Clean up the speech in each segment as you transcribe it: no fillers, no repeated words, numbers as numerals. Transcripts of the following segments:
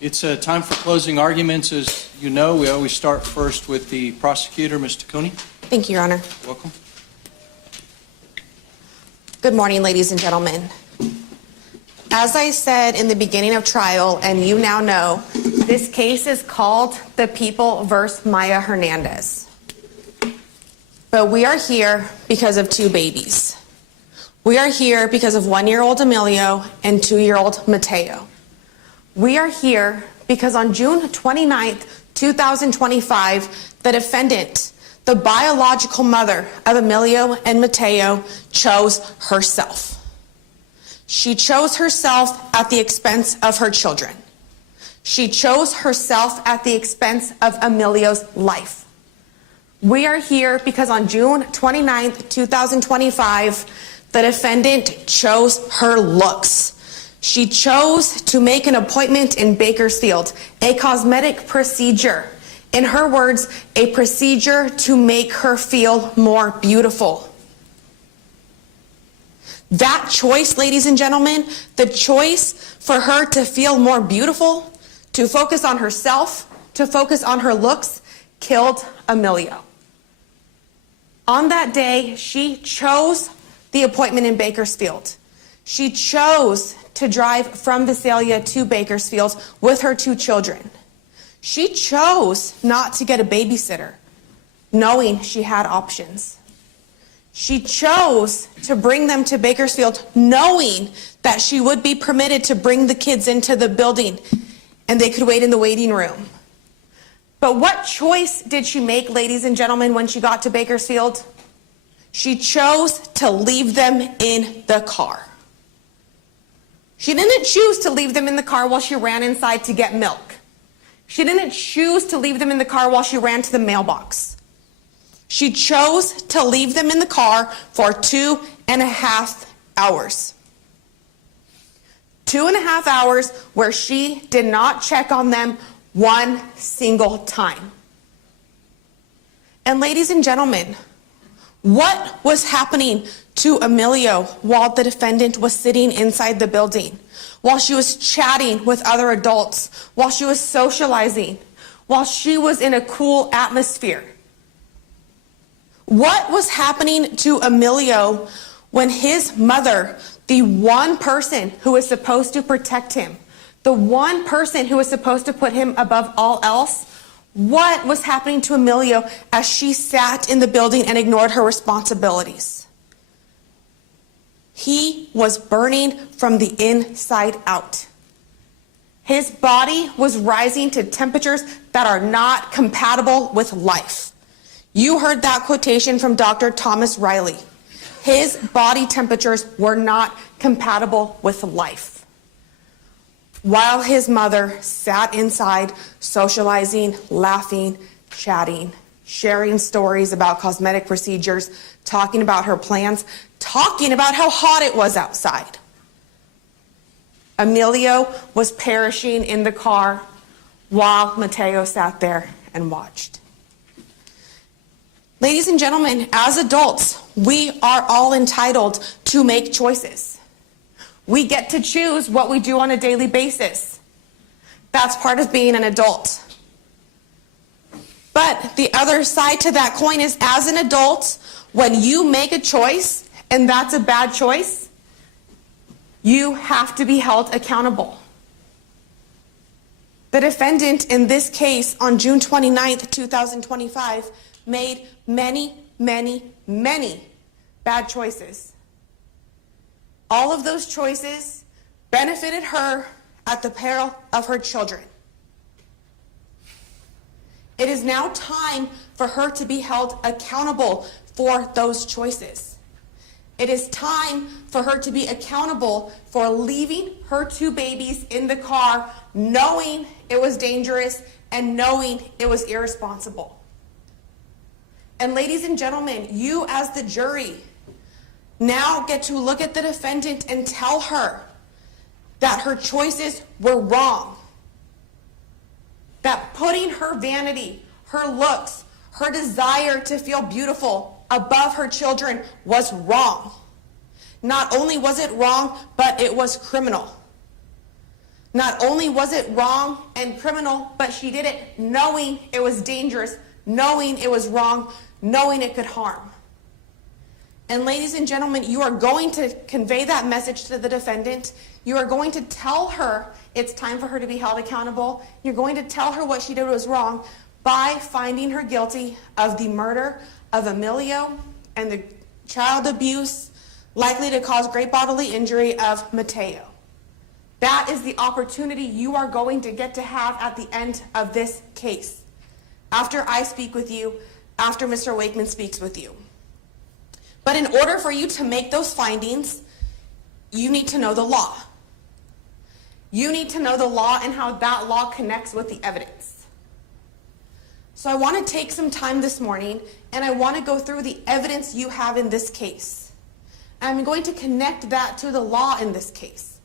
It's time for closing arguments. As you know, we always start first with the prosecutor, Mr. Cooney. Thank you, Your Honor. Welcome. Good morning, ladies and gentlemen. As I said in the beginning of trial, and you now know, this case is called the People vs. Maya Hernandez. But we are here because of two babies. We are here because of 1-year-old Emilio and 2-year-old Mateo. We are here because on June 29th, 2025, the defendant, the biological mother of Emilio and Mateo, chose herself. She chose herself at the expense of her children. She chose herself at the expense of Emilio's life. We are here because on June 29th, 2025, the defendant chose her looks. She chose to make an appointment in Bakersfield, a cosmetic procedure. In her words, a procedure to make her feel more beautiful. That choice, ladies and gentlemen, the choice for her to feel more beautiful, to focus on herself, to focus on her looks, killed Emilio. On that day, she chose the appointment in Bakersfield. She chose to drive from Visalia to Bakersfield with her 2 children. She chose not to get a babysitter, knowing she had options. She chose to bring them to Bakersfield, knowing that she would be permitted to bring the kids into the building and they could wait in the waiting room. But what choice did she make, ladies and gentlemen, when she got to Bakersfield? She chose to leave them in the car. She didn't choose to leave them in the car while she ran inside to get milk. She didn't choose to leave them in the car while she ran to the mailbox. She chose to leave them in the car for 2.5 hours. 2.5 hours where she did not check on them one single time. And ladies and gentlemen, what was happening to Emilio while the defendant was sitting inside the building, while she was chatting with other adults, while she was socializing, while she was in a cool atmosphere? What was happening to Emilio when his mother, the one person who was supposed to protect him, the one person who was supposed to put him above all else, what was happening to Emilio as she sat in the building and ignored her responsibilities? He was burning from the inside out. His body was rising to temperatures that are not compatible with life. You heard that quotation from Dr. Thomas Riley. His body temperatures were not compatible with life. While his mother sat inside, socializing, laughing, chatting, sharing stories about cosmetic procedures, talking about her plans, talking about how hot it was outside. Emilio was perishing in the car while Mateo sat there and watched. Ladies and gentlemen, as adults, we are all entitled to make choices. We get to choose what we do on a daily basis. That's part of being an adult. But the other side to that coin is, as an adult, when you make a choice and that's a bad choice, you have to be held accountable. The defendant in this case on June 29th, 2025 made many, many, many bad choices. All of those choices benefited her at the peril of her children. It is now time for her to be held accountable for those choices. It is time for her to be accountable for leaving her 2 babies in the car, knowing it was dangerous and knowing it was irresponsible. And ladies and gentlemen, you as the jury now get to look at the defendant and tell her that her choices were wrong. That putting her vanity, her looks, her desire to feel beautiful above her children was wrong. Not only was it wrong, but it was criminal. Not only was it wrong and criminal, but she did it knowing it was dangerous, knowing it was wrong, knowing it could harm. And ladies and gentlemen, you are going to convey that message to the defendant. You are going to tell her it's time for her to be held accountable. You're going to tell her what she did was wrong by finding her guilty of the murder of Emilio and the child abuse likely to cause great bodily injury of Mateo. That is the opportunity you are going to get to have at the end of this case. After I speak with you, after Mr. Wakeman speaks with you. But in order for you to make those findings, you need to know the law. You need to know the law and how that law connects with the evidence. So I want to take some time this morning and I want to go through the evidence you have in this case. I'm going to connect that to the law in this case.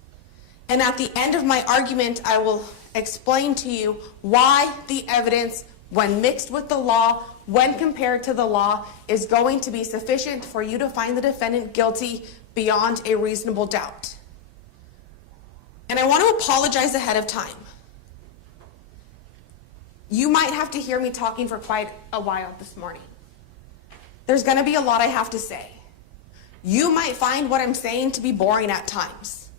And at the end of my argument, I will explain to you why the evidence, when mixed with the law, when compared to the law, is going to be sufficient for you to find the defendant guilty beyond a reasonable doubt. And I want to apologize ahead of time. You might have to hear me talking for quite a while this morning. There's going to be a lot I have to say. You might find what I'm saying to be boring at times.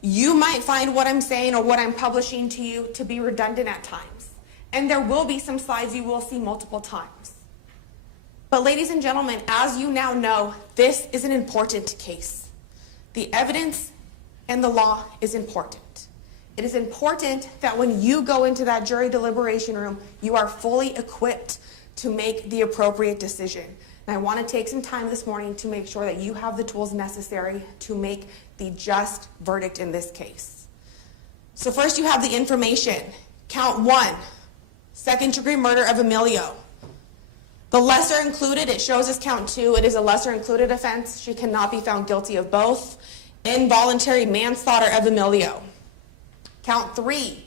You might find what I'm saying or what I'm publishing to you to be redundant at times. And there will be some slides you will see multiple times. But ladies and gentlemen, as you now know, this is an important case. The evidence and the law is important. It is important that when you go into that jury deliberation room, you are fully equipped to make the appropriate decision. And I want to take some time this morning to make sure that you have the tools necessary to make the just verdict in this case. So first you have the information. Count 1. Second-degree murder of Emilio. The lesser included, it shows as count 2. It is a lesser included offense. She cannot be found guilty of both. Involuntary manslaughter of Emilio. Count 3,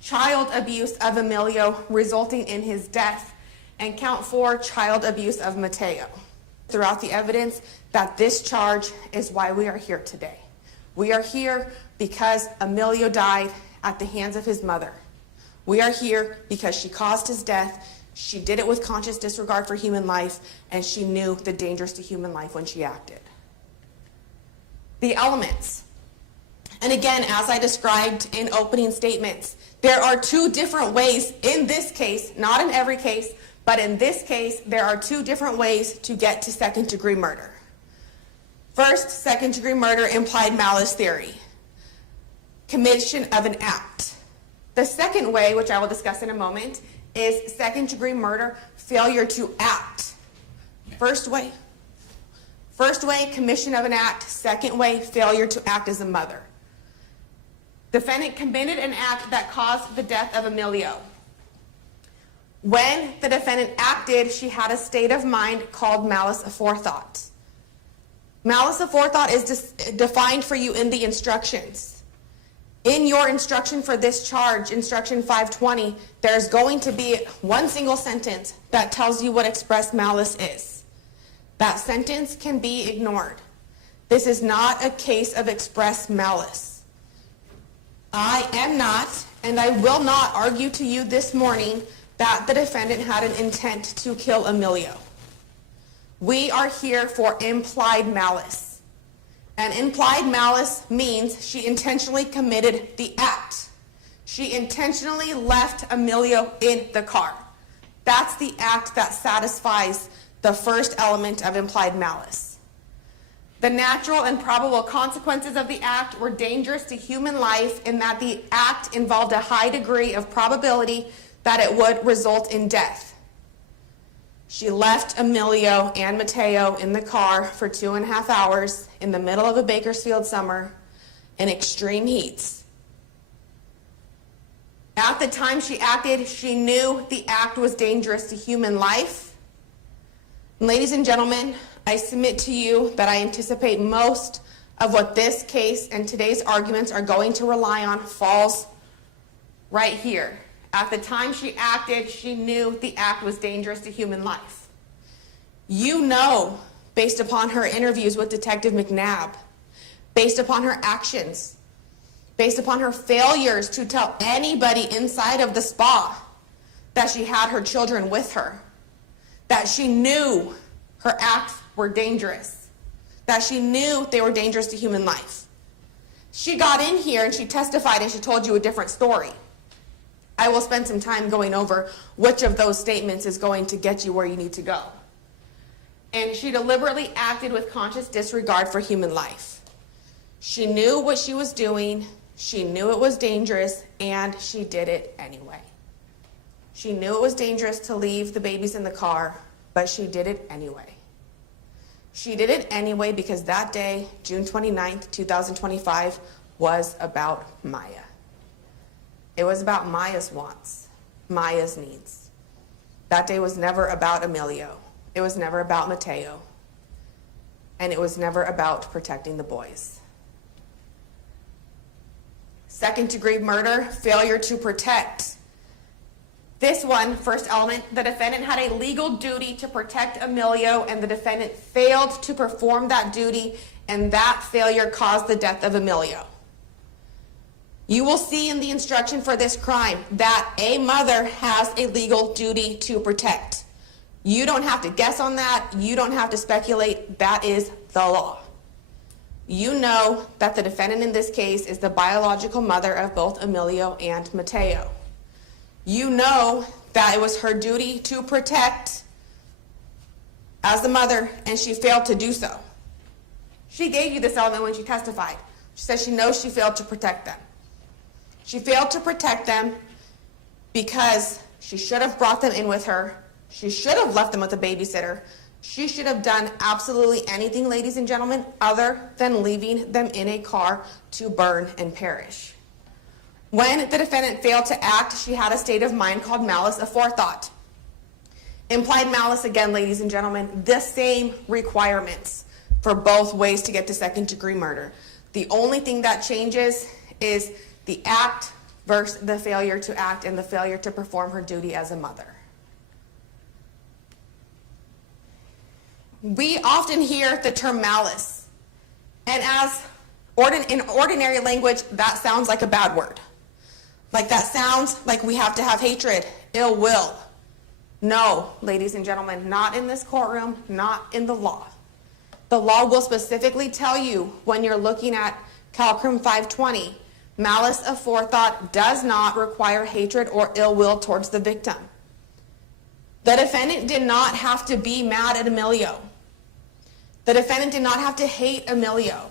child abuse of Emilio resulting in his death. And count 4, child abuse of Mateo. Throughout the evidence that this charge is why we are here today. We are here because Emilio died at the hands of his mother. We are here because she caused his death. She did it with conscious disregard for human life, and she knew the dangers to human life when she acted. The elements. And again, as I described in opening statements, there are 2 different ways in this case, not in every case, but in this case, there are 2 different ways to get to second-degree murder. First, second-degree murder, implied malice theory. Commission of an act. The second way, which I will discuss in a moment, is second-degree murder, failure to act. First way, commission of an act. Second way, failure to act as a mother. Defendant committed an act that caused the death of Emilio. When the defendant acted, she had a state of mind called malice aforethought. Malice aforethought is defined for you in the instructions. In your instruction for this charge, instruction 520, there's going to be one single sentence that tells you what express malice is. That sentence can be ignored. This is not a case of express malice. I am not, and I will not argue to you this morning that the defendant had an intent to kill Emilio. We are here for implied malice. And implied malice means she intentionally committed the act. She intentionally left Emilio in the car. That's the act that satisfies the first element of implied malice. The natural and probable consequences of the act were dangerous to human life in that the act involved a high degree of probability that it would result in death. She left Emilio and Mateo in the car for 2.5 hours in the middle of a Bakersfield summer in extreme heats. At the time she acted, she knew the act was dangerous to human life. And ladies and gentlemen, I submit to you that I anticipate most of what this case and today's arguments are going to rely on falls right here. At the time she acted, she knew the act was dangerous to human life. You know, based upon her interviews with Detective McNabb, based upon her actions, based upon her failures to tell anybody inside of the spa that she had her children with her, that she knew her acts were dangerous, that she knew they were dangerous to human life. She got in here and she testified and she told you a different story. I will spend some time going over which of those statements is going to get you where you need to go. And she deliberately acted with conscious disregard for human life. She knew what she was doing, she knew it was dangerous, and she did it anyway. She knew it was dangerous to leave the babies in the car, but she did it anyway. She did it anyway because that day, June 29th, 2025, was about Maya. It was about Maya's wants, Maya's needs. That day was never about Emilio. It was never about Mateo. And it was never about protecting the boys. Second-degree murder, failure to protect. This one, first element, the defendant had a legal duty to protect Emilio, and the defendant failed to perform that duty, and that failure caused the death of Emilio. You will see in the instruction for this crime that a mother has a legal duty to protect. You don't have to guess on that. You don't have to speculate. That is the law. You know that the defendant in this case is the biological mother of both Emilio and Mateo. You know that it was her duty to protect as the mother, and she failed to do so. She gave you this element when she testified. She said she knows she failed to protect them. She failed to protect them because she should have brought them in with her. She should have left them with a babysitter. She should have done absolutely anything, ladies and gentlemen, other than leaving them in a car to burn and perish. When the defendant failed to act, she had a state of mind called malice aforethought. Implied malice, again, ladies and gentlemen, the same requirements for both ways to get to second-degree murder. The only thing that changes is the act versus the failure to act and the failure to perform her duty as a mother. We often hear the term malice, and in ordinary language, that sounds like a bad word. Like that sounds like we have to have hatred, ill will. No, ladies and gentlemen, not in this courtroom, not in the law. The law will specifically tell you when you're looking at Courtroom 520, malice aforethought does not require hatred or ill will towards the victim. The defendant did not have to be mad at Emilio. The defendant did not have to hate Emilio.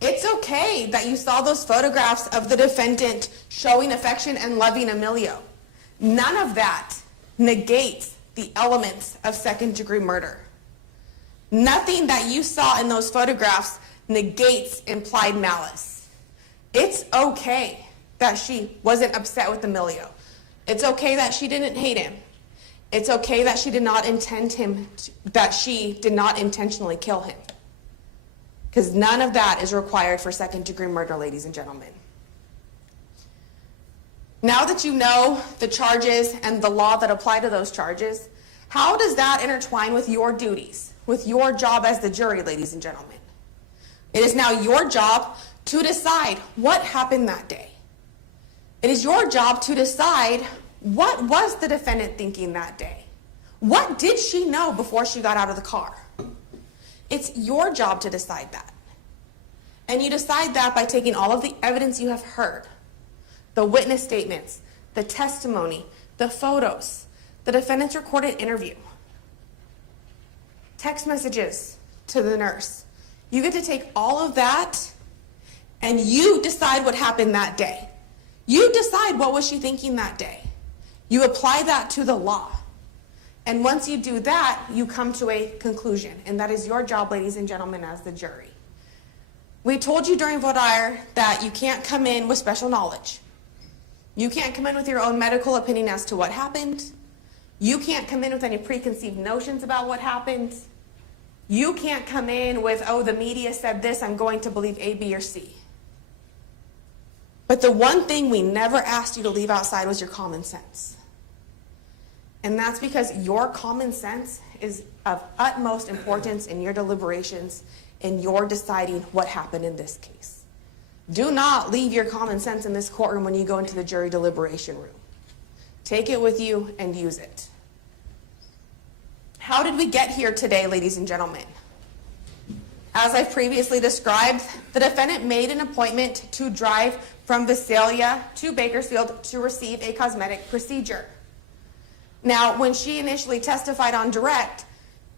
It's okay that you saw those photographs of the defendant showing affection and loving Emilio. None of that negates the elements of second-degree murder. Nothing that you saw in those photographs negates implied malice. It's okay that she wasn't upset with Emilio. It's okay that she didn't hate him. It's okay that she did not intentionally kill him. Because none of that is required for second-degree murder, ladies and gentlemen. Now that you know the charges and the law that apply to those charges, how does that intertwine with your duties, with your job as the jury, ladies and gentlemen? It is now your job to decide what happened that day. It is your job to decide what was the defendant thinking that day. What did she know before she got out of the car? It's your job to decide that. And you decide that by taking all of the evidence you have heard, the witness statements, the testimony, the photos, the defendant's recorded interview, text messages to the nurse. You get to take all of that and you decide what happened that day. You decide what was she thinking that day. You apply that to the law. And once you do that, you come to a conclusion. And that is your job, ladies and gentlemen, as the jury. We told you during voir dire that you can't come in with special knowledge. You can't come in with your own medical opinion as to what happened. You can't come in with any preconceived notions about what happened. You can't come in with, oh, the media said this, I'm going to believe A, B, or C. But the one thing we never asked you to leave outside was your common sense. And that's because your common sense is of utmost importance in your deliberations, in your deciding what happened in this case. Do not leave your common sense in this courtroom when you go into the jury deliberation room. Take it with you and use it. How did we get here today, ladies and gentlemen? As I previously described, the defendant made an appointment to drive from Visalia to Bakersfield to receive a cosmetic procedure. Now, when she initially testified on direct,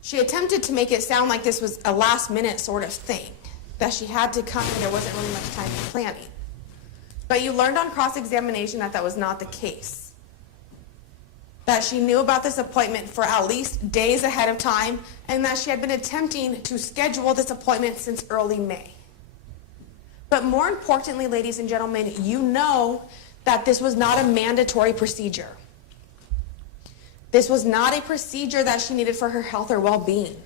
she attempted to make it sound like this was a last-minute sort of thing, that she had to come and there wasn't really much time for planning. But you learned on cross-examination that that was not the case. That she knew about this appointment for at least days ahead of time, and that she had been attempting to schedule this appointment since early May. But more importantly, ladies and gentlemen, you know that this was not a mandatory procedure. This was not a procedure that she needed for her health or well-being.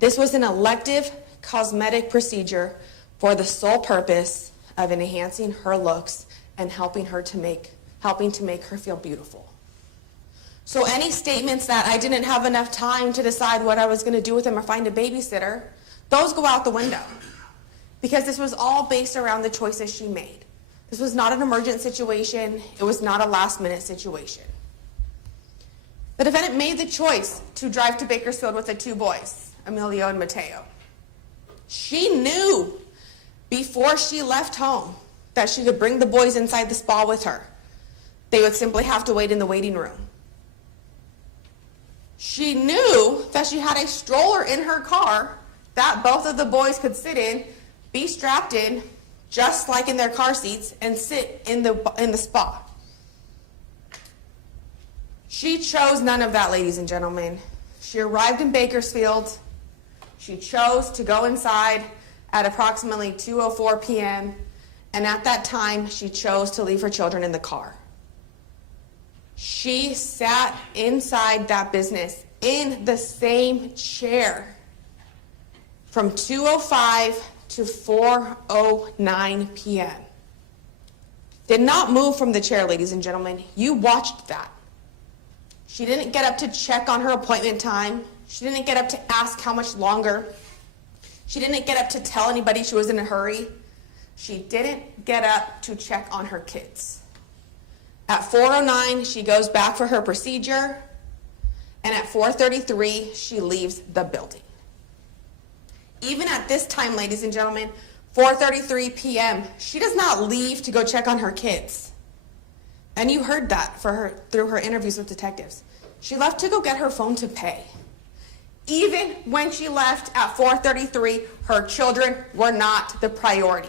This was an elective cosmetic procedure for the sole purpose of enhancing her looks and helping to make her feel beautiful. So any statements that I didn't have enough time to decide what I was going to do with him or find a babysitter, those go out the window. Because this was all based around the choices she made. This was not an emergent situation. It was not a last-minute situation. The defendant made the choice to drive to Bakersfield with the two boys, Emilio and Mateo. She knew before she left home that she could bring the boys inside the spa with her. They would simply have to wait in the waiting room. She knew that she had a stroller in her car that both of the boys could sit in, be strapped in, just like in their car seats, and sit in the spa. She chose none of that, ladies and gentlemen. She arrived in Bakersfield. She chose to go inside at approximately 2:04 p.m., and at that time, she chose to leave her children in the car. She sat inside that business in the same chair from 2:05 to 4:09 p.m. Did not move from the chair, ladies and gentlemen. You watched that. She didn't get up to check on her appointment time. She didn't get up to ask how much longer. She didn't get up to tell anybody she was in a hurry. She didn't get up to check on her kids. At 4:09, she goes back for her procedure, and at 4:33, she leaves the building. Even at this time, ladies and gentlemen, 4:33 p.m., she does not leave to go check on her kids. And you heard that through her interviews with detectives. She left to go get her phone to pay. Even when she left at 4:33, her children were not the priority.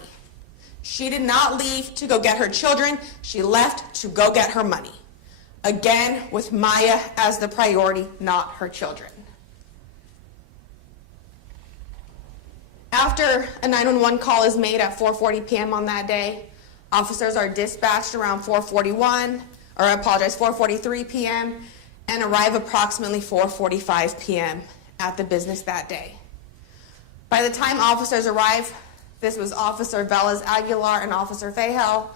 She did not leave to go get her children. She left to go get her money. Again, with Maya as the priority, not her children. After a 911 call is made at 4:40 p.m. on that day, officers are dispatched around 4:43 p.m. and arrive approximately 4:45 p.m. at the business that day. By the time officers arrive, this was Officer Velez Aguilar and Officer Fahel.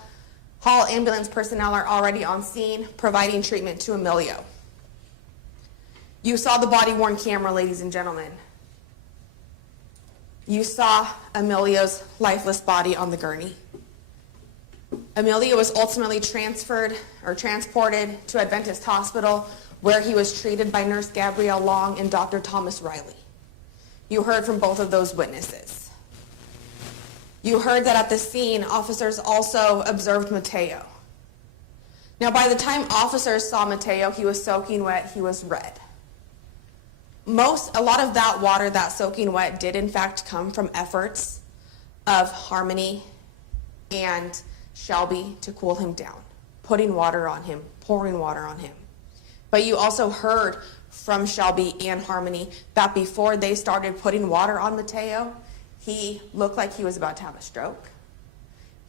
Hall ambulance personnel are already on scene providing treatment to Emilio. You saw the body-worn camera, ladies and gentlemen. You saw Emilio's lifeless body on the gurney. Emilio was ultimately transported to Adventist Hospital, where he was treated by Nurse Gabrielle Long and Dr. Thomas Riley. You heard from both of those witnesses. You heard that at the scene, officers also observed Mateo. Now, by the time officers saw Mateo, he was soaking wet, he was red. A lot of that water, that soaking wet, did in fact come from efforts of Harmony and Shelby to cool him down, putting water on him, pouring water on him. But you also heard from Shelby and Harmony that before they started putting water on Mateo, he looked like he was about to have a stroke.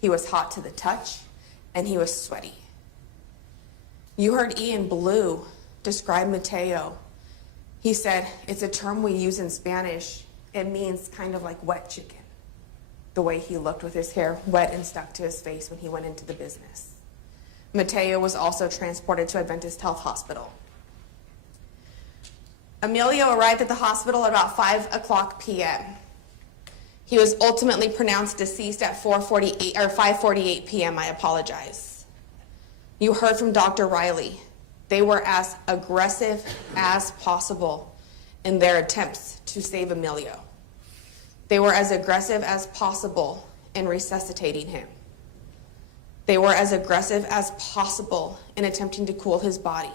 He was hot to the touch, and he was sweaty. You heard Ian Blue describe Mateo. He said, it's a term we use in Spanish. It means kind of like wet chicken. The way he looked with his hair wet and stuck to his face when he went into the business. Mateo was also transported to Adventist Health Hospital. Emilio arrived at the hospital at about 5:00 p.m. He was ultimately pronounced deceased at 5:48 p.m. I apologize. You heard from Dr. Riley. They were as aggressive as possible in their attempts to save Emilio. They were as aggressive as possible in resuscitating him. They were as aggressive as possible in attempting to cool his body.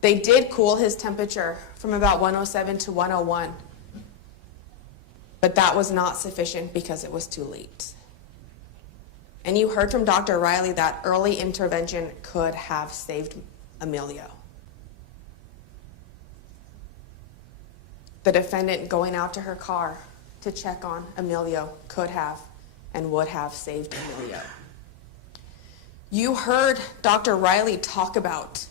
They did cool his temperature from about 107 to 101, but that was not sufficient because it was too late. And you heard from Dr. Riley that early intervention could have saved Emilio. The defendant going out to her car to check on Emilio could have and would have saved Emilio. You heard Dr. Riley talk about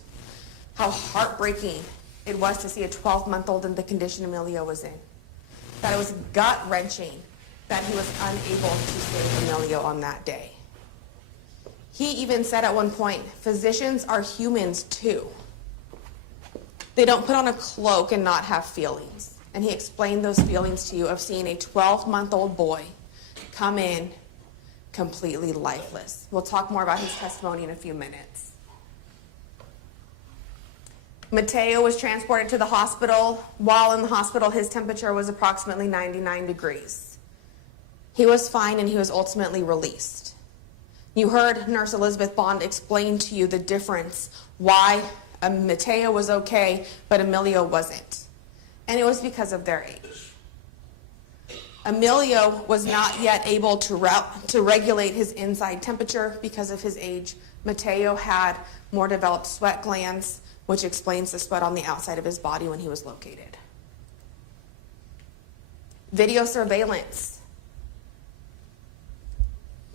how heartbreaking it was to see a 12-month-old in the condition Emilio was in. That it was gut-wrenching that he was unable to save Emilio on that day. He even said at one point, physicians are humans too. They don't put on a cloak and not have feelings. And he explained those feelings to you of seeing a 12-month-old boy come in completely lifeless. We'll talk more about his testimony in a few minutes. Mateo was transported to the hospital. While in the hospital, his temperature was approximately 99 degrees. He was fine and he was ultimately released. You heard Nurse Elizabeth Bond explain to you the difference why Mateo was okay, but Emilio wasn't. And it was because of their age. Emilio was not yet able to regulate his inside temperature because of his age. Mateo had more developed sweat glands, which explains the sweat on the outside of his body when he was located. Video surveillance.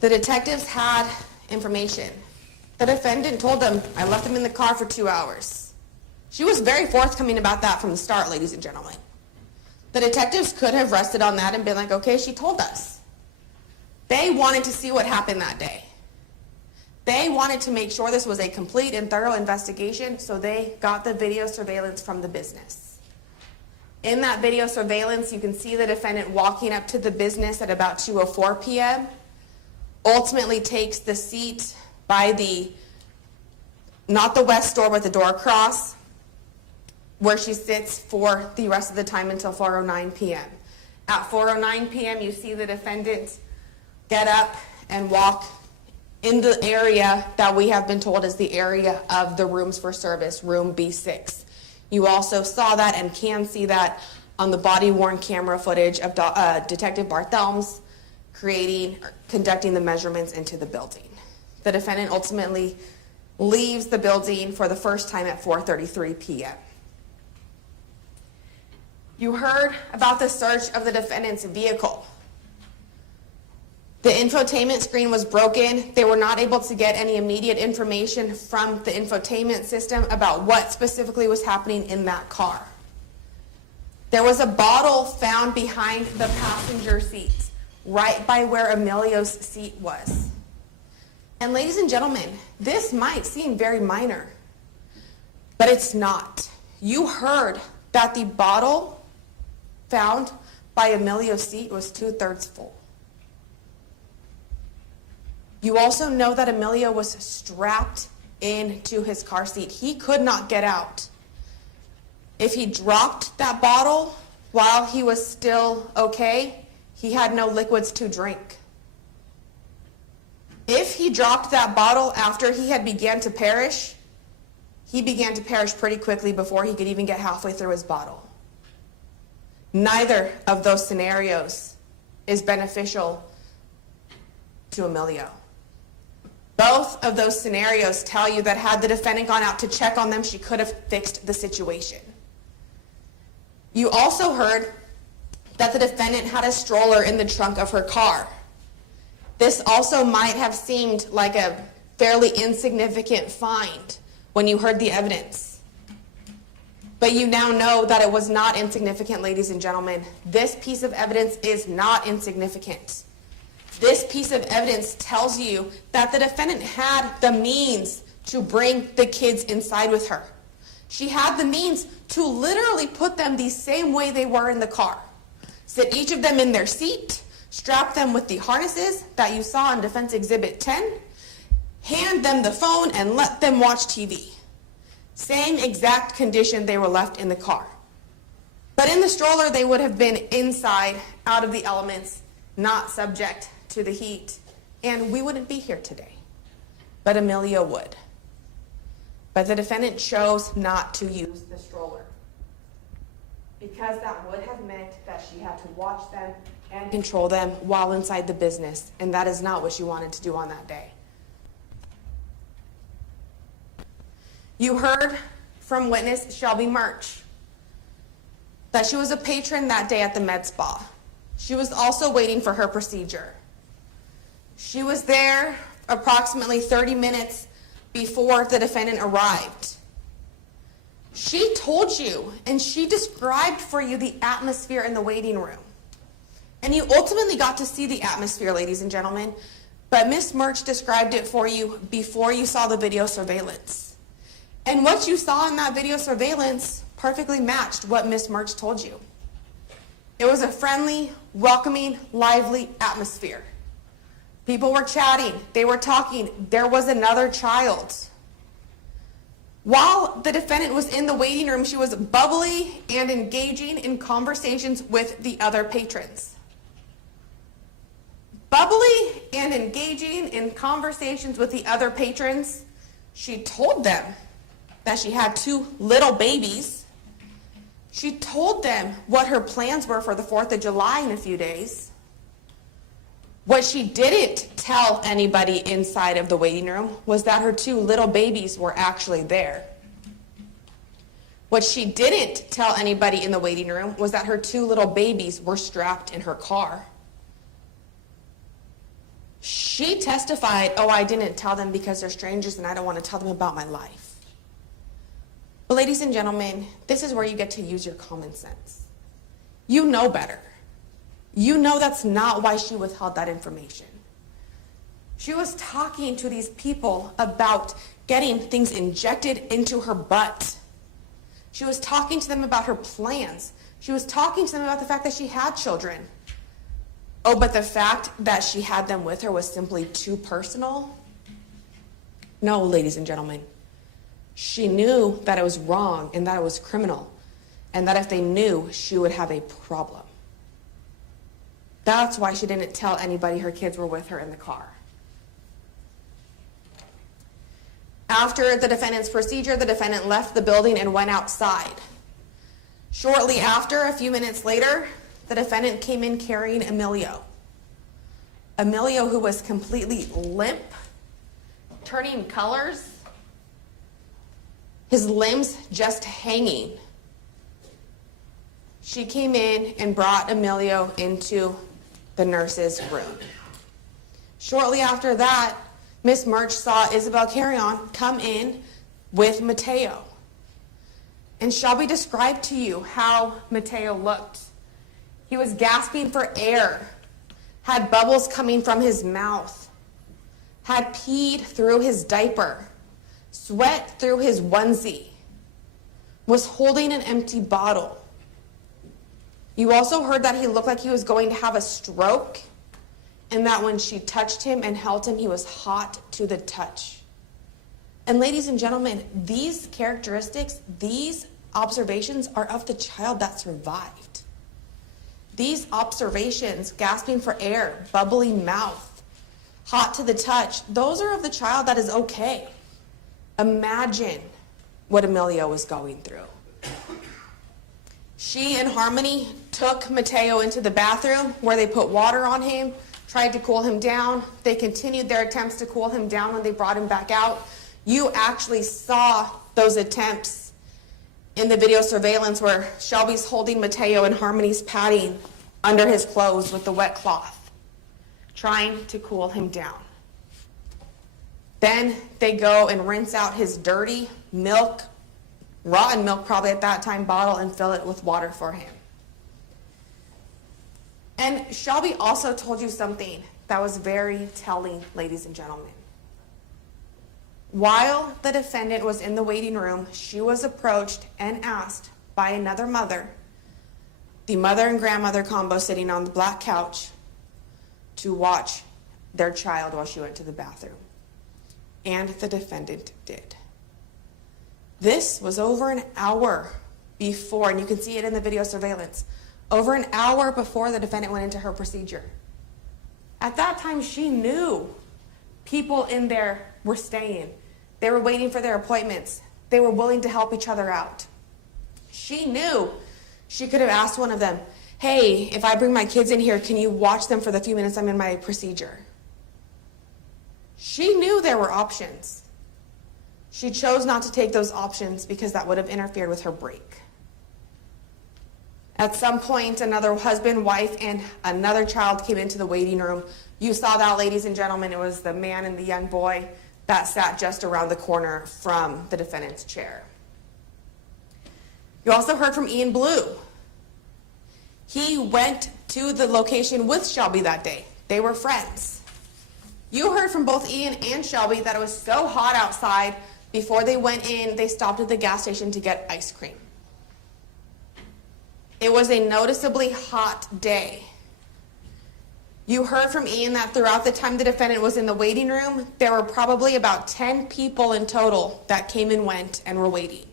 The detectives had information. The defendant told them, I left him in the car for 2 hours. She was very forthcoming about that from the start, ladies and gentlemen. The detectives could have rested on that and been like, okay, she told us. They wanted to see what happened that day. They wanted to make sure this was a complete and thorough investigation, so they got the video surveillance from the business. In that video surveillance, you can see the defendant walking up to the business at about 2:04 p.m., ultimately takes the seat by the, not the west door, but the door across, where she sits for the rest of the time until 4:09 p.m. At 4:09 p.m., you see the defendant get up and walk in the area that we have been told is the area of the rooms for service, room B6. You also saw that and can see that on the body-worn camera footage of Detective Barthelms conducting the measurements into the building. The defendant ultimately leaves the building for the first time at 4:33 p.m. You heard about the search of the defendant's vehicle. The infotainment screen was broken. They were not able to get any immediate information from the infotainment system about what specifically was happening in that car. There was a bottle found behind the passenger seat, right by where Emilio's seat was. And ladies and gentlemen, this might seem very minor, but it's not. You heard that the bottle found by Emilio's seat was 2/3 full. You also know that Emilio was strapped into his car seat. He could not get out. If he dropped that bottle while he was still okay, he had no liquids to drink. If he dropped that bottle after he had began to perish, he began to perish pretty quickly before he could even get halfway through his bottle. Neither of those scenarios is beneficial to Emilio. Both of those scenarios tell you that had the defendant gone out to check on them, she could have fixed the situation. You also heard that the defendant had a stroller in the trunk of her car. This also might have seemed like a fairly insignificant find when you heard the evidence. But you now know that it was not insignificant, ladies and gentlemen. This piece of evidence is not insignificant. This piece of evidence tells you that the defendant had the means to bring the kids inside with her. She had the means to literally put them the same way they were in the car. Sit each of them in their seat, strap them with the harnesses that you saw in Defense Exhibit 10, hand them the phone, and let them watch TV. Same exact condition they were left in the car. But in the stroller, they would have been inside, out of the elements, not subject to the heat, and we wouldn't be here today. But Amelia would. But the defendant chose not to use the stroller because that would have meant that she had to watch them and control them while inside the business, and that is not what she wanted to do on that day. You heard from witness Shelby Murch that she was a patron that day at the med spa. She was also waiting for her procedure. She was there approximately 30 minutes before the defendant arrived. She told you and she described for you the atmosphere in the waiting room. And you ultimately got to see the atmosphere, ladies and gentlemen, but Ms. Murch described it for you before you saw the video surveillance. And what you saw in that video surveillance perfectly matched what Ms. Murch told you. It was a friendly, welcoming, lively atmosphere. People were chatting, they were talking, there was another child. While the defendant was in the waiting room, she was bubbly and engaging in conversations with the other patrons. Bubbly and engaging in conversations with the other patrons, she told them that she had 2 little babies. She told them what her plans were for the 4th of July in a few days. What she didn't tell anybody inside of the waiting room was that her 2 little babies were actually there. What she didn't tell anybody in the waiting room was that her 2 little babies were strapped in her car. She testified, "Oh, I didn't tell them because they're strangers and I don't want to tell them about my life." But ladies and gentlemen, this is where you get to use your common sense. You know better. You know that's not why she withheld that information. She was talking to these people about getting things injected into her butt. She was talking to them about her plans. She was talking to them about the fact that she had children. Oh, but the fact that she had them with her was simply too personal? No, ladies and gentlemen. She knew that it was wrong and that it was criminal, and that if they knew, she would have a problem. That's why she didn't tell anybody her kids were with her in the car. After the defendant's procedure, the defendant left the building and went outside. Shortly after, a few minutes later, the defendant came in carrying Emilio. Emilio, who was completely limp, turning colors, his limbs just hanging. She came in and brought Emilio into the nurse's room. Shortly after that, Miss Murch saw Isabel Carrion come in with Mateo. And Shelby described to you how Mateo looked. He was gasping for air, had bubbles coming from his mouth, had peed through his diaper, sweat through his onesie, was holding an empty bottle. You also heard that he looked like he was going to have a stroke, and that when she touched him and held him, he was hot to the touch. And ladies and gentlemen, these characteristics, these observations are of the child that survived. These observations, gasping for air, bubbly mouth, hot to the touch, those are of the child that is okay. Imagine what Emilio was going through. She and Harmony took Mateo into the bathroom where they put water on him, tried to cool him down. They continued their attempts to cool him down when they brought him back out. You actually saw those attempts in the video surveillance where Shelby's holding Mateo and Harmony's patting under his clothes with the wet cloth, trying to cool him down. Then they go and rinse out his dirty milk, rotten milk probably at that time, bottle, and fill it with water for him. And Shelby also told you something that was very telling, ladies and gentlemen. While the defendant was in the waiting room, she was approached and asked by another mother, the mother and grandmother combo sitting on the black couch, to watch their child while she went to the bathroom. And the defendant did. This was over an hour before, and you can see it in the video surveillance, over an hour before the defendant went into her procedure. At that time, she knew people in there were staying. They were waiting for their appointments. They were willing to help each other out. She knew she could have asked one of them, hey, if I bring my kids in here, can you watch them for the few minutes I'm in my procedure? She knew there were options. She chose not to take those options because that would have interfered with her break. At some point, another husband, wife, and another child came into the waiting room. You saw that, ladies and gentlemen. It was the man and the young boy that sat just around the corner from the defendant's chair. You also heard from Ian Blue. He went to the location with Shelby that day. They were friends. You heard from both Ian and Shelby that it was so hot outside. Before they went in, they stopped at the gas station to get ice cream. It was a noticeably hot day. You heard from Ian that throughout the time the defendant was in the waiting room, there were probably about 10 people in total that came and went and were waiting.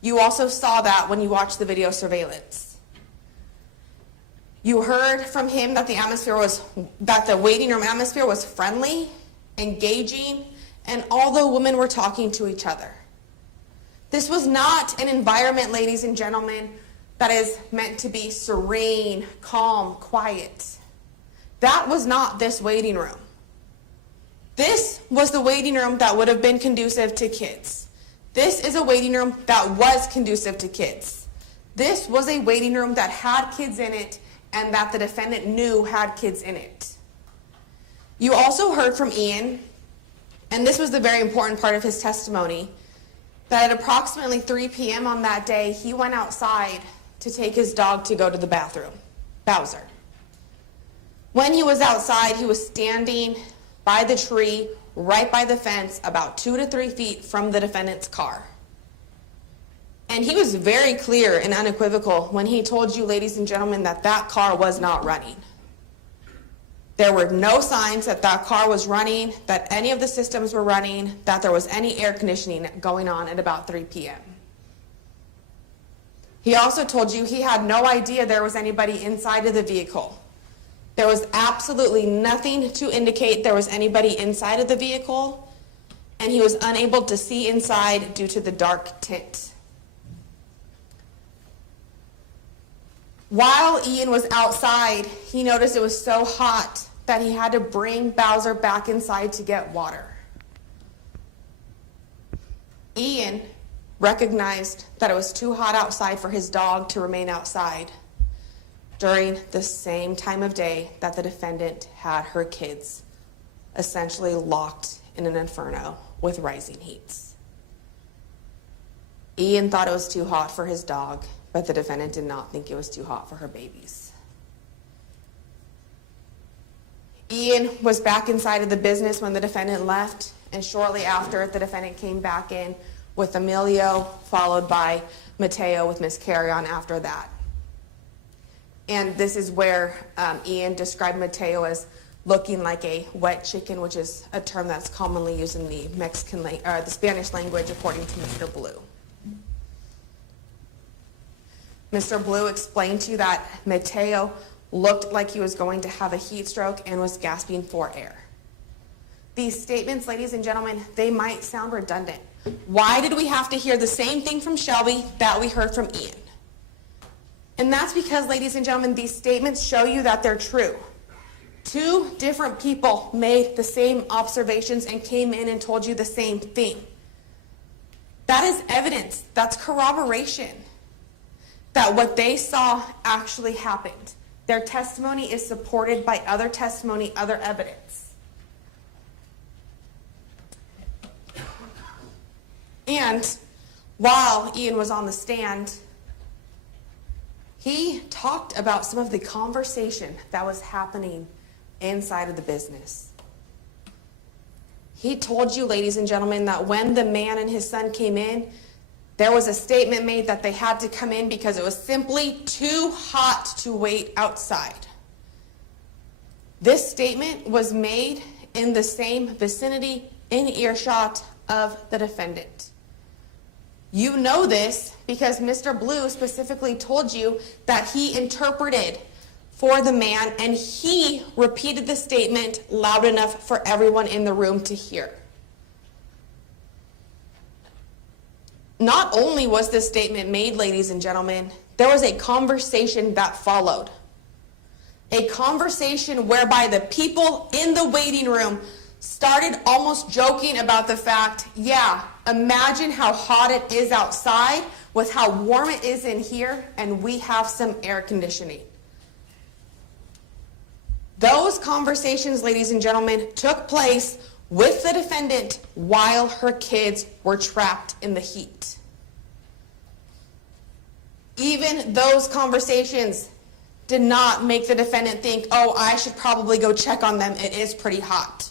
You also saw that when you watched the video surveillance. You heard from him that the waiting room atmosphere was friendly, engaging, and all the women were talking to each other. This was not an environment, ladies and gentlemen, that is meant to be serene, calm, quiet. That was not this waiting room. This was the waiting room that would have been conducive to kids. This is a waiting room that was conducive to kids. This was a waiting room that had kids in it and that the defendant knew had kids in it. You also heard from Ian, and this was the very important part of his testimony, that at approximately 3 p.m. on that day, he went outside to take his dog to go to the bathroom, Bowser. When he was outside, he was standing by the tree, right by the fence, about 2 to 3 feet from the defendant's car. And he was very clear and unequivocal when he told you, ladies and gentlemen, that that car was not running. There were no signs that that car was running, that any of the systems were running, that there was any air conditioning going on at about 3 p.m. He also told you he had no idea there was anybody inside of the vehicle. There was absolutely nothing to indicate there was anybody inside of the vehicle, and he was unable to see inside due to the dark tint. While Ian was outside, he noticed it was so hot that he had to bring Bowser back inside to get water. Ian recognized that it was too hot outside for his dog to remain outside during the same time of day that the defendant had her kids essentially locked in an inferno with rising heats. Ian thought it was too hot for his dog, but the defendant did not think it was too hot for her babies. Ian was back inside of the business when the defendant left, and shortly after, the defendant came back in with Emilio, followed by Mateo with Miss Carrion after that. And this is where Ian described Mateo as looking like a wet chicken, which is a term that's commonly used in the the Spanish language, according to Mr. Blue. Mr. Blue explained to you that Mateo looked like he was going to have a heat stroke and was gasping for air. These statements, ladies and gentlemen, they might sound redundant. Why did we have to hear the same thing from Shelby that we heard from Ian? And that's because, ladies and gentlemen, these statements show you that they're true. Two different people made the same observations and came in and told you the same thing. That is evidence. That's corroboration that what they saw actually happened. Their testimony is supported by other testimony, other evidence. And while Ian was on the stand, he talked about some of the conversation that was happening inside of the business. He told you, ladies and gentlemen, that when the man and his son came in, there was a statement made that they had to come in because it was simply too hot to wait outside. This statement was made in the same vicinity, in earshot of the defendant. You know this because Mr. Blue specifically told you that he interpreted for the man, and he repeated the statement loud enough for everyone in the room to hear. Not only was this statement made, ladies and gentlemen, there was a conversation that followed. A conversation whereby the people in the waiting room started almost joking about the fact, yeah, imagine how hot it is outside with how warm it is in here, and we have some air conditioning. Those conversations, ladies and gentlemen, took place with the defendant while her kids were trapped in the heat. Even those conversations did not make the defendant think, oh, I should probably go check on them. It is pretty hot.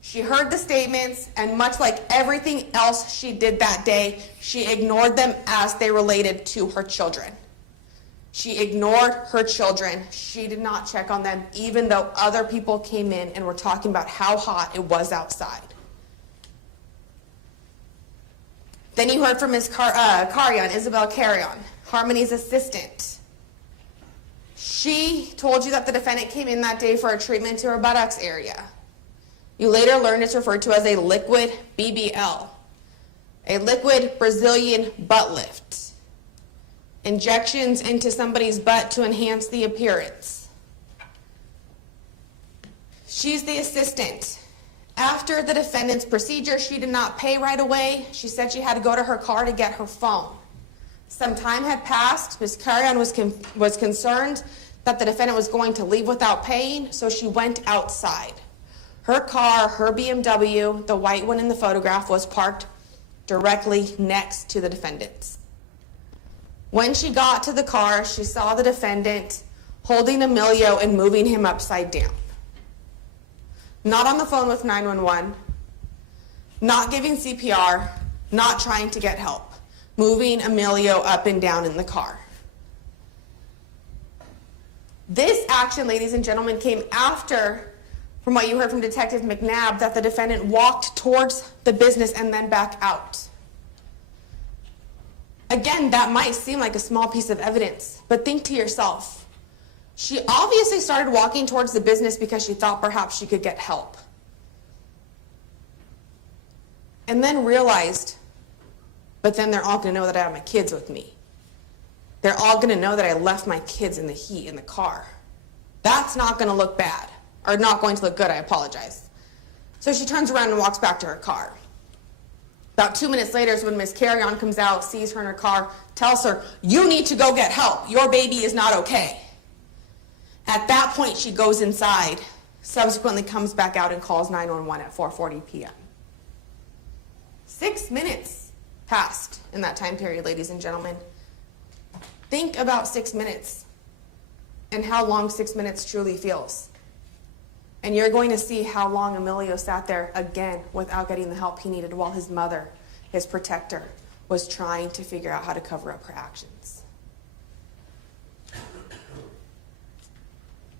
She heard the statements, and much like everything else she did that day, she ignored them as they related to her children. She ignored her children. She did not check on them, even though other people came in and were talking about how hot it was outside. Then you heard from Ms. Isabel Carrion, Harmony's assistant. She told you that the defendant came in that day for a treatment to her buttocks area. You later learned it's referred to as a liquid BBL, a liquid Brazilian butt lift. Injections into somebody's butt to enhance the appearance. She's the assistant. After the defendant's procedure, she did not pay right away. She said she had to go to her car to get her phone. Some time had passed. Ms. Carrion was concerned that the defendant was going to leave without paying, so she went outside. Her car, her BMW, the white one in the photograph, was parked directly next to the defendant's. When she got to the car, she saw the defendant holding Emilio and moving him upside down. Not on the phone with 911, not giving CPR, not trying to get help, moving Emilio up and down in the car. This action, ladies and gentlemen, came after, from what you heard from Detective McNabb, that the defendant walked towards the business and then back out. Again, that might seem like a small piece of evidence, but think to yourself. She obviously started walking towards the business because she thought perhaps she could get help. And then realized, but then they're all going to know that I have my kids with me. They're all going to know that I left my kids in the heat in the car. That's not going to look bad, or not going to look good, I apologize. So she turns around and walks back to her car. About 2 minutes later is when Ms. Carrion comes out, sees her in her car, tells her, you need to go get help. Your baby is not okay. At that point, she goes inside, subsequently comes back out and calls 911 at 4:40 p.m. 6 minutes passed in that time period, ladies and gentlemen. Think about 6 minutes and how long 6 minutes truly feels. And you're going to see how long Emilio sat there again without getting the help he needed while his mother, his protector, was trying to figure out how to cover up her actions.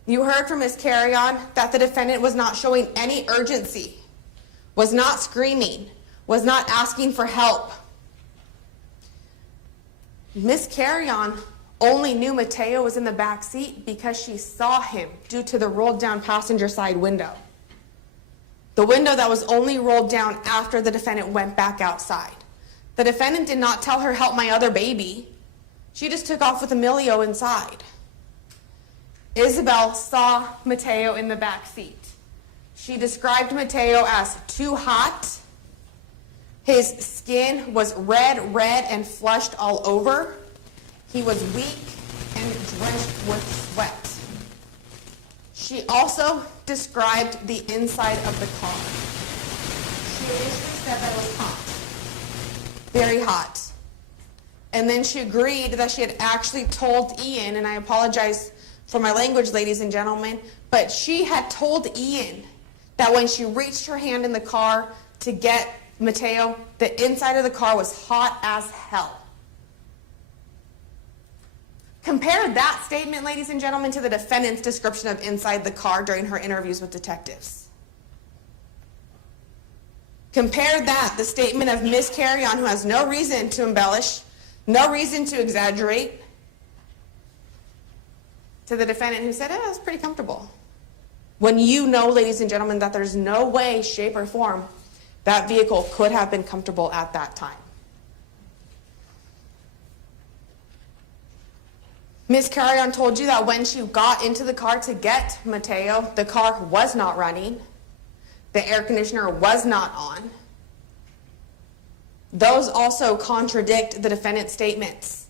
You heard from Ms. Carrion that the defendant was not showing any urgency, was not screaming, was not asking for help. Ms. Carrion only knew Mateo was in the back seat because she saw him due to the rolled down passenger side window. The window that was only rolled down after the defendant went back outside. The defendant did not tell her, help my other baby. She just took off with Emilio inside. Isabel saw Mateo in the back seat. She described Mateo as too hot. His skin was red, and flushed all over. He was weak and drenched with sweat. She also described the inside of the car. She initially said that it was hot, very hot. And then she agreed that she had actually told Ian, and I apologize for my language, ladies and gentlemen, but she had told Ian that when she reached her hand in the car to get Mateo, the inside of the car was hot as hell. compare that statement, ladies and gentlemen, to the defendant's description of inside the car during her interviews with detectives. Compare that, the statement of Ms. Carrion, who has no reason to embellish, no reason to exaggerate, to the defendant who said, it's pretty comfortable. When you know, ladies and gentlemen, that there's no way, shape, or form that vehicle could have been comfortable at that time. Ms. Carrion told you that when she got into the car to get Mateo, the car was not running. The air conditioner was not on. Those also contradict the defendant's statements.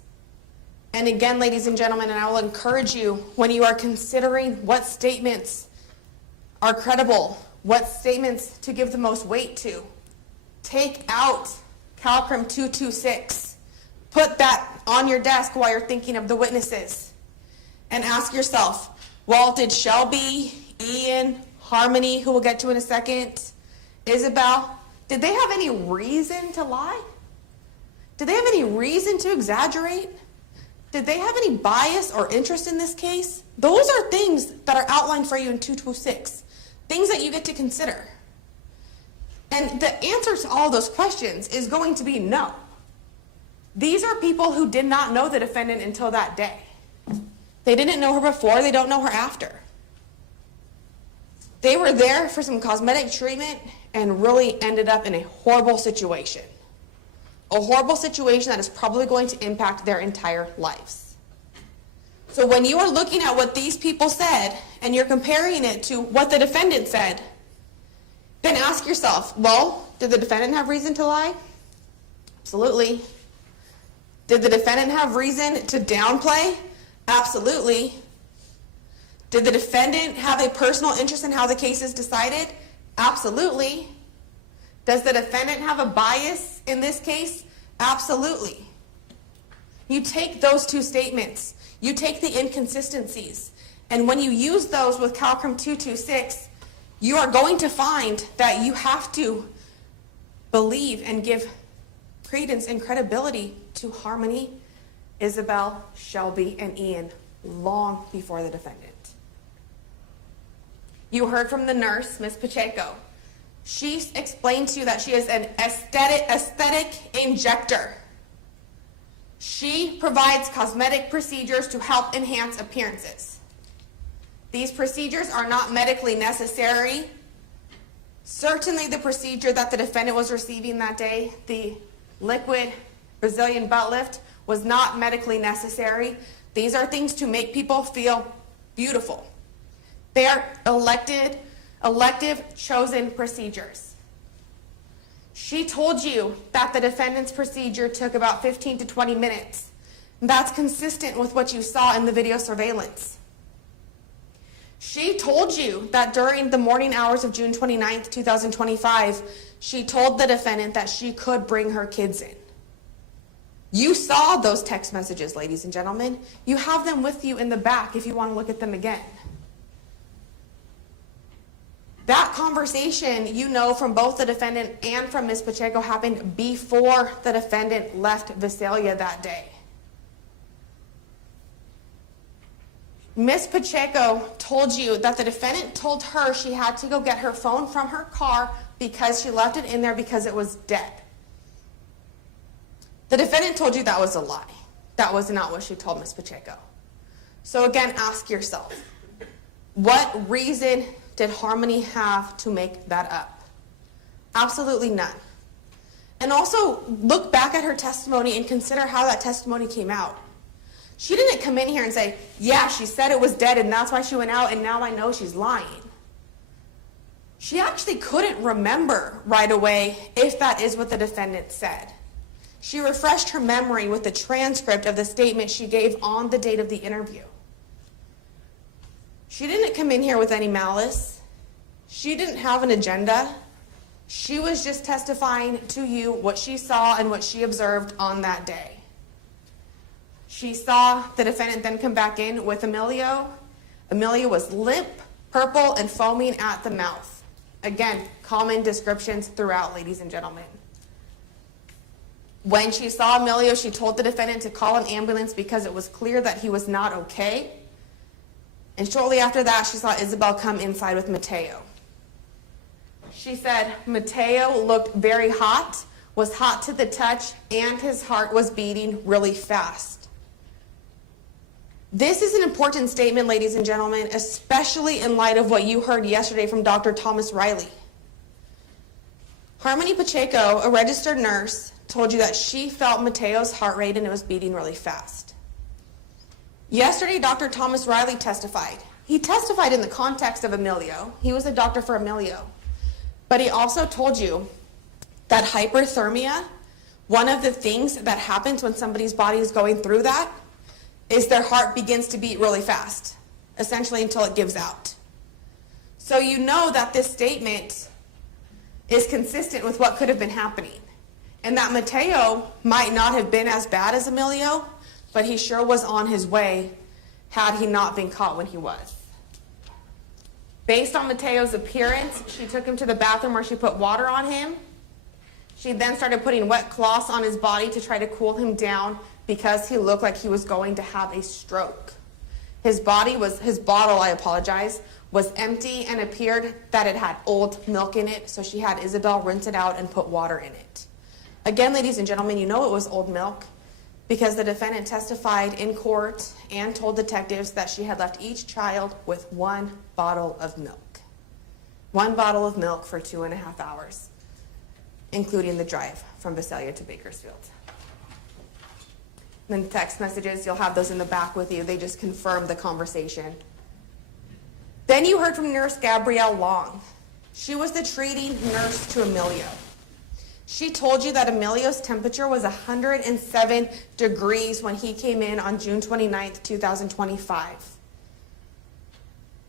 And again, ladies and gentlemen, and I will encourage you, when you are considering what statements are credible, what statements to give the most weight to, take out Courtroom 226. Put that on your desk while you're thinking of the witnesses. And ask yourself, well, did Shelby, Ian, Harmony, who we'll get to in a second, Isabel, did they have any reason to lie? Did they have any reason to exaggerate? Did they have any bias or interest in this case? Those are things that are outlined for you in 226. Things that you get to consider. And the answer to all those questions is going to be no. These are people who did not know the defendant until that day. They didn't know her before, they don't know her after. They were there for some cosmetic treatment and really ended up in a horrible situation. A horrible situation that is probably going to impact their entire lives. So when you are looking at what these people said and you're comparing it to what the defendant said, then ask yourself, well, did the defendant have reason to lie? Absolutely. Did the defendant have reason to downplay? Absolutely. Did the defendant have a personal interest in how the case is decided? Absolutely. Does the defendant have a bias in this case? Absolutely. You take those two statements, you take the inconsistencies, and when you use those with Courtroom 226, you are going to find that you have to believe and give credence and credibility to Harmony, Isabel, Shelby, and Ian long before the defendant. You heard from the nurse, Ms. Pacheco. She explained to you that she is an aesthetic injector. She provides cosmetic procedures to help enhance appearances. These procedures are not medically necessary. Certainly the procedure that the defendant was receiving that day, the liquid Brazilian butt lift, was not medically necessary. These are things to make people feel beautiful. They are elective, chosen procedures. She told you that the defendant's procedure took about 15 to 20 minutes. That's consistent with what you saw in the video surveillance. She told you that during the morning hours of June 29th, 2025, she told the defendant that she could bring her kids in. You saw those text messages, ladies and gentlemen. You have them with you in the back if you want to look at them again. That conversation, you know, from both the defendant and from Ms. Pacheco happened before the defendant left Visalia that day. Ms. Pacheco told you that the defendant told her she had to go get her phone from her car because she left it in there because it was dead. The defendant told you that was a lie. That was not what she told Ms. Pacheco. So again, ask yourself, what reason did Harmony have to make that up? Absolutely none. And also look back at her testimony and consider how that testimony came out. She didn't come in here and say, yeah, she said it was dead and that's why she went out and now I know she's lying. She actually couldn't remember right away if that is what the defendant said. She refreshed her memory with the transcript of the statement she gave on the date of the interview. She didn't come in here with any malice. She didn't have an agenda. She was just testifying to you what she saw and what she observed on that day. She saw the defendant then come back in with Emilio. Emilio was limp, purple, and foaming at the mouth. Again, common descriptions throughout, ladies and gentlemen. When she saw Emilio, she told the defendant to call an ambulance because it was clear that he was not okay. And shortly after that, she saw Isabel come inside with Mateo. She said Mateo looked very hot, was hot to the touch, and his heart was beating really fast. This is an important statement, ladies and gentlemen, especially in light of what you heard yesterday from Dr. Thomas Riley. Harmony Pacheco, a registered nurse, told you that she felt Mateo's heart rate and it was beating really fast. Yesterday, Dr. Thomas Riley testified. He testified in the context of Emilio. He was a doctor for Emilio. But he also told you that hyperthermia, one of the things that happens when somebody's body is going through that, is their heart begins to beat really fast, essentially until it gives out. So you know that this statement is consistent with what could have been happening. And that Mateo might not have been as bad as Emilio, but he sure was on his way had he not been caught when he was. Based on Mateo's appearance, she took him to the bathroom where she put water on him. She then started putting wet cloths on his body to try to cool him down because he looked like he was going to have a stroke. His bottle, was empty and appeared that it had old milk in it, so she had Isabel rinse it out and put water in it. Again, ladies and gentlemen, you know it was old milk because the defendant testified in court and told detectives that she had left each child with 1 bottle of milk. 1 bottle of milk for 2.5 hours, including the drive from Visalia to Bakersfield. And then text messages, you'll have those in the back with you. They just confirm the conversation. Then you heard from Nurse Gabrielle Long. She was the treating nurse to Emilio. She told you that Emilio's temperature was 107 degrees when he came in on June 29th, 2025.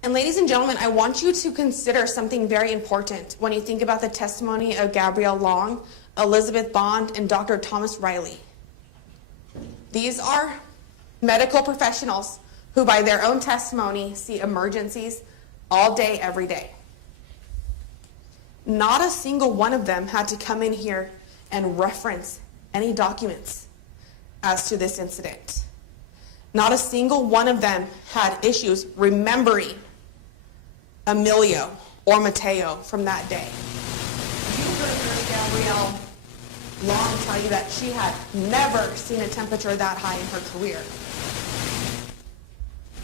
And ladies and gentlemen, I want you to consider something very important when you think about the testimony of Gabrielle Long, Elizabeth Bond, and Dr. Thomas Riley. These are medical professionals who, by their own testimony, see emergencies all day, every day. Not a single one of them had to come in here and reference any documents as to this incident. Not a single one of them had issues remembering Emilio or Mateo from that day. You heard Nurse Gabrielle Long tell you that she had never seen a temperature that high in her career.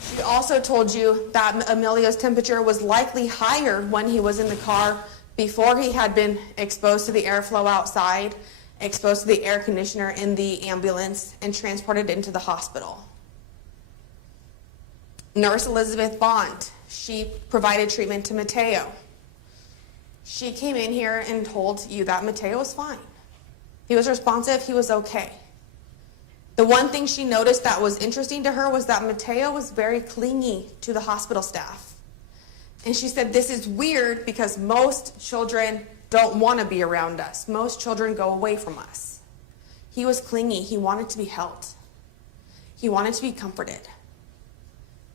She also told you that Emilio's temperature was likely higher when he was in the car before he had been exposed to the airflow outside, exposed to the air conditioner in the ambulance, and transported into the hospital. Nurse Elizabeth Bond, she provided treatment to Mateo. She came in here and told you that Mateo was fine. He was responsive, he was okay. The one thing she noticed that was interesting to her was that Mateo was very clingy to the hospital staff. And she said, this is weird because most children don't want to be around us. Most children go away from us. He was clingy. He wanted to be held. He wanted to be comforted.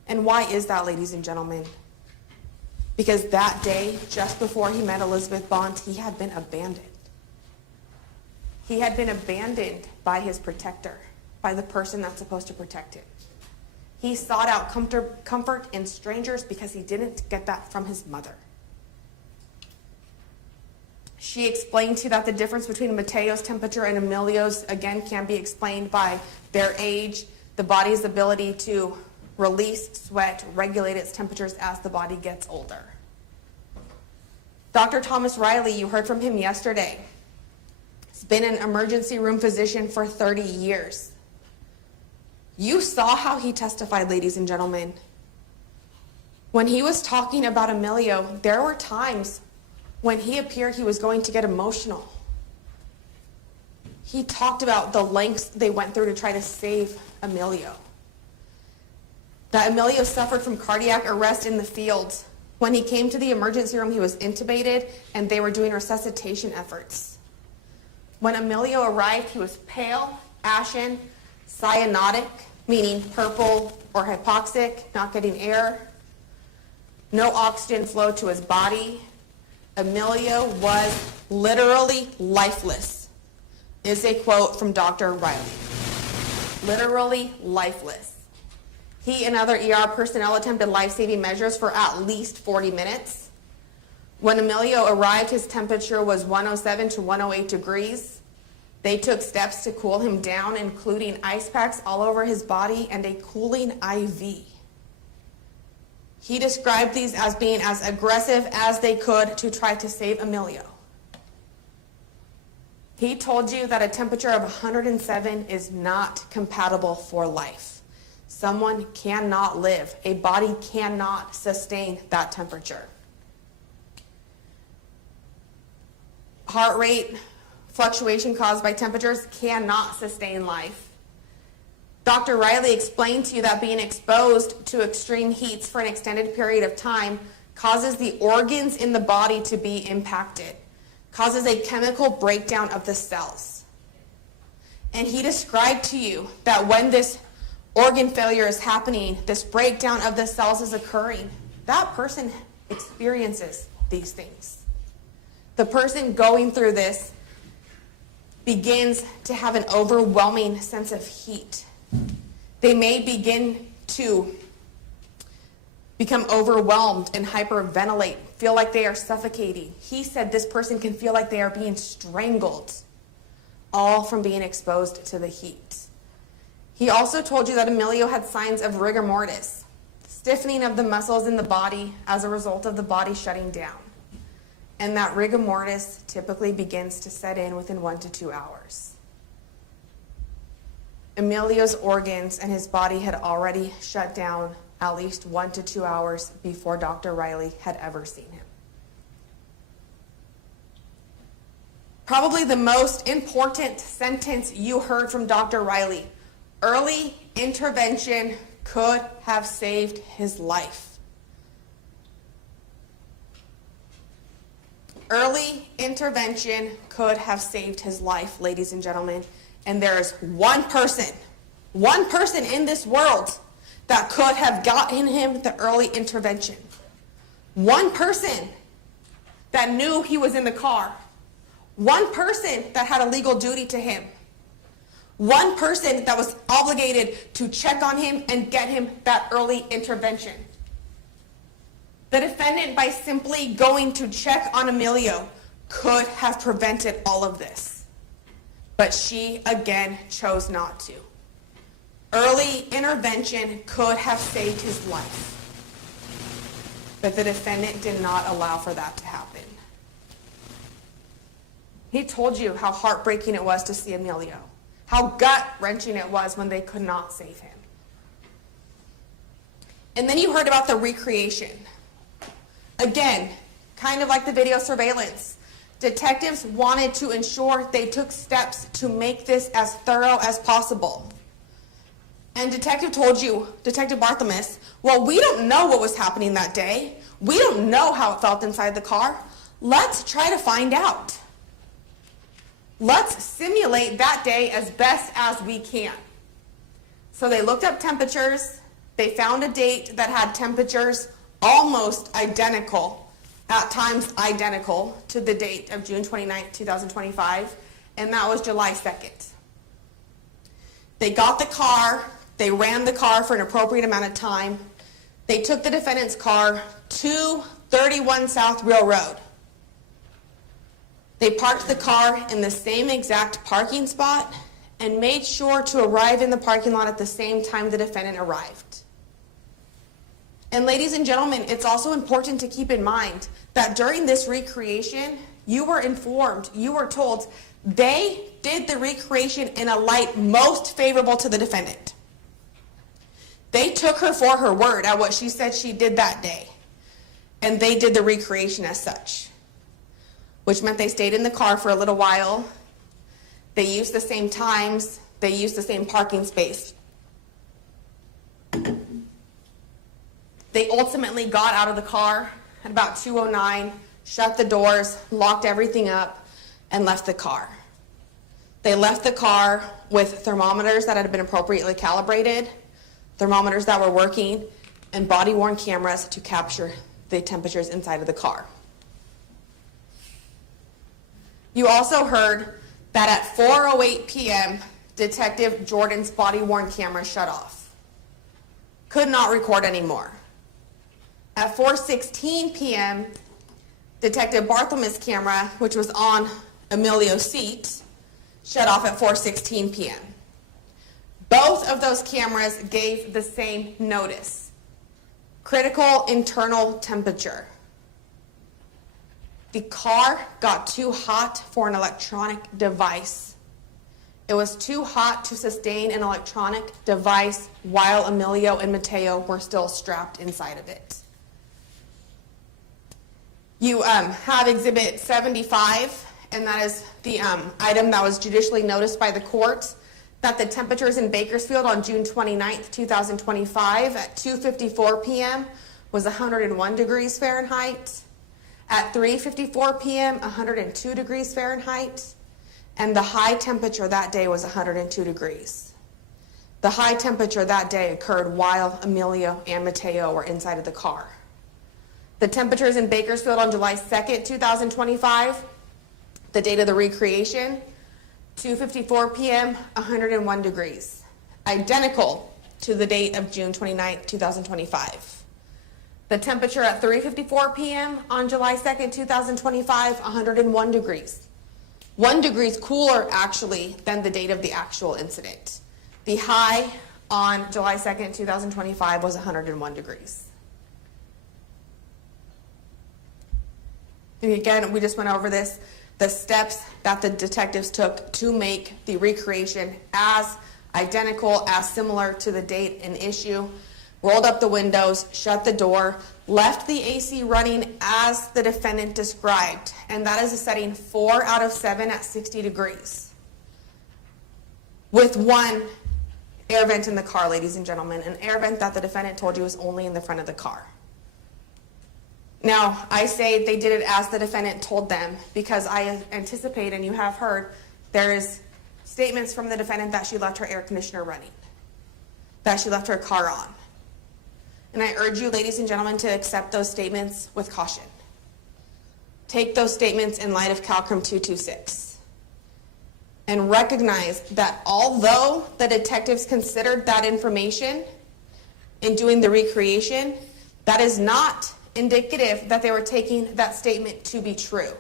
And why is that, ladies and gentlemen? Because that day, just before he met Elizabeth Bond, he had been abandoned. He had been abandoned by his protector, by the person that's supposed to protect him. He sought out comfort in strangers because he didn't get that from his mother. She explained to you that the difference between Mateo's temperature and Emilio's, again, can be explained by their age, the body's ability to release sweat, regulate its temperatures as the body gets older. Dr. Thomas Riley, you heard from him yesterday. He's been an emergency room physician for 30 years. You saw how he testified, ladies and gentlemen. When he was talking about Emilio, there were times when he appeared he was going to get emotional. He talked about the lengths they went through to try to save Emilio. That Emilio suffered from cardiac arrest in the field. When he came to the emergency room, he was intubated and they were doing resuscitation efforts. When Emilio arrived, he was pale, ashen, cyanotic, meaning purple or hypoxic, not getting air, no oxygen flow to his body. Emilio was literally lifeless is a quote from Dr. Riley. Literally lifeless. He and other ER personnel attempted life-saving measures for at least 40 minutes. When Emilio arrived, his temperature was 107 to 108 degrees. They took steps to cool him down, including ice packs all over his body and a cooling IV. He described these as being as aggressive as they could to try to save Emilio. He told you that a temperature of 107 is not compatible for life. Someone cannot live. A body cannot sustain that temperature. Heart rate fluctuation caused by temperatures cannot sustain life. Dr. Riley explained to you that being exposed to extreme heats for an extended period of time causes the organs in the body to be impacted, causes a chemical breakdown of the cells. And he described to you that when this organ failure is happening, this breakdown of the cells is occurring, that person experiences these things. The person going through this begins to have an overwhelming sense of heat. They may begin to become overwhelmed and hyperventilate, feel like they are suffocating. He said this person can feel like they are being strangled, all from being exposed to the heat. He also told you that Emilio had signs of rigor mortis, stiffening of the muscles in the body as a result of the body shutting down. And that rigor mortis typically begins to set in within 1 to 2 hours. Emilio's organs and his body had already shut down at least 1 to 2 hours before Dr. Riley had ever seen him. Probably the most important sentence you heard from Dr. Riley: early intervention could have saved his life. Early intervention could have saved his life, ladies and gentlemen. And there is one person in this world that could have gotten him the early intervention. One person that knew he was in the car. One person that had a legal duty to him. One person that was obligated to check on him and get him that early intervention. The defendant, by simply going to check on Emilio, could have prevented all of this. But she, again, chose not to. Early intervention could have saved his life. But the defendant did not allow for that to happen. He told you how heartbreaking it was to see Emilio, how gut-wrenching it was when they could not save him. And then you heard about the recreation. Again, kind of like the video surveillance, detectives wanted to ensure they took steps to make this as thorough as possible. And Detective Barthelmess, well, we don't know what was happening that day. We don't know how it felt inside the car. Let's try to find out. Let's simulate that day as best as we can. So they looked up temperatures. They found a date that had temperatures almost identical, at times identical, to the date of June 29, 2025, and that was July 2nd. They got the car, they ran the car for an appropriate amount of time. They took the defendant's car to 31 South Real Road. They parked the car in the same exact parking spot and made sure to arrive in the parking lot at the same time the defendant arrived. And ladies and gentlemen, it's also important to keep in mind that during this recreation, you were informed, you were told they did the recreation in a light most favorable to the defendant. They took her for her word at what she said she did that day. And they did the recreation as such, which meant they stayed in the car for a little while. They used the same times. They used the same parking space. They ultimately got out of the car at about 2:09, shut the doors, locked everything up, and left the car. They left the car with thermometers that had been appropriately calibrated, thermometers that were working, and body-worn cameras to capture the temperatures inside of the car. You also heard that at 4:08 p.m., Detective Jordan's body-worn camera shut off. Could not record anymore. At 4:16 p.m., Detective Barthelmess's camera, which was on Emilio's seat, shut off at 4:16 p.m. Both of those cameras gave the same notice: critical internal temperature. The car got too hot for an electronic device. It was too hot to sustain an electronic device while Emilio and Mateo were still strapped inside of it. You have Exhibit 75, and that is the item that was judicially noticed by the court, that the temperatures in Bakersfield on June 29th, 2025 at 2:54 p.m. was 101 degrees Fahrenheit. At 3:54 p.m., 102 degrees Fahrenheit. And the high temperature that day was 102 degrees. The high temperature that day occurred while Emilio and Mateo were inside of the car. The temperatures in Bakersfield on July 2nd, 2025, the date of the recreation, 2:54 p.m., 101 degrees. Identical to the date of June 29th, 2025. The temperature at 3:54 p.m. on July 2nd, 2025, 101 degrees. 1 degree cooler, actually, than the date of the actual incident. The high on July 2nd, 2025 was 101 degrees. And again, we just went over this, the steps that the detectives took to make the recreation as identical, as similar to the date in issue. Rolled up the windows, shut the door, left the AC running as the defendant described, and that is a setting 4 out of 7 at 60 degrees. With one air vent in the car, ladies and gentlemen, an air vent that the defendant told you was only in the front of the car. Now, I say they did it as the defendant told them because I anticipate, and you have heard, there is statements from the defendant that she left her air conditioner running, that she left her car on. And I urge you, ladies and gentlemen, to accept those statements with caution. Take those statements in light of Courtroom 226. And recognize that although the detectives considered that information in doing the recreation, that is not indicative that they were taking that statement to be true.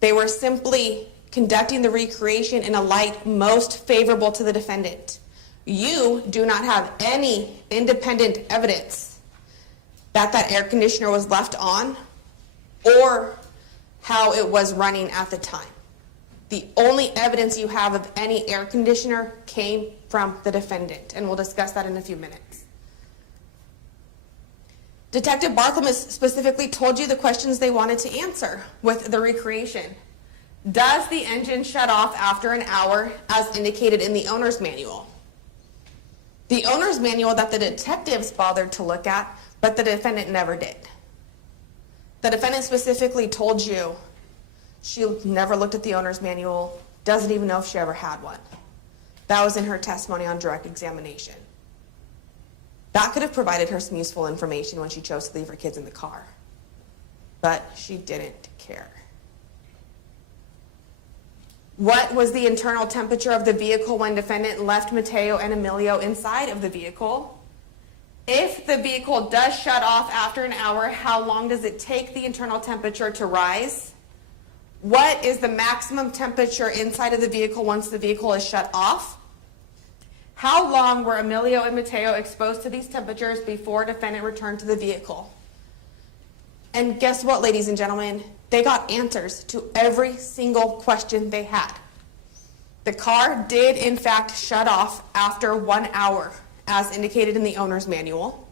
They were simply conducting the recreation in a light most favorable to the defendant. You do not have any independent evidence that that air conditioner was left on or how it was running at the time. The only evidence you have of any air conditioner came from the defendant, and we'll discuss that in a few minutes. Detective Barthelmess specifically told you the questions they wanted to answer with the recreation. Does the engine shut off after an hour as indicated in the owner's manual? The owner's manual that the detectives bothered to look at, but the defendant never did. The defendant specifically told you she never looked at the owner's manual, doesn't even know if she ever had one. That was in her testimony on direct examination. That could have provided her some useful information when she chose to leave her kids in the car. But she didn't care. What was the internal temperature of the vehicle when defendant left Mateo and Emilio inside of the vehicle? If the vehicle does shut off after an hour, how long does it take the internal temperature to rise? What is the maximum temperature inside of the vehicle once the vehicle is shut off? How long were Emilio and Mateo exposed to these temperatures before defendant returned to the vehicle? And guess what, ladies and gentlemen? They got answers to every single question they had. The car did, in fact, shut off after 1 hour, as indicated in the owner's manual.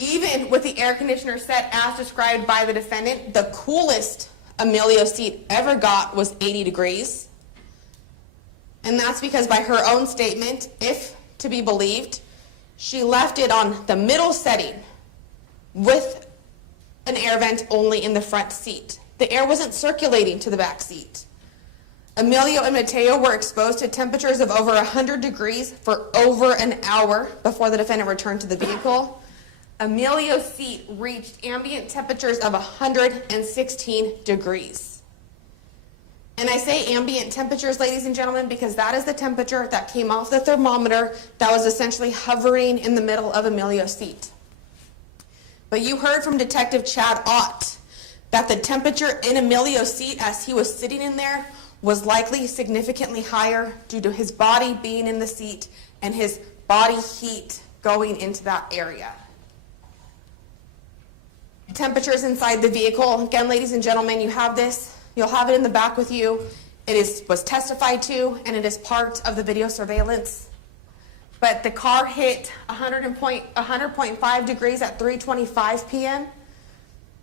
Even with the air conditioner set as described by the defendant, the coolest Emilio's seat ever got was 80 degrees. And that's because by her own statement, if to be believed, she left it on the middle setting with an air vent only in the front seat. The air wasn't circulating to the back seat. Emilio and Mateo were exposed to temperatures of over 100 degrees for over an hour before the defendant returned to the vehicle. Emilio's seat reached ambient temperatures of 116 degrees. And I say ambient temperatures, ladies and gentlemen, because that is the temperature that came off the thermometer that was essentially hovering in the middle of Emilio's seat. But you heard from Detective Chad Ott that the temperature in Emilio's seat as he was sitting in there was likely significantly higher due to his body being in the seat and his body heat going into that area. Temperatures inside the vehicle. Again, ladies and gentlemen, you have this. You'll have it in the back with you. Was testified to, and it is part of the video surveillance. But the car hit 100.5 degrees at 3:25 p.m.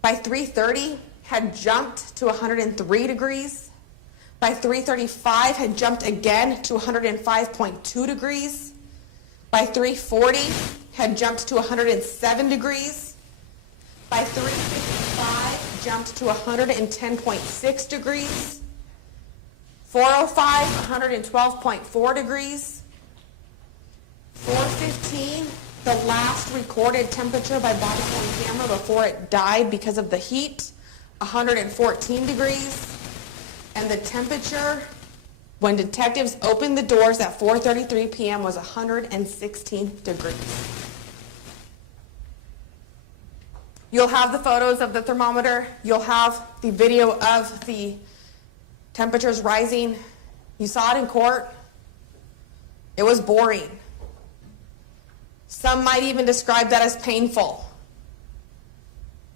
By 3:30, had jumped to 103 degrees. By 3:35, had jumped again to 105.2 degrees. By 3:40, had jumped to 107 degrees. By 3:55, jumped to 110.6 degrees. 4:05, 112.4 degrees. 4:15, the last recorded temperature by body cam camera before it died because of the heat, 114 degrees. And the temperature when detectives opened the doors at 4:33 p.m. was 116 degrees. You'll have the photos of the thermometer. You'll have the video of the temperatures rising. You saw it in court. It was boring. Some might even describe that as painful.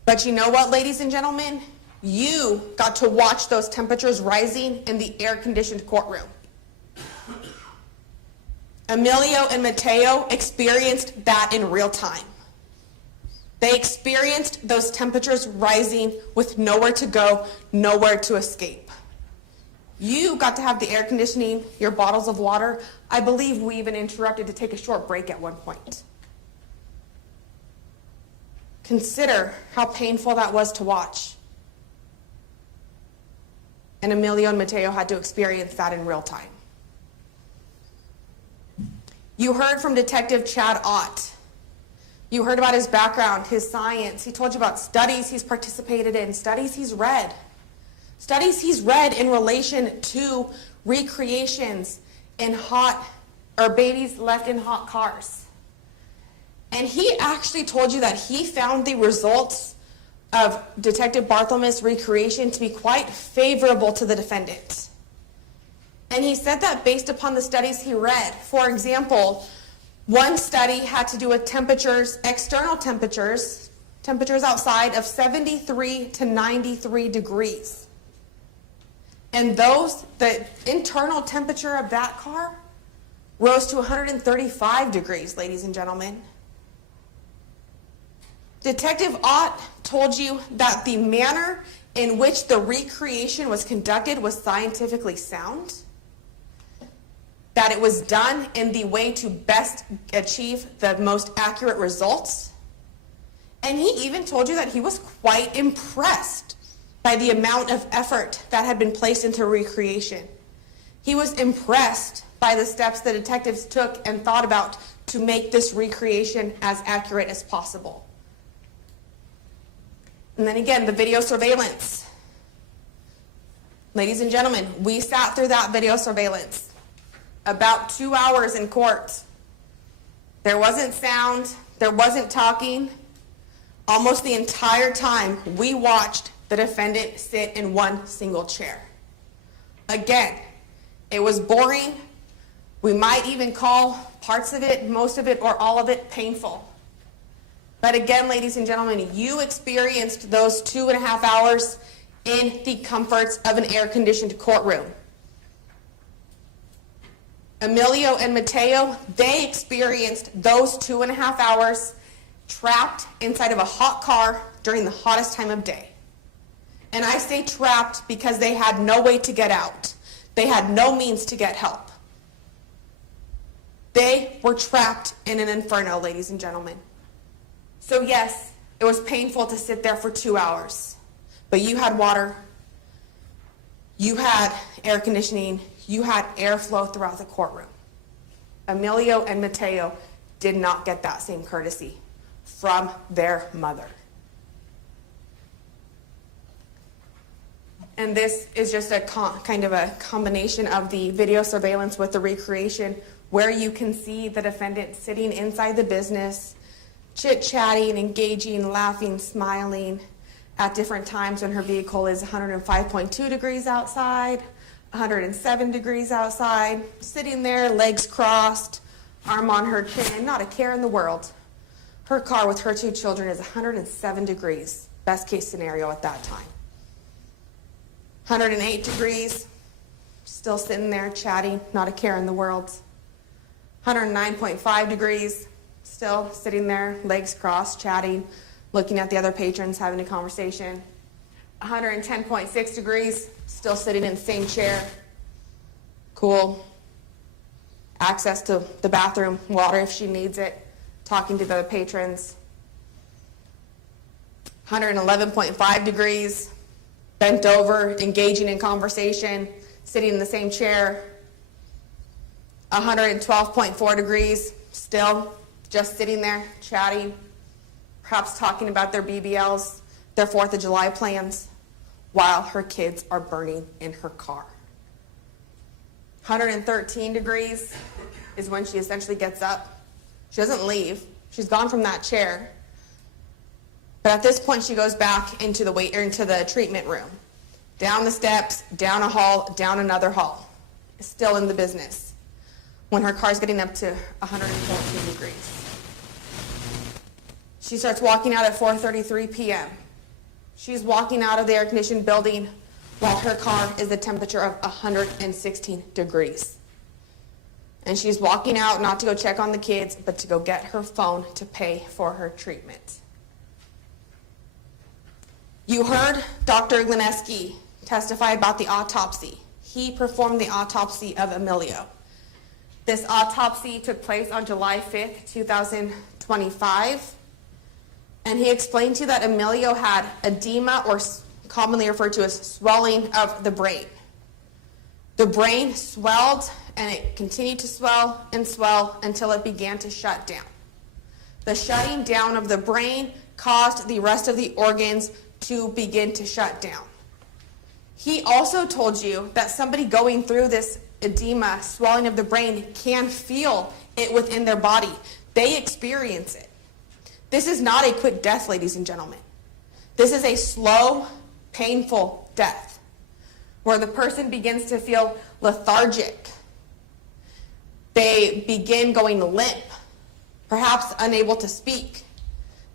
But you know what, ladies and gentlemen? You got to watch those temperatures rising in the air-conditioned courtroom. Emilio and Mateo experienced that in real time. They experienced those temperatures rising with nowhere to go, nowhere to escape. You got to have the air conditioning, your bottles of water. I believe we even interrupted to take a short break at one point. Consider how painful that was to watch. And Emilio and Mateo had to experience that in real time. You heard from Detective Chad Ott. You heard about his background, his science. He told you about studies he's participated in, studies he's read. Studies he's read in relation to recreations in babies left in hot cars. And he actually told you that he found the results of Detective Barthelmess' recreation to be quite favorable to the defendant. And he said that based upon the studies he read. For example, one study had to do with temperatures, external temperatures outside of 73 to 93 degrees. And the internal temperature of that car rose to 135 degrees, ladies and gentlemen. Detective Ott told you that the manner in which the recreation was conducted was scientifically sound, that it was done in the way to best achieve the most accurate results, and he even told you that he was quite impressed by the amount of effort that had been placed into recreation. He was impressed by the steps the detectives took and thought about to make this recreation as accurate as possible. And then again, the video surveillance. Ladies and gentlemen, we sat through that video surveillance. About 2 hours in court. There wasn't sound, there wasn't talking. Almost the entire time, we watched the defendant sit in one single chair. Again, it was boring. We might even call parts of it, most of it, or all of it painful. But again, ladies and gentlemen, you experienced those 2.5 hours in the comforts of an air-conditioned courtroom. Emilio and Mateo, they experienced those 2.5 hours trapped inside of a hot car during the hottest time of day. And I say trapped because they had no way to get out. They had no means to get help. They were trapped in an inferno, ladies and gentlemen. So yes, it was painful to sit there for 2 hours, but you had water, you had air conditioning, you had airflow throughout the courtroom. Emilio and Mateo did not get that same courtesy from their mother. And this is just a kind of a combination of the video surveillance with the recreation, where you can see the defendant sitting inside the business, chit-chatting, engaging, laughing, smiling at different times when her vehicle is 105.2 degrees outside, 107 degrees outside, sitting there, legs crossed, arm on her chin, not a care in the world. Her car with her 2 children is 107 degrees, best case scenario at that time. 108 degrees, still sitting there chatting, not a care in the world. 109.5 degrees, still sitting there, legs crossed, chatting, looking at the other patrons, having a conversation. 110.6 degrees, still sitting in the same chair. Cool. Access to the bathroom, water if she needs it, talking to the other patrons. 111.5 degrees, bent over, engaging in conversation, sitting in the same chair. 112.4 degrees, still just sitting there, chatting, perhaps talking about their BBLs, their 4th of July plans, while her kids are burning in her car. 113 degrees is when she essentially gets up. She doesn't leave. She's gone from that chair. But at this point, she goes back into the treatment room. Down the steps, down a hall, down another hall. Still in the business. When her car's getting up to 114 degrees. She starts walking out at 4:33 p.m. She's walking out of the air-conditioned building while her car is the temperature of 116 degrees. And she's walking out not to go check on the kids, but to go get her phone to pay for her treatment. You heard Dr. Glineski testify about the autopsy. He performed the autopsy of Emilio. This autopsy took place on July 5th, 2025. And he explained to you that Emilio had edema, or commonly referred to as swelling of the brain. The brain swelled, and it continued to swell and swell until it began to shut down. The shutting down of the brain caused the rest of the organs to begin to shut down. He also told you that somebody going through this edema, swelling of the brain, can feel it within their body. They experience it. This is not a quick death, ladies and gentlemen. This is a slow, painful death where the person begins to feel lethargic. They begin going limp, perhaps unable to speak.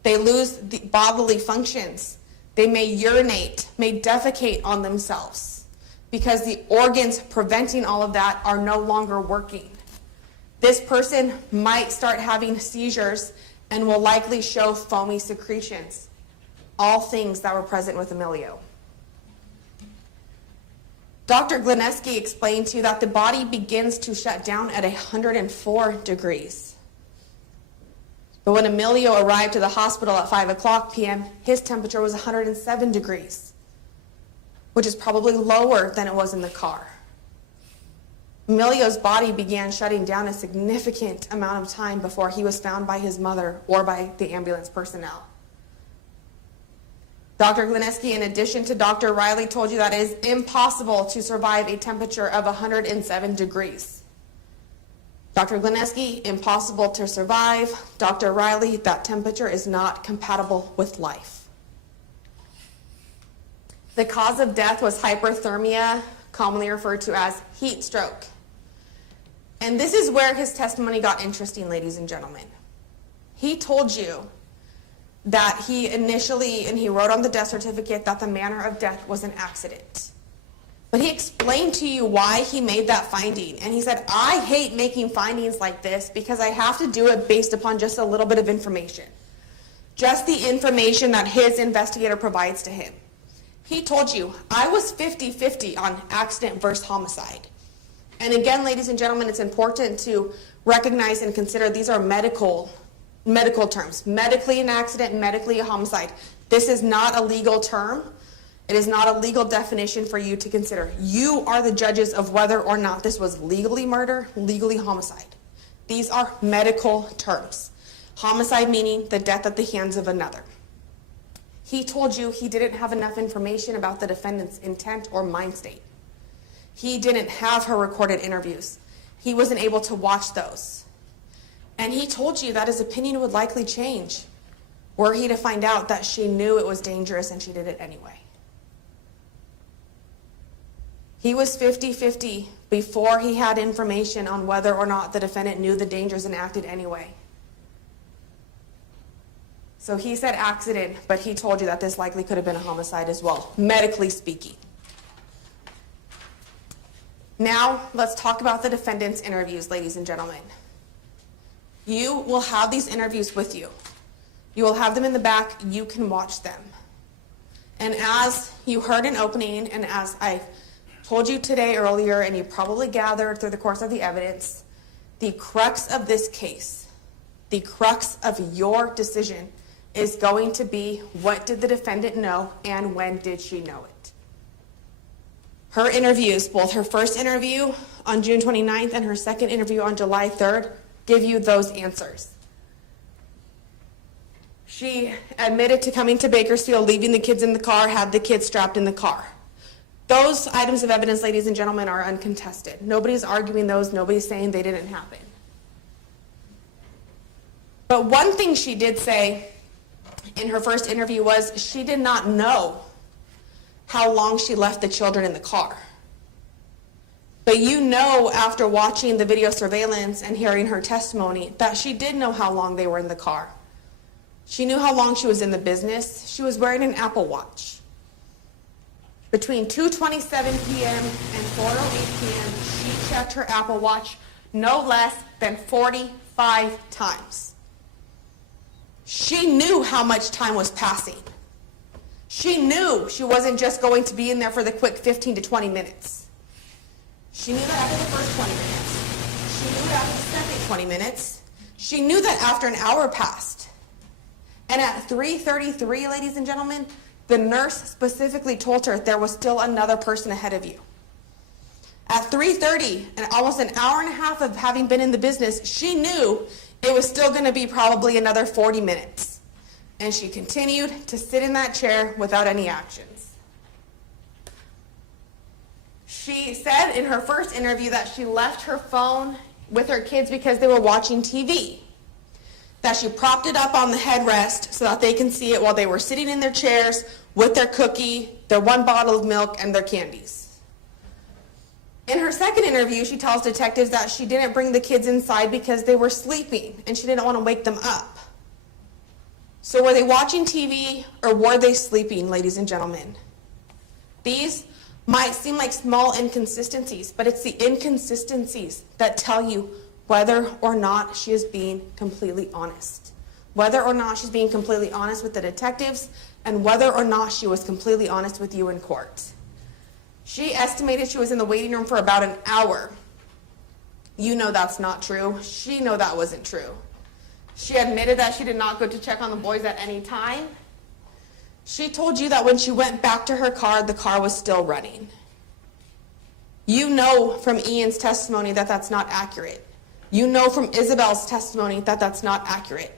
They lose the bodily functions. They may urinate, may defecate on themselves because the organs preventing all of that are no longer working. This person might start having seizures and will likely show foamy secretions, all things that were present with Emilio. Dr. Glineski explained to you that the body begins to shut down at 104 degrees. But when Emilio arrived to the hospital at 5 o'clock p.m., his temperature was 107 degrees, which is probably lower than it was in the car. Emilio's body began shutting down a significant amount of time before he was found by his mother or by the ambulance personnel. Dr. Glineski, in addition to Dr. Riley, told you that it is impossible to survive a temperature of 107 degrees. Dr. Glineski, impossible to survive. Dr. Riley, that temperature is not compatible with life. The cause of death was hyperthermia, commonly referred to as heat stroke. And this is where his testimony got interesting, ladies and gentlemen. He told you that he initially, and he wrote on the death certificate, that the manner of death was an accident. But he explained to you why he made that finding. And he said, I hate making findings like this because I have to do it based upon just a little bit of information. Just the information that his investigator provides to him. He told you, I was 50-50 on accident versus homicide. And again, ladies and gentlemen, it's important to recognize and consider these are medical terms. Medically an accident, medically a homicide. This is not a legal term. It is not a legal definition for you to consider. You are the judges of whether or not this was legally murder, legally homicide. These are medical terms. Homicide meaning the death at the hands of another. He told you he didn't have enough information about the defendant's intent or mind state. He didn't have her recorded interviews. He wasn't able to watch those. And he told you that his opinion would likely change were he to find out that she knew it was dangerous and she did it anyway. He was 50-50 before he had information on whether or not the defendant knew the dangers and acted anyway. So he said accident, but he told you that this likely could have been a homicide as well, medically speaking. Now, let's talk about the defendant's interviews, ladies and gentlemen. You will have these interviews with you. You will have them in the back. You can watch them. And as you heard in opening, and as I told you today earlier, and you probably gathered through the course of the evidence, the crux of this case, the crux of your decision is going to be, what did the defendant know and when did she know it? Her interviews, both her first interview on June 29th and her second interview on July 3rd, give you those answers. She admitted to coming to Bakersfield, leaving the kids in the car, had the kids strapped in the car. Those items of evidence, ladies and gentlemen, are uncontested. Nobody's arguing those. Nobody's saying they didn't happen. But one thing she did say in her first interview was she did not know how long she left the children in the car. But you know, after watching the video surveillance and hearing her testimony, that she did know how long they were in the car. She knew how long she was in the business. She was wearing an Apple Watch. Between 2:27 p.m. and 4:08 p.m., she checked her Apple Watch no less than 45 times. She knew how much time was passing. She knew she wasn't just going to be in there for the quick 15 to 20 minutes. She knew that after the first 20 minutes. She knew that after the second 20 minutes. She knew that after an hour passed. And at 3:33, ladies and gentlemen, the nurse specifically told her there was still another person ahead of you. At 3:30, and almost an hour and a half of having been in the business, she knew it was still going to be probably another 40 minutes. And she continued to sit in that chair without any actions. She said in her first interview that she left her phone with her kids because they were watching TV. That she propped it up on the headrest so that they can see it while they were sitting in their chairs with their cookie, their one bottle of milk, and their candies. In her second interview, she tells detectives that she didn't bring the kids inside because they were sleeping and she didn't want to wake them up. So were they watching TV or were they sleeping, ladies and gentlemen? These might seem like small inconsistencies, but it's the inconsistencies that tell you whether or not she is being completely honest. Whether or not she's being completely honest with the detectives, and whether or not she was completely honest with you in court. She estimated she was in the waiting room for about an hour. You know that's not true. She knew that wasn't true. She admitted that she did not go to check on the boys at any time. She told you that when she went back to her car, the car was still running. You know from Ian's testimony that that's not accurate. You know from Isabel's testimony that that's not accurate.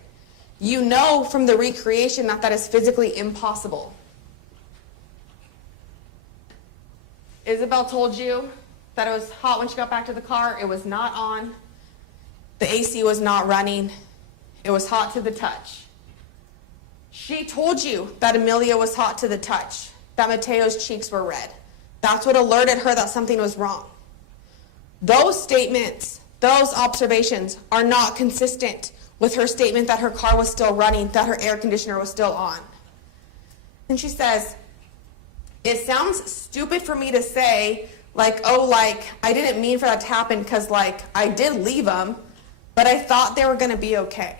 You know from the recreation that that is physically impossible. Isabel told you that it was hot when she got back to the car. It was not on. The AC was not running. It was hot to the touch. She told you that Amelia was hot to the touch, that Mateo's cheeks were red. That's what alerted her that something was wrong. Those statements, those observations are not consistent with her statement that her car was still running, that her air conditioner was still on. And she says, it sounds stupid for me to say, I didn't mean for that to happen because, I did leave them, but I thought they were going to be okay.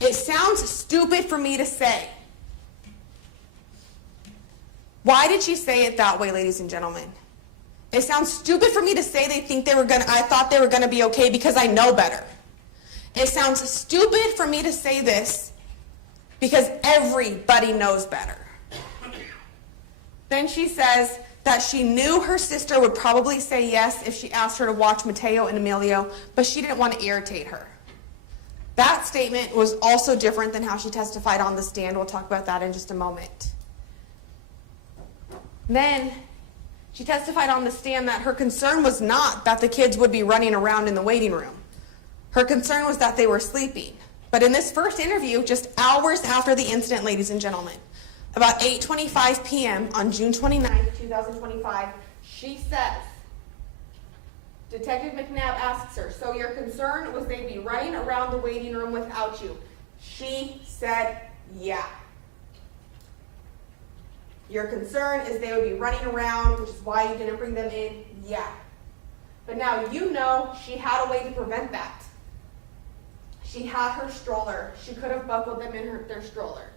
It sounds stupid for me to say. Why did she say it that way, ladies and gentlemen? It sounds stupid for me to say I thought they were going to be okay because I know better. It sounds stupid for me to say this because everybody knows better. Then she says that she knew her sister would probably say yes if she asked her to watch Mateo and Emilio, but she didn't want to irritate her. That statement was also different than how she testified on the stand. We'll talk about that in just a moment. Then she testified on the stand that her concern was not that the kids would be running around in the waiting room. Her concern was that they were sleeping. But in this first interview, just hours after the incident, ladies and gentlemen, about 8:25 p.m. on June 29, 2025, she says, Detective McNabb asks her, so your concern was they'd be running around the waiting room without you? She said, yeah. Your concern is they would be running around, which is why you didn't bring them in? Yeah. But now you know she had a way to prevent that. She had her stroller. She could have buckled them in their stroller.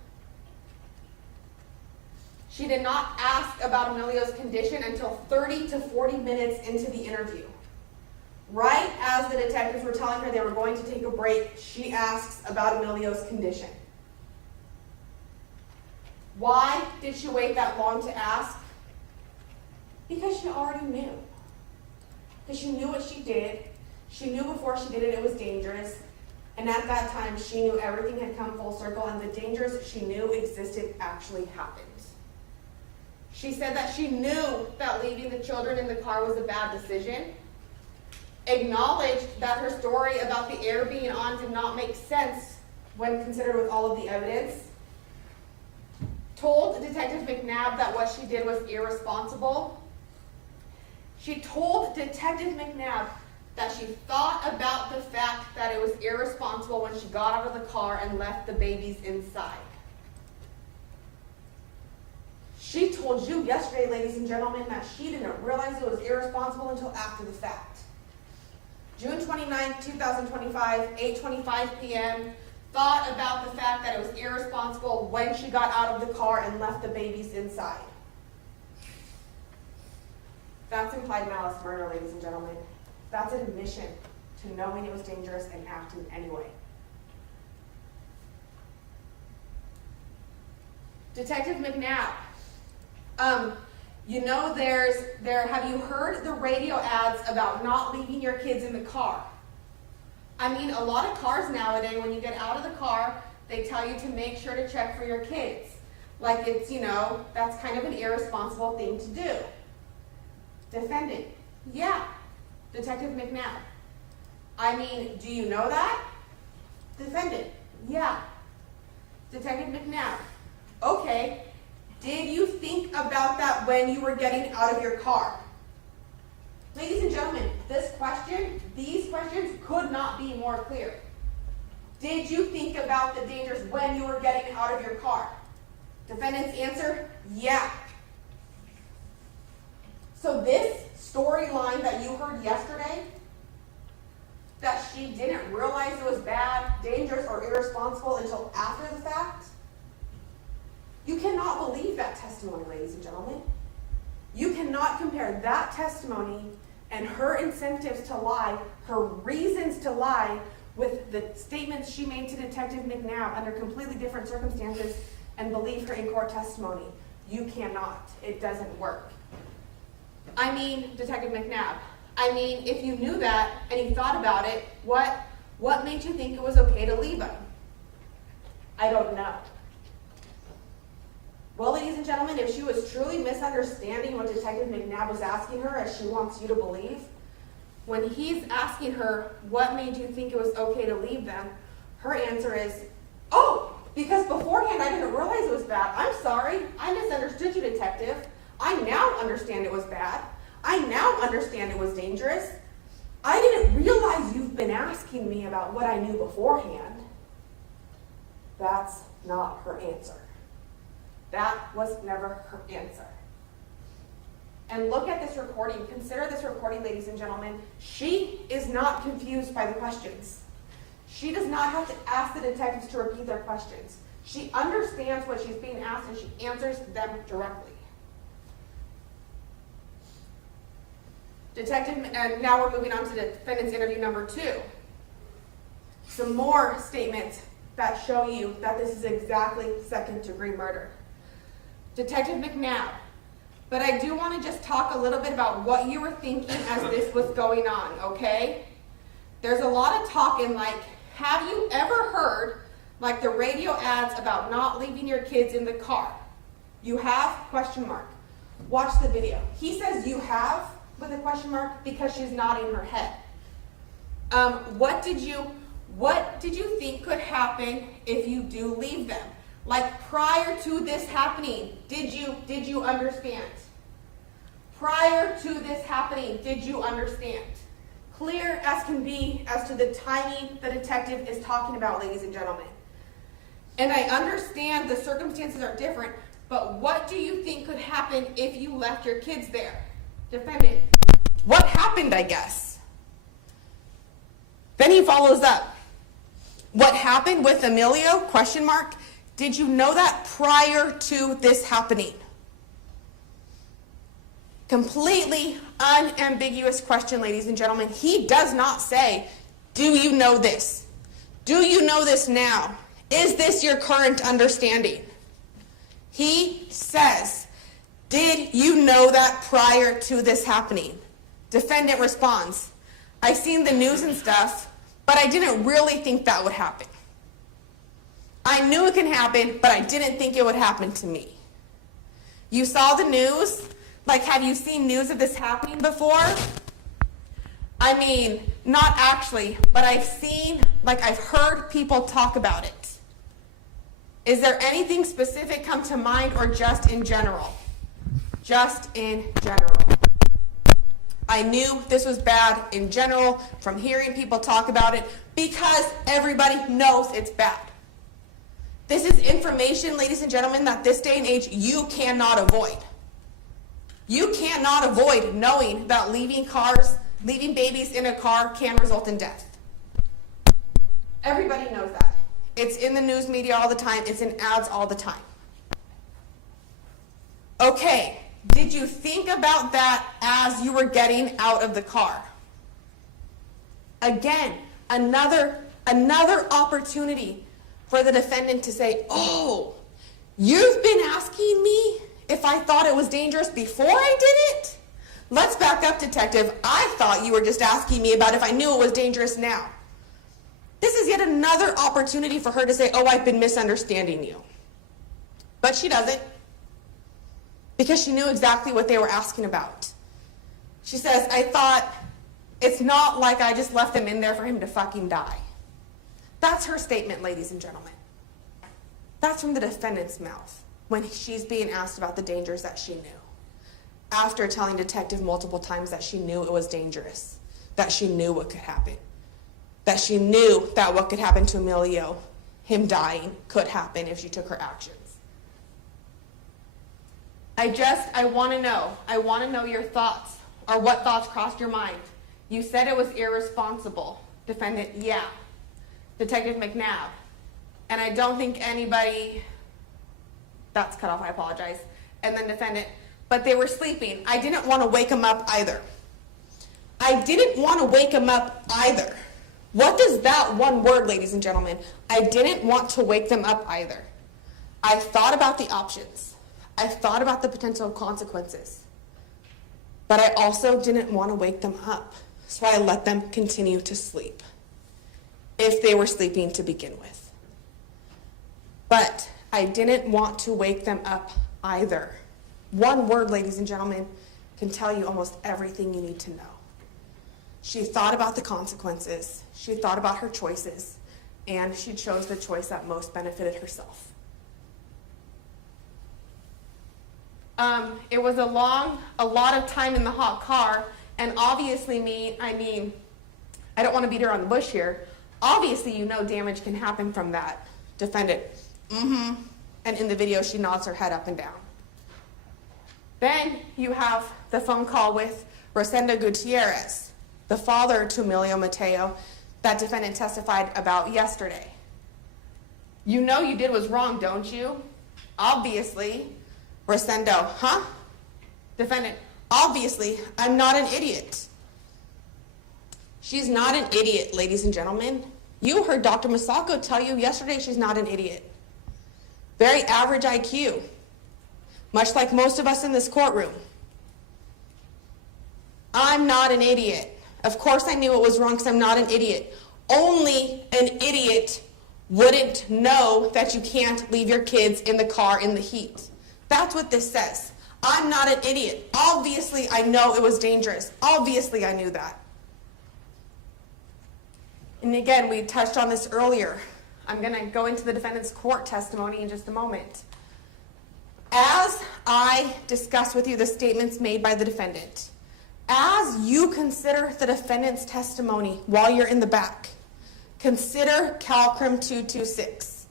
She did not ask about Emilio's condition until 30 to 40 minutes into the interview. Right as the detectives were telling her they were going to take a break, she asks about Emilio's condition. Why did she wait that long to ask? Because she already knew. Because she knew what she did. She knew before she did it, it was dangerous. And at that time, she knew everything had come full circle and the dangers she knew existed actually happened. She said that she knew that leaving the children in the car was a bad decision, acknowledged that her story about the air being on did not make sense when considered with all of the evidence, told Detective McNabb that what she did was irresponsible. She told Detective McNabb that she thought about the fact that it was irresponsible when she got out of the car and left the babies inside. She told you yesterday, ladies and gentlemen, that she didn't realize it was irresponsible until after the fact. June 29, 2025, 8:25 p.m., thought about the fact that it was irresponsible when she got out of the car and left the babies inside. That's implied malice murder, ladies and gentlemen. That's an admission to knowing it was dangerous and acting anyway. Detective McNabb, you know have you heard the radio ads about not leaving your kids in the car? I mean, a lot of cars nowadays, when you get out of the car, they tell you to make sure to check for your kids. Like it's, that's kind of an irresponsible thing to do. Defendant, yeah. Detective McNabb, I mean, do you know that? Defendant, yeah. Detective McNabb, okay. Did you think about that when you were getting out of your car? Ladies and gentlemen, these questions could not be more clear. Did you think about the dangers when you were getting out of your car? Defendant's answer, yeah. So this storyline that you heard yesterday, that she didn't realize it was bad, dangerous, or irresponsible until after the fact, you cannot believe that testimony, ladies and gentlemen. You cannot compare that testimony and her incentives to lie, her reasons to lie, with the statements she made to Detective McNabb under completely different circumstances and believe her in-court testimony. You cannot. It doesn't work. I mean, Detective McNabb, if you knew that and you thought about it, what made you think it was okay to leave him? I don't know. Well, ladies and gentlemen, if she was truly misunderstanding what Detective McNabb was asking her, as she wants you to believe, when he's asking her, what made you think it was okay to leave them, her answer is, oh, because beforehand I didn't realize it was bad. I'm sorry. I misunderstood you, Detective. I now understand it was bad. I now understand it was dangerous. I didn't realize you've been asking me about what I knew beforehand. That's not her answer. That was never her answer. And look at this recording. Consider this recording, ladies and gentlemen. She is not confused by the questions. She does not have to ask the detectives to repeat their questions. She understands what she's being asked and she answers them directly. And now we're moving on to the defendant's interview number 2. Some more statements that show you that this is exactly second-degree murder. Detective McNabb, but I do want to just talk a little bit about what you were thinking as this was going on, okay? There's a lot of talk in have you ever heard like the radio ads about not leaving your kids in the car? You have? Question mark. Watch the video. He says you have with a question mark because she's nodding her head. What did you think could happen if you do leave them? Like prior to this happening, did you understand? Prior to this happening, did you understand? Clear as can be as to the timing the detective is talking about, ladies and gentlemen. And I understand the circumstances are different, but what do you think could happen if you left your kids there? Defendant, what happened, I guess? Then he follows up. What happened with Emilio? Question mark. Did you know that prior to this happening? Completely unambiguous question, ladies and gentlemen. He does not say, do you know this? Do you know this now? Is this your current understanding? He says, did you know that prior to this happening? Defendant responds, I seen the news and stuff, but I didn't really think that would happen. I knew it can happen, but I didn't think it would happen to me. You saw the news? Like, have you seen news of this happening before? I mean, not actually, but I've heard people talk about it. Is there anything specific come to mind or just in general? Just in general. I knew this was bad in general from hearing people talk about it because everybody knows it's bad. This is information, ladies and gentlemen, that this day and age you cannot avoid. You cannot avoid knowing that leaving babies in a car can result in death. Everybody knows that. It's in the news media all the time. It's in ads all the time. Okay, did you think about that as you were getting out of the car? Again, another opportunity for the defendant to say, oh, you've been asking me if I thought it was dangerous before I did it? Let's back up, detective. I thought you were just asking me about if I knew it was dangerous now. This is yet another opportunity for her to say, oh, I've been misunderstanding you. But she doesn't, because she knew exactly what they were asking about. She says, I thought it's not like I just left them in there for him to fucking die. That's her statement, ladies and gentlemen. That's from the defendant's mouth when she's being asked about the dangers that she knew. After telling detective multiple times that she knew it was dangerous, that she knew what could happen, that she knew that what could happen to Emilio, him dying, could happen if she took her actions. I want to know your thoughts, or what thoughts crossed your mind. You said it was irresponsible. Defendant, yeah. Detective McNabb, and I don't think anybody, that's cut off, I apologize. And then defendant, but they were sleeping. I didn't want to wake them up either. I didn't want to wake them up either. What does that one word, ladies and gentlemen? I didn't want to wake them up either. I thought about the options. I thought about the potential consequences. But I also didn't want to wake them up, so I let them continue to sleep, if they were sleeping to begin with. But I didn't want to wake them up either. One word, ladies and gentlemen, can tell you almost everything you need to know. She thought about the consequences, she thought about her choices, and she chose the choice that most benefited herself. It was a lot of time in the hot car, and obviously I don't want to beat around the bush here. Obviously, you know damage can happen from that. Defendant, and in the video, she nods her head up and down. Then you have the phone call with Rosendo Gutierrez, the father to Emilio Mateo, that defendant testified about yesterday. You know you did was wrong, don't you? Obviously. Rosendo, huh? Defendant, obviously, I'm not an idiot. She's not an idiot, ladies and gentlemen. You heard Dr. Masako tell you yesterday she's not an idiot. Very average IQ, much like most of us in this courtroom. I'm not an idiot. Of course I knew it was wrong because I'm not an idiot. Only an idiot wouldn't know that you can't leave your kids in the car in the heat. That's what this says. I'm not an idiot. Obviously, I know it was dangerous. Obviously, I knew that. And again, we touched on this earlier. I'm going to go into the defendant's court testimony in just a moment. As I discuss with you the statements made by the defendant, as you consider the defendant's testimony while you're in the back, consider Courtroom 226.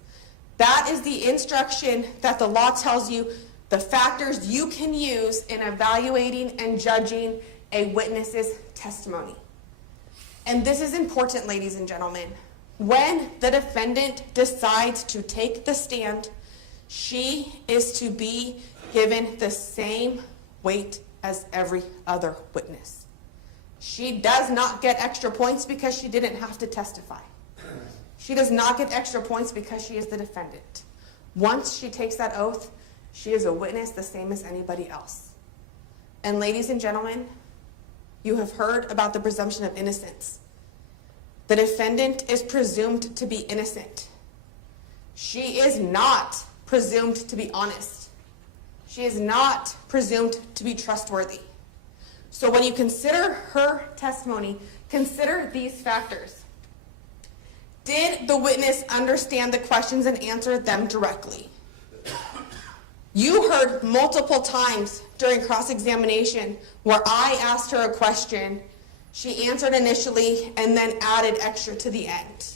That is the instruction that the law tells you the factors you can use in evaluating and judging a witness's testimony. And this is important, ladies and gentlemen. When the defendant decides to take the stand, she is to be given the same weight as every other witness. She does not get extra points because she didn't have to testify. She does not get extra points because she is the defendant. Once she takes that oath, she is a witness the same as anybody else. And ladies and gentlemen, you have heard about the presumption of innocence. The defendant is presumed to be innocent. She is not presumed to be honest. She is not presumed to be trustworthy. So when you consider her testimony, consider these factors. Did the witness understand the questions and answer them directly? You heard multiple times during cross-examination where I asked her a question, she answered initially and then added extra to the end.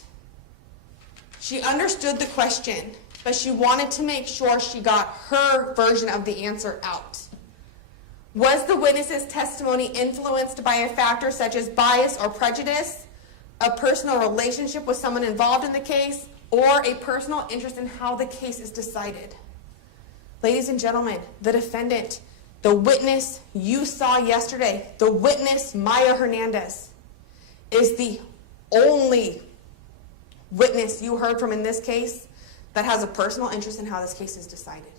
She understood the question, but she wanted to make sure she got her version of the answer out. Was the witness's testimony influenced by a factor such as bias or prejudice, a personal relationship with someone involved in the case, or a personal interest in how the case is decided? Ladies and gentlemen, the defendant, the witness you saw yesterday, the witness Maya Hernandez, is the only witness you heard from in this case that has a personal interest in how this case is decided.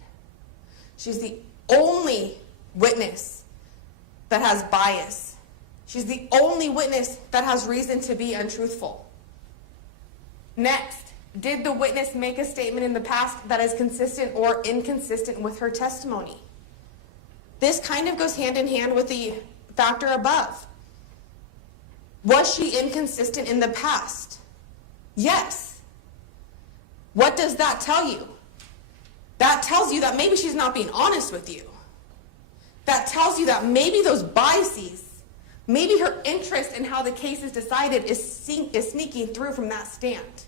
She's the only witness that has bias. She's the only witness that has reason to be untruthful. Next, did the witness make a statement in the past that is consistent or inconsistent with her testimony? This kind of goes hand in hand with the factor above. Was she inconsistent in the past? Yes. What does that tell you? That tells you that maybe she's not being honest with you. That tells you that maybe those biases, maybe her interest in how the case is decided is sneaking through from that stand.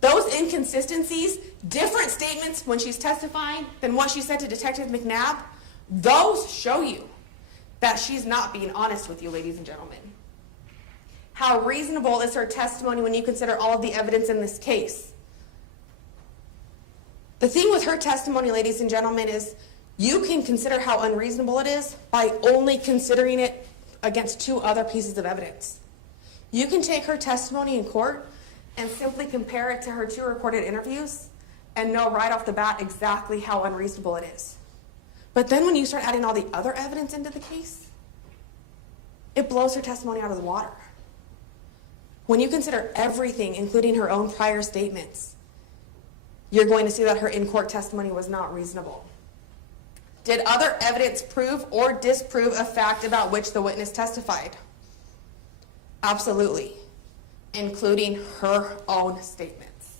Those inconsistencies, different statements when she's testifying than what she said to Detective McNabb, those show you that she's not being honest with you, ladies and gentlemen. How reasonable is her testimony when you consider all of the evidence in this case? The thing with her testimony, ladies and gentlemen, is you can consider how unreasonable it is by only considering it against two other pieces of evidence. You can take her testimony in court and simply compare it to her two recorded interviews and know right off the bat exactly how unreasonable it is. But then when you start adding all the other evidence into the case, it blows her testimony out of the water. When you consider everything, including her own prior statements, you're going to see that her in-court testimony was not reasonable. Did other evidence prove or disprove a fact about which the witness testified? Absolutely, including her own statements.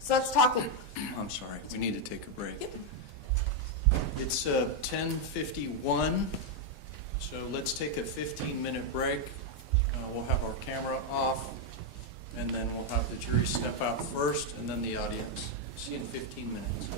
So let's talk. I'm sorry, we need to take a break. Yep. It's 10:51, so let's take a 15-minute break. We'll have our camera off, and then we'll have the jury step out first, and then the audience. See you in 15 minutes.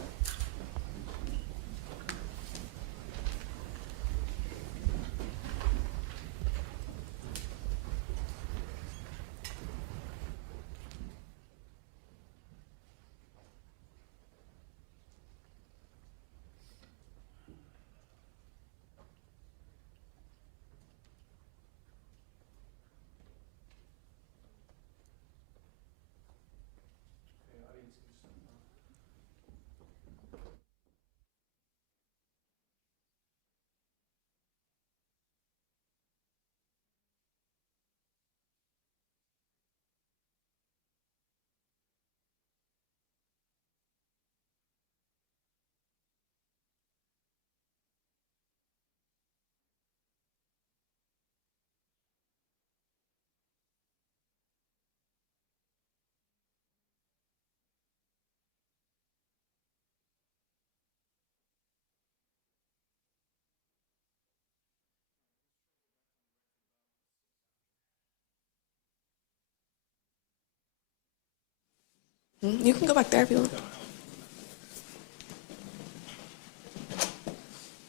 You can go back there if you want.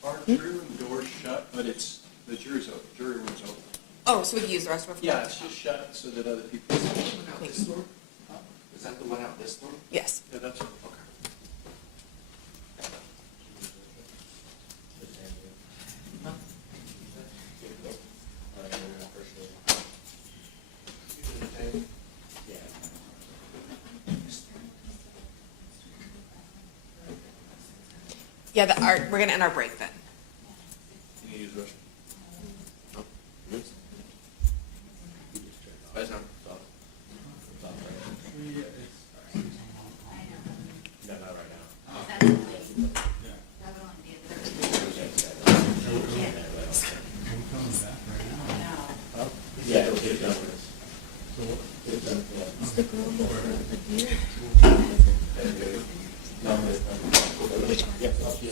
Our jury room door's shut, but it's, the jury room's open. Oh, so we can use the rest of our floor? Yeah, it's just shut so that other people. This door? Is that the one out this door? Yes. Yeah, that's okay. Yeah, we're going to end our break then. Can you use the restroom? No? Good? Guys, no. Stop. Stop right now. No, not right now. Yeah, it'll get done with this. Get done, yeah. No, yeah.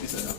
She said no.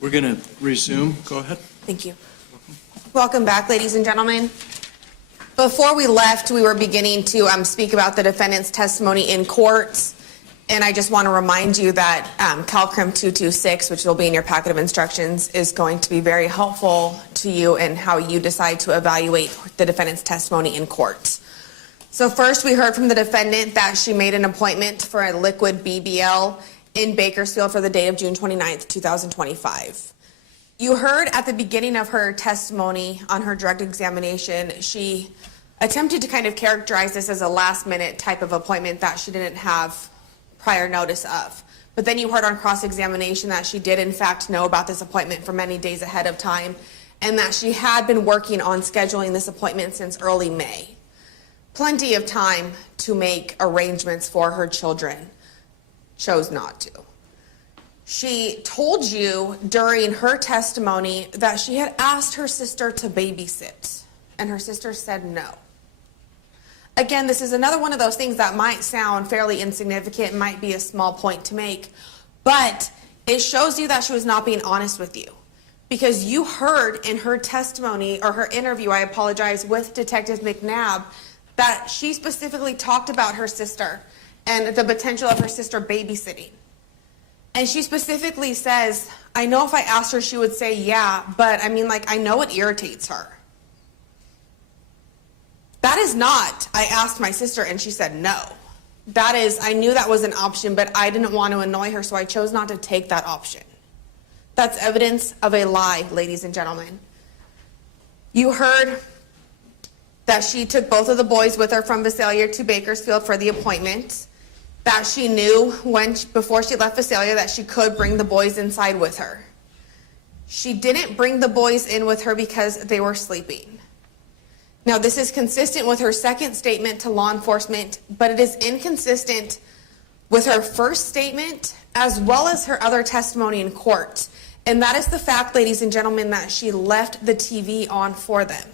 We're going to resume. Go ahead. Thank you. Welcome back, ladies and gentlemen. Before we left, we were beginning to speak about the defendant's testimony in court. And I just want to remind you that CalCrim 226, which will be in your packet of instructions, is going to be very helpful to you in how you decide to evaluate the defendant's testimony in court. So first, we heard from the defendant that she made an appointment for a liquid BBL in Bakersfield for the date of June 29th, 2025. You heard at the beginning of her testimony on her direct examination, she attempted to kind of characterize this as a last-minute type of appointment that she didn't have prior notice of. But then you heard on cross-examination that she did in fact know about this appointment for many days ahead of time, and that she had been working on scheduling this appointment since early May. Plenty of time to make arrangements for her children. Chose not to. She told you during her testimony that she had asked her sister to babysit, and her sister said no. Again, this is another one of those things that might sound fairly insignificant, might be a small point to make, but it shows you that she was not being honest with you. Because you heard in her testimony, or her interview, I apologize, with Detective McNabb, that she specifically talked about her sister and the potential of her sister babysitting. And she specifically says, I know if I asked her, she would say yeah, but I mean, like, I know it irritates her. That is not, I asked my sister and she said no. That is, I knew that was an option, but I didn't want to annoy her, so I chose not to take that option. That's evidence of a lie, ladies and gentlemen. You heard that she took both of the boys with her from Visalia to Bakersfield for the appointment, that she knew before she left Visalia that she could bring the boys inside with her. She didn't bring the boys in with her because they were sleeping. Now, this is consistent with her second statement to law enforcement, but it is inconsistent with her first statement as well as her other testimony in court. And that is the fact, ladies and gentlemen, that she left the TV on for them.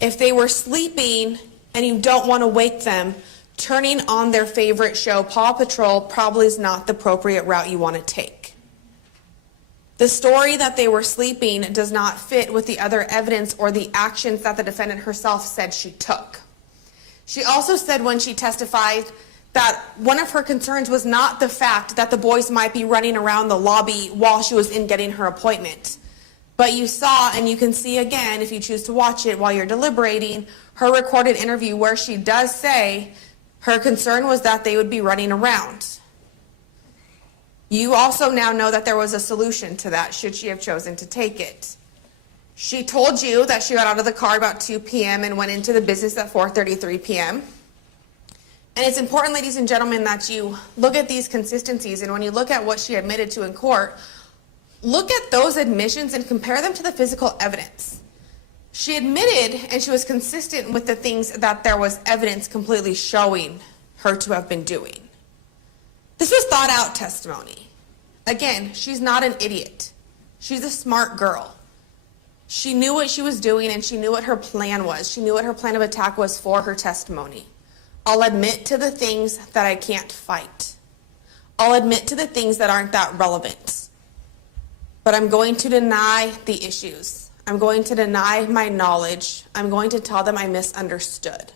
If they were sleeping and you don't want to wake them, turning on their favorite show, Paw Patrol, probably is not the appropriate route you want to take. The story that they were sleeping does not fit with the other evidence or the actions that the defendant herself said she took. She also said when she testified that one of her concerns was not the fact that the boys might be running around the lobby while she was in getting her appointment. But you saw, and you can see again if you choose to watch it while you're deliberating, her recorded interview where she does say her concern was that they would be running around. You also now know that there was a solution to that should she have chosen to take it. She told you that she got out of the car about 2 p.m. and went into the business at 4:33 p.m. And it's important, ladies and gentlemen, that you look at these consistencies, and when you look at what she admitted to in court, look at those admissions and compare them to the physical evidence. She admitted, and she was consistent with the things that there was evidence completely showing her to have been doing. This was thought out testimony. Again, she's not an idiot. She's a smart girl. She knew what she was doing and she knew what her plan was. She knew what her plan of attack was for her testimony. I'll admit to the things that I can't fight. I'll admit to the things that aren't that relevant. But I'm going to deny the issues. I'm going to deny my knowledge. I'm going to tell them I misunderstood.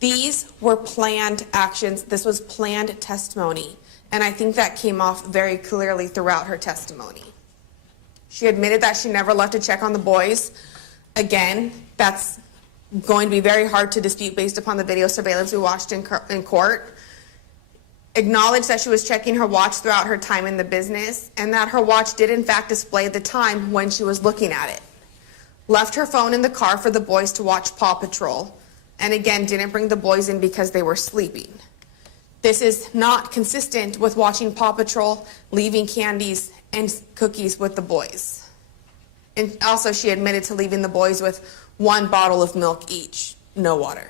These were planned actions. This was planned testimony. And I think that came off very clearly throughout her testimony. She admitted that she never left to check on the boys. Again, that's going to be very hard to dispute based upon the video surveillance we watched in court. Acknowledged that she was checking her watch throughout her time in the business and that her watch did in fact display the time when she was looking at it. Left her phone in the car for the boys to watch Paw Patrol. And again, didn't bring the boys in because they were sleeping. This is not consistent with watching Paw Patrol, leaving candies and cookies with the boys. And also she admitted to leaving the boys with 1 bottle of milk each, no water.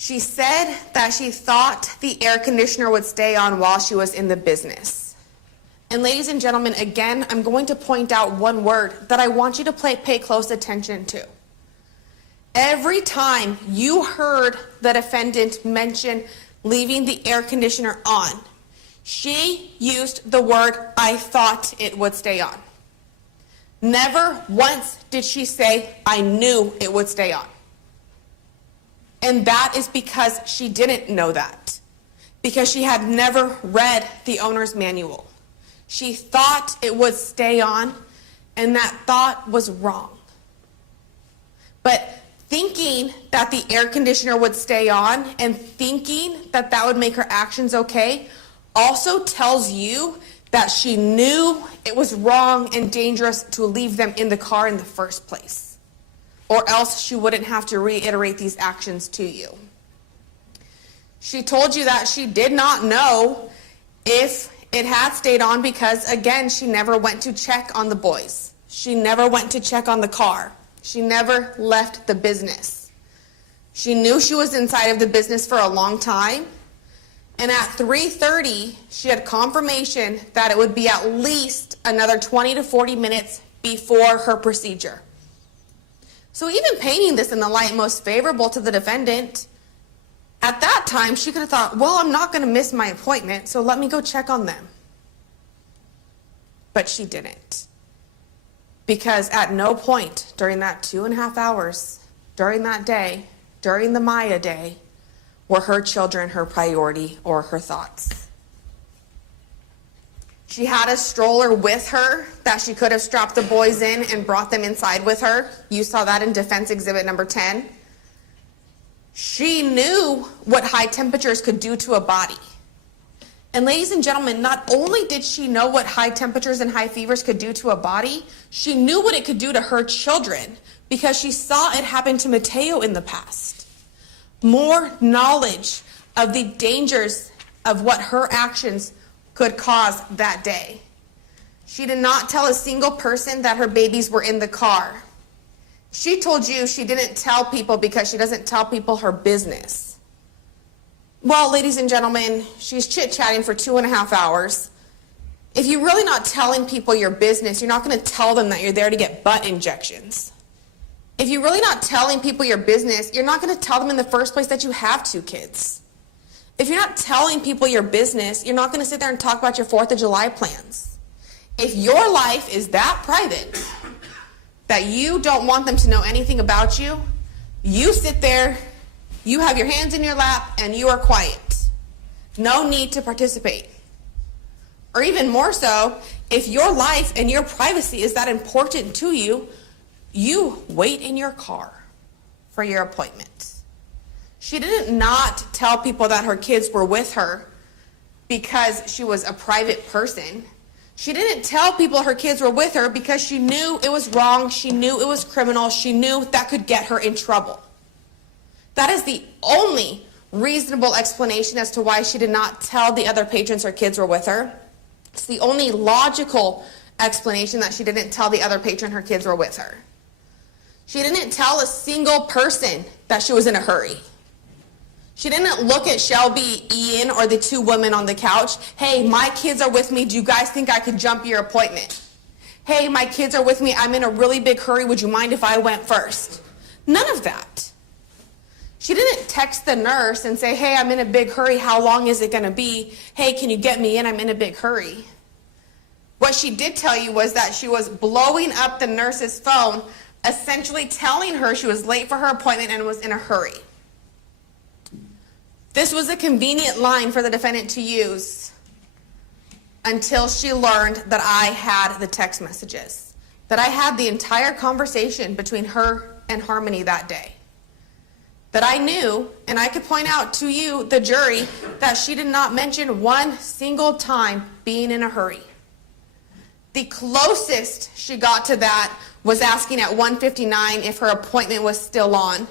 She said that she thought the air conditioner would stay on while she was in the business. And ladies and gentlemen, again, I'm going to point out one word that I want you to pay close attention to. Every time you heard the defendant mention leaving the air conditioner on, She used the word, "I thought it would stay on." Never once did she say, "I knew it would stay on." And that is because she didn't know that, because she had never read the owner's manual. She thought it would stay on, and that thought was wrong. But thinking that the air conditioner would stay on and thinking that that would make her actions okay also tells you that she knew it was wrong and dangerous to leave them in the car in the first place, or else she wouldn't have to reiterate these actions to you. She told you that she did not know if it had stayed on because, again, she never went to check on the boys. She never went to check on the car. She never left the business. She knew she was inside of the business for a long time, and at 3:30, she had confirmation that it would be at least another 20 to 40 minutes before her procedure. So even painting this in the light most favorable to the defendant, at that time, she could have thought, well, I'm not going to miss my appointment, so let me go check on them. But she didn't. Because at no point during that 2.5 hours, during that day, during the Maya day, were her children her priority or her thoughts. She had a stroller with her that she could have strapped the boys in and brought them inside with her. You saw that in Defense Exhibit number 10. She knew what high temperatures could do to a body. And ladies and gentlemen, not only did she know what high temperatures and high fevers could do to a body, she knew what it could do to her children because she saw it happen to Mateo in the past. More knowledge of the dangers of what her actions could cause that day. She did not tell a single person that her babies were in the car. She told you she didn't tell people because she doesn't tell people her business. Well, ladies and gentlemen, she's chit-chatting for 2.5 hours. If you're really not telling people your business, you're not going to tell them that you're there to get butt injections. If you're really not telling people your business, you're not going to tell them in the first place that you have 2 kids. If you're not telling people your business, you're not going to sit there and talk about your 4th of July plans. If your life is that private that you don't want them to know anything about you, you sit there, you have your hands in your lap, and you are quiet. No need to participate. Or even more so, if your life and your privacy is that important to you, you wait in your car for your appointment. She didn't not tell people that her kids were with her because she was a private person. She didn't tell people her kids were with her because she knew it was wrong, she knew it was criminal, she knew that could get her in trouble. That is the only reasonable explanation as to why she did not tell the other patrons her kids were with her. It's the only logical explanation that she didn't tell the other patron her kids were with her. She didn't tell a single person that she was in a hurry. She didn't look at Shelby, Ian, or the 2 women on the couch. Hey, my kids are with me. Do you guys think I could jump your appointment? Hey, my kids are with me. I'm in a really big hurry. Would you mind if I went first? None of that. She didn't text the nurse and say, hey, I'm in a big hurry. How long is it going to be? Hey, can you get me in? I'm in a big hurry. What she did tell you was that she was blowing up the nurse's phone, essentially telling her she was late for her appointment and was in a hurry. This was a convenient line for the defendant to use until she learned that I had the text messages, that I had the entire conversation between her and Harmony that day. That I knew, and I could point out to you, the jury, that she did not mention one single time being in a hurry. The closest she got to that was asking at 1:59 if her appointment was still on,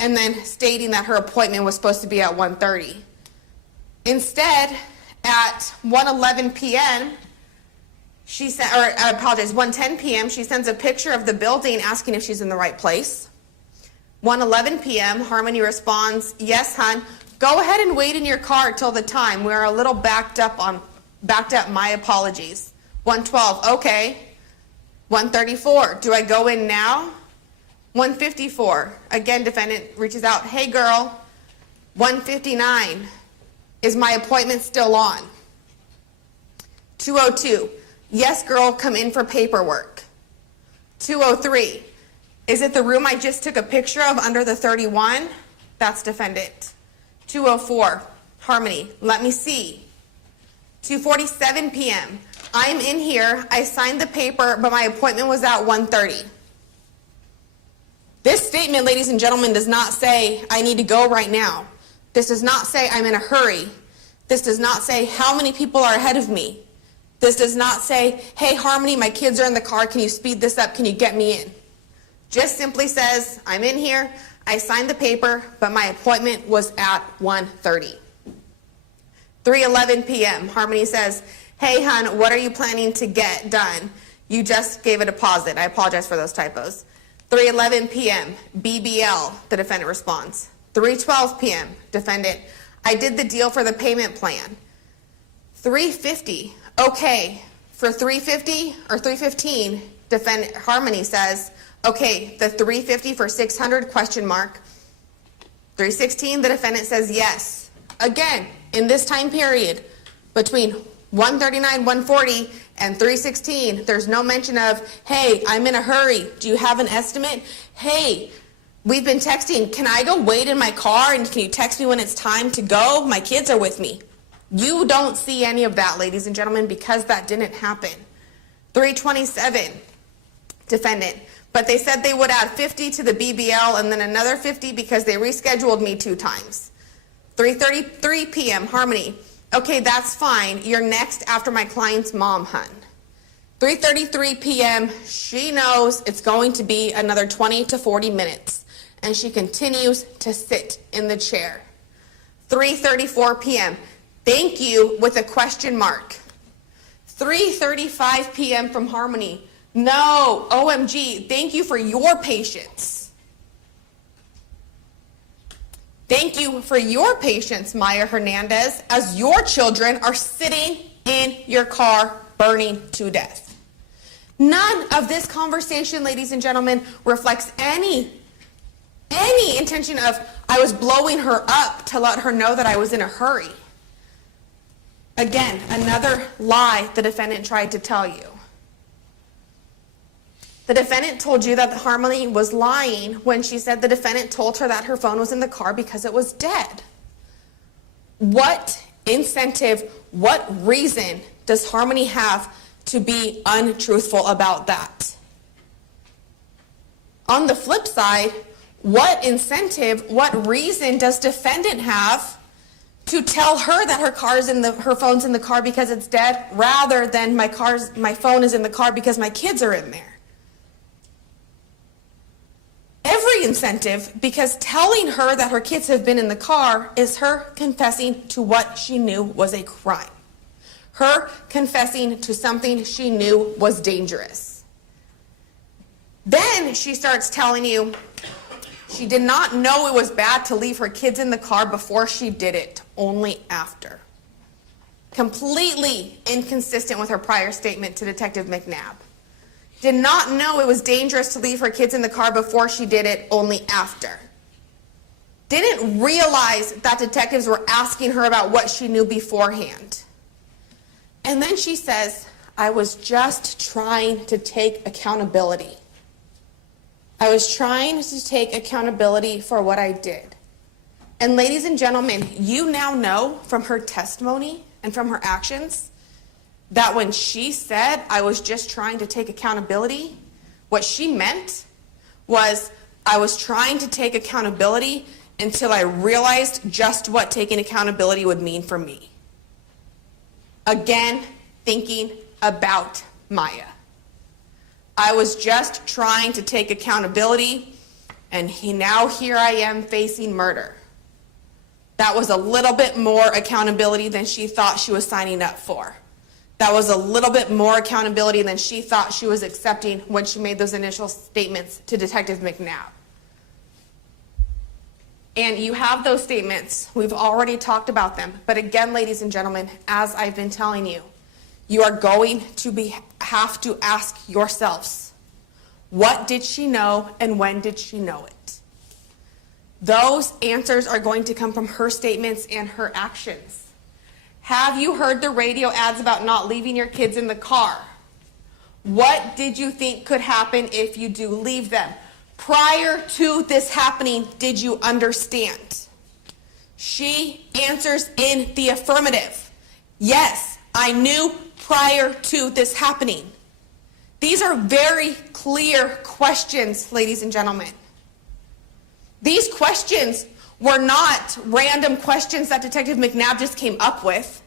and then stating that her appointment was supposed to be at 1:30. Instead, at 1:11 p.m., she sent, or I apologize, 1:10 p.m., she sends a picture of the building asking if she's in the right place. 1:11 p.m., Harmony responds, yes, hon, go ahead and wait in your car till the time. We're a little backed up, my apologies. 1:12, okay. 1:34, do I go in now? 1:54, again, defendant reaches out, hey girl, 1:59, is my appointment still on? 202, yes, girl, come in for paperwork. 203, is it the room I just took a picture of under the 31? That's defendant. 204, Harmony, let me see. 2:47 p.m., I'm in here, I signed the paper, but my appointment was at 1:30. This statement, ladies and gentlemen, does not say, I need to go right now. This does not say, I'm in a hurry. This does not say, how many people are ahead of me. This does not say, hey, Harmony, my kids are in the car. Can you speed this up? Can you get me in? Just simply says, I'm in here. I signed the paper, but my appointment was at 1:30. 3:11 p.m., Harmony says, hey, hon, what are you planning to get done? You just gave a deposit. I apologize for those typos. 3:11 p.m., BBL, the defendant responds. 3:12 p.m., defendant, I did the deal for the payment plan. 3:50, okay, for 3:50 or 3:15, defendant Harmony says, okay, the 3:50 for 600, question mark. 3:16, the defendant says yes. Again, in this time period, between 1:39, 1:40, and 3:16, there's no mention of, hey, I'm in a hurry. Do you have an estimate? Hey, we've been texting. Can I go wait in my car and can you text me when it's time to go? My kids are with me. You don't see any of that, ladies and gentlemen, because that didn't happen. 3:27, defendant. But they said they would add 50 to the BBL and then another 50 because they rescheduled me 2 times. 3:33 p.m., Harmony. Okay, that's fine. You're next after my client's mom, hun. 3:33 p.m., she knows it's going to be another 20 to 40 minutes, and she continues to sit in the chair. 3:34 p.m., thank you with a question mark. 3:35 p.m. from Harmony, no, OMG, thank you for your patience. Thank you for your patience, Maya Hernandez, as your children are sitting in your car burning to death. None of this conversation, ladies and gentlemen, reflects any intention of I was blowing her up to let her know that I was in a hurry. Again, another lie the defendant tried to tell you. The defendant told you that Harmony was lying when she said the defendant told her that her phone was in the car because it was dead. What incentive, what reason does Harmony have to be untruthful about that? On the flip side, what incentive, what reason does defendant have to tell her that her phone's in the car because it's dead rather than my phone is in the car because my kids are in there? Every incentive, because telling her that her kids have been in the car is her confessing to what she knew was a crime. Her confessing to something she knew was dangerous. Then she starts telling you she did not know it was bad to leave her kids in the car before she did it, only after. Completely inconsistent with her prior statement to Detective McNabb. Did not know it was dangerous to leave her kids in the car before she did it, only after. Didn't realize that detectives were asking her about what she knew beforehand. And then she says, I was just trying to take accountability. I was trying to take accountability for what I did. And ladies and gentlemen, you now know from her testimony and from her actions that when she said, I was just trying to take accountability, what she meant was, I was trying to take accountability until I realized just what taking accountability would mean for me. Again, thinking about Maya. I was just trying to take accountability, and now here I am facing murder. That was a little bit more accountability than she thought she was signing up for. That was a little bit more accountability than she thought she was accepting when she made those initial statements to Detective McNabb. And you have those statements. We've already talked about them. But again, ladies and gentlemen, as I've been telling you, you are going to have to ask yourselves, what did she know and when did she know it? Those answers are going to come from her statements and her actions. Have you heard the radio ads about not leaving your kids in the car? What did you think could happen if you do leave them? Prior to this happening, did you understand? She answers in the affirmative. Yes, I knew prior to this happening. These are very clear questions, ladies and gentlemen. These questions were not random questions that Detective McNabb just came up with.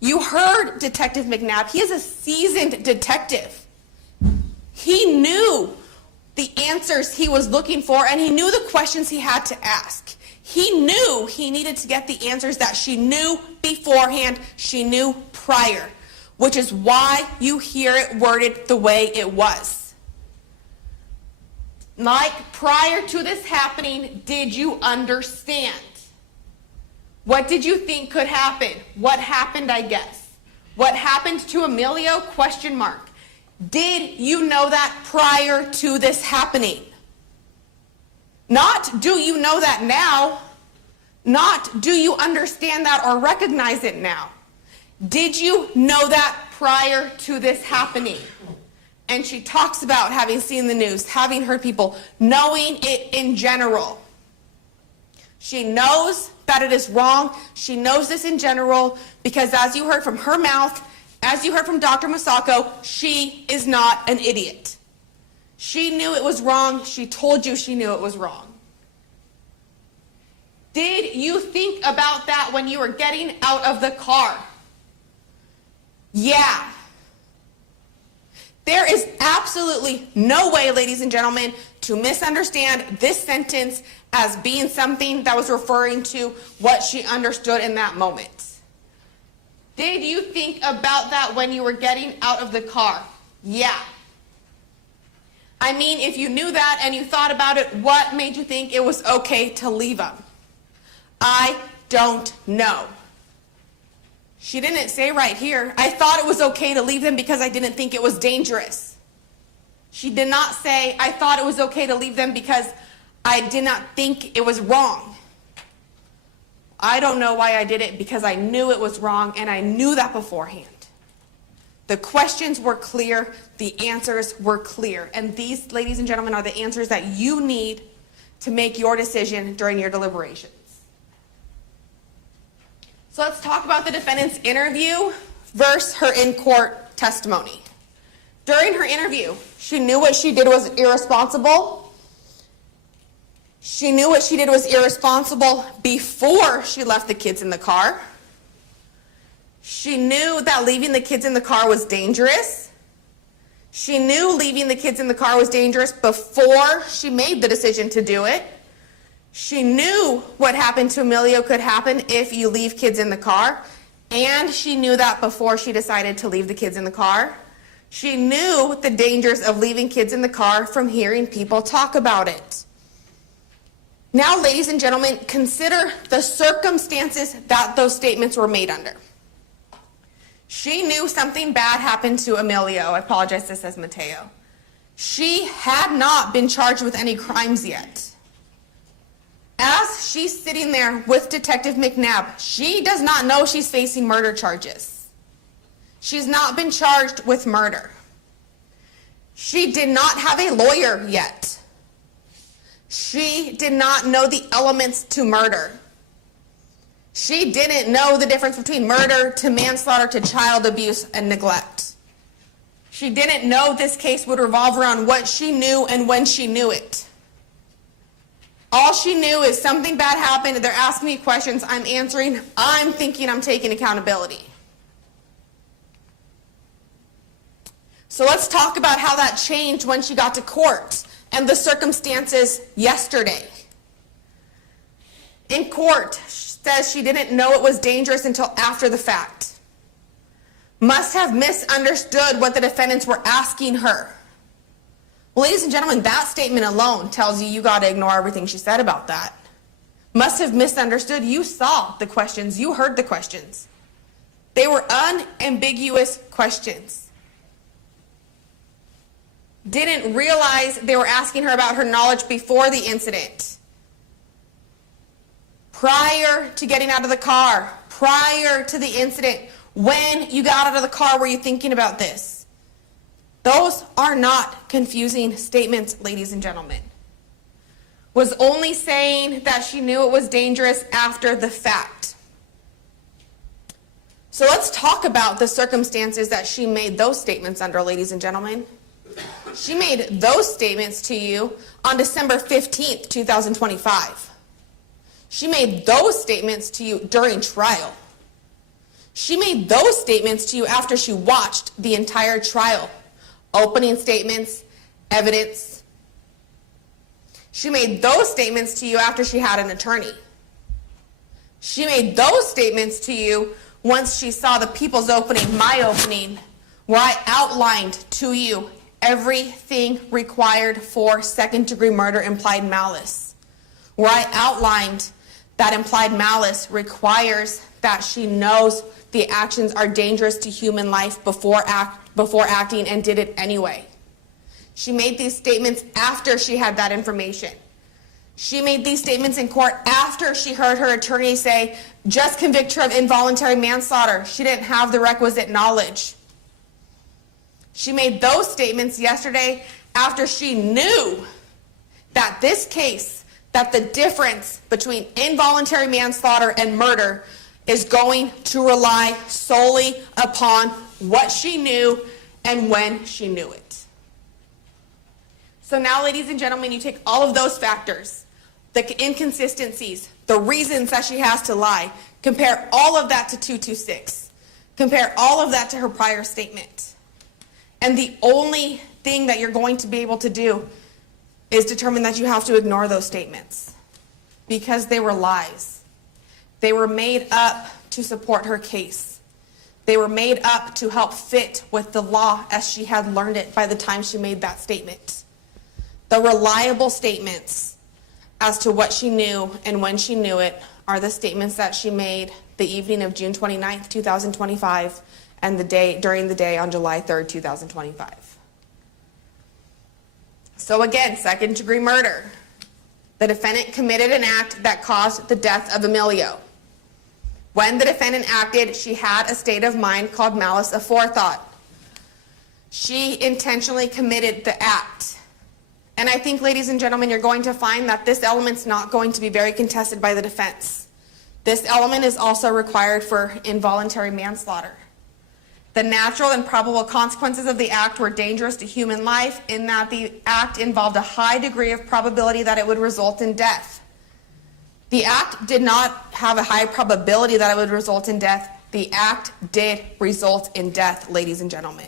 You heard Detective McNabb. He is a seasoned detective. He knew the answers he was looking for, and he knew the questions he had to ask. He knew he needed to get the answers that she knew beforehand, she knew prior, which is why you hear it worded the way it was. Like, prior to this happening, did you understand? What did you think could happen? What happened, I guess? What happened to Emilio? Question mark. Did you know that prior to this happening? Not, do you know that now? Not, do you understand that or recognize it now? Did you know that prior to this happening? And she talks about having seen the news, having heard people, knowing it in general. She knows that it is wrong. She knows this in general because, as you heard from her mouth, as you heard from Dr. Masako, she is not an idiot. She knew it was wrong. She told you she knew it was wrong. Did you think about that when you were getting out of the car? Yeah. There is absolutely no way, ladies and gentlemen, to misunderstand this sentence as being something that was referring to what she understood in that moment. Did you think about that when you were getting out of the car? Yeah. I mean, if you knew that and you thought about it, what made you think it was okay to leave them? I don't know. She didn't say right here, I thought it was okay to leave them because I didn't think it was dangerous. She did not say, I thought it was okay to leave them because I did not think it was wrong. I don't know why I did it, because I knew it was wrong, and I knew that beforehand. The questions were clear, the answers were clear, and these, ladies and gentlemen, are the answers that you need to make your decision during your deliberations. So let's talk about the defendant's interview versus her in-court testimony. During her interview, she knew what she did was irresponsible. She knew what she did was irresponsible before she left the kids in the car. She knew that leaving the kids in the car was dangerous. She knew leaving the kids in the car was dangerous before she made the decision to do it. She knew what happened to Emilio could happen if you leave kids in the car, and she knew that before she decided to leave the kids in the car. She knew the dangers of leaving kids in the car from hearing people talk about it. Now, ladies and gentlemen, consider the circumstances that those statements were made under. She knew something bad happened to Emilio. I apologize, this says Mateo. She had not been charged with any crimes yet. As she's sitting there with Detective McNabb, she does not know she's facing murder charges. She's not been charged with murder. She did not have a lawyer yet. She did not know the elements to murder. She didn't know the difference between murder to manslaughter to child abuse and neglect. She didn't know this case would revolve around what she knew and when she knew it. All she knew is something bad happened, they're asking me questions, I'm answering, I'm thinking I'm taking accountability. So let's talk about how that changed when she got to court and the circumstances yesterday. In court, she says she didn't know it was dangerous until after the fact. Must have misunderstood what the defendants were asking her. Well, ladies and gentlemen, that statement alone tells you got to ignore everything she said about that. Must have misunderstood. You saw the questions. You heard the questions. They were unambiguous questions. Didn't realize they were asking her about her knowledge before the incident. prior to getting out of the car, prior to the incident, when you got out of the car, were you thinking about this? Those are not confusing statements, ladies and gentlemen. Was only saying that she knew it was dangerous after the fact. So let's talk about the circumstances that she made those statements under, ladies and gentlemen. She made those statements to you on December 15th, 2025. She made those statements to you during trial. She made those statements to you after she watched the entire trial. Opening statements, evidence. She made those statements to you after she had an attorney. She made those statements to you once she saw the people's opening, my opening, where I outlined to you everything required for second-degree murder implied malice, where I outlined that implied malice requires that she knows the actions are dangerous to human life before acting and did it anyway. She made these statements after she had that information. She made these statements in court after she heard her attorney say, just convict her of involuntary manslaughter. She didn't have the requisite knowledge. She made those statements yesterday after she knew that this case, that the difference between involuntary manslaughter and murder is going to rely solely upon what she knew and when she knew it. So now, ladies and gentlemen, you take all of those factors, the inconsistencies, the reasons that she has to lie, compare all of that to 226, compare all of that to her prior statement. And the only thing that you're going to be able to do is determine that you have to ignore those statements because they were lies. They were made up to support her case. They were made up to help fit with the law as she had learned it by the time she made that statement. The reliable statements as to what she knew and when she knew it are the statements that she made the evening of June 29th, 2025, and during the day on July 3rd, 2025. So again, second-degree murder. The defendant committed an act that caused the death of Emilio. When the defendant acted, she had a state of mind called malice aforethought. She intentionally committed the act. And I think, ladies and gentlemen, you're going to find that this element's not going to be very contested by the defense. This element is also required for involuntary manslaughter. The natural and probable consequences of the act were dangerous to human life in that the act involved a high degree of probability that it would result in death. The act did not have a high probability that it would result in death. The act did result in death, ladies and gentlemen.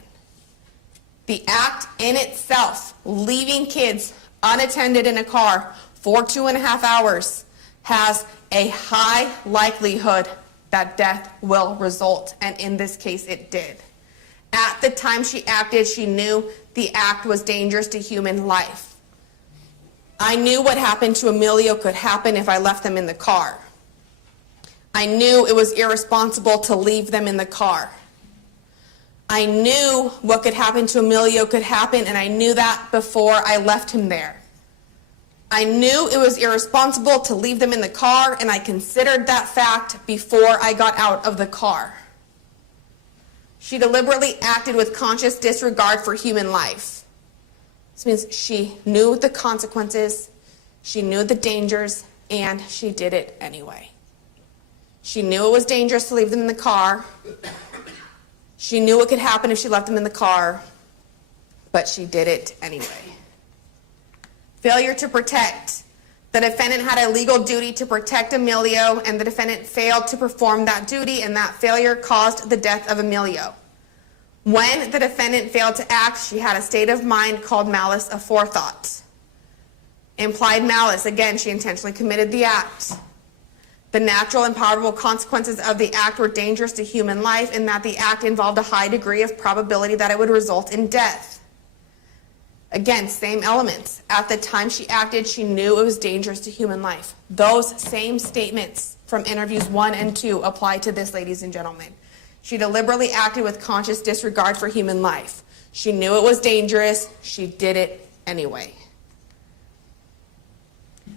The act in itself, leaving kids unattended in a car for 2.5 hours, has a high likelihood that death will result, and in this case it did. At the time she acted, she knew the act was dangerous to human life. I knew what happened to Emilio could happen if I left them in the car. I knew it was irresponsible to leave them in the car. I knew what could happen to Emilio could happen, and I knew that before I left him there. I knew it was irresponsible to leave them in the car, and I considered that fact before I got out of the car. She deliberately acted with conscious disregard for human life. This means she knew the consequences, she knew the dangers, and she did it anyway. She knew it was dangerous to leave them in the car. She knew what could happen if she left them in the car, but she did it anyway. Failure to protect. The defendant had a legal duty to protect Emilio, and the defendant failed to perform that duty, and that failure caused the death of Emilio. When the defendant failed to act, she had a state of mind called malice aforethought. Implied malice, again, she intentionally committed the act. The natural and probable consequences of the act were dangerous to human life in that the act involved a high degree of probability that it would result in death. Again, same elements. At the time she acted, she knew it was dangerous to human life. Those same statements from interviews 1 and 2 apply to this, ladies and gentlemen. She deliberately acted with conscious disregard for human life. She knew it was dangerous. She did it anyway.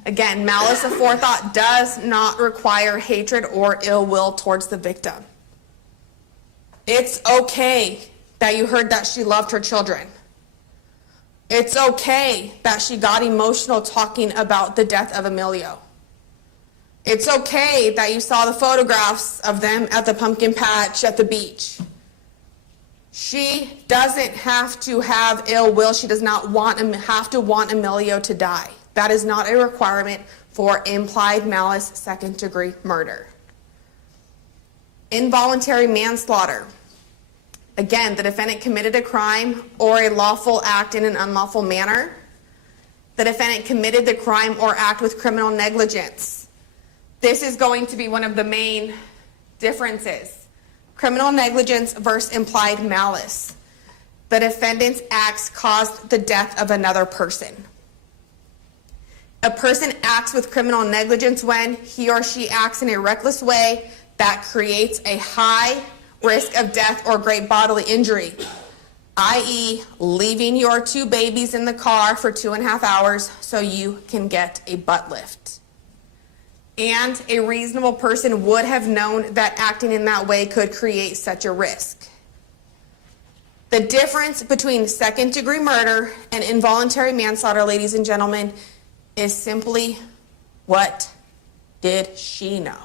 Again, malice aforethought does not require hatred or ill will towards the victim. It's okay that you heard that she loved her children. It's okay that she got emotional talking about the death of Emilio. It's okay that you saw the photographs of them at the pumpkin patch at the beach. She doesn't have to have ill will. She does not have to want Emilio to die. That is not a requirement for implied malice second-degree murder. Involuntary manslaughter. Again, the defendant committed a crime or a lawful act in an unlawful manner. The defendant committed the crime or act with criminal negligence. This is going to be one of the main differences. Criminal negligence versus implied malice. The defendant's acts caused the death of another person. A person acts with criminal negligence when he or she acts in a reckless way that creates a high risk of death or great bodily injury, i.e., leaving your 2 babies in the car for 2.5 hours so you can get a butt lift. And a reasonable person would have known that acting in that way could create such a risk. The difference between second-degree murder and involuntary manslaughter, ladies and gentlemen, is simply, what did she know?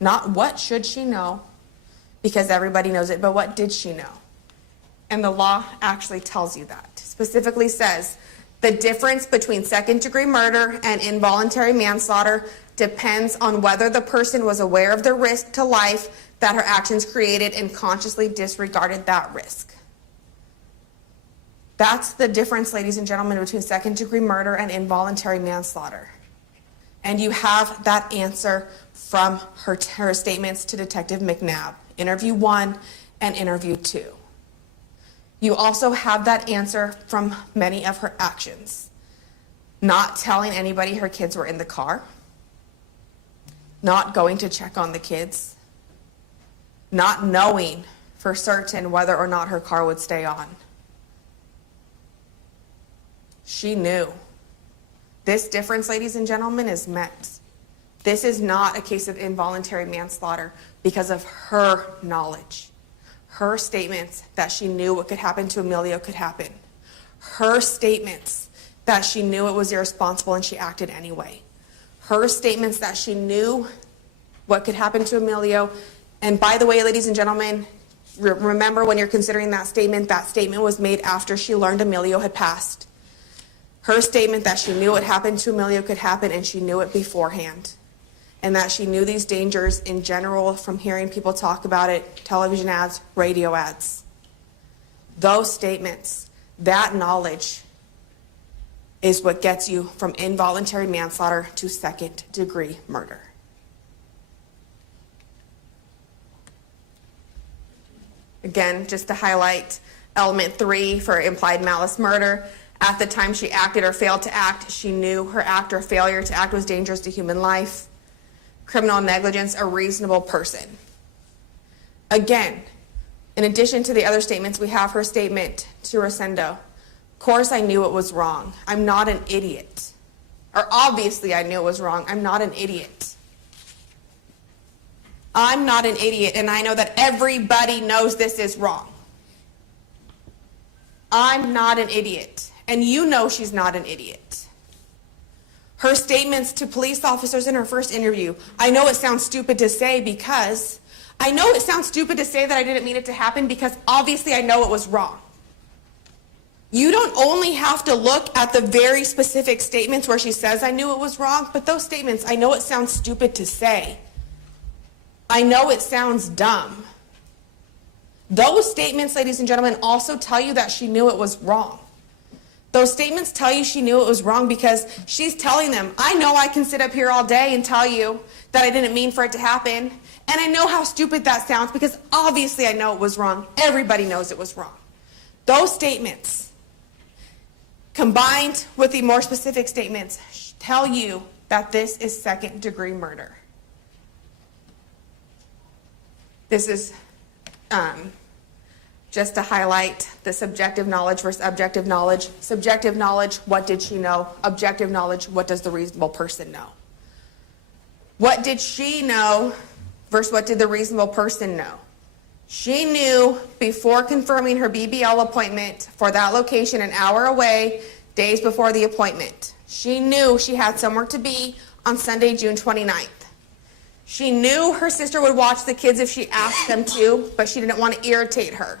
Not what should she know, because everybody knows it, but what did she know? And the law actually tells you that. Specifically says, the difference between second-degree murder and involuntary manslaughter depends on whether the person was aware of the risk to life that her actions created and consciously disregarded that risk. That's the difference, ladies and gentlemen, between second-degree murder and involuntary manslaughter. And you have that answer from her statements to Detective McNabb, Interview 1 and Interview 2. You also have that answer from many of her actions. Not telling anybody her kids were in the car, not going to check on the kids, not knowing for certain whether or not her car would stay on. She knew. This difference, ladies and gentlemen, is met. This is not a case of involuntary manslaughter because of her knowledge. Her statements that she knew what could happen to Emilio could happen. Her statements that she knew it was irresponsible and she acted anyway. Her statements that she knew what could happen to Emilio. And by the way, ladies and gentlemen, remember when you're considering that statement was made after she learned Emilio had passed. Her statement that she knew what happened to Emilio could happen and she knew it beforehand. And that she knew these dangers in general from hearing people talk about it, television ads, radio ads. Those statements, that knowledge is what gets you from involuntary manslaughter to second-degree murder. Again, just to highlight element 3 for implied malice murder. At the time she acted or failed to act, she knew her act or failure to act was dangerous to human life. Criminal negligence, a reasonable person. Again, in addition to the other statements, we have her statement to Rosendo. Of course I knew it was wrong. I'm not an idiot. Or obviously I knew it was wrong. I'm not an idiot. I'm not an idiot, and I know that everybody knows this is wrong. I'm not an idiot, and you know she's not an idiot. Her statements to police officers in her first interview. I know it sounds stupid to say because I know it sounds stupid to say that I didn't mean it to happen because obviously I know it was wrong. You don't only have to look at the very specific statements where she says I knew it was wrong, but those statements, I know it sounds stupid to say. I know it sounds dumb. Those statements, ladies and gentlemen, also tell you that she knew it was wrong. Those statements tell you she knew it was wrong because she's telling them, I know I can sit up here all day and tell you that I didn't mean for it to happen. And I know how stupid that sounds because obviously I know it was wrong. Everybody knows it was wrong. Those statements, combined with the more specific statements, tell you that this is second-degree murder. This is just to highlight the subjective knowledge versus objective knowledge. Subjective knowledge, what did she know? Objective knowledge, what does the reasonable person know? What did she know versus what did the reasonable person know? She knew before confirming her BBL appointment for that location an hour away, days before the appointment. She knew she had somewhere to be on Sunday, June 29th. She knew her sister would watch the kids if she asked them to, but she didn't want to irritate her.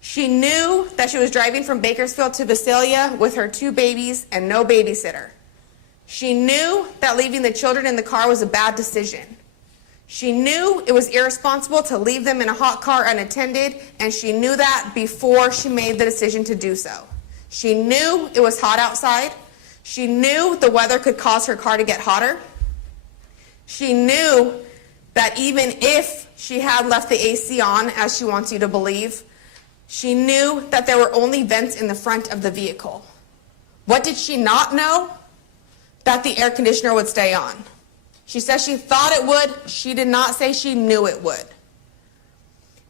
She knew that she was driving from Bakersfield to Visalia with her 2 babies and no babysitter. She knew that leaving the children in the car was a bad decision. She knew it was irresponsible to leave them in a hot car unattended, and she knew that before she made the decision to do so. She knew it was hot outside. She knew the weather could cause her car to get hotter. She knew that even if she had left the AC on, as she wants you to believe, she knew that there were only vents in the front of the vehicle. What did she not know? That the air conditioner would stay on. She says she thought it would. She did not say she knew it would.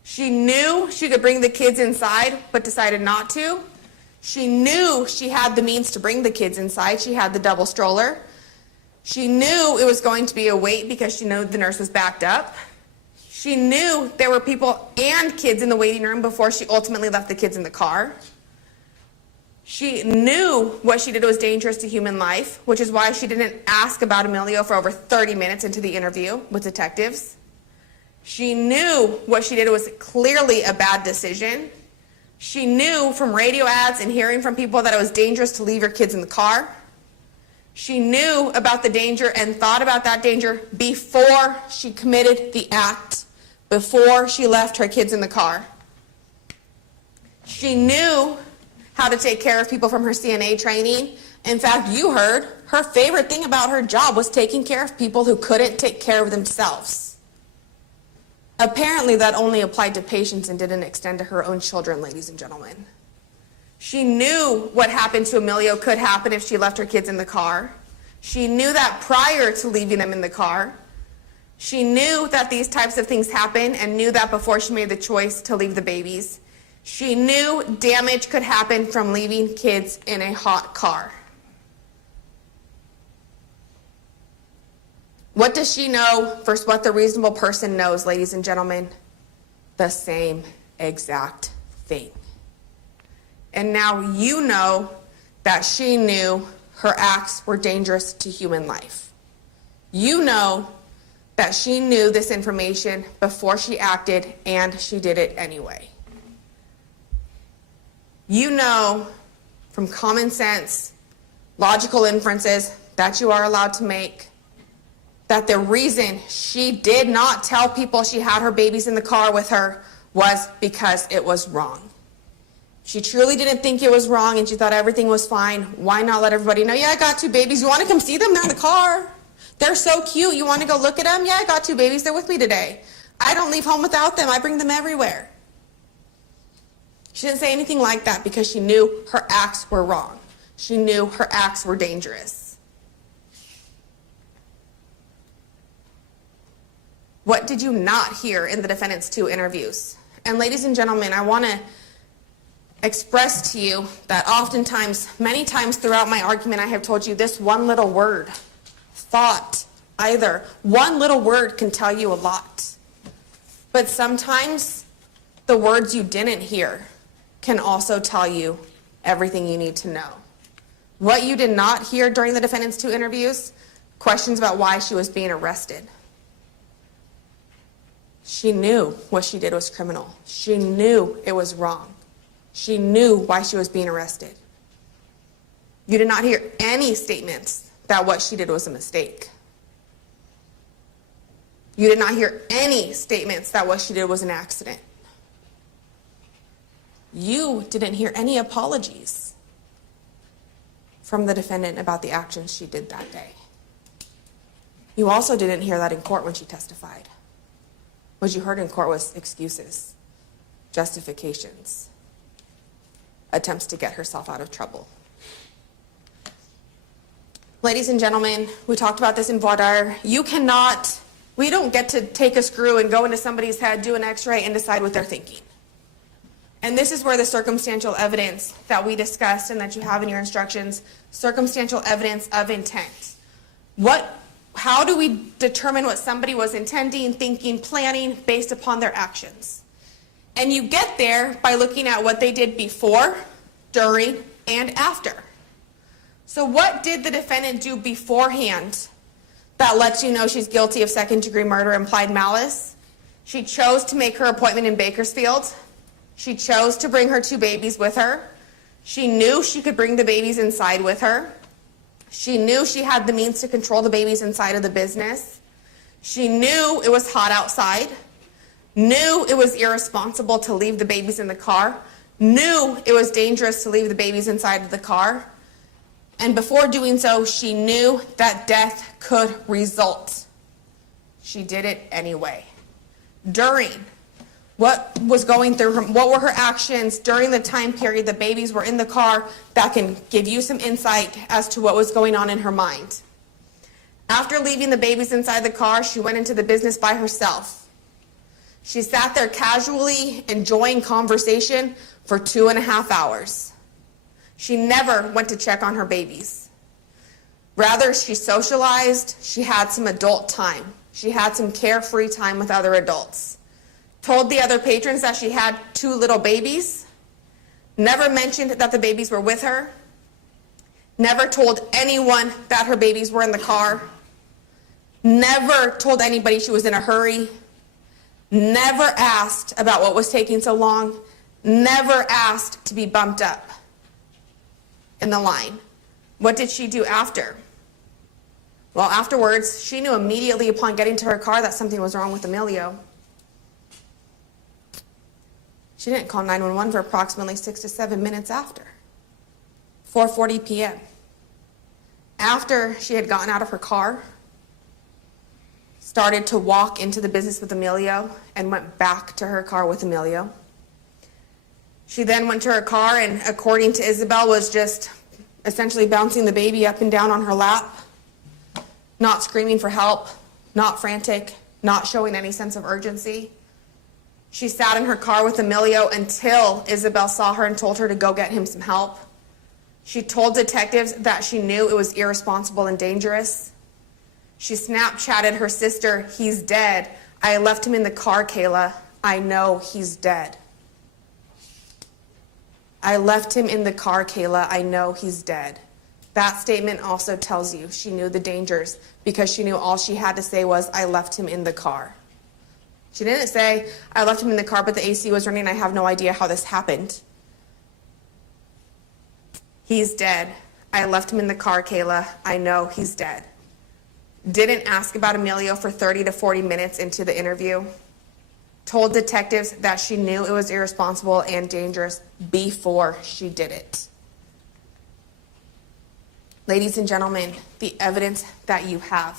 She knew she could bring the kids inside, but decided not to. She knew she had the means to bring the kids inside. She had the double stroller. She knew it was going to be a wait because she knew the nurse was backed up. She knew there were people and kids in the waiting room before she ultimately left the kids in the car. She knew what she did was dangerous to human life, which is why she didn't ask about Emilio for over 30 minutes into the interview with detectives. She knew what she did was clearly a bad decision. She knew from radio ads and hearing from people that it was dangerous to leave your kids in the car. She knew about the danger and thought about that danger before she committed the act, before she left her kids in the car. She knew how to take care of people from her CNA training. In fact, you heard her favorite thing about her job was taking care of people who couldn't take care of themselves. Apparently, that only applied to patients and didn't extend to her own children, ladies and gentlemen. She knew what happened to Emilio could happen if she left her kids in the car. She knew that prior to leaving them in the car. She knew that these types of things happen and knew that before she made the choice to leave the babies. She knew damage could happen from leaving kids in a hot car. What does she know versus what the reasonable person knows, ladies and gentlemen? The same exact thing. And now you know that she knew her acts were dangerous to human life. You know that she knew this information before she acted, and she did it anyway. You know from common sense, logical inferences that you are allowed to make, that the reason she did not tell people she had her babies in the car with her was because it was wrong. She truly didn't think it was wrong and she thought everything was fine. Why not let everybody know, yeah, I got 2 babies. You want to come see them? They're in the car. They're so cute. You want to go look at them? Yeah, I got 2 babies. They're with me today. I don't leave home without them. I bring them everywhere. She didn't say anything like that because she knew her acts were wrong. She knew her acts were dangerous. What did you not hear in the defendant's 2 interviews? And ladies and gentlemen, I want to express to you that oftentimes, many times throughout my argument, I have told you this one little word, thought, either. One little word can tell you a lot. But sometimes the words you didn't hear can also tell you everything you need to know. What you did not hear during the defendant's 2 interviews, questions about why she was being arrested. She knew what she did was criminal. She knew it was wrong. She knew why she was being arrested. You did not hear any statements that what she did was a mistake. You did not hear any statements that what she did was an accident. You didn't hear any apologies from the defendant about the actions she did that day. You also didn't hear that in court when she testified. What you heard in court was excuses, justifications, attempts to get herself out of trouble. Ladies and gentlemen, we talked about this in voir dire. We don't get to take a screw and go into somebody's head, do an x-ray, and decide what they're thinking. And this is where the circumstantial evidence that we discussed and that you have in your instructions, circumstantial evidence of intent. How do we determine what somebody was intending, thinking, planning based upon their actions? And you get there by looking at what they did before, during, and after. So what did the defendant do beforehand that lets you know she's guilty of second-degree murder, implied malice? She chose to make her appointment in Bakersfield. She chose to bring her 2 babies with her. She knew she could bring the babies inside with her. She knew she had the means to control the babies inside of the business. She knew it was hot outside, knew it was irresponsible to leave the babies in the car, knew it was dangerous to leave the babies inside of the car, and before doing so, she knew that death could result. She did it anyway. During, what was going through her, what were her actions during the time period the babies were in the car that can give you some insight as to what was going on in her mind. After leaving the babies inside the car, she went into the business by herself. She sat there casually enjoying conversation for 2.5 hours. She never went to check on her babies. Rather, she socialized, she had some adult time. She had some carefree time with other adults. Told the other patrons that she had 2 little babies, never mentioned that the babies were with her, never told anyone that her babies were in the car, never told anybody she was in a hurry, never asked about what was taking so long, never asked to be bumped up in the line. What did she do after? Well, afterwards, she knew immediately upon getting to her car that something was wrong with Emilio. She didn't call 911 for approximately 6 to 7 minutes after, 4:40 p.m. After she had gotten out of her car, started to walk into the business with Emilio, and went back to her car with Emilio. She then went to her car and, according to Isabel, was just essentially bouncing the baby up and down on her lap, not screaming for help, not frantic, not showing any sense of urgency. She sat in her car with Emilio until Isabel saw her and told her to go get him some help. She told detectives that she knew it was irresponsible and dangerous. She Snapchatted her sister, "He's dead. I left him in the car, Kayla. I know he's dead. I left him in the car, Kayla. I know he's dead." That statement also tells you she knew the dangers because she knew all she had to say was, "I left him in the car." She didn't say, "I left him in the car, but the AC was running. I have no idea how this happened." He's dead. I left him in the car, Kayla. I know he's dead. Didn't ask about Emilio for 30 to 40 minutes into the interview. Told detectives that she knew it was irresponsible and dangerous before she did it. Ladies and gentlemen, the evidence that you have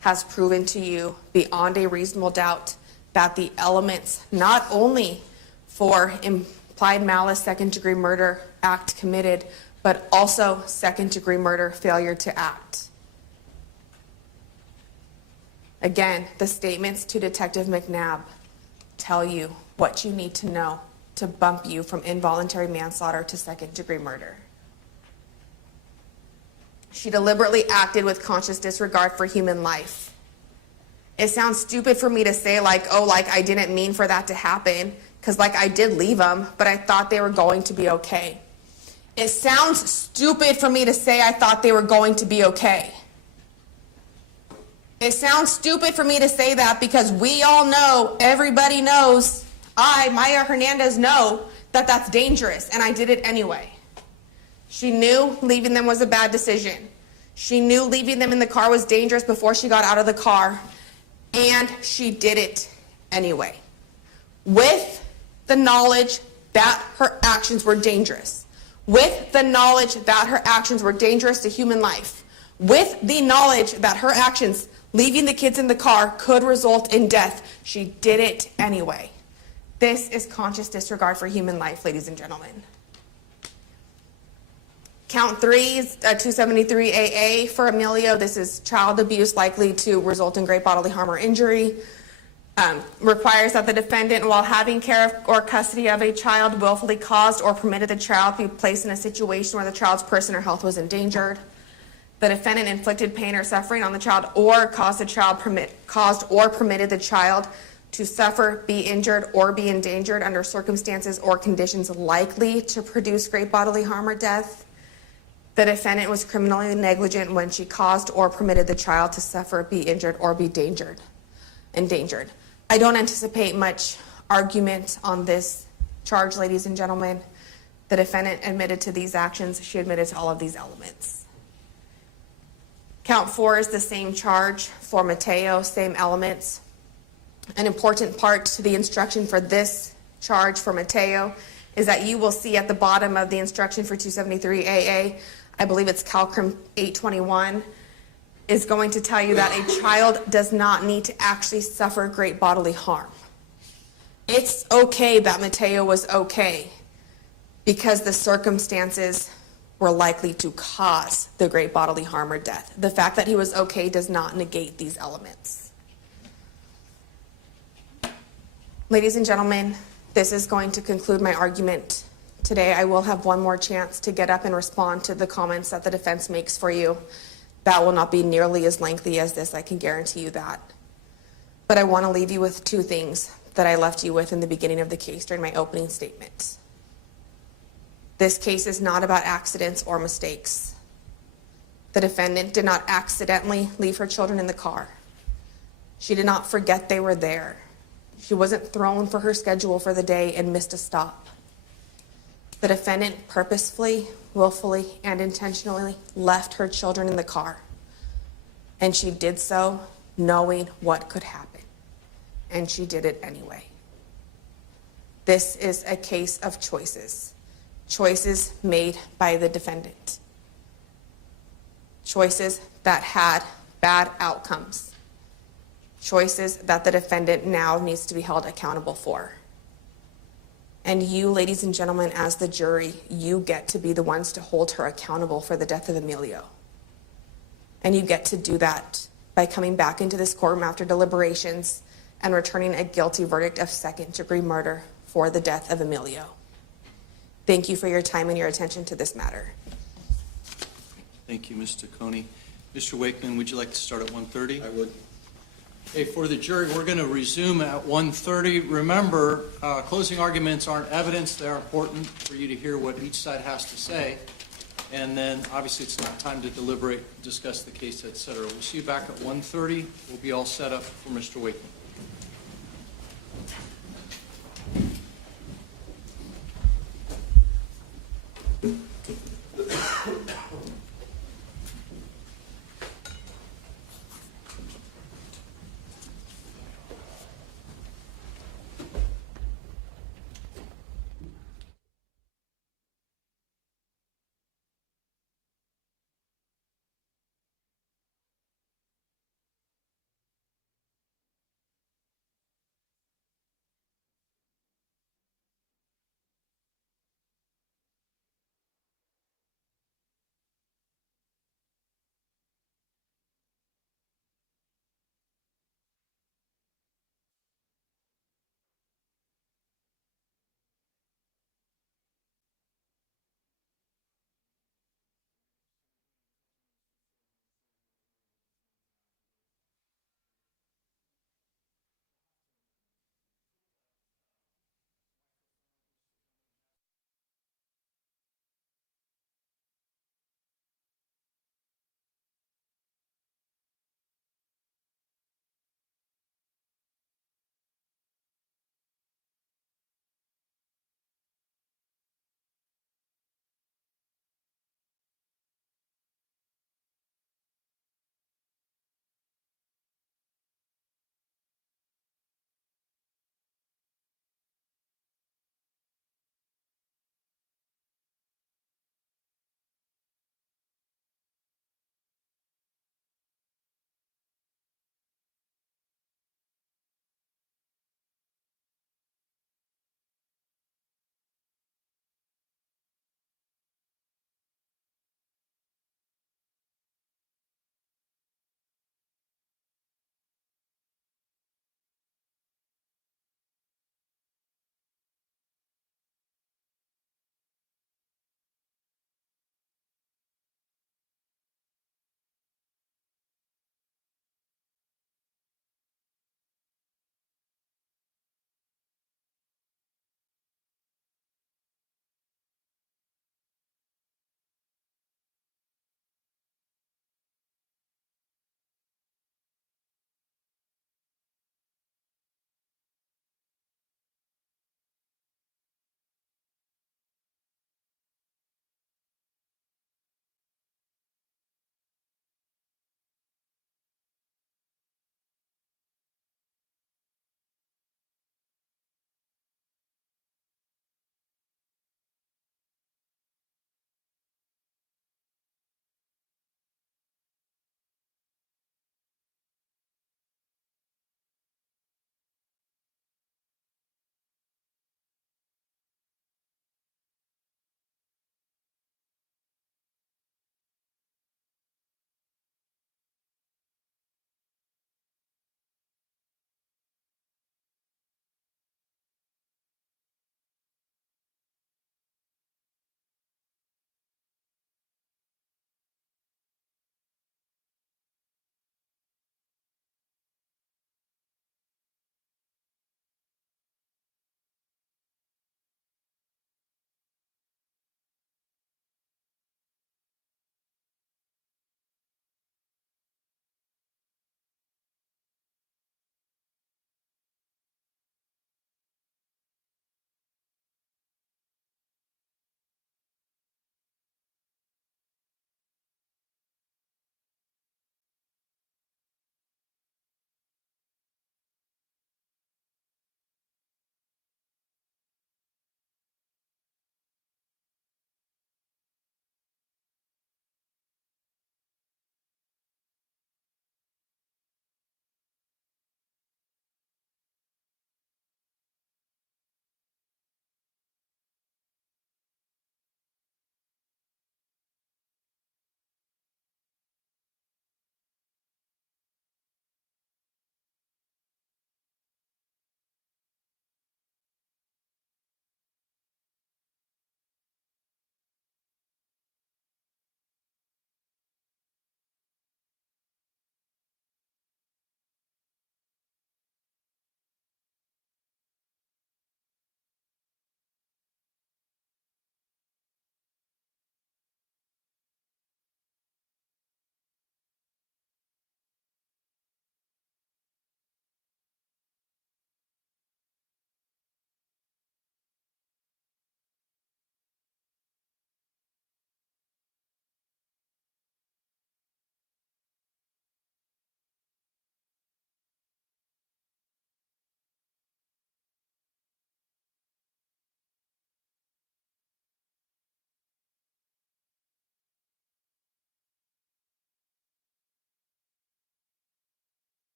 has proven to you beyond a reasonable doubt that the elements, not only for implied malice, second-degree murder act committed, but also second-degree murder failure to act. Again, the statements to Detective McNabb tell you what you need to know to bump you from involuntary manslaughter to second-degree murder. She deliberately acted with conscious disregard for human life. It sounds stupid for me to say I didn't mean for that to happen, because I did leave them, but I thought they were going to be okay. It sounds stupid for me to say I thought they were going to be okay. It sounds stupid for me to say that because we all know, everybody knows, Maya Hernandez, know that that's dangerous, and I did it anyway. She knew leaving them was a bad decision. She knew leaving them in the car was dangerous before she got out of the car, and she did it anyway. With the knowledge that her actions were dangerous. With the knowledge that her actions were dangerous to human life. With the knowledge that her actions, leaving the kids in the car, could result in death, she did it anyway. This is conscious disregard for human life, ladies and gentlemen. Count 3 is 273 AA for Emilio. This is child abuse likely to result in great bodily harm or injury. requires that the defendant, while having care or custody of a child, willfully caused or permitted the child to be placed in a situation where the child's person or health was endangered. The defendant inflicted pain or suffering on the child or caused or permitted the child to suffer, be injured, or be endangered under circumstances or conditions likely to produce great bodily harm or death. The defendant was criminally negligent when she caused or permitted the child to suffer, be injured, or be endangered. I don't anticipate much argument on this charge, ladies and gentlemen. The defendant admitted to these actions. She admitted to all of these elements. Count 4 is the same charge for Mateo, same elements. An important part to the instruction for this charge for Mateo is that you will see at the bottom of the instruction for 273AA, I believe it's Courtroom 821, is going to tell you that a child does not need to actually suffer great bodily harm. It's okay that Mateo was okay because the circumstances were likely to cause the great bodily harm or death. The fact that he was okay does not negate these elements. Ladies and gentlemen, this is going to conclude my argument today. I will have one more chance to get up and respond to the comments that the defense makes for you. That will not be nearly as lengthy as this, I can guarantee you that. But I want to leave you with two things that I left you with in the beginning of the case during my opening statement. This case is not about accidents or mistakes. The defendant did not accidentally leave her children in the car. She did not forget they were there. She wasn't thrown for her schedule for the day and missed a stop. The defendant purposefully, willfully, and intentionally left her children in the car. And she did so knowing what could happen. And she did it anyway. This is a case of choices. Choices made by the defendant. Choices that had bad outcomes. Choices that the defendant now needs to be held accountable for. And you, ladies and gentlemen, as the jury, you get to be the ones to hold her accountable for the death of Emilio. And you get to do that by coming back into this courtroom after deliberations and returning a guilty verdict of second-degree murder for the death of Emilio. Thank you for your time and your attention to this matter. Thank you, Ms. Taccone. Mr. Wakeman, would you like to start at 1:30? I would. Okay, for the jury, we're going to resume at 1:30. Remember, closing arguments aren't evidence. They're important for you to hear what each side has to say. And then, obviously, it's not time to deliberate, discuss the case, et cetera. We'll see you back at 1:30. We'll be all set up for Mr. Wakeman.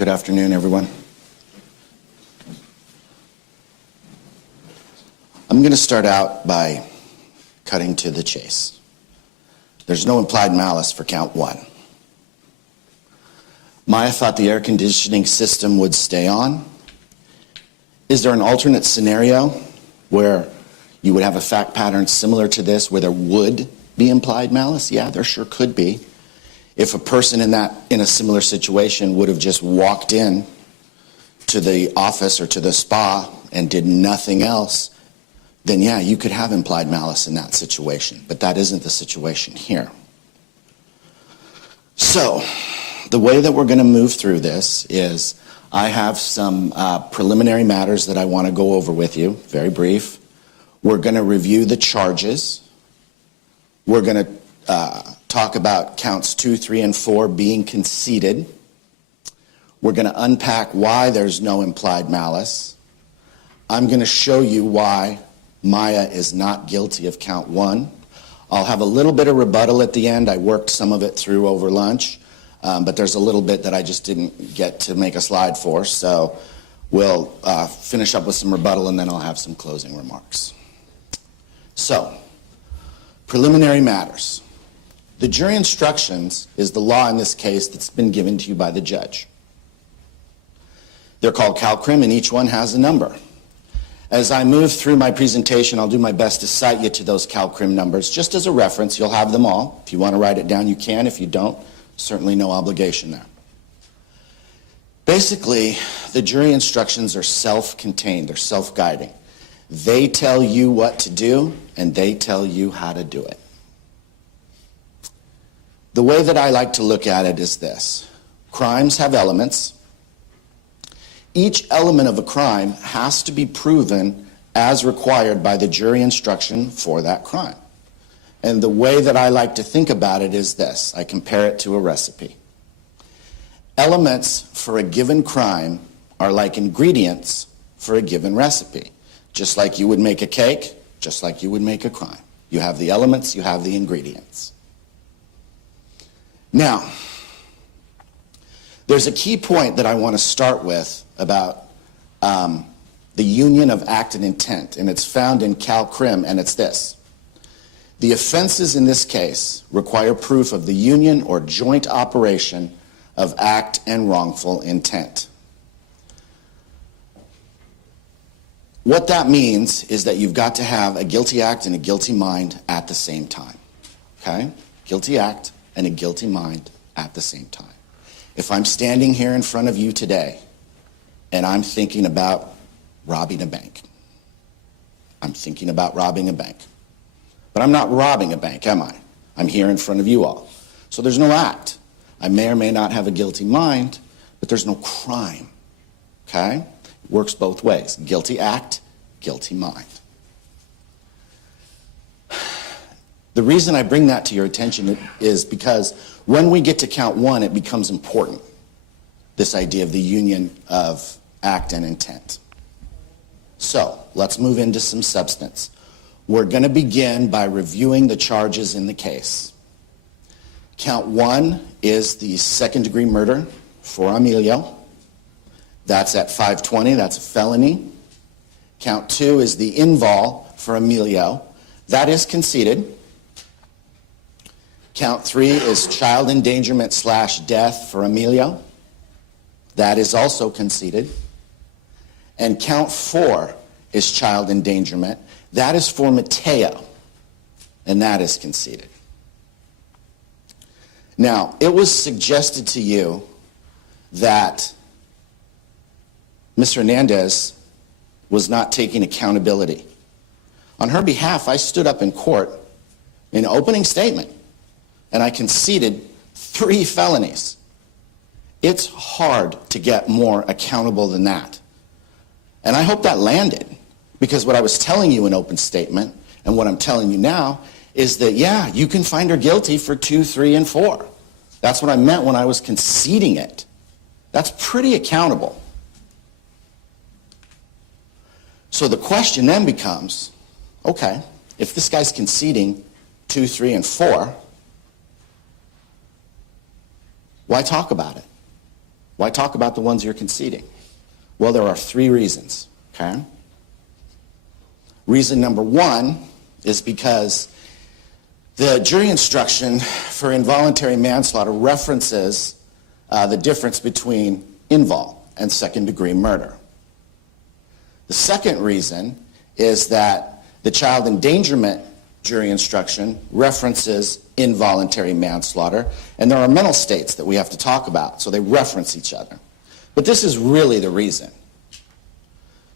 Good afternoon, everyone. I'm going to start out by cutting to the chase. There's no implied malice for count one. Maya thought the air conditioning system would stay on. Is there an alternate scenario where you would have a fact pattern similar to this where there would be implied malice? Yeah, there sure could be. If a person in a similar situation would have just walked in to the office or to the spa and did nothing else, then yeah, you could have implied malice in that situation. But that isn't the situation here. So, the way that we're going to move through this is I have some preliminary matters that I want to go over with you, very brief. We're going to review the charges. We're going to talk about counts 2, 3, and 4 being conceded. We're going to unpack why there's no implied malice. I'm going to show you why Maya is not guilty of count 1. I'll have a little bit of rebuttal at the end. I worked some of it through over lunch, but there's a little bit that I just didn't get to make a slide for, so we'll finish up with some rebuttal and then I'll have some closing remarks. So, preliminary matters. The jury instructions is the law in this case that's been given to you by the judge. They're called CalCrim and each one has a number. As I move through my presentation, I'll do my best to cite you to those CalCrim numbers. Just as a reference, you'll have them all. If you want to write it down, you can. If you don't, certainly no obligation there. Basically, the jury instructions are self-contained. They're self-guiding. They tell you what to do, and they tell you how to do it. The way that I like to look at it is this. Crimes have elements. Each element of a crime has to be proven as required by the jury instruction for that crime. And the way that I like to think about it is this. I compare it to a recipe. Elements for a given crime are like ingredients for a given recipe. Just like you would make a cake, just like you would make a crime. You have the elements, you have the ingredients. Now, there's a key point that I want to start with about the union of act and intent, and it's found in CalCrim, and it's this. The offenses in this case require proof of the union or joint operation of act and wrongful intent. What that means is that you've got to have a guilty act and a guilty mind at the same time. Okay? Guilty act and a guilty mind at the same time. If I'm standing here in front of you today and I'm thinking about robbing a bank, I'm thinking about robbing a bank. But I'm not robbing a bank, am I? I'm here in front of you all. So there's no act. I may or may not have a guilty mind, but there's no crime. Okay? It works both ways. Guilty act, guilty mind. The reason I bring that to your attention is because when we get to count 1, it becomes important. This idea of the union of act and intent. So, let's move into some substance. We're going to begin by reviewing the charges in the case. Count 1 is the second-degree murder for Emilio. That's at 520. That's a felony. Count 2 is the invol for Emilio. That is conceded. Count 3 is child endangerment / death for Emilio. That is also conceded. And count 4 is child endangerment. That is for Mateo, and that is conceded. Now, it was suggested to you that Ms. Hernandez was not taking accountability. On her behalf, I stood up in court in an opening statement, and I conceded 3 felonies. It's hard to get more accountable than that. And I hope that landed, because what I was telling you in open statement and what I'm telling you now is that, yeah, you can find her guilty for 2, 3, and 4. That's what I meant when I was conceding it. That's pretty accountable. So the question then becomes, okay, if this guy's conceding 2, 3, and 4, why talk about it? Why talk about the ones you're conceding? Well, there are 3 reasons, okay? Reason number 1 is because the jury instruction for involuntary manslaughter references the difference between invol and second-degree murder. The second reason is that the child endangerment jury instruction references involuntary manslaughter, and there are mental states that we have to talk about, so they reference each other. But this is really the reason.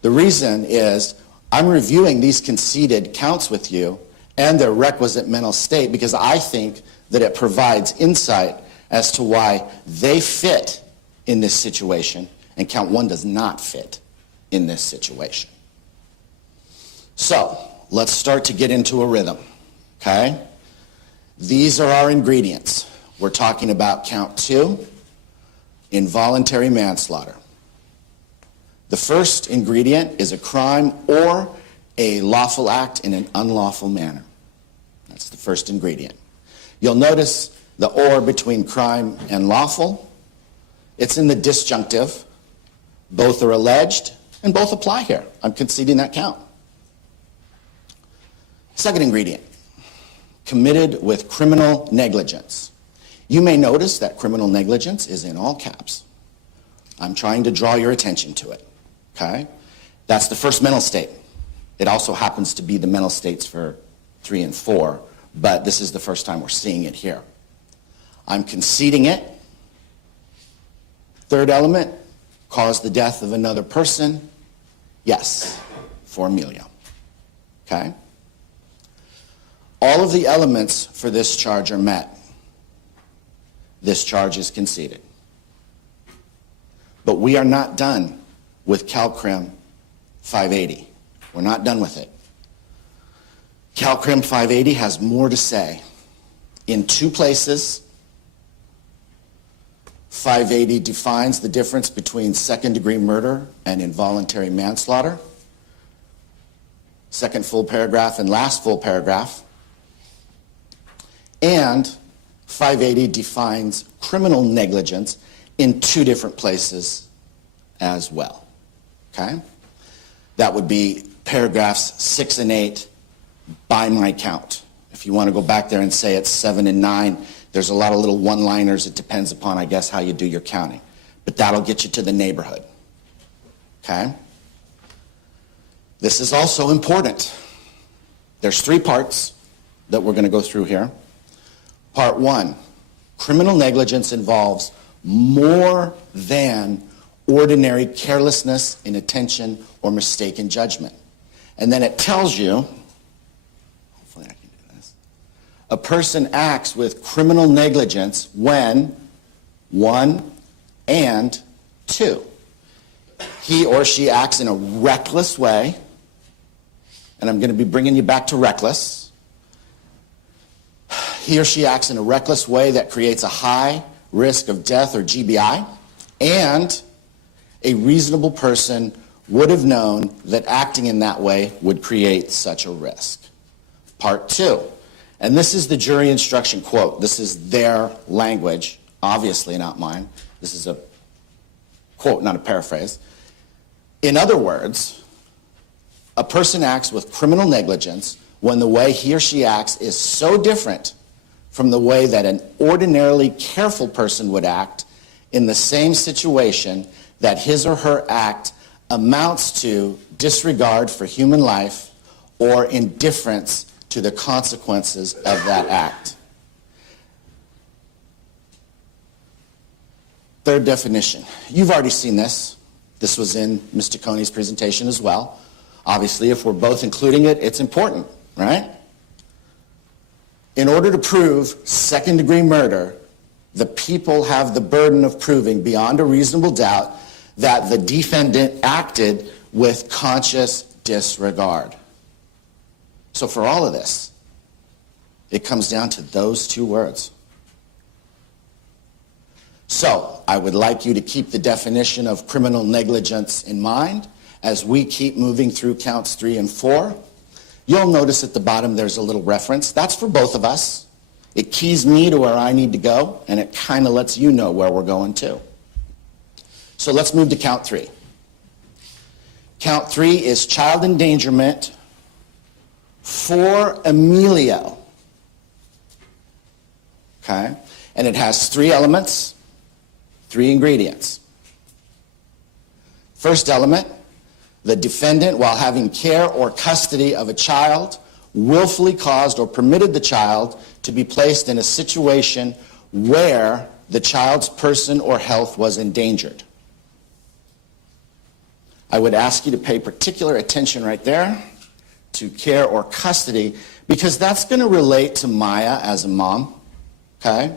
The reason is I'm reviewing these conceded counts with you and their requisite mental state because I think that it provides insight as to why they fit in this situation and count 1 does not fit in this situation. So, let's start to get into a rhythm, okay? These are our ingredients. We're talking about count 2, involuntary manslaughter. The first ingredient is a crime or a lawful act in an unlawful manner. That's the first ingredient. You'll notice the or between crime and lawful. It's in the disjunctive. Both are alleged and both apply here. I'm conceding that count. Second ingredient, committed with criminal negligence. You may notice that criminal negligence is in all caps. I'm trying to draw your attention to it, okay? That's the first mental state. It also happens to be the mental states for 3 and 4, but this is the first time we're seeing it here. I'm conceding it. Third element, cause the death of another person. Yes, for Amelia, okay? All of the elements for this charge are met. This charge is conceded. But we are not done with CalCrim 580. We're not done with it. CalCrim 580 has more to say. In 2 places, 580 defines the difference between second-degree murder and involuntary manslaughter. Second full paragraph and last full paragraph. And 580 defines criminal negligence in 2 different places as well, okay? That would be paragraphs 6 and 8 by my count. If you want to go back there and say it's 7 and 9, there's a lot of little one-liners. It depends upon, I guess, how you do your counting. But that'll get you to the neighborhood, okay? This is also important. There's 3 parts that we're going to go through here. Part 1, criminal negligence involves more than ordinary carelessness, inattention, or mistaken judgment. And then it tells you, hopefully I can do this, a person acts with criminal negligence when 1 and 2. He or she acts in a reckless way, and I'm going to be bringing you back to reckless. He or she acts in a reckless way that creates a high risk of death or GBI, and a reasonable person would have known that acting in that way would create such a risk. Part 2, and this is the jury instruction quote. This is their language, obviously not mine. This is a quote, not a paraphrase. In other words, a person acts with criminal negligence when the way he or she acts is so different from the way that an ordinarily careful person would act in the same situation that his or her act amounts to disregard for human life or indifference to the consequences of that act. Third definition. You've already seen this. This was in Mr. Coney's presentation as well. Obviously, if we're both including it, it's important, right? In order to prove second-degree murder, the people have the burden of proving beyond a reasonable doubt that the defendant acted with conscious disregard. So for all of this, it comes down to those 2 words. So I would like you to keep the definition of criminal negligence in mind as we keep moving through counts 3 and 4. You'll notice at the bottom there's a little reference. That's for both of us. It keys me to where I need to go, and it kind of lets you know where we're going to. So let's move to count 3. Count 3 is child endangerment for Emilio. Okay? And it has 3 elements, 3 ingredients. First element, the defendant, while having care or custody of a child, willfully caused or permitted the child to be placed in a situation where the child's person or health was endangered. I would ask you to pay particular attention right there to care or custody, because that's going to relate to Maya as a mom, okay?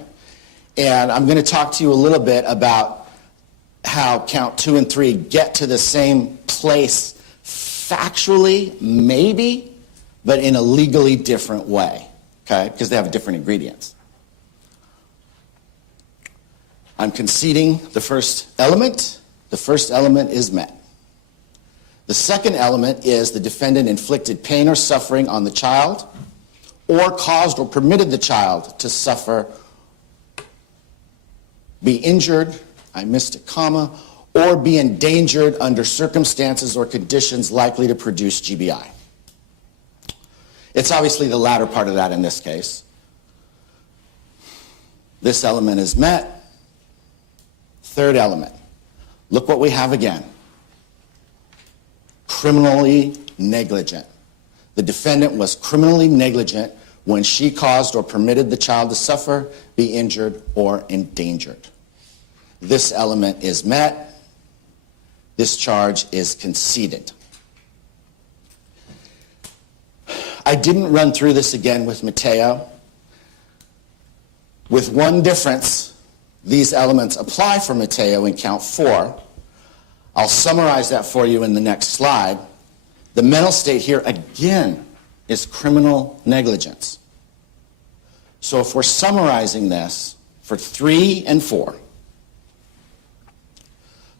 And I'm going to talk to you a little bit about how count 2 and 3 get to the same place factually, maybe, but in a legally different way, okay? Because they have different ingredients. I'm conceding the first element. The first element is met. The second element is the defendant inflicted pain or suffering on the child, or caused or permitted the child to suffer, be injured, I missed a comma, or be endangered under circumstances or conditions likely to produce GBI. It's obviously the latter part of that in this case. This element is met. Third element. Look what we have again. Criminally negligent. The defendant was criminally negligent when she caused or permitted the child to suffer, be injured, or endangered. This element is met. This charge is conceded. I didn't run through this again with Mateo. With one difference, these elements apply for Mateo in count 4. I'll summarize that for you in the next slide. The mental state here, again, is criminal negligence. So if we're summarizing this for 3 and 4,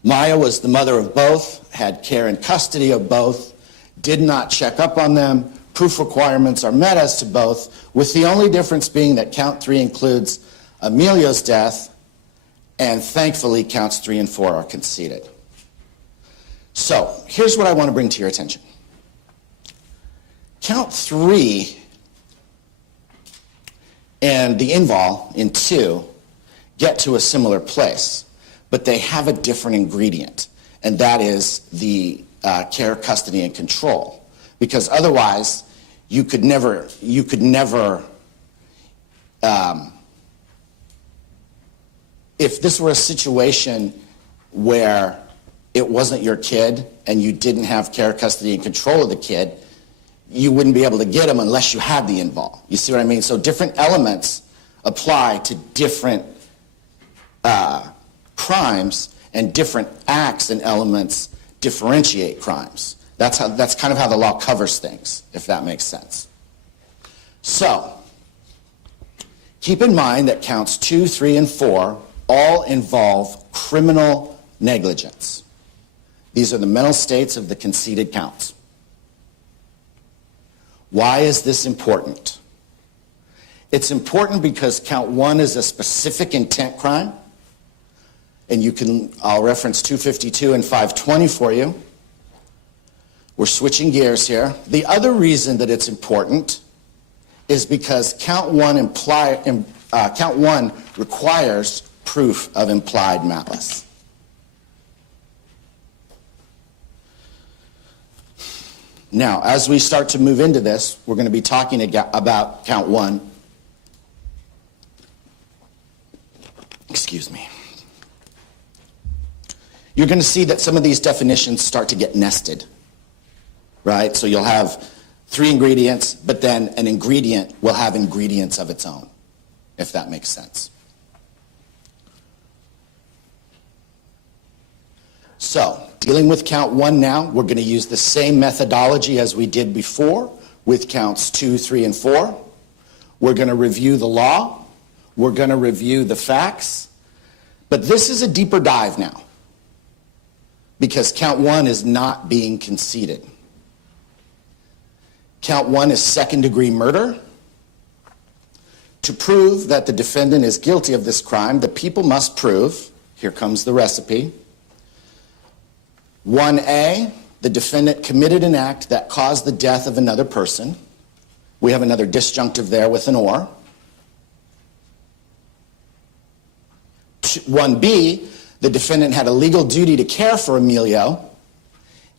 Maya was the mother of both, had care and custody of both, did not check up on them. Proof requirements are met as to both, with the only difference being that count 3 includes Emilio's death, and thankfully counts 3 and 4 are conceded. So here's what I want to bring to your attention. Count 3 and the invol in 2 get to a similar place, but they have a different ingredient, and that is the care, custody, and control. Because otherwise, you could never, if this were a situation where it wasn't your kid and you didn't have care, custody, and control of the kid, you wouldn't be able to get them unless you had the invol. You see what I mean? So different elements apply to different crimes, and different acts and elements differentiate crimes. That's kind of how the law covers things, if that makes sense. So, keep in mind that counts 2, 3, and 4 all involve criminal negligence. These are the mental states of the conceded counts. Why is this important? It's important because count 1 is a specific intent crime, and I'll reference 252 and 520 for you. We're switching gears here. The other reason that it's important is because count 1 requires proof of implied malice. Now, as we start to move into this, we're going to be talking about count 1. Excuse me. You're going to see that some of these definitions start to get nested, right? So you'll have 3 ingredients, but then an ingredient will have ingredients of its own, if that makes sense. So, dealing with count 1 now, we're going to use the same methodology as we did before with counts 2, 3, and 4. We're going to review the law. We're going to review the facts. But this is a deeper dive now, because count 1 is not being conceded. Count 1 is second-degree murder. To prove that the defendant is guilty of this crime, the people must prove, here comes the recipe, 1A, the defendant committed an act that caused the death of another person. We have another disjunctive there with an or. 1B, the defendant had a legal duty to care for Emilio,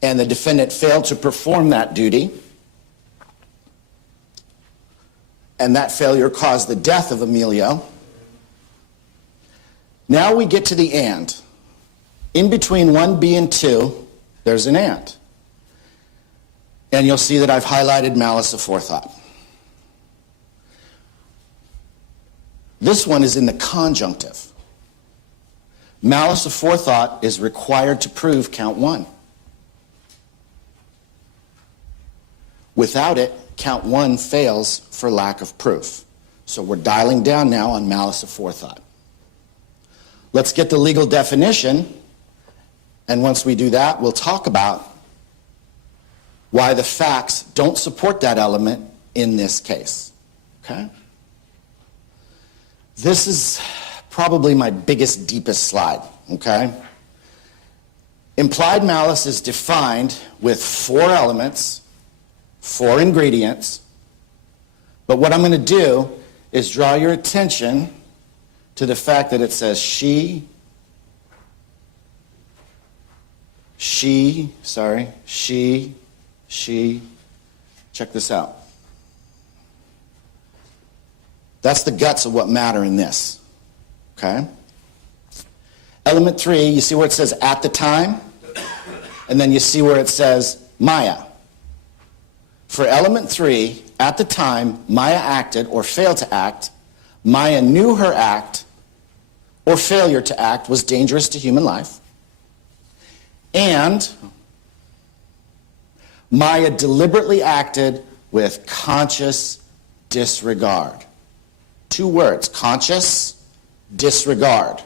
and the defendant failed to perform that duty, and that failure caused the death of Emilio. Now we get to the and. In between 1B and 2, there's an and. And you'll see that I've highlighted malice aforethought. This one is in the conjunctive. Malice aforethought is required to prove count 1. Without it, count 1 fails for lack of proof. So we're dialing down now on malice aforethought. Let's get the legal definition, and once we do that, we'll talk about why the facts don't support that element in this case. Okay? This is probably my biggest, deepest slide, okay? Implied malice is defined with 4 elements, 4 ingredients, but what I'm going to do is draw your attention to the fact that it says she, check this out. That's the guts of what matter in this, okay? Element 3, you see where it says at the time? And then you see where it says Maya. For element 3, at the time Maya acted or failed to act, Maya knew her act or failure to act was dangerous to human life, and Maya deliberately acted with conscious disregard. 2 words, conscious disregard.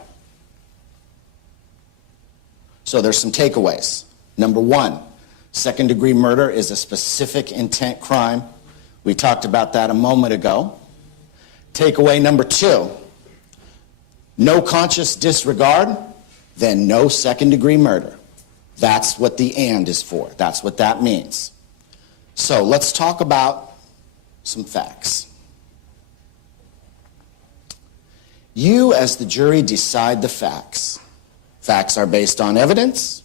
So there's some takeaways. Number 1, second-degree murder is a specific intent crime. We talked about that a moment ago. Takeaway number 2, no conscious disregard, then no second-degree murder. That's what the and is for. That's what that means. So let's talk about some facts. You, as the jury, decide the facts. Facts are based on evidence.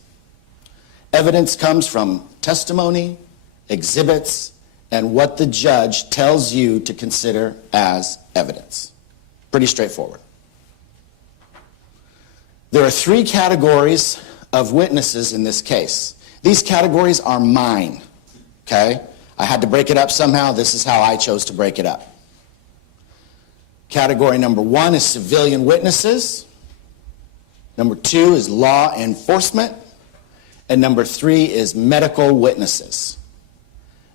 Evidence comes from testimony, exhibits, and what the judge tells you to consider as evidence. Pretty straightforward. There are 3 categories of witnesses in this case. These categories are mine, okay? I had to break it up somehow. This is how I chose to break it up. Category number 1 is civilian witnesses. Number 2 is law enforcement. And number 3 is medical witnesses.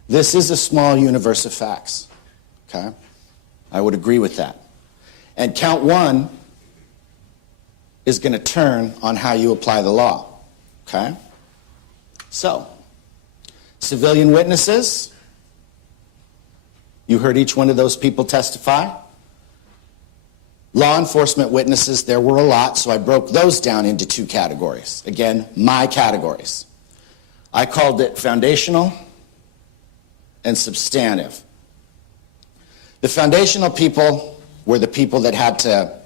This is a small universe of facts, okay? I would agree with that. And count 1 is going to turn on how you apply the law, okay? So, civilian witnesses, you heard each one of those people testify. Law enforcement witnesses, there were a lot, so I broke those down into 2 categories. Again, my categories. I called it foundational and substantive. The foundational people were the people that had to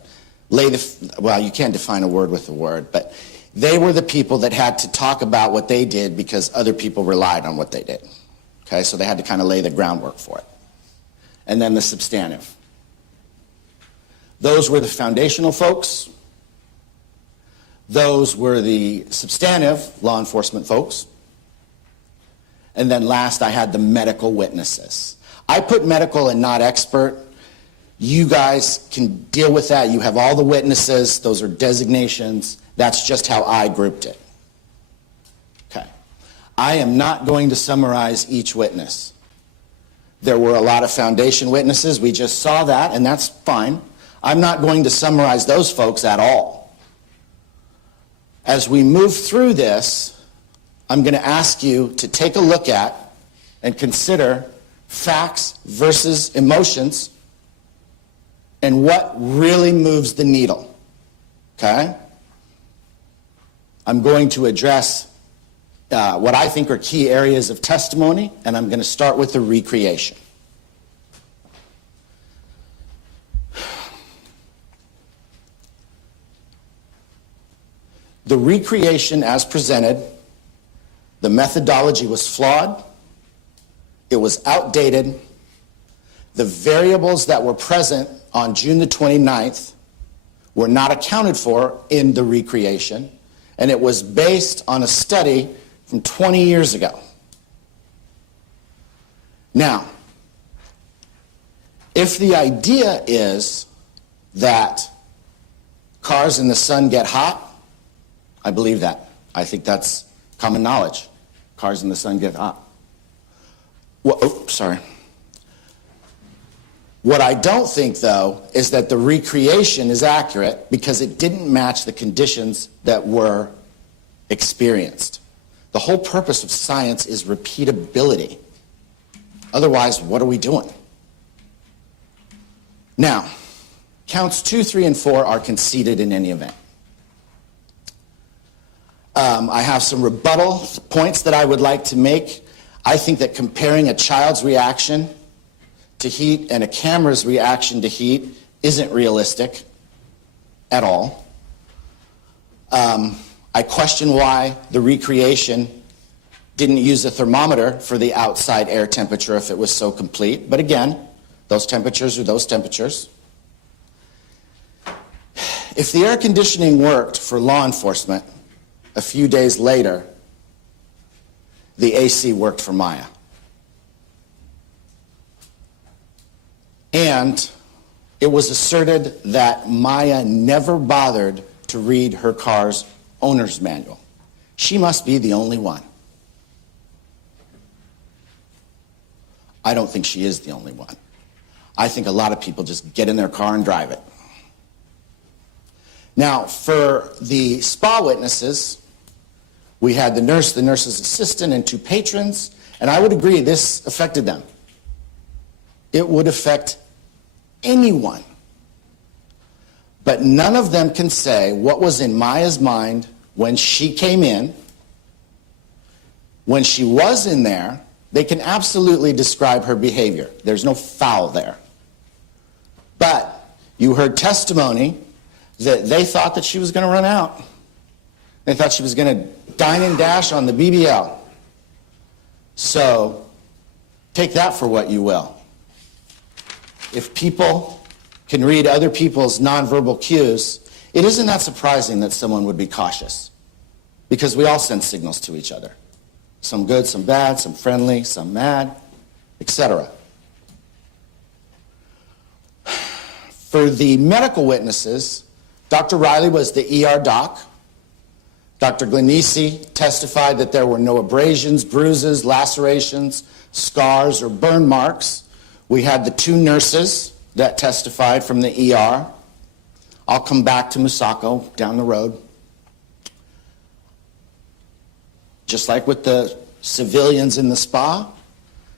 lay well, you can't define a word with a word, but they were the people that had to talk about what they did because other people relied on what they did. Okay, so they had to kind of lay the groundwork for it. And then the substantive. Those were the foundational folks. Those were the substantive law enforcement folks. And then last, I had the medical witnesses. I put medical and not expert. You guys can deal with that. You have all the witnesses. Those are designations. That's just how I grouped it. Okay. I am not going to summarize each witness. There were a lot of foundation witnesses. We just saw that, and that's fine. I'm not going to summarize those folks at all. As we move through this, I'm going to ask you to take a look at and consider facts versus emotions and what really moves the needle, okay? I'm going to address what I think are key areas of testimony, and I'm going to start with the recreation. The recreation as presented, the methodology was flawed, it was outdated, the variables that were present on June the 29th were not accounted for in the recreation, and it was based on a study from 20 years ago. Now, if the idea is that cars in the sun get hot, I believe that. I think that's common knowledge. Cars in the sun get hot. Well, sorry. What I don't think, though, is that the recreation is accurate because it didn't match the conditions that were experienced. The whole purpose of science is repeatability. Otherwise, what are we doing? Now, counts 2, 3, and 4 are conceded in any event. I have some rebuttal points that I would like to make. I think that comparing a child's reaction to heat and a camera's reaction to heat isn't realistic at all. I question why the recreation didn't use a thermometer for the outside air temperature if it was so complete. But again, those temperatures are those temperatures. If the air conditioning worked for law enforcement, a few days later, the AC worked for Maya. And it was asserted that Maya never bothered to read her car's owner's manual. She must be the only one. I don't think she is the only one. I think a lot of people just get in their car and drive it. Now, for the spa witnesses, we had the nurse, the nurse's assistant, and 2 patrons, and I would agree this affected them. It would affect anyone. But none of them can say what was in Maya's mind when she came in. When she was in there, they can absolutely describe her behavior. There's no foul there. But you heard testimony that they thought that she was going to run out. They thought she was going to dine and dash on the BBL. So take that for what you will. If people can read other people's nonverbal cues, it isn't that surprising that someone would be cautious, because we all send signals to each other. Some good, some bad, some friendly, some mad, etc. For the medical witnesses, Dr. Riley was the ER doc. Dr. Glenisi testified that there were no abrasions, bruises, lacerations, scars, or burn marks. We had the 2 nurses that testified from the ER. I'll come back to Musako down the road. Just like with the civilians in the spa,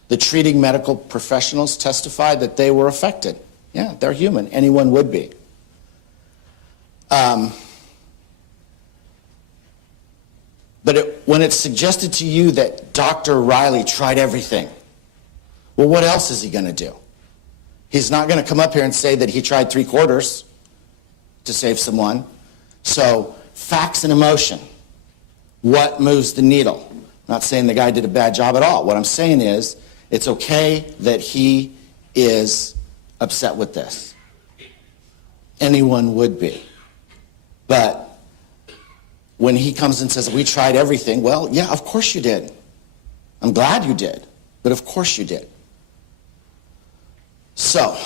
the treating medical professionals testified that they were affected. Yeah, they're human. Anyone would be. But when it's suggested to you that Dr. Riley tried everything, well, what else is he going to do? He's not going to come up here and say that he tried 3/4 to save someone. So, facts and emotion. What moves the needle? I'm not saying the guy did a bad job at all. What I'm saying is, it's okay that he is upset with this. Anyone would be. But when he comes and says, we tried everything, well, yeah, of course you did. I'm glad you did, but of course you did. So,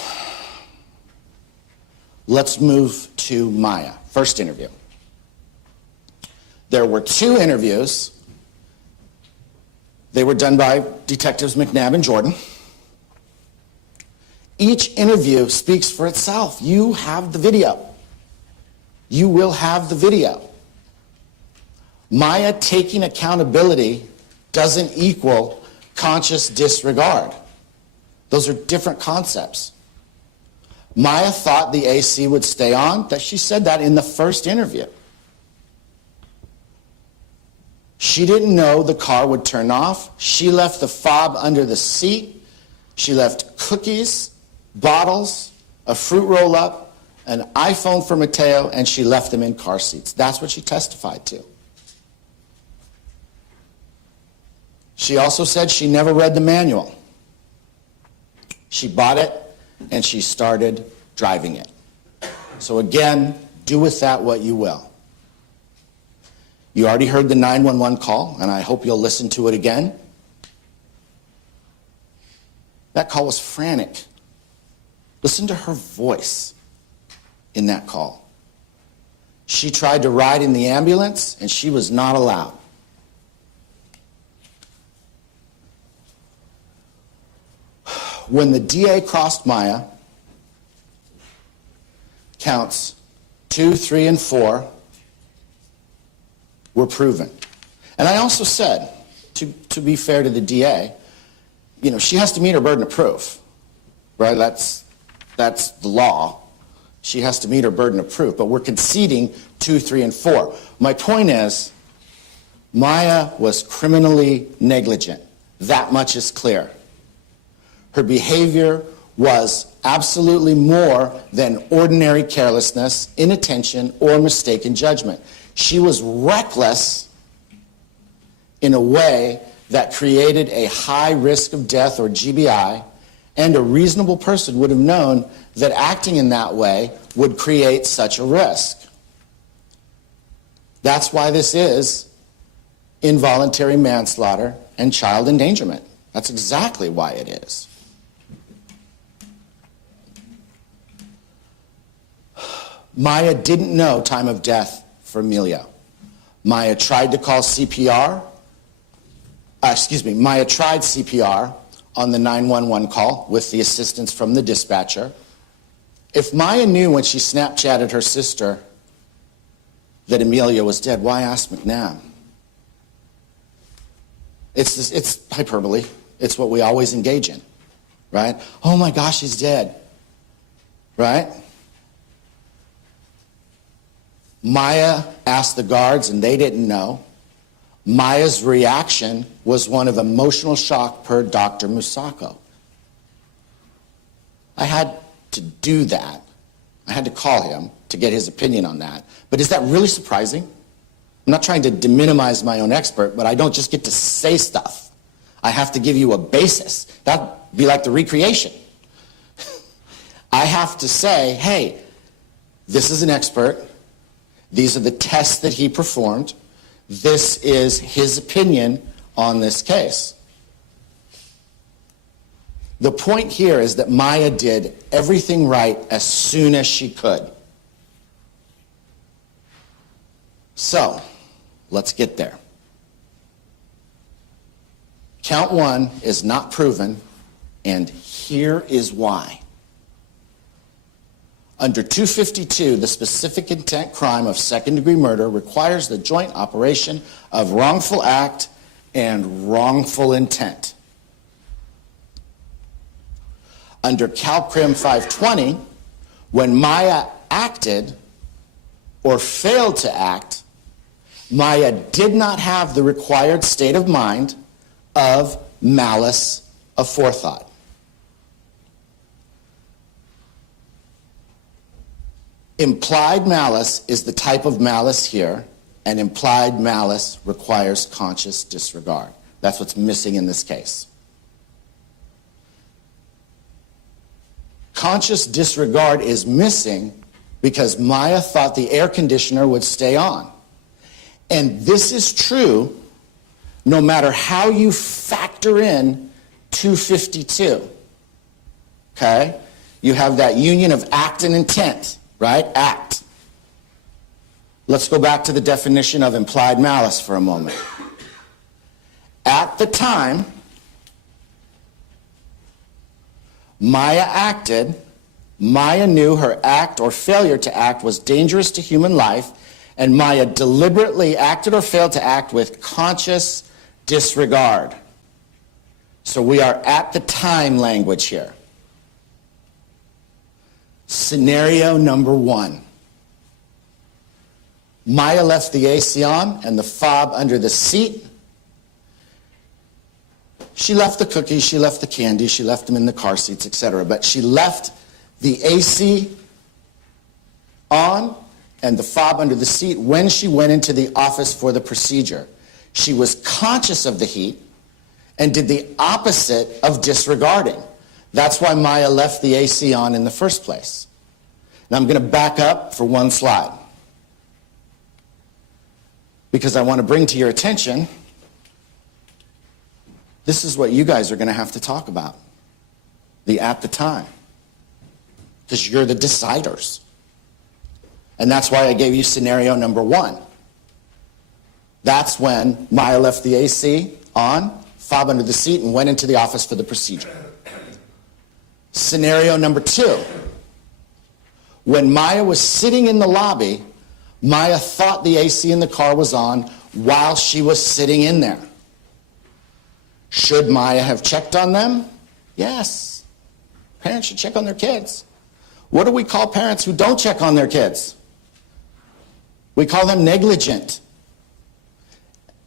let's move to Maya. First interview. There were 2 interviews. They were done by Detectives McNabb and Jordan. Each interview speaks for itself. You have the video. You will have the video. Maya taking accountability doesn't equal conscious disregard. Those are different concepts. Maya thought the AC would stay on. That she said that in the first interview. She didn't know the car would turn off. She left the fob under the seat. She left cookies, bottles, a fruit roll-up, an iPhone for Mateo, and she left them in car seats. That's what she testified to. She also said she never read the manual. She bought it, and she started driving it. So again, do with that what you will. You already heard the 911 call, and I hope you'll listen to it again. That call was frantic. Listen to her voice in that call. She tried to ride in the ambulance, and she was not allowed. When the DA crossed Maya, counts 2, 3, and 4 were proven. And I also said, to be fair to the DA, she has to meet her burden of proof, right? That's the law. She has to meet her burden of proof, but we're conceding 2, 3, and 4. My point is, Maya was criminally negligent. That much is clear. Her behavior was absolutely more than ordinary carelessness, inattention, or mistaken judgment. She was reckless in a way that created a high risk of death, or GBI, and a reasonable person would have known that acting in that way would create such a risk. That's why this is involuntary manslaughter and child endangerment. That's exactly why it is. Maya didn't know time of death for Emilio. Maya tried to call CPR. Maya tried CPR on the 911 call with the assistance from the dispatcher. If Maya knew when she Snapchatted her sister that Emilio was dead, why ask McNabb? It's hyperbole. It's what we always engage in, right? Oh my gosh, he's dead, right? Maya asked the guards, and they didn't know. Maya's reaction was one of emotional shock per Dr. Musako. I had to do that. I had to call him to get his opinion on that. But is that really surprising? I'm not trying to deminimize my own expert, but I don't just get to say stuff. I have to give you a basis. That'd be like the recreation. I have to say, hey, this is an expert. These are the tests that he performed. This is his opinion on this case. The point here is that Maya did everything right as soon as she could. So, let's get there. Count 1 is not proven, and here is why. Under 252, the specific intent crime of second-degree murder requires the joint operation of wrongful act and wrongful intent. Under CalCrim 520, when Maya acted or failed to act, Maya did not have the required state of mind of malice aforethought. Implied malice is the type of malice here, and implied malice requires conscious disregard. That's what's missing in this case. Conscious disregard is missing because Maya thought the air conditioner would stay on. And this is true no matter how you factor in 252. Okay? You have that union of act and intent. Right? Act. Let's go back to the definition of implied malice for a moment. At the time Maya acted, Maya knew her act or failure to act was dangerous to human life, and Maya deliberately acted or failed to act with conscious disregard. So we are at the time language here. Scenario number 1. Maya left the AC on and the fob under the seat. She left the cookies, she left the candy, she left them in the car seats, etc. But she left the AC on and the fob under the seat when she went into the office for the procedure. She was conscious of the heat and did the opposite of disregarding. That's why Maya left the AC on in the first place. Now I'm going to back up for one slide, because I want to bring to your attention, this is what you guys are going to have to talk about, at the time, because you're the deciders. And that's why I gave you scenario number 1. That's when Maya left the AC on, fob under the seat, and went into the office for the procedure. Scenario number 2. When Maya was sitting in the lobby, Maya thought the AC in the car was on while she was sitting in there. Should Maya have checked on them? Yes. Parents should check on their kids. What do we call parents who don't check on their kids? We call them negligent.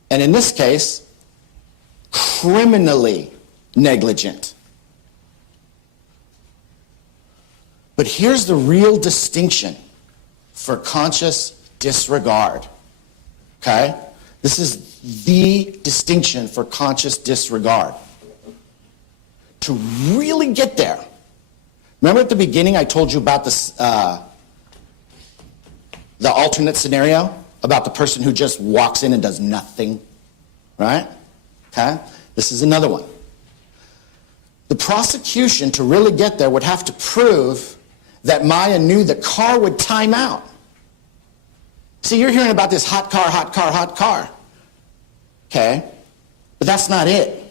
And in this case, criminally negligent. But here's the real distinction for conscious disregard. Okay? This is the distinction for conscious disregard. To really get there. Remember at the beginning I told you about this, the alternate scenario? About the person who just walks in and does nothing. Right? Okay? This is another one. The prosecution, to really get there, would have to prove that Maya knew the car would time out. See, you're hearing about this hot car, hot car, hot car. Okay? But that's not it.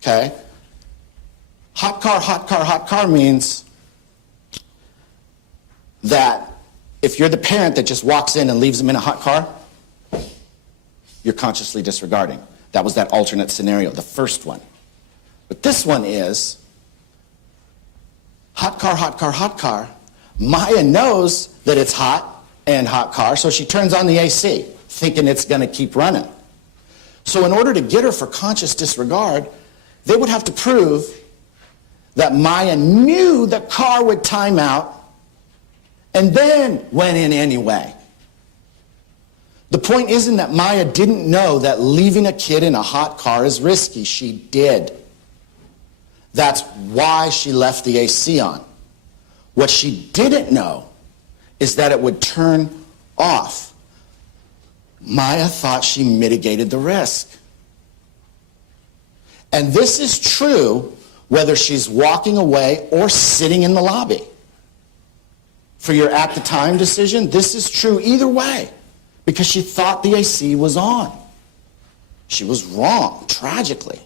Okay? Hot car, hot car, hot car means that if you're the parent that just walks in and leaves them in a hot car, you're consciously disregarding. That was that alternate scenario, the first one. But this one is hot car, hot car, hot car. Maya knows that it's hot and hot car, so she turns on the AC, thinking it's going to keep running. So in order to get her for conscious disregard, they would have to prove that Maya knew the car would time out and then went in anyway. The point isn't that Maya didn't know that leaving a kid in a hot car is risky. She did. That's why she left the AC on. What she didn't know is that it would turn off. Maya thought she mitigated the risk. And this is true whether she's walking away or sitting in the lobby. For your at the time decision, this is true either way, because she thought the AC was on. She was wrong, tragically.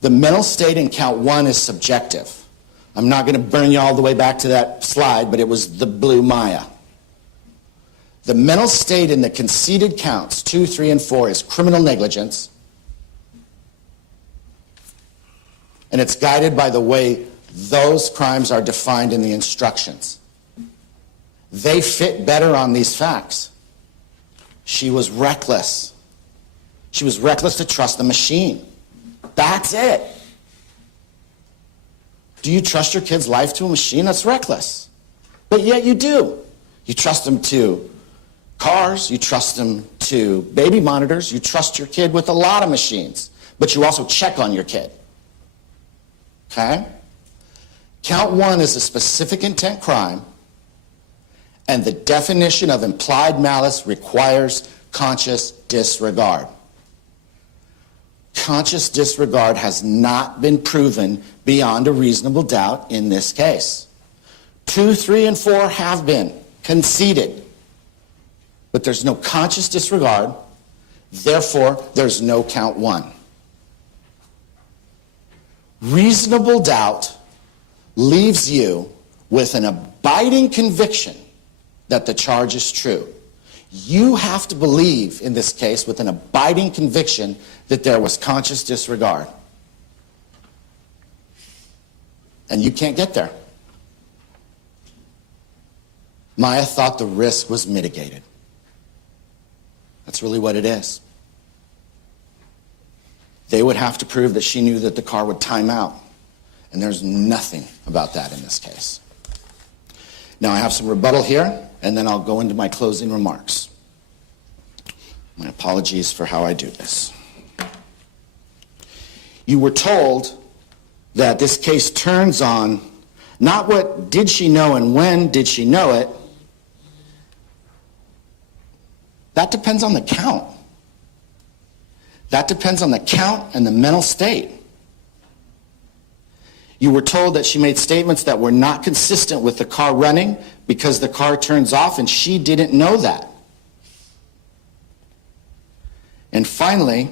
The mental state in count 1 is subjective. I'm not going to burn you all the way back to that slide, but it was the blue Maya. The mental state in the conceded counts 2, 3, and 4 is criminal negligence. And it's guided by the way those crimes are defined in the instructions. They fit better on these facts. She was reckless. She was reckless to trust the machine. That's it. Do you trust your kid's life to a machine? That's reckless. But yet you do. You trust them to cars. You trust them to baby monitors. You trust your kid with a lot of machines. But you also check on your kid. Okay? Count 1 is a specific intent crime, and the definition of implied malice requires conscious disregard. Conscious disregard has not been proven beyond a reasonable doubt in this case. 2, 3, and 4 have been conceded, but there's no conscious disregard, therefore there's no count 1. Reasonable doubt leaves you with an abiding conviction that the charge is true. You have to believe, in this case, with an abiding conviction that there was conscious disregard. And you can't get there. Maya thought the risk was mitigated. That's really what it is. They would have to prove that she knew that the car would time out, and there's nothing about that in this case. Now I have some rebuttal here, and then I'll go into my closing remarks. My apologies for how I do this. You were told that this case turns on not what did she know and when did she know it. That depends on the count. That depends on the count and the mental state. You were told that she made statements that were not consistent with the car running because the car turns off, and she didn't know that. And finally,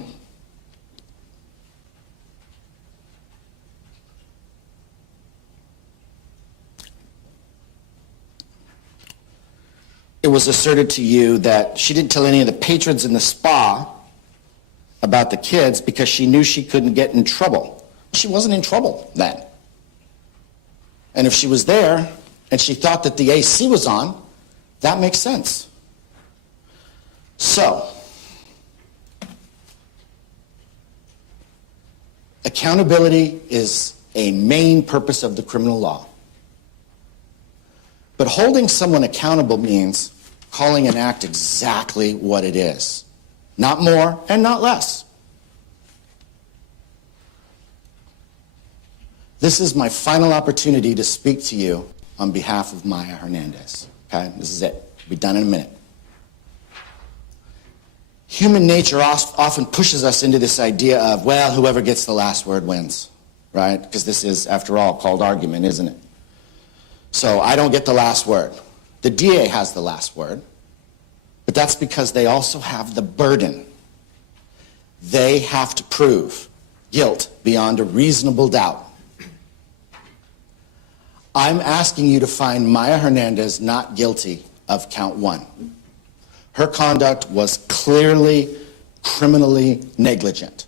it was asserted to you that she didn't tell any of the patrons in the spa about the kids because she knew she couldn't get in trouble. She wasn't in trouble then. And if she was there and she thought that the AC was on, that makes sense. So, accountability is a main purpose of the criminal law. But holding someone accountable means calling an act exactly what it is. Not more and not less. This is my final opportunity to speak to you on behalf of Maya Hernandez. Okay? This is it. We'll be done in a minute. Human nature often pushes us into this idea of, well, whoever gets the last word wins, right? Because this is, after all, called argument, isn't it? So I don't get the last word. The DA has the last word, but that's because they also have the burden. They have to prove guilt beyond a reasonable doubt. I'm asking you to find Maya Hernandez not guilty of count 1. Her conduct was clearly criminally negligent.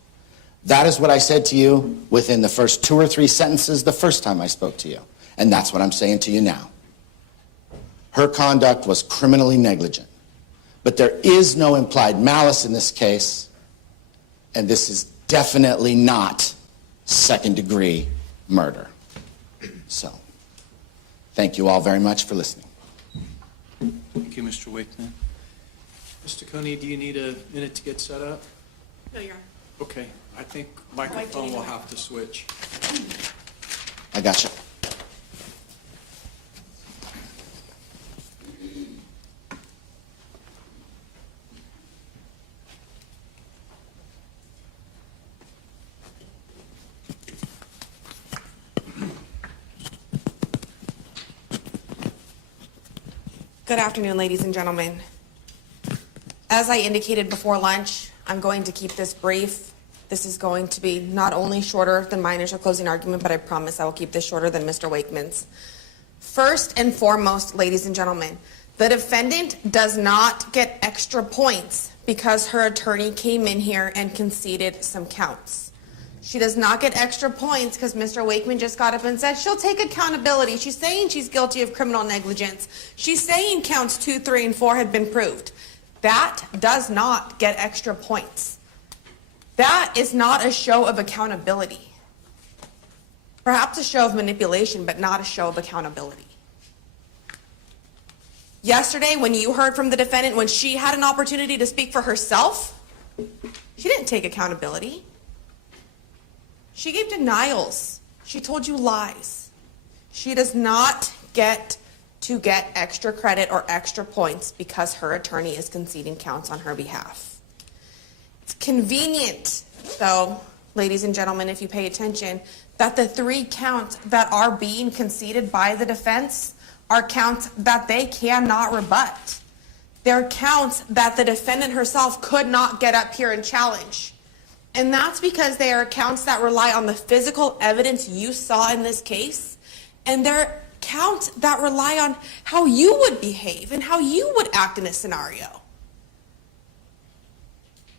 That is what I said to you within the first 2 or 3 sentences the first time I spoke to you. And that's what I'm saying to you now. Her conduct was criminally negligent. But there is no implied malice in this case, and this is definitely not second-degree murder. So, thank you all very much for listening. Thank you, Mr. Wakeman. Mr. Coney, do you need a minute to get set up? No, Your Honor. Okay, I think microphone will have to switch. I got you. Good afternoon, ladies and gentlemen. As I indicated before lunch, I'm going to keep this brief. This is going to be not only shorter than my initial closing argument, but I promise I will keep this shorter than Mr. Wakeman's. First and foremost, ladies and gentlemen, the defendant does not get extra points because her attorney came in here and conceded some counts. She does not get extra points because Mr. Wakeman just got up and said she'll take accountability. She's saying she's guilty of criminal negligence. She's saying counts 2, 3, and 4 had been proved. That does not get extra points. That is not a show of accountability. Perhaps a show of manipulation, but not a show of accountability. Yesterday, when you heard from the defendant, when she had an opportunity to speak for herself, she didn't take accountability. She gave denials. She told you lies. She does not get to get extra credit or extra points because her attorney is conceding counts on her behalf. It's convenient, though, ladies and gentlemen, if you pay attention, that the 3 counts that are being conceded by the defense are counts that they cannot rebut. They're counts that the defendant herself could not get up here and challenge. And that's because they are counts that rely on the physical evidence you saw in this case, and they're counts that rely on how you would behave and how you would act in a scenario.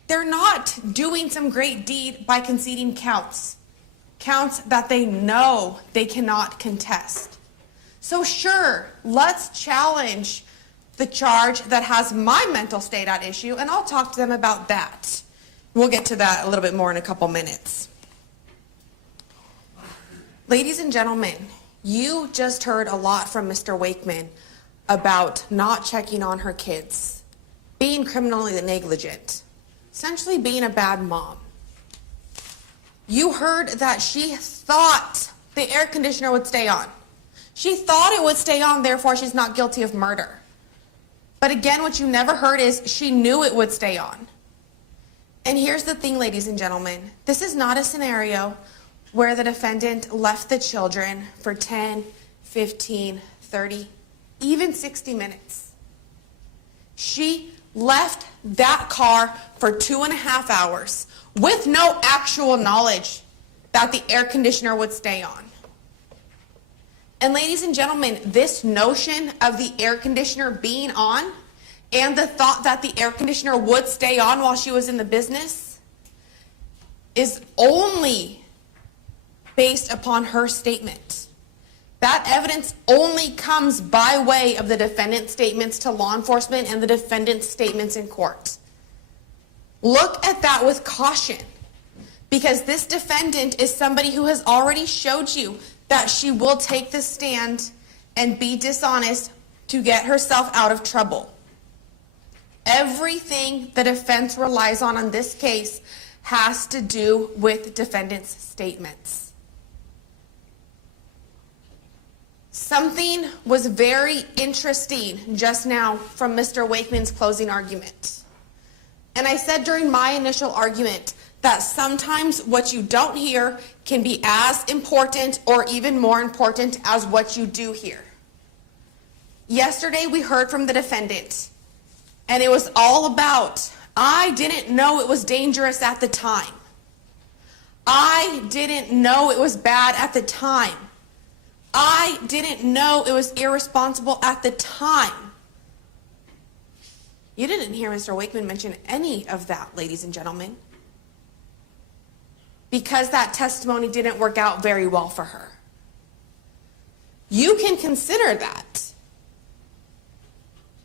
They're not doing some great deed by conceding counts that they know they cannot contest. So sure, let's challenge the charge that has my mental state at issue, and I'll talk to them about that. We'll get to that a little bit more in a couple minutes. Ladies and gentlemen, you just heard a lot from Mr. Wakeman about not checking on her kids, being criminally negligent, essentially being a bad mom. You heard that she thought the air conditioner would stay on. She thought it would stay on, therefore she's not guilty of murder. But again, what you never heard is she knew it would stay on. And here's the thing, ladies and gentlemen. This is not a scenario where the defendant left the children for 10, 15, 30, even 60 minutes. She left that car for 2.5 hours with no actual knowledge that the air conditioner would stay on. And ladies and gentlemen, this notion of the air conditioner being on and the thought that the air conditioner would stay on while she was in the business is only based upon her statement. That evidence only comes by way of the defendant's statements to law enforcement and the defendant's statements in court. Look at that with caution, because this defendant is somebody who has already showed you that she will take the stand and be dishonest to get herself out of trouble. Everything the defense relies on this case has to do with defendant's statements. Something was very interesting just now from Mr. Wakeman's closing argument. And I said during my initial argument that sometimes what you don't hear can be as important or even more important as what you do hear. Yesterday we heard from the defendant, and it was all about, I didn't know it was dangerous at the time. I didn't know it was bad at the time. I didn't know it was irresponsible at the time. You didn't hear Mr. Wakeman mention any of that, ladies and gentlemen, because that testimony didn't work out very well for her. You can consider that.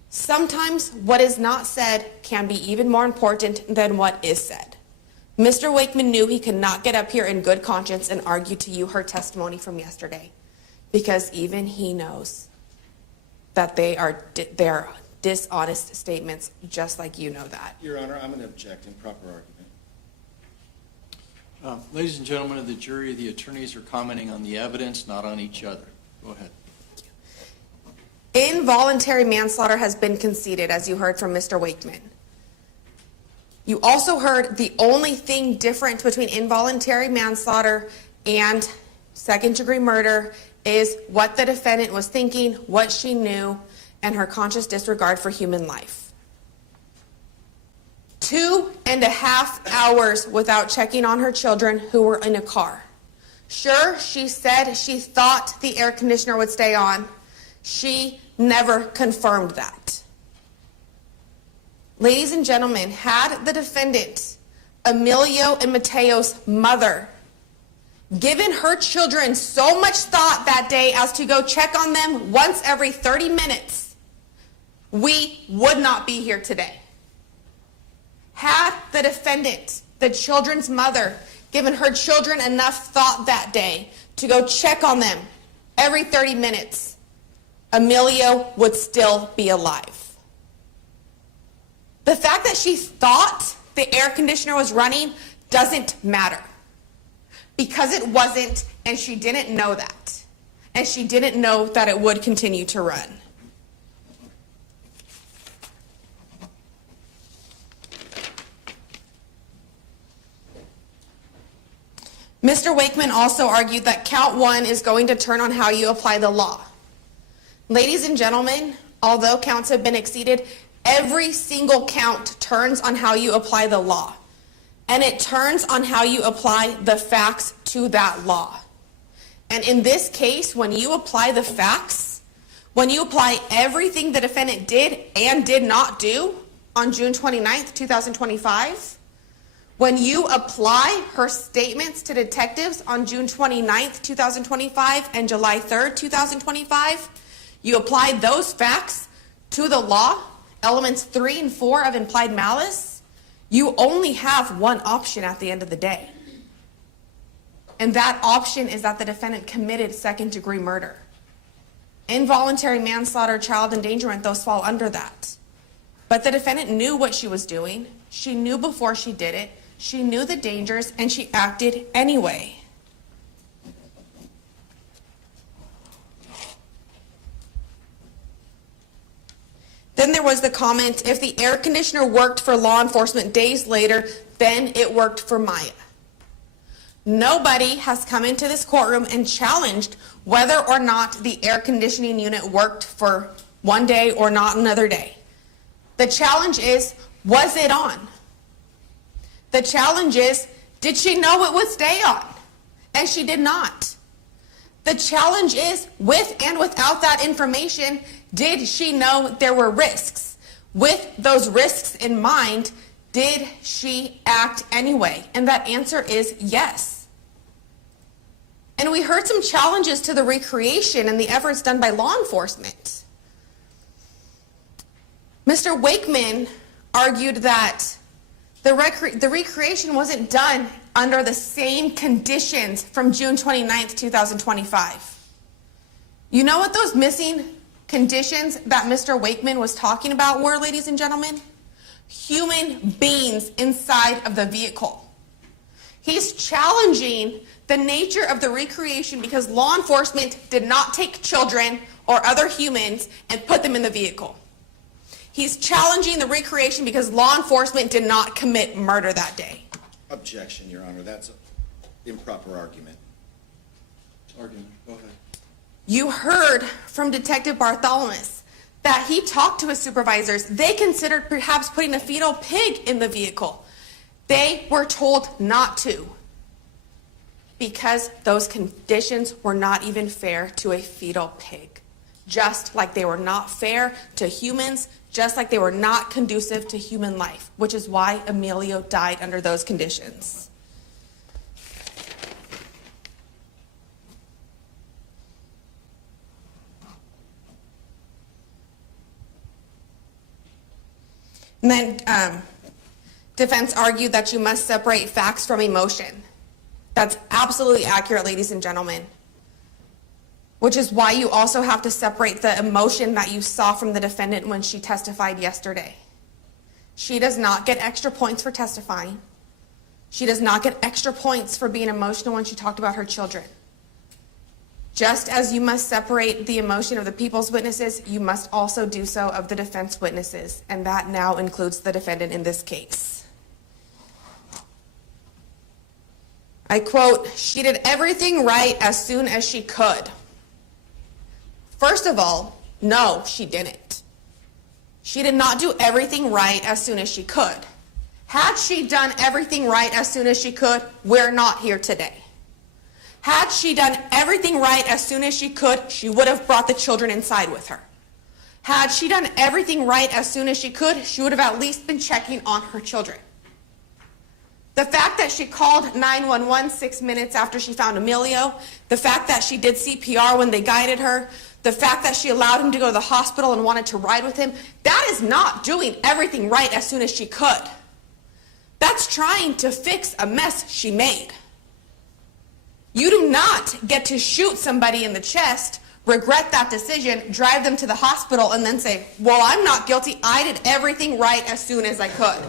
Sometimes what is not said can be even more important than what is said. Mr. Wakeman knew he could not get up here in good conscience and argue to you her testimony from yesterday, because even he knows that they are dishonest statements, just like you know that. Your Honor, I'm going to object. Improper argument. Ladies and gentlemen of the jury, the attorneys are commenting on the evidence, not on each other. Go ahead. Involuntary manslaughter has been conceded, as you heard from Mr. Wakeman. You also heard the only thing different between involuntary manslaughter and second-degree murder is what the defendant was thinking, what she knew, and her conscious disregard for human life. 2.5 hours without checking on her children who were in a car. Sure, she said she thought the air conditioner would stay on. She never confirmed that. Ladies and gentlemen, had the defendant, Emilio and Mateo's mother, given her children so much thought that day as to go check on them once every 30 minutes, we would not be here today. Had the defendant, the children's mother, given her children enough thought that day to go check on them every 30 minutes, Emilio would still be alive. The fact that she thought the air conditioner was running doesn't matter, because it wasn't, and she didn't know that. And she didn't know that it would continue to run. Mr. Wakeman also argued that count 1 is going to turn on how you apply the law. Ladies and gentlemen, although counts have been exceeded, every single count turns on how you apply the law. And it turns on how you apply the facts to that law. And in this case, when you apply the facts, when you apply everything the defendant did and did not do on June 29th, 2025, when you apply her statements to detectives on June 29th, 2025 and July 3rd, 2025, you apply those facts to the law, elements 3 and 4 of implied malice, you only have one option at the end of the day. And that option is that the defendant committed second-degree murder. Involuntary manslaughter, child endangerment, those fall under that. But the defendant knew what she was doing. She knew before she did it. She knew the dangers, and she acted anyway. Then there was the comment, if the air conditioner worked for law enforcement days later, then it worked for Maya. Nobody has come into this courtroom and challenged whether or not the air conditioning unit worked for one day or not another day. The challenge is, was it on? The challenge is, did she know it would stay on? And she did not. The challenge is, with and without that information, did she know there were risks? With those risks in mind, did she act anyway? And that answer is yes. And we heard some challenges to the recreation and the efforts done by law enforcement. Mr. Wakeman argued that the recreation wasn't done under the same conditions from June 29th, 2025. You know what those missing conditions that Mr. Wakeman was talking about were, ladies and gentlemen? Human beings inside of the vehicle. He's challenging the nature of the recreation because law enforcement did not take children or other humans and put them in the vehicle. He's challenging the recreation because law enforcement did not commit murder that day. Objection, Your Honor. That's an improper argument. Argument, go ahead. You heard from Detective Bartholomew that he talked to his supervisors. They considered perhaps putting a fetal pig in the vehicle. They were told not to because those conditions were not even fair to a fetal pig. Just like they were not fair to humans, just like they were not conducive to human life, which is why Emilio died under those conditions. And then defense argued that you must separate facts from emotion. That's absolutely accurate, ladies and gentlemen. Which is why you also have to separate the emotion that you saw from the defendant when she testified yesterday. She does not get extra points for testifying. She does not get extra points for being emotional when she talked about her children. Just as you must separate the emotion of the people's witnesses, you must also do so of the defense witnesses, and that now includes the defendant in this case. I quote, "She did everything right as soon as she could." First of all, no, she didn't. She did not do everything right as soon as she could. Had she done everything right as soon as she could, we're not here today. Had she done everything right as soon as she could, she would have brought the children inside with her. Had she done everything right as soon as she could, she would have at least been checking on her children. The fact that she called 911 6 minutes after she found Emilio, the fact that she did CPR when they guided her, the fact that she allowed him to go to the hospital and wanted to ride with him, that is not doing everything right as soon as she could. That's trying to fix a mess she made. You do not get to shoot somebody in the chest, regret that decision, drive them to the hospital, and then say, well, I'm not guilty. I did everything right as soon as I could.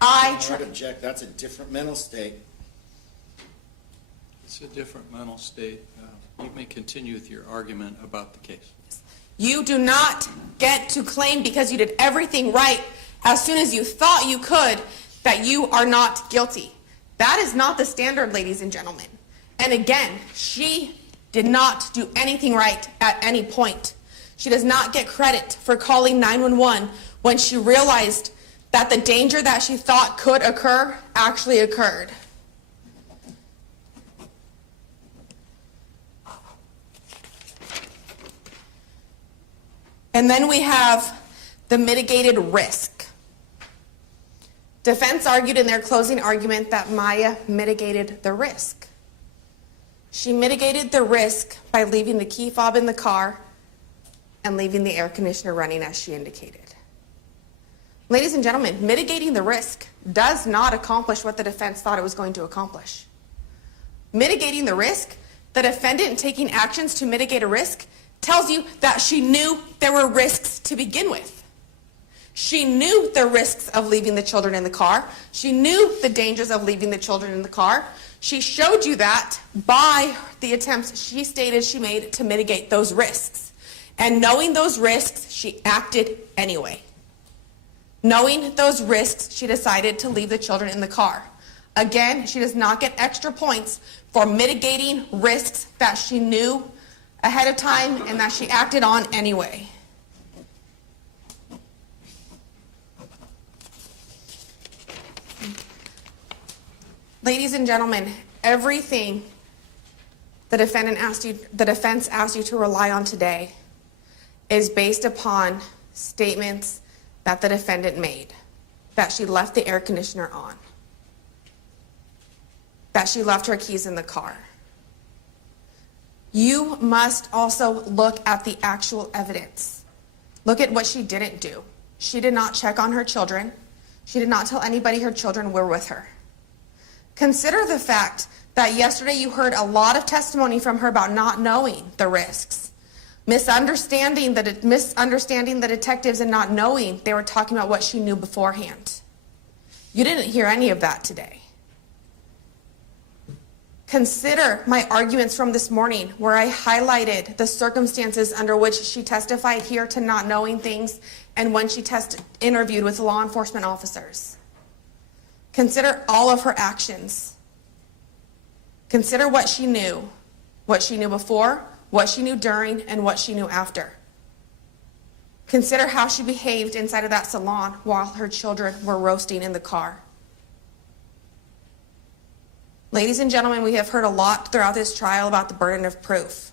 I would object. That's a different mental state. It's a different mental state. You may continue with your argument about the case. You do not get to claim because you did everything right as soon as you thought you could that you are not guilty. That is not the standard, ladies and gentlemen. And again, she did not do anything right at any point. She does not get credit for calling 911 when she realized that the danger that she thought could occur actually occurred. And then we have the mitigated risk. Defense argued in their closing argument that Maya mitigated the risk. She mitigated the risk by leaving the key fob in the car, and leaving the air conditioner running as she indicated. Ladies and gentlemen, mitigating the risk does not accomplish what the defense thought it was going to accomplish. Mitigating the risk, the defendant taking actions to mitigate a risk, tells you that she knew there were risks to begin with. She knew the risks of leaving the children in the car. She knew the dangers of leaving the children in the car. She showed you that by the attempts she stated she made to mitigate those risks. And knowing those risks, she acted anyway. Knowing those risks, she decided to leave the children in the car. Again, she does not get extra points for mitigating risks that she knew ahead of time and that she acted on anyway. Ladies and gentlemen, everything the defense asked you to rely on today is based upon statements that the defendant made, that she left the air conditioner on, that she left her keys in the car. You must also look at the actual evidence. Look at what she didn't do. She did not check on her children. She did not tell anybody her children were with her. Consider the fact that yesterday you heard a lot of testimony from her about not knowing the risks, misunderstanding the detectives and not knowing they were talking about what she knew beforehand. You didn't hear any of that today. Consider my arguments from this morning where I highlighted the circumstances under which she testified here to not knowing things and when she interviewed with law enforcement officers. Consider all of her actions. Consider what she knew before, what she knew during, and what she knew after. Consider how she behaved inside of that salon while her children were roasting in the car. Ladies and gentlemen, we have heard a lot throughout this trial about the burden of proof.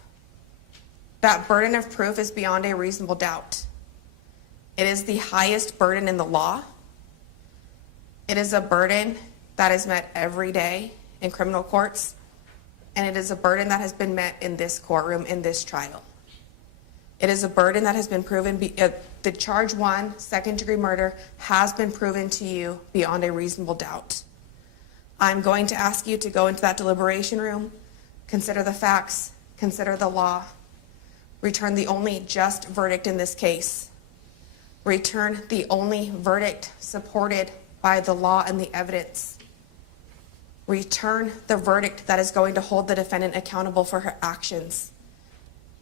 That burden of proof is beyond a reasonable doubt. It is the highest burden in the law. It is a burden that is met every day in criminal courts, and it is a burden that has been met in this courtroom in this trial. It is a burden that has been proven, the charge 1, second-degree murder, has been proven to you beyond a reasonable doubt. I'm going to ask you to go into that deliberation room, consider the facts, consider the law, return the only just verdict in this case, return the only verdict supported by the law and the evidence. Return the verdict that is going to hold the defendant accountable for her actions.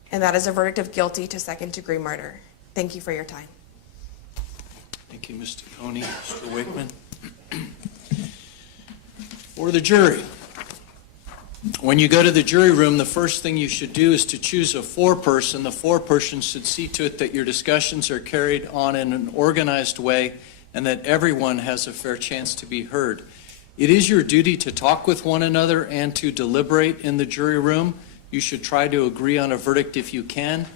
And that is a verdict of guilty to second-degree murder. Thank you for your time. Thank you, Mr. Coney. Mr. Wakeman. For the jury, when you go to the jury room, the first thing you should do is to choose a foreperson. The foreperson should see to it that your discussions are carried on in an organized way and that everyone has a fair chance to be heard. It is your duty to talk with one another and to deliberate in the jury room. You should try to agree on a verdict if you can.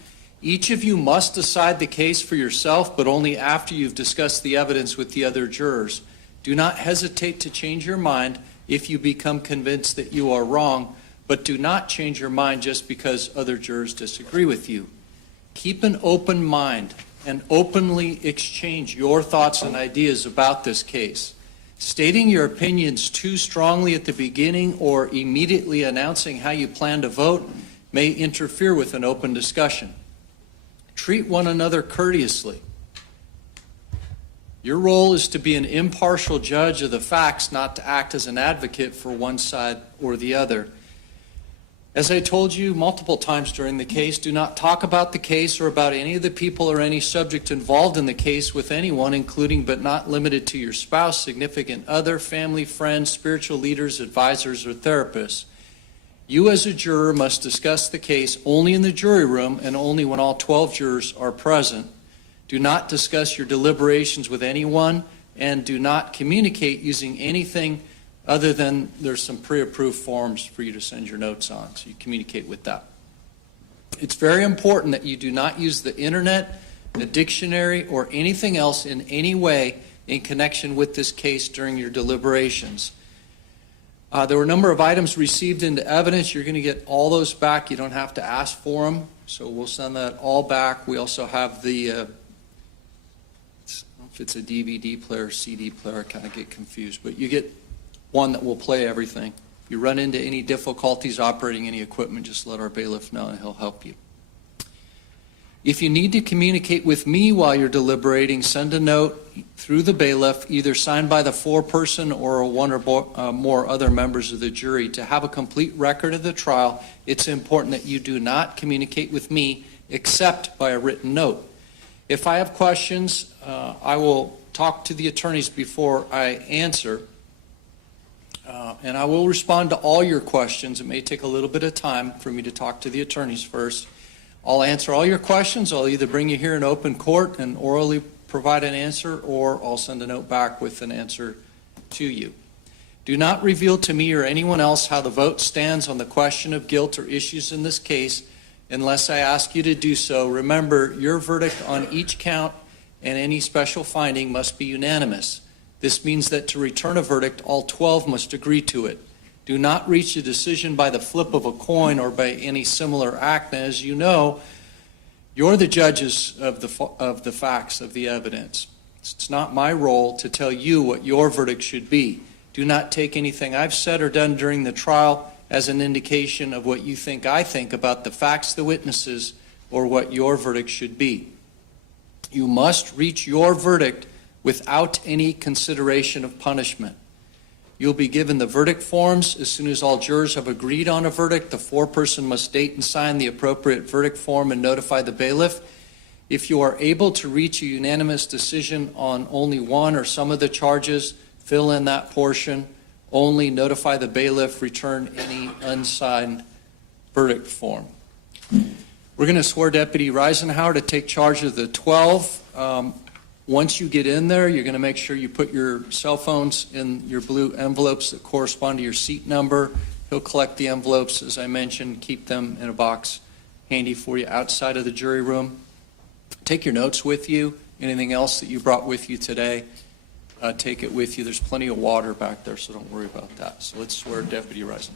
Each of you must decide the case for yourself, but only after you've discussed the evidence with the other jurors. Do not hesitate to change your mind if you become convinced that you are wrong, but do not change your mind just because other jurors disagree with you. Keep an open mind and openly exchange your thoughts and ideas about this case. Stating your opinions too strongly at the beginning or immediately announcing how you plan to vote may interfere with an open discussion. Treat one another courteously. Your role is to be an impartial judge of the facts, not to act as an advocate for one side or the other. As I told you multiple times during the case, do not talk about the case or about any of the people or any subject involved in the case with anyone, including but not limited to your spouse, significant other, family, friends, spiritual leaders, advisors, or therapists. You as a juror must discuss the case only in the jury room and only when all 12 jurors are present. Do not discuss your deliberations with anyone and do not communicate using anything other than there's some pre-approved forms for you to send your notes on, so you communicate with that. It's very important that you do not use the internet, the dictionary, or anything else in any way in connection with this case during your deliberations. There were a number of items received into evidence. You're going to get all those back. You don't have to ask for them. So we'll send that all back. We also have the, I don't know if it's a DVD player or CD player, I kind of get confused, but you get one that will play everything. If you run into any difficulties operating any equipment, just let our bailiff know and he'll help you. If you need to communicate with me while you're deliberating, send a note through the bailiff, either signed by the foreperson or one or more other members of the jury. To have a complete record of the trial, it's important that you do not communicate with me except by a written note. If I have questions, I will talk to the attorneys before I answer, and I will respond to all your questions. It may take a little bit of time for me to talk to the attorneys first. I'll answer all your questions. I'll either bring you here in open court and orally provide an answer, or I'll send a note back with an answer to you. Do not reveal to me or anyone else how the vote stands on the question of guilt or issues in this case unless I ask you to do so. Remember, your verdict on each count and any special finding must be unanimous. This means that to return a verdict, all 12 must agree to it. Do not reach a decision by the flip of a coin or by any similar act. As you know, you're the judges of the facts, of the evidence. It's not my role to tell you what your verdict should be. Do not take anything I've said or done during the trial as an indication of what you think I think about the facts, the witnesses, or what your verdict should be. You must reach your verdict without any consideration of punishment. You'll be given the verdict forms as soon as all jurors have agreed on a verdict. The foreperson must date and sign the appropriate verdict form and notify the bailiff. If you are able to reach a unanimous decision on only one or some of the charges, fill in that portion. Only notify the bailiff, return any unsigned verdict form. We're going to swear Deputy Reisenhauer to take charge of the 12. Once you get in there, you're going to make sure you put your cell phones in your blue envelopes that correspond to your seat number. He'll collect the envelopes, as I mentioned, keep them in a box handy for you outside of the jury room. Take your notes with you. Anything else that you brought with you today, take it with you. There's plenty of water back there, so don't worry about that. So let's swear Deputy Reisenhauer.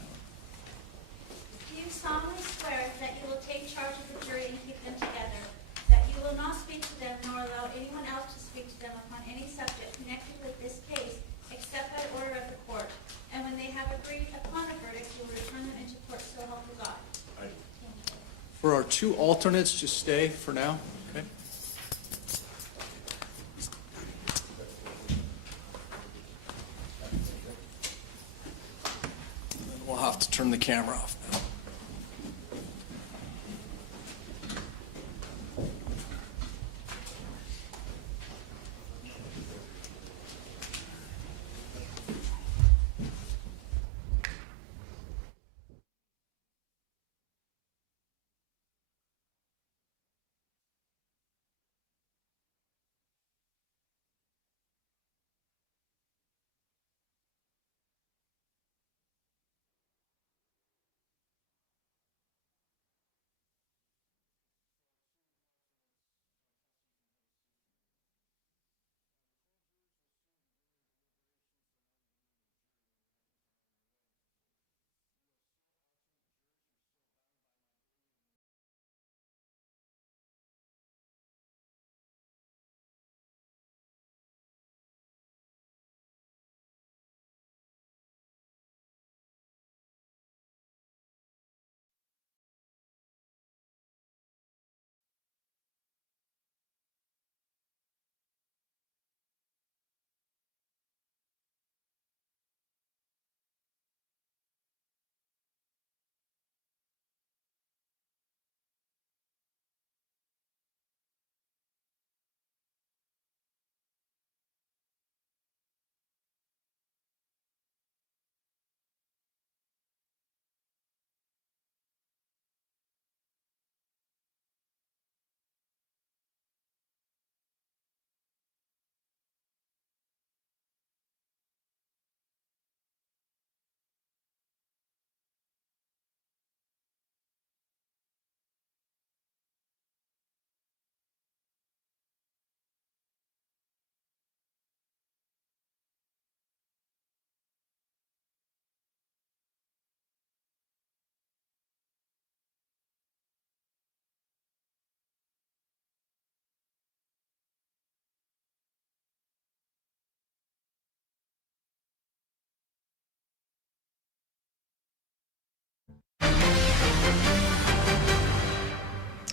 Do you solemnly swear that you will take charge of the jury and keep them together, that you will not speak to them nor allow anyone else to speak to them upon any subject connected with this case except by order of the court, and when they have agreed upon a verdict, you will return them into court, so help you God? Thank you. For our two alternates, just stay for now. Okay. We'll have to turn the camera off now.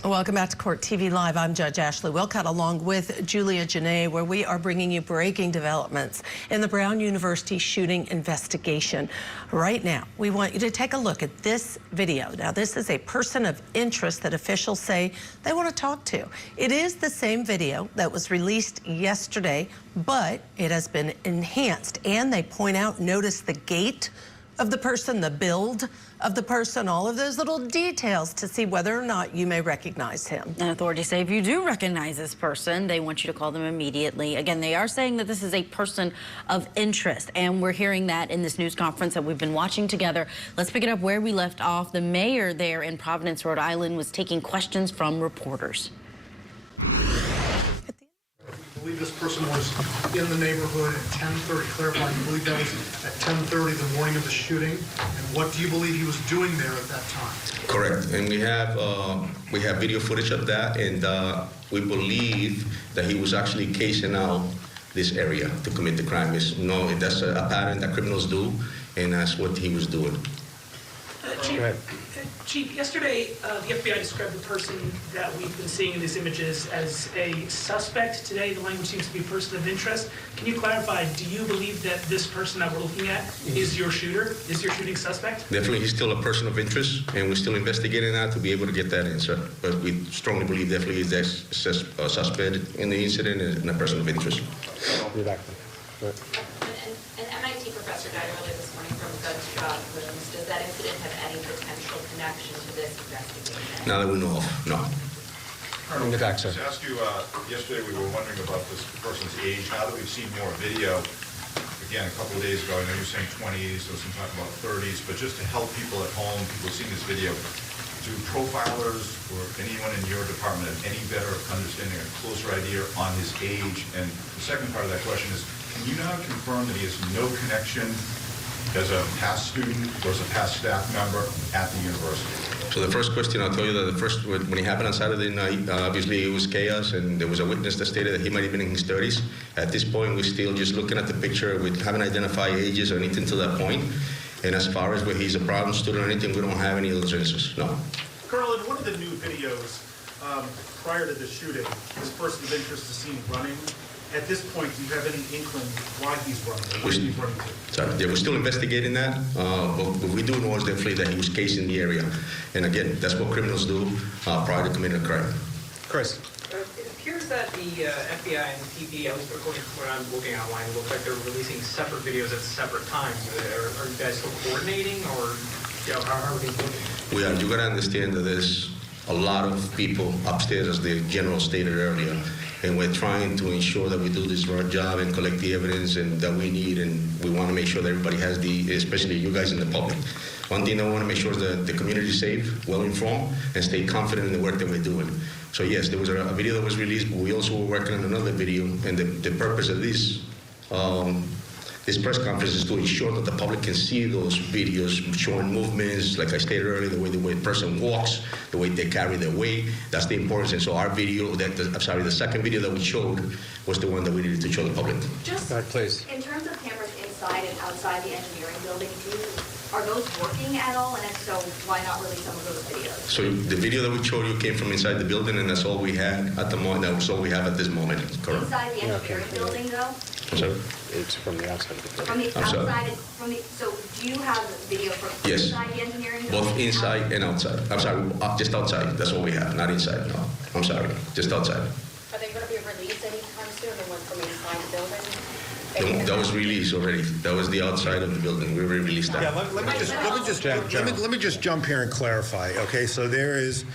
Welcome back to Court TV Live. I'm Judge Ashley Wilcott along with Julia Janae, where we are bringing you breaking developments in the Brown University shooting investigation. Right now, we want you to take a look at this video. Now, this is a person of interest that officials say they want to talk to. It is the same video that was released yesterday, but it has been enhanced. And they point out, notice the gait of the person, the build of the person, all of those little details to see whether or not you may recognize him. And authorities say if you do recognize this person, they want you to call them immediately. Again, they are saying that this is a person of interest, and we're hearing that in this news conference that we've been watching together. Let's pick it up where we left off. The mayor there in Providence, Rhode Island, was taking questions from reporters. I believe this person was in the neighborhood at 10:30. Clarify, you believe that was at 10:30 the morning of the shooting? And what do you believe he was doing there at that time? Correct, and we have video footage of that, and we believe that he was actually casing out this area to commit the crime. That's a pattern that criminals do, and that's what he was doing. Chief, yesterday the FBI described the person that we've been seeing in these images as a suspect. Today the language seems to be person of interest. Can you clarify, do you believe that this person that we're looking at is your shooter, is your shooting suspect? Definitely, he's still a person of interest, and we're still investigating that to be able to get that answer. But we strongly believe definitely he's a suspect in the incident and a person of interest. An MIT professor died earlier this morning from gunshot wounds. Does that incident have any potential connection to this investigation? Now that we know of, no. Colonel, can I just ask you, yesterday we were wondering about this person's age. Now that we've seen more video, again, a couple of days ago, I know you're saying 20s, there was some talk about 30s, but just to help people at home, people seeing this video, do profilers or anyone in your department have any better understanding, a closer idea on his age? And the second part of that question is, can you now confirm that he has no connection as a past student or as a past staff member at the university? So the first question, I'll tell you that when it happened on Saturday night, obviously it was chaos, and there was a witness that stated that he might have been in his 30s. At this point, we're still just looking at the picture. We haven't identified ages or anything to that point. And as far as whether he's a problem student or anything, we don't have any of those answers, no. Colonel, in one of the new videos prior to the shooting, this person of interest is seen running. At this point, do you have any inkling why he's running, or where he's running to? Sorry, yeah, we're still investigating that, but we do know is definitely that he was casing the area. And again, that's what criminals do prior to committing a crime. Chris. It appears that the FBI and the PD, at least according to what I'm looking online, it looks like they're releasing separate videos at separate times. Are you guys still coordinating, or how are things looking? We are. You got to understand that there's a lot of people upstairs, as the general stated earlier, and we're trying to ensure that we do this right job and collect the evidence and that we need, and we want to make sure that everybody has especially you guys in the public. One thing I want to make sure is that the community is safe, well-informed, and stay confident in the work that we're doing. So yes, there was a video that was released, but we also were working on another video, and the purpose of this press conference is to ensure that the public can see those videos showing movements, like I stated earlier, the way the person walks, the way they carry their weight. That's the importance. And so our video, the second video that we showed was the one that we needed to show the public. Just please. In terms of cameras inside and outside the engineering building, are those working at all? And if so, why not release some of those videos? So the video that we showed you came from inside the building, and that's all we had at the moment. That's all we have at this moment. Correct. Inside the engineering building, though? I'm sorry? It's from the outside of the building. From the I'm sorry. outside, so do you have video from Yes. inside the engineering building? Both inside and outside. I'm sorry, just outside. That's all we have, not inside. No, I'm sorry, just outside. Are they going to be released anytime soon, the ones from inside the building? That was released already. That was the outside of the building. We already released that. Yeah, let me just jump here and clarify. Okay, so there is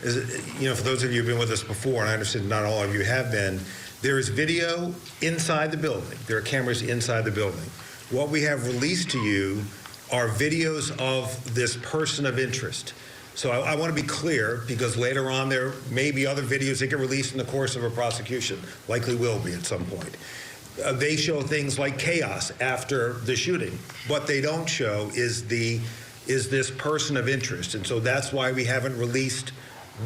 for those of you who've been with us before, and I understand not all of you have been, there is video inside the building. There are cameras inside the building. What we have released to you are videos of this person of interest. So I want to be clear, because later on there may be other videos that get released in the course of a prosecution, likely will be at some point. They show things like chaos after the shooting. What they don't show is this person of interest, and so that's why we haven't released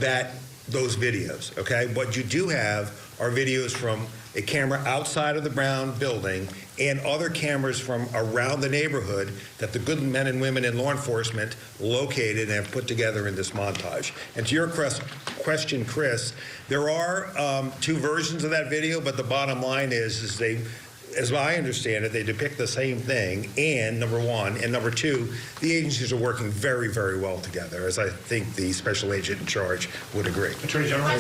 those videos. Okay, what you do have are videos from a camera outside of the Brown building and other cameras from around the neighborhood that the good men and women in law enforcement located and have put together in this montage. And to your question Chris, there are 2 versions of that video, but the bottom line is they, as I understand it, they depict the same thing, and number one, and number two, the agencies are working very, very well together, as I think the special agent in charge would agree. Attorney General,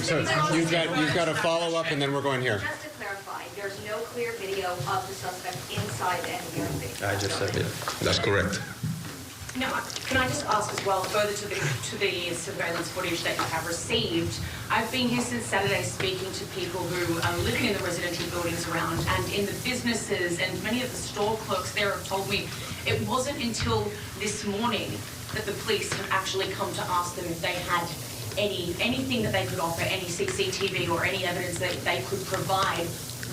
You've got a follow-up, and then we're going here. Just to clarify, there's no clear video of the suspect inside the engineering base. I just said, That's correct. No, can I just ask as well, further to the surveillance footage that you have received, I've been here since Saturday speaking to people who are living in the residential buildings around and in the businesses, and many of the store clerks there have told me it wasn't until this morning that the police have actually come to ask them if they had anything that they could offer, any CCTV or any evidence that they could provide.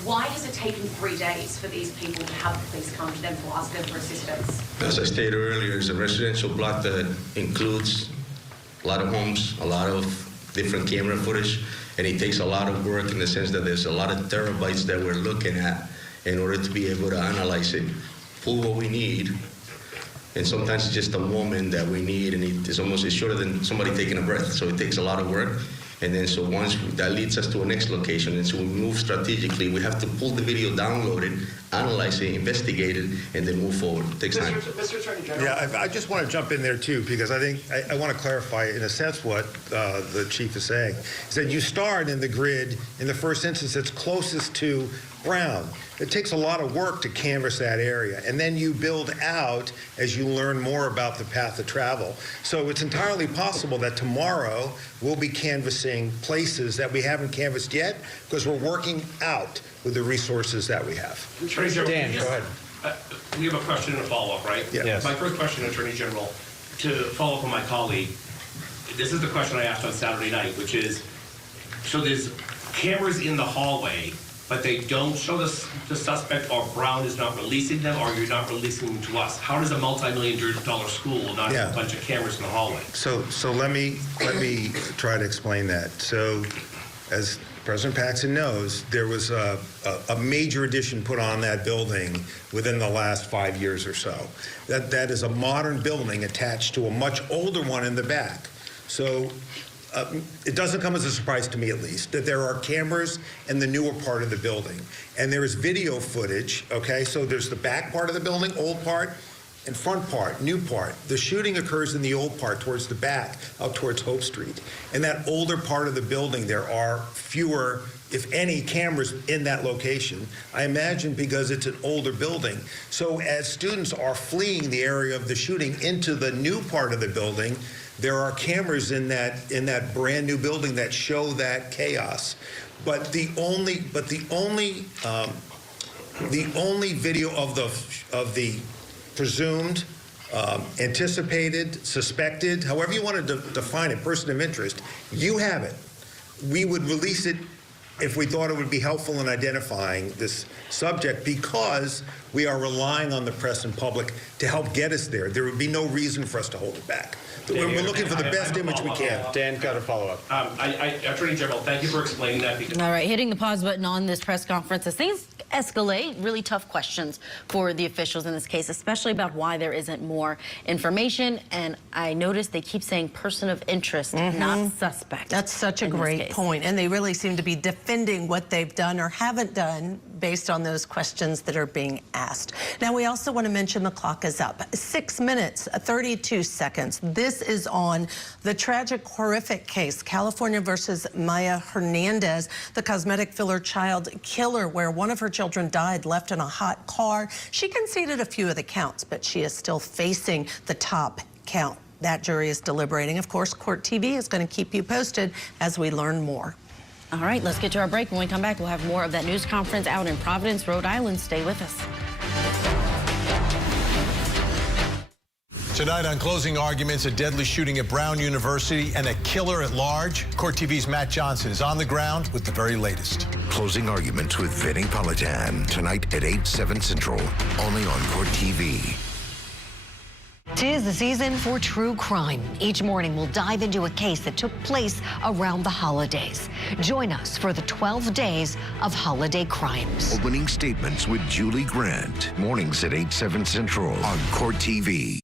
Why has it taken 3 days for these people to have the police come to them to ask them for assistance? As I stated earlier, it's a residential block that includes a lot of homes, a lot of different camera footage, and it takes a lot of work in the sense that there's a lot of terabytes that we're looking at in order to be able to analyze it, pull what we need, and sometimes it's just a moment that we need, and it's shorter than somebody taking a breath, so it takes a lot of work. And then so once that leads us to a next location, and so we move strategically, we have to pull the video, download it, analyze it, investigate it, and then move forward. It takes time. Mr. Attorney General. yeah, I just want to jump in there too, because I think I want to clarify in a sense what the chief is saying. Is that you start in the grid in the first instance that's closest to Brown. It takes a lot of work to canvass that area, and then you build out as you learn more about the path of travel. So it's entirely possible that tomorrow we'll be canvassing places that we haven't canvassed yet because we're working out with the resources that we have. Attorney General, Dan, go ahead. We have a question and a follow-up, right? Yeah. Yes. My first question, Attorney General, to follow up on my colleague, this is the question I asked on Saturday night, which is, so there's cameras in the hallway, but they don't show the suspect, or Brown is not releasing them, or you're not releasing them to us. How does a multi-million-dollar school not have a bunch of cameras in the hallway? So let me try to explain that. So as President Paxton knows, there was a major addition put on that building within the last 5 years or so. That is a modern building attached to a much older one in the back. So it doesn't come as a surprise to me, at least, that there are cameras in the newer part of the building. And there is video footage, okay? So there's the back part of the building, old part, and front part, new part. The shooting occurs in the old part towards the back, out towards Hope Street. In that older part of the building, there are fewer, if any, cameras in that location. I imagine because it's an older building. So as students are fleeing the area of the shooting into the new part of the building, there are cameras in that brand new building that show that chaos. But the only video of the presumed, anticipated, suspected, however you want to define it, person of interest, you have it. We would release it if we thought it would be helpful in identifying this subject, because we are relying on the press and public to help get us there. There would be no reason for us to hold it back. We're looking for the best image we can. Dan, got a follow-up. Attorney General, thank you for explaining that. All right, hitting the pause button on this press conference as things escalate. Really tough questions for the officials in this case, especially about why there isn't more information. And I noticed they keep saying person of interest, not suspect. That's such a great point. And they really seem to be defending what they've done or haven't done based on those questions that are being asked. Now, we also want to mention the clock is up. 6 minutes, 32 seconds. This is on the tragic, horrific case, California versus Maya Hernandez, the cosmetic filler child killer, where one of her children died left in a hot car. She conceded a few of the counts, but she is still facing the top count. That jury is deliberating. Of course, Court TV is going to keep you posted as we learn more. All right, let's get to our break. When we come back, we'll have more of that news conference out in Providence, Rhode Island. Stay with us. Tonight on Closing Arguments, a deadly shooting at Brown University and a killer at large. Court TV's Matt Johnson is on the ground with the very latest. Closing Arguments with Vinny Politan, tonight at 8/7 Central, only on Court TV. 'Tis the season for true crime. Each morning, we'll dive into a case that took place around the holidays. Join us for the 12 days of holiday crimes. Opening statements with Julie Grant. Mornings at 8/7 Central on Court TV.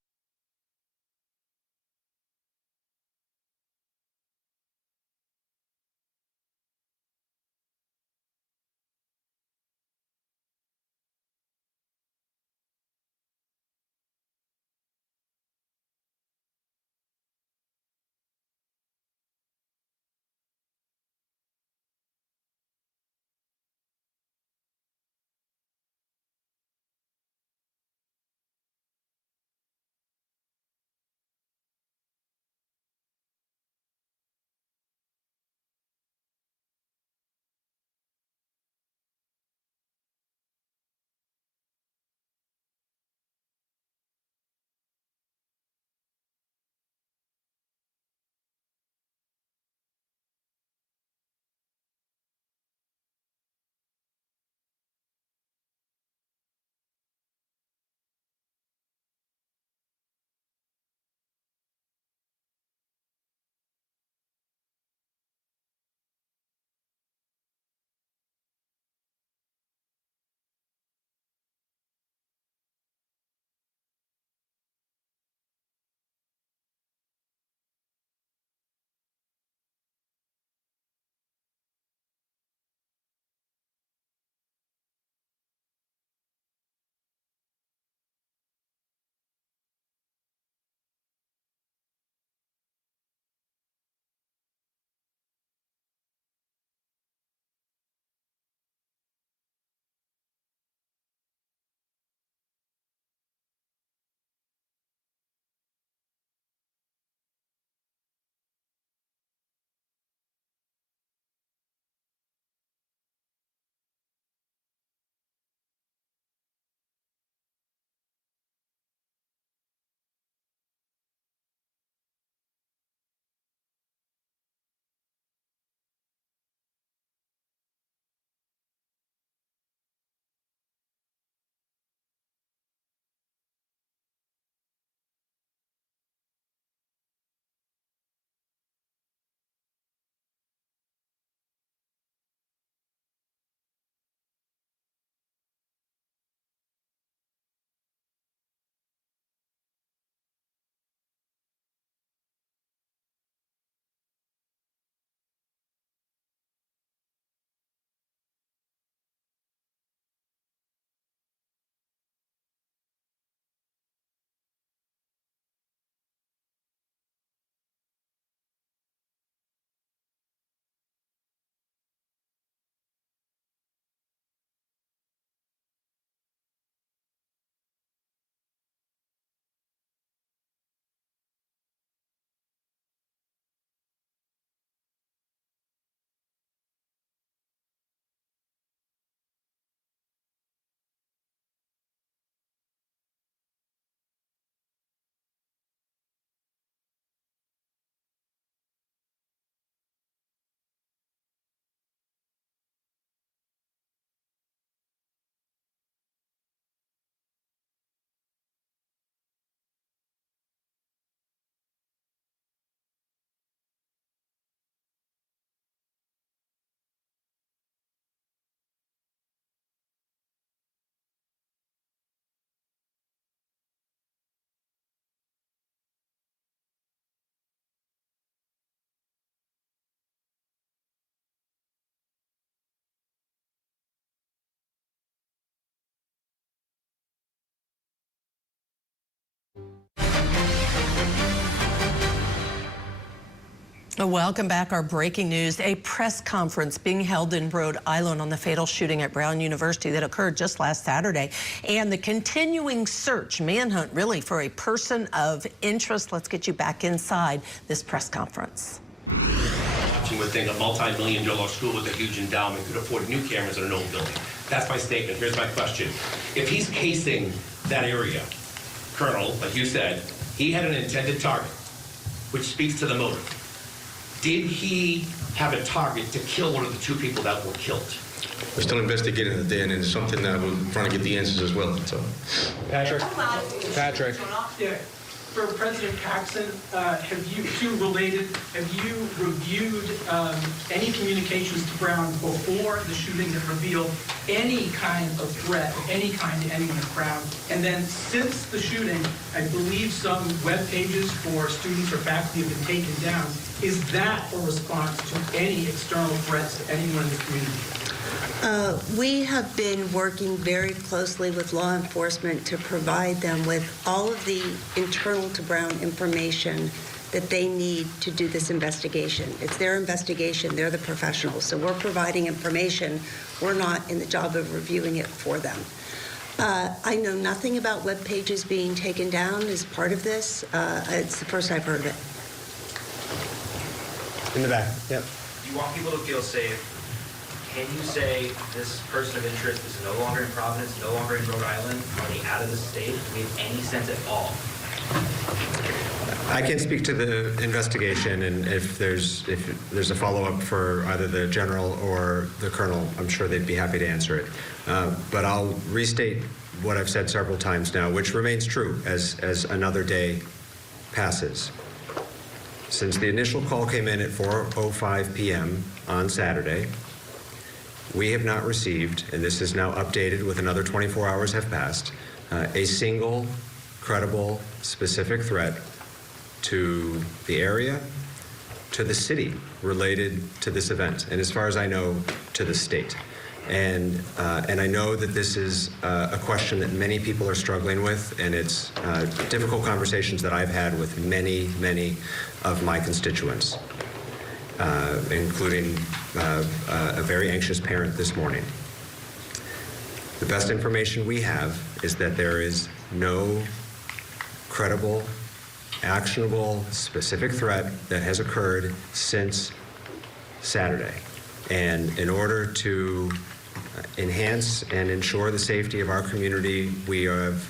Welcome back. Our breaking news, a press conference being held in Rhode Island on the fatal shooting at Brown University that occurred just last Saturday, and the continuing search, manhunt really, for a person of interest. Let's get you back inside this press conference. You would think a multi-million-dollar school with a huge endowment could afford new cameras in an old building. That's my statement. Here's my question. If he's casing that area, Colonel, like you said, he had an intended target, which speaks to the motive. Did he have a target to kill one of the two people that were killed? We're still investigating it there, and it's something that we're trying to get the answers as well. So, Patrick. Yeah. For President Paxson, have you reviewed any communications to Brown before the shooting that revealed any kind of threat, any kind to anyone at Brown? And then since the shooting, I believe some web pages for students or faculty have been taken down. Is that a response to any external threats to anyone in the community? We have been working very closely with law enforcement to provide them with all of the internal to Brown information that they need to do this investigation. It's their investigation. They're the professionals. So we're providing information. We're not in the job of reviewing it for them. I know nothing about web pages being taken down as part of this. It's the first I've heard of it. In the back, yep. You want people to feel safe. Can you say this person of interest is no longer in Providence, no longer in Rhode Island, are they out of the state? Do we have any sense at all? I can't speak to the investigation, and if there's a follow-up for either the general or the colonel, I'm sure they'd be happy to answer it. But I'll restate what I've said several times now, which remains true as another day passes. Since the initial call came in at 4:05 p.m. on Saturday, we have not received, and this is now updated with another 24 hours have passed, a single credible, specific threat to the area, to the city related to this event, and as far as I know, to the state. And I know that this is a question that many people are struggling with, and it's difficult conversations that I've had with many, many of my constituents, including a very anxious parent this morning. The best information we have is that there is no credible, actionable, specific threat that has occurred since Saturday. And in order to enhance and ensure the safety of our community, we have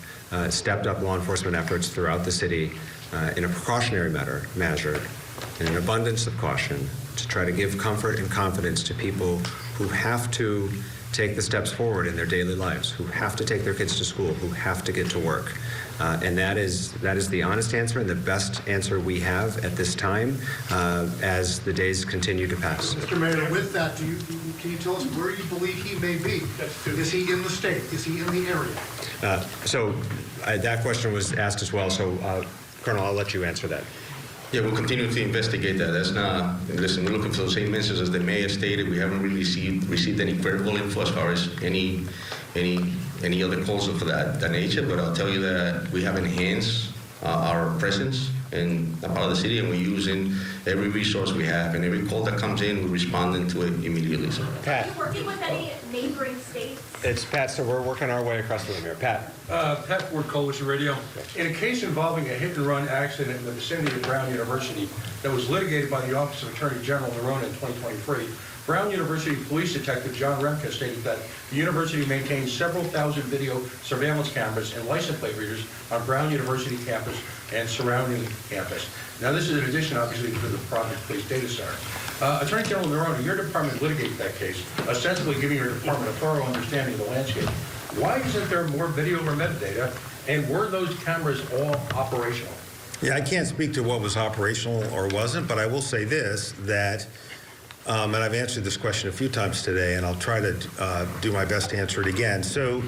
stepped up law enforcement efforts throughout the city in a precautionary measure, in an abundance of caution, to try to give comfort and confidence to people who have to take the steps forward in their daily lives, who have to take their kids to school, who have to get to work. And that is the honest answer and the best answer we have at this time as the days continue to pass. Mr. Mayor, with that, can you tell us where you believe he may be? Is he in the state? Is he in the area? That question was asked as well, so Colonel, I'll let you answer that. Yeah, we'll continue to investigate that. That's not, listen, we're looking for the same answers as the mayor stated. We haven't really received any credible info as far as any other calls of that nature, but I'll tell you that we have enhanced our presence in a part of the city, and we're using every resource we have, and every call that comes in, we're responding to it immediately. So. Are you working with any neighboring states? It's Pat, so we're working our way across the room here. Pat. Pat Ford, Coalition Radio. In a case involving a hit-and-run accident in the vicinity of Brown University that was litigated by the Office of Attorney General Nerone in 2023, Brown University Police Detective John Remke stated that the university maintains several thousand video surveillance cameras and license plate readers on Brown University campus and surrounding campus. Now, this is in addition, obviously, to the Providence Police Data Center. Attorney General Nerone, your department litigated that case, ostensibly giving your department a thorough understanding of the landscape. Why isn't there more video or metadata, and were those cameras all operational? Yeah, I can't speak to what was operational or wasn't, but I will say this, that and I've answered this question a few times today, and I'll try to do my best to answer it again. So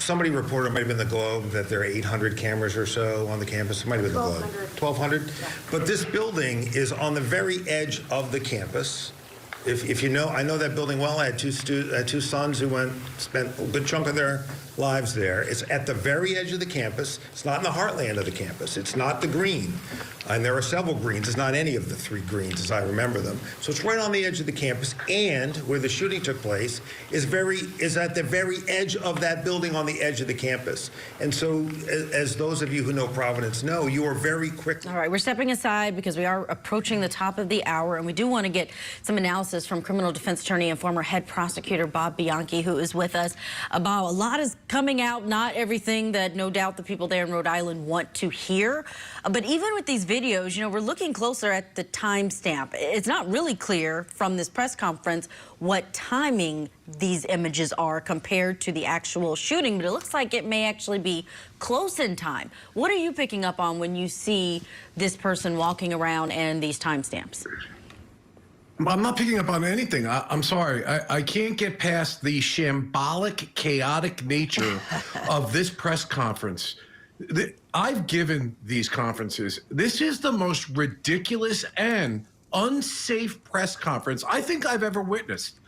somebody reported, it might have been the Globe, that there are 800 cameras or so on the campus. It might have been the Globe. 1,200? Yeah. But this building is on the very edge of the campus. If you know, I know that building well. I had two sons who spent a good chunk of their lives there. It's at the very edge of the campus. It's not in the heartland of the campus. It's not the green. And there are several greens. It's not any of the 3 greens as I remember them. So it's right on the edge of the campus, and where the shooting took place is at the very edge of that building on the edge of the campus. And so, as those of you who know Providence know, you are very quickly. All right, we're stepping aside because we are approaching the top of the hour, and we do want to get some analysis from criminal defense attorney and former head prosecutor Bob Bianchi, who is with us. Bob, a lot is coming out, not everything that no doubt the people there in Rhode Island want to hear. But even with these videos, you know, we're looking closer at the timestamp. It's not really clear from this press conference what timing these images are compared to the actual shooting, but it looks like it may actually be close in time. What are you picking up on when you see this person walking around and these timestamps? I'm not picking up on anything. I'm sorry. I can't get past the shambolic, chaotic nature of this press conference. I've given these conferences. This is the most ridiculous and unsafe press conference I think I've ever witnessed.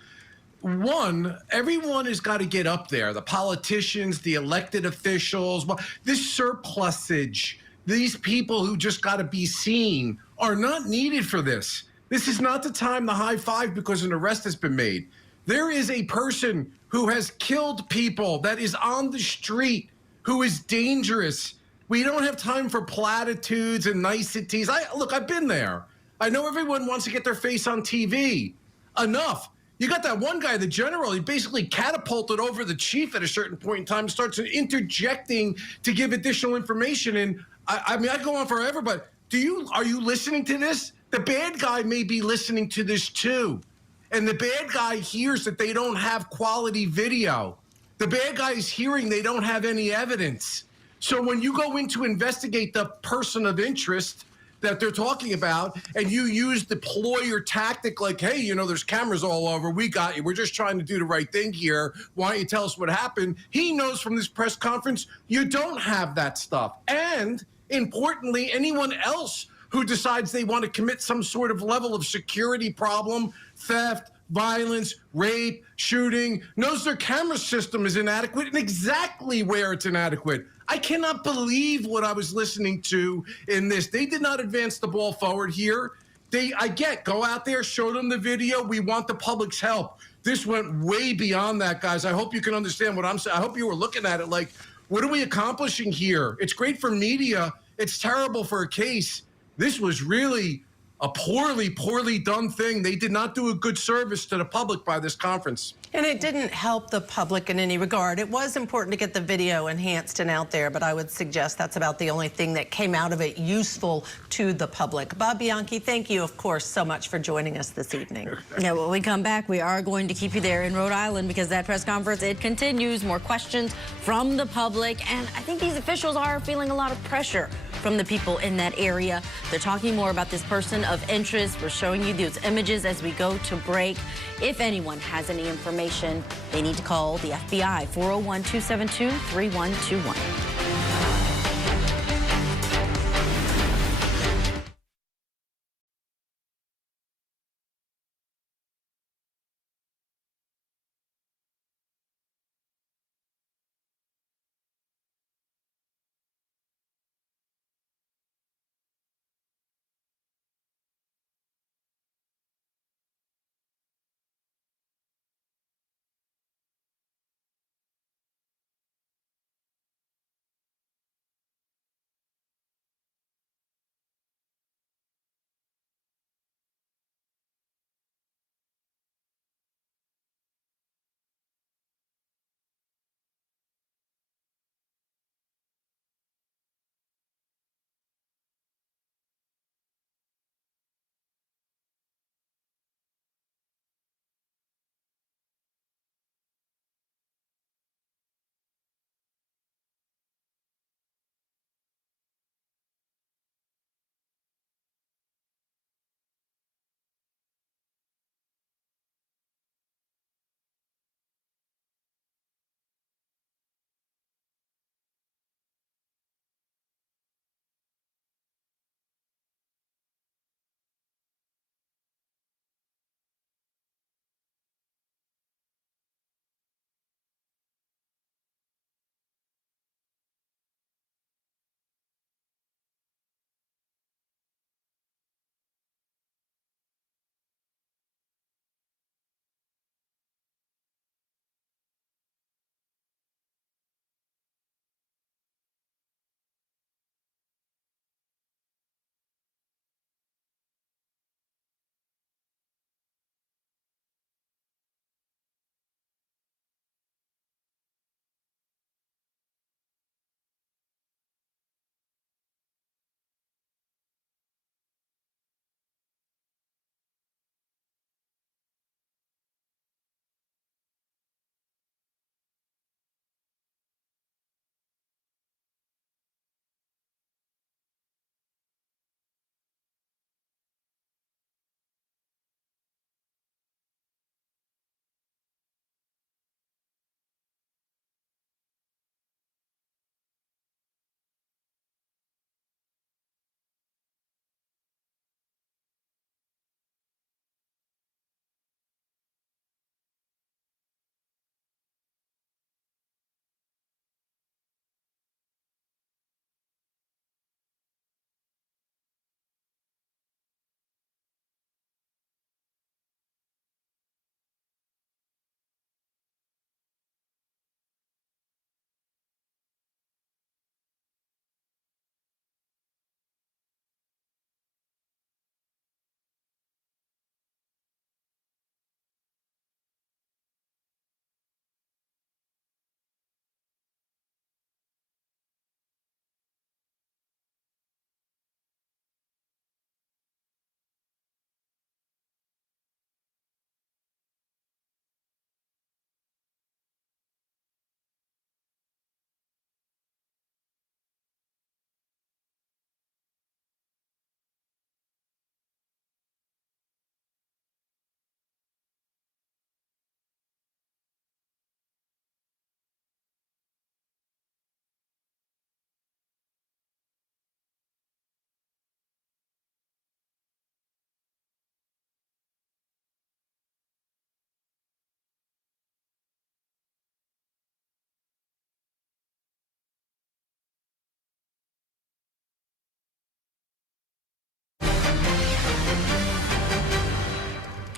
One, everyone has got to get up there. The politicians, the elected officials, this surplusage, these people who just got to be seen are not needed for this. This is not the time to high five because an arrest has been made. There is a person who has killed people that is on the street, who is dangerous. We don't have time for platitudes and niceties. Look, I've been there. I know everyone wants to get their face on TV. Enough. You got that one guy, the general, he basically catapulted over the chief at a certain point in time, starts interjecting to give additional information. And I mean, I go on forever, but are you listening to this? The bad guy may be listening to this too. And the bad guy hears that they don't have quality video. The bad guy is hearing they don't have any evidence. So when you go in to investigate the person of interest that they're talking about, and you use the ploy or tactic like, hey, you know, there's cameras all over, we got you, we're just trying to do the right thing here, why don't you tell us what happened? He knows from this press conference you don't have that stuff. And importantly, anyone else who decides they want to commit some sort of level of security problem, theft, violence, rape, shooting, knows their camera system is inadequate and exactly where it's inadequate. I cannot believe what I was listening to in this. They did not advance the ball forward here. Go out there, show them the video. We want the public's help. This went way beyond that, guys. I hope you can understand what I'm saying. I hope you were looking at it like, what are we accomplishing here? It's great for media. It's terrible for a case. This was really a poorly done thing. They did not do a good service to the public by this conference. And it didn't help the public in any regard. It was important to get the video enhanced and out there, but I would suggest that's about the only thing that came out of it useful to the public. Bob Bianchi, thank you, of course, so much for joining us this evening. Yeah, when we come back, we are going to keep you there in Rhode Island because that press conference, it continues. More questions from the public, and I think these officials are feeling a lot of pressure from the people in that area. They're talking more about this person of interest. We're showing you those images as we go to break. If anyone has any information, they need to call the FBI, 401-272-3121.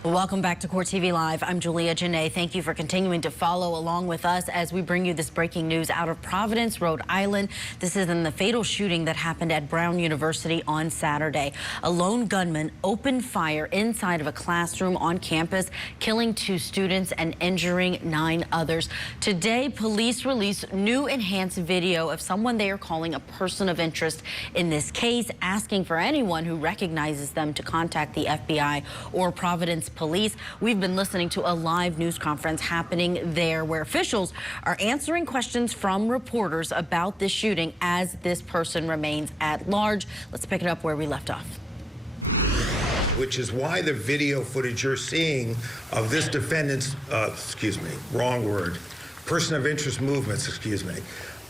Welcome back to Court TV Live. I'm Julia Janae. Thank you for continuing to follow along with us as we bring you this breaking news out of Providence, Rhode Island. This is in the fatal shooting that happened at Brown University on Saturday. A lone gunman opened fire inside of a classroom on campus, killing 2 students and injuring 9 others. Today, police released new enhanced video of someone they are calling a person of interest in this case, asking for anyone who recognizes them to contact the FBI or Providence Police. We've been listening to a live news conference happening there where officials are answering questions from reporters about this shooting as this person remains at large. Let's pick it up where we left off. Which is why the video footage you're seeing of this defendant's, person of interest movements,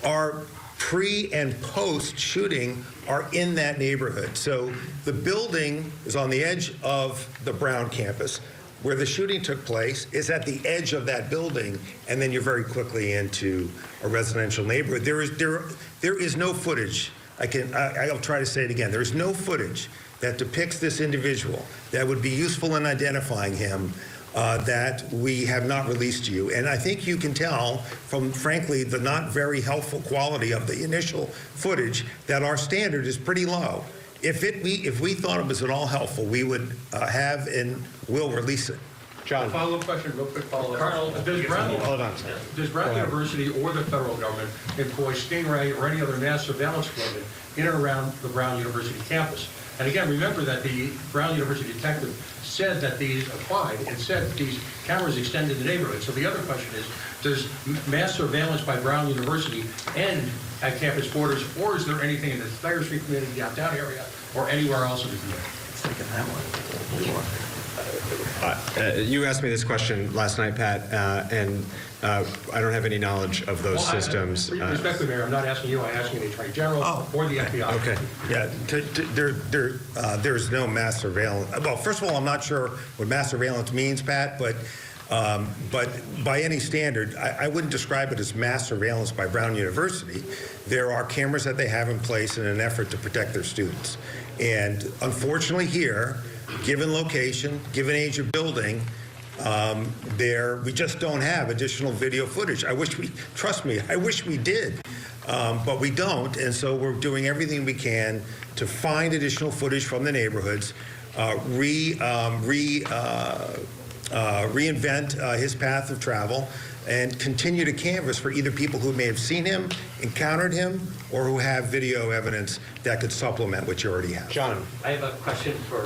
are pre and post shooting are in that neighborhood. So the building is on the edge of the Brown campus. Where the shooting took place is at the edge of that building, and then you're very quickly into a residential neighborhood. There is no footage. I'll try to say it again. There is no footage that depicts this individual that would be useful in identifying him that we have not released to you. And I think you can tell from, frankly, the not very helpful quality of the initial footage that our standard is pretty low. If we thought it was at all helpful, we would have and will release it. John. Follow-up question, real quick follow-up. Colonel, does Brown University or the federal government employ Stingray or any other mass surveillance equipment in and around the Brown University campus? And again, remember that the Brown University detective said that these applied and said that these cameras extended the neighborhood. So the other question is, does mass surveillance by Brown University end at campus borders, or is there anything in the Thayer Street community, downtown area, or anywhere else in the community? You asked me this question last night, Pat, and I don't have any knowledge of those systems. Respectfully, Mayor, I'm not asking you. I'm asking the Attorney General or the FBI. Okay. Yeah, there's no mass surveillance. Well, first of all, I'm not sure what mass surveillance means, Pat, but by any standard, I wouldn't describe it as mass surveillance by Brown University. There are cameras that they have in place in an effort to protect their students. And unfortunately here, given location, given age of building, we just don't have additional video footage. Trust me, I wish we did, but we don't. And so we're doing everything we can to find additional footage from the neighborhoods, reinvent his path of travel, and continue to canvass for either people who may have seen him, encountered him, or who have video evidence that could supplement what you already have. John. I have a question for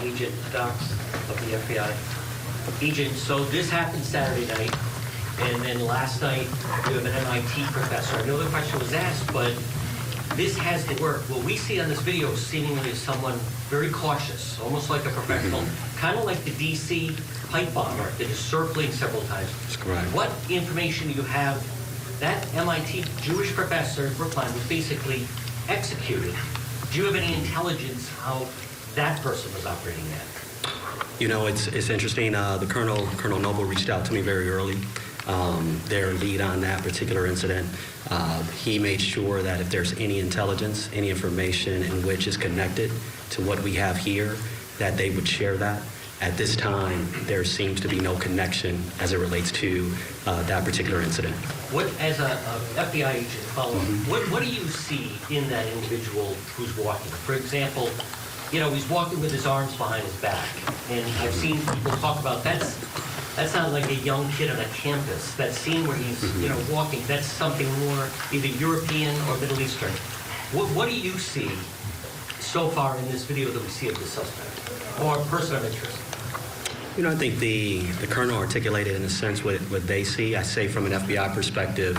Agent Dox of the FBI. Agent, so this happened Saturday night, and then last night you have an MIT professor. I know the question was asked, but this has to work. What we see on this video seemingly is someone very cautious, almost like a professional, kind of like the DC pipe bomber that is circling several times. That's correct. What information do you have? That MIT Jewish professor in Brookline was basically executed. Do you have any intelligence how that person was operating that? You know, it's interesting. The Colonel Noble reached out to me very early. Their lead on that particular incident. He made sure that if there's any intelligence, any information in which is connected to what we have here, that they would share that. At this time, there seems to be no connection as it relates to that particular incident. What, as a FBI agent follow-up, what do you see in that individual who's walking? For example, you know, he's walking with his arms behind his back, and I've seen people talk about that's not like a young kid on a campus. That scene where he's, you know, walking, that's something more either European or Middle Eastern. What do you see so far in this video that we see of the suspect or person of interest? You know, I think the Colonel articulated in a sense what they see. I say from an FBI perspective,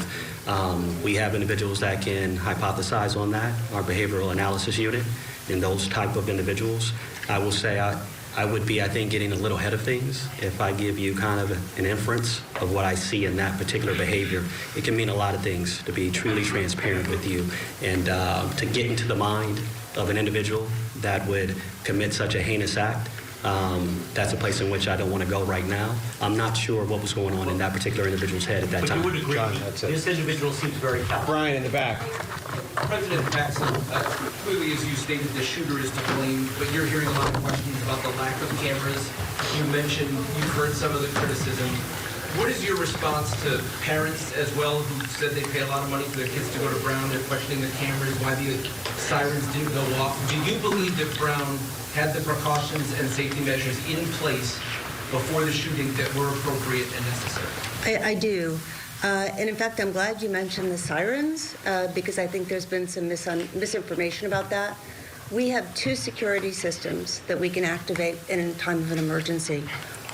we have individuals that can hypothesize on that, our behavioral analysis unit, and those type of individuals. I will say I would be, I think, getting a little ahead of things if I give you kind of an inference of what I see in that particular behavior. It can mean a lot of things, to be truly transparent with you, and to get into the mind of an individual that would commit such a heinous act. That's a place in which I don't want to go right now. I'm not sure what was going on in that particular individual's head at that time. But you would agree, John, that's it. This individual seems very calm. Brian in the back. President Paxson, clearly, as you stated, the shooter is to blame, but you're hearing a lot of questions about the lack of cameras. You mentioned you've heard some of the criticism. What is your response to parents as well who said they pay a lot of money for their kids to go to Brown? They're questioning the cameras, why the sirens didn't go off. Do you believe that Brown had the precautions and safety measures in place before the shooting that were appropriate and necessary? I do. And in fact, I'm glad you mentioned the sirens because I think there's been some misinformation about that. We have 2 security systems that we can activate in a time of an emergency.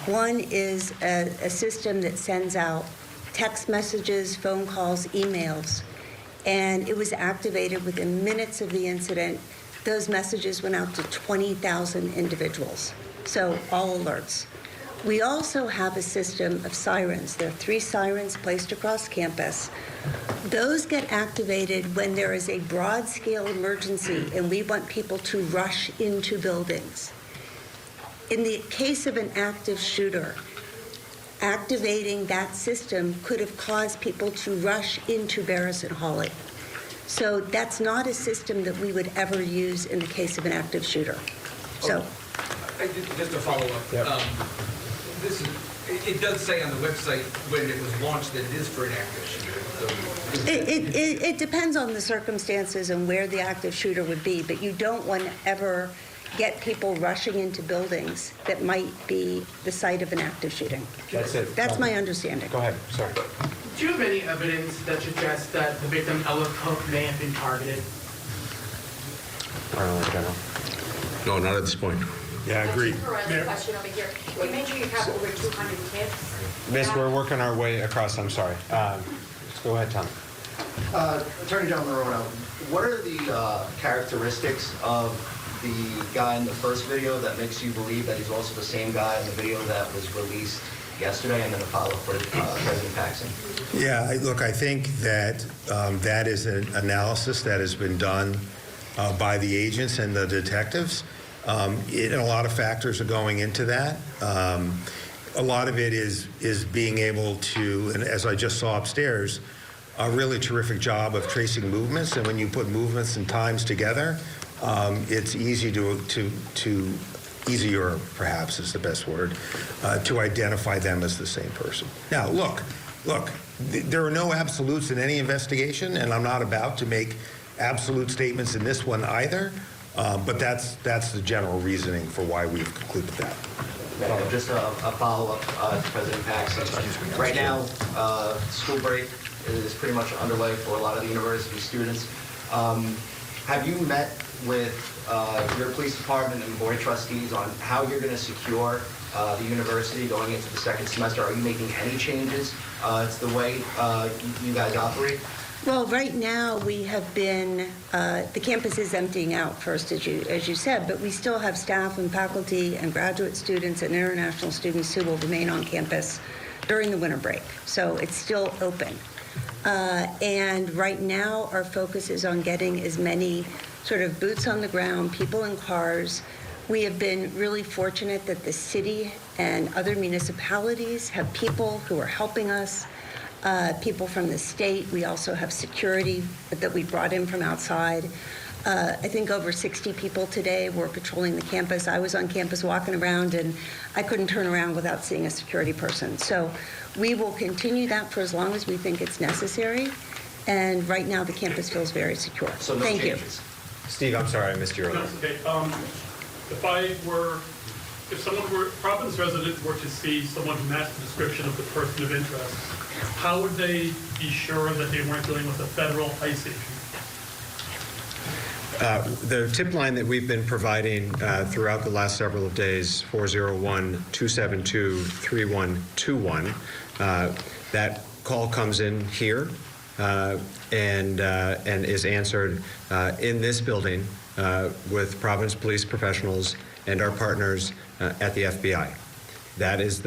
One is a system that sends out text messages, phone calls, emails, and it was activated within minutes of the incident. Those messages went out to 20,000 individuals, so all alerts. We also have a system of sirens. There are 3 sirens placed across campus. Those get activated when there is a broad-scale emergency and we want people to rush into buildings. In the case of an active shooter, activating that system could have caused people to rush into Barris and Hawley. So that's not a system that we would ever use in the case of an active shooter. So, Just a follow-up. It does say on the website when it was launched that it is for an active shooter. So it depends on the circumstances and where the active shooter would be, but you don't want to ever get people rushing into buildings that might be the site of an active shooting. That's it. That's my understanding. Go ahead. Sorry. Do you have any evidence that suggests that the victim, Ella Cook, may have been targeted? General. No, not at this point. Yeah, agreed. Question over here. You mentioned you have over 200 tips. Miss, we're working our way across. I'm sorry. Go ahead, Tom. Attorney General Moreno, what are the characteristics of the guy in the first video that makes you believe that he's also the same guy in the video that was released yesterday, and then a follow-up for President Paxson? Yeah, look, I think that that is an analysis that has been done by the agents and the detectives. And a lot of factors are going into that. A lot of it is being able to, and as I just saw upstairs, a really terrific job of tracing movements. And when you put movements and times together, it's easy easier perhaps is the best word, to identify them as the same person. Now, look, there are no absolutes in any investigation, and I'm not about to make absolute statements in this one either. But that's the general reasoning for why we've concluded that. Just a follow-up to President Paxson. Right now, school break is pretty much underway for a lot of the university students. Have you met with your police department and board trustees on how you're going to secure the university going into the second semester? Are you making any changes to the way you guys operate? Well, right now we have been, the campus is emptying out first, as you said, but we still have staff and faculty and graduate students and international students who will remain on campus during the winter break. So it's still open. And right now our focus is on getting as many sort of boots on the ground, people in cars. We have been really fortunate that the city and other municipalities have people who are helping us. People from the state. We also have security that we brought in from outside. I think over 60 people today were patrolling the campus. I was on campus walking around, and I couldn't turn around without seeing a security person. So we will continue that for as long as we think it's necessary. And right now, the campus feels very secure. So no Thank changes. you. Steve, I'm sorry, I missed you earlier. No, it's okay. If someone were, Providence residents were to see someone who matched the description of the person of interest, how would they be sure that they weren't dealing with a federal ICE agent? The tip line that we've been providing throughout the last several days, 401-272-3121, that call comes in here and is answered in this building with Providence police professionals and our partners at the FBI. That is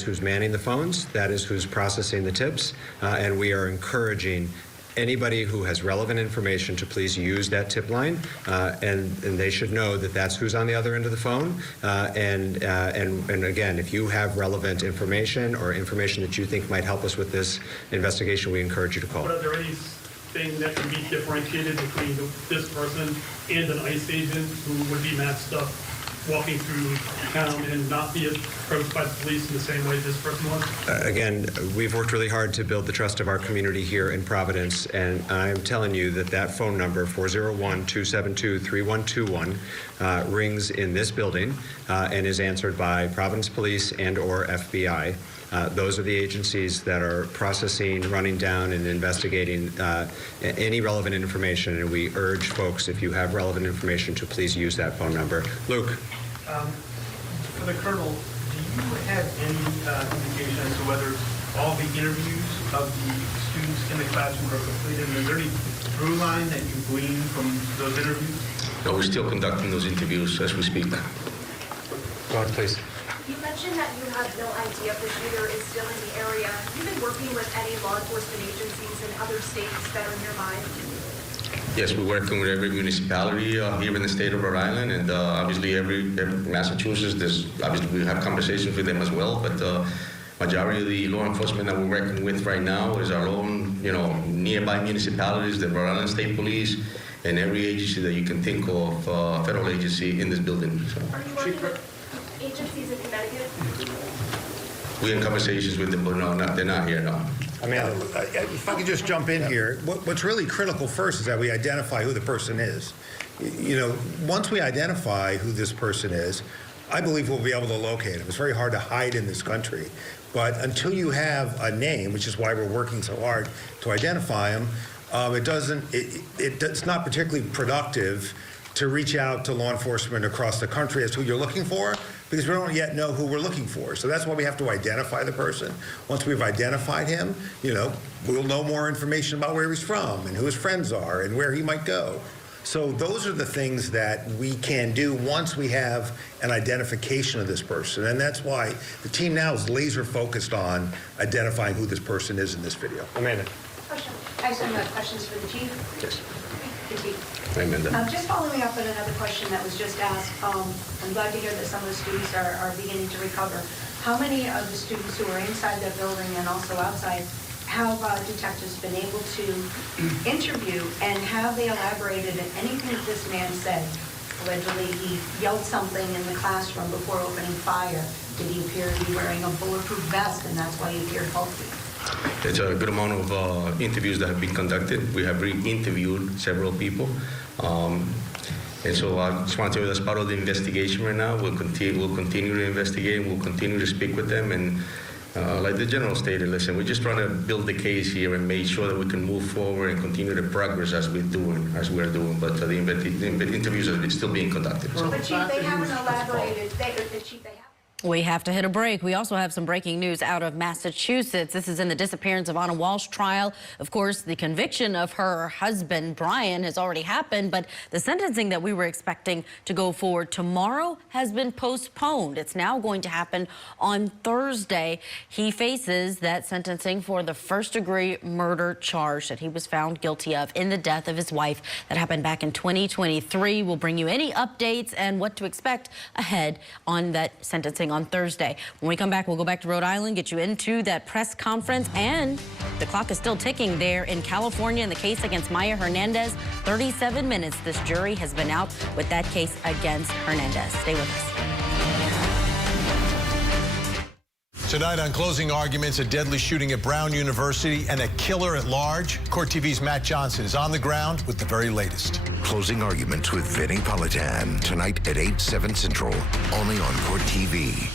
who's manning the phones. That is who's processing the tips, and we are encouraging anybody who has relevant information to please use that tip line, and they should know that that's who's on the other end of the phone. And again, if you have relevant information or information that you think might help us with this investigation, we encourage you to call. But are there any thing that can be differentiated between this person and an ICE agent who would be matched up walking through town and not be approached by the police in the same way this person was? Again, we've worked really hard to build the trust of our community here in Providence, and I'm telling you that that phone number, 401-272-3121, rings in this building and is answered by Providence Police and or FBI. Those are the agencies that are processing, running down, and investigating any relevant information, and we urge folks, if you have relevant information, to please use that phone number. Luke. For the Colonel, do you have any indication as to whether all the interviews of the students in the classroom are completed? And is there any through line that you glean from those interviews? No, we're still conducting those interviews as we speak. Go ahead, please. You mentioned that you have no idea if the shooter is still in the area. Have you been working with any law enforcement agencies in other states that are nearby? Yes, we're working with every municipality here in the state of Rhode Island, and obviously every Massachusetts. Obviously we have conversations with them as well, but majority of the law enforcement that we're working with right now is our own, nearby municipalities, the Rhode Island State Police, and every agency that you can think of, federal agency in this building. So. Are you working with agencies in Connecticut? We're in conversations with them, but no, they're not here, no. I mean, if I could just jump in here, what's really critical first is that we identify who the person is. Once we identify who this person is, I believe we'll be able to locate him. It's very hard to hide in this country. But until you have a name, which is why we're working so hard to identify him, it's not particularly productive to reach out to law enforcement across the country as to who you're looking for, because we don't yet know who we're looking for. So that's why we have to identify the person. Once we've identified him, we'll know more information about where he's from and who his friends are and where he might go. So those are the things that we can do once we have an identification of this person. And that's why the team now is laser focused on identifying who this person is in this video. Amanda. Question. I have some questions for the chief. Yes. The chief. Hi, Amanda. Just following up on another question that was just asked, I'm glad to hear that some of the students are beginning to recover. How many of the students who are inside the building and also outside have detectives been able to interview, and have they elaborated on anything that this man said? Allegedly, he yelled something in the classroom before opening fire. Did he appear to be wearing a bulletproof vest, and that's why he appeared bulky? It's a good amount of interviews that have been conducted. We have re-interviewed several people. And so I just want to tell you that's part of the investigation right now. We'll continue to investigate, and we'll continue to speak with them. And like the general stated, listen, we're just trying to build the case here and make sure that we can move forward and continue the progress as we're doing. But the interviews are still being conducted. So. But Chief, they haven't elaborated. Chief, they haven't. We have to hit a break. We also have some breaking news out of Massachusetts. This is in the disappearance of Anna Walsh trial. Of course, the conviction of her husband, Brian, has already happened, but the sentencing that we were expecting to go forward tomorrow has been postponed. It's now going to happen on Thursday. He faces that sentencing for the first-degree murder charge that he was found guilty of in the death of his wife that happened back in 2023. We'll bring you any updates and what to expect ahead on that sentencing on Thursday. When we come back, we'll go back to Rhode Island, get you into that press conference, and the clock is still ticking there in California in the case against Maya Hernandez. 37 minutes this jury has been out with that case against Hernandez. Stay with us. Tonight on Closing Arguments, a deadly shooting at Brown University and a killer at large. Court TV's Matt Johnson is on the ground with the very latest. Closing Arguments with Vinny Politan, tonight at 8/7 Central, only on Court TV.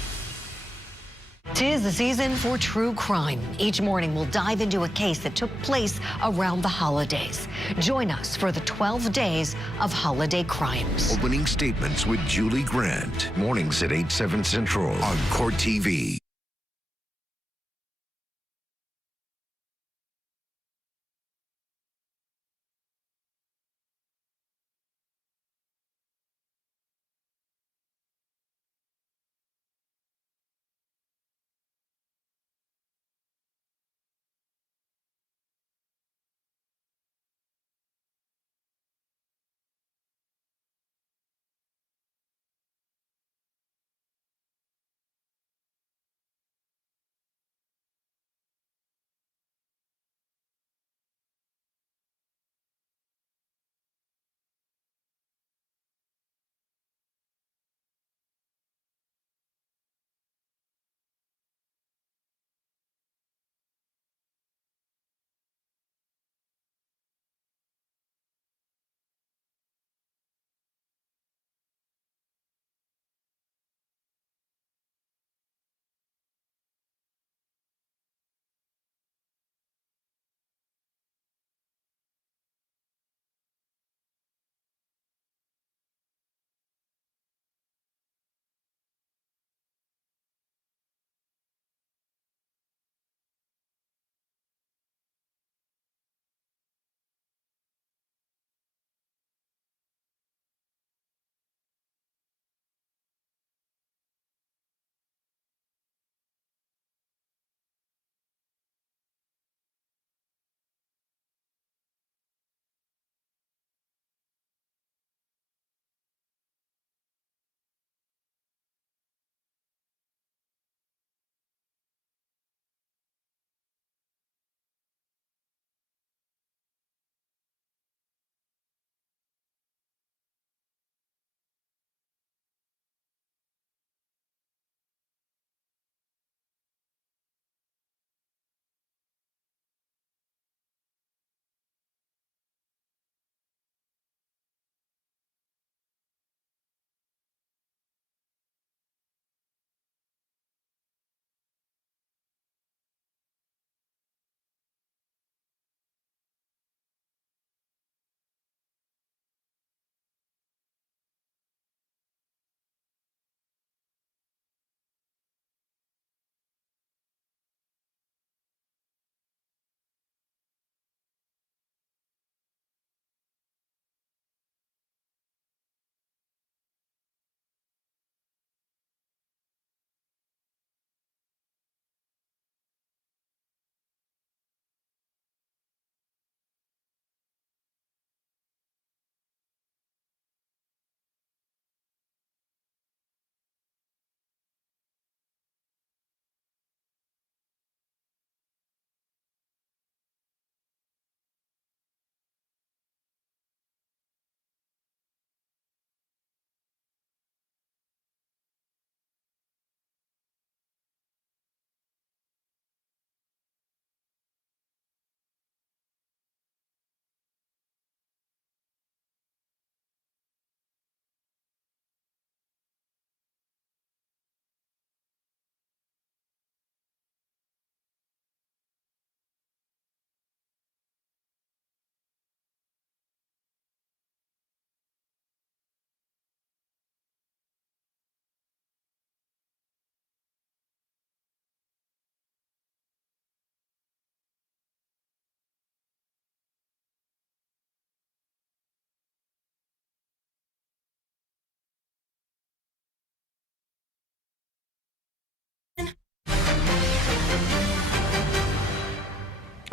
'Tis the season for true crime. Each morning we'll dive into a case that took place around the holidays. Join us for the 12 days of holiday crimes. Opening statements with Julie Grant. Mornings at 8/7 Central on Court TV.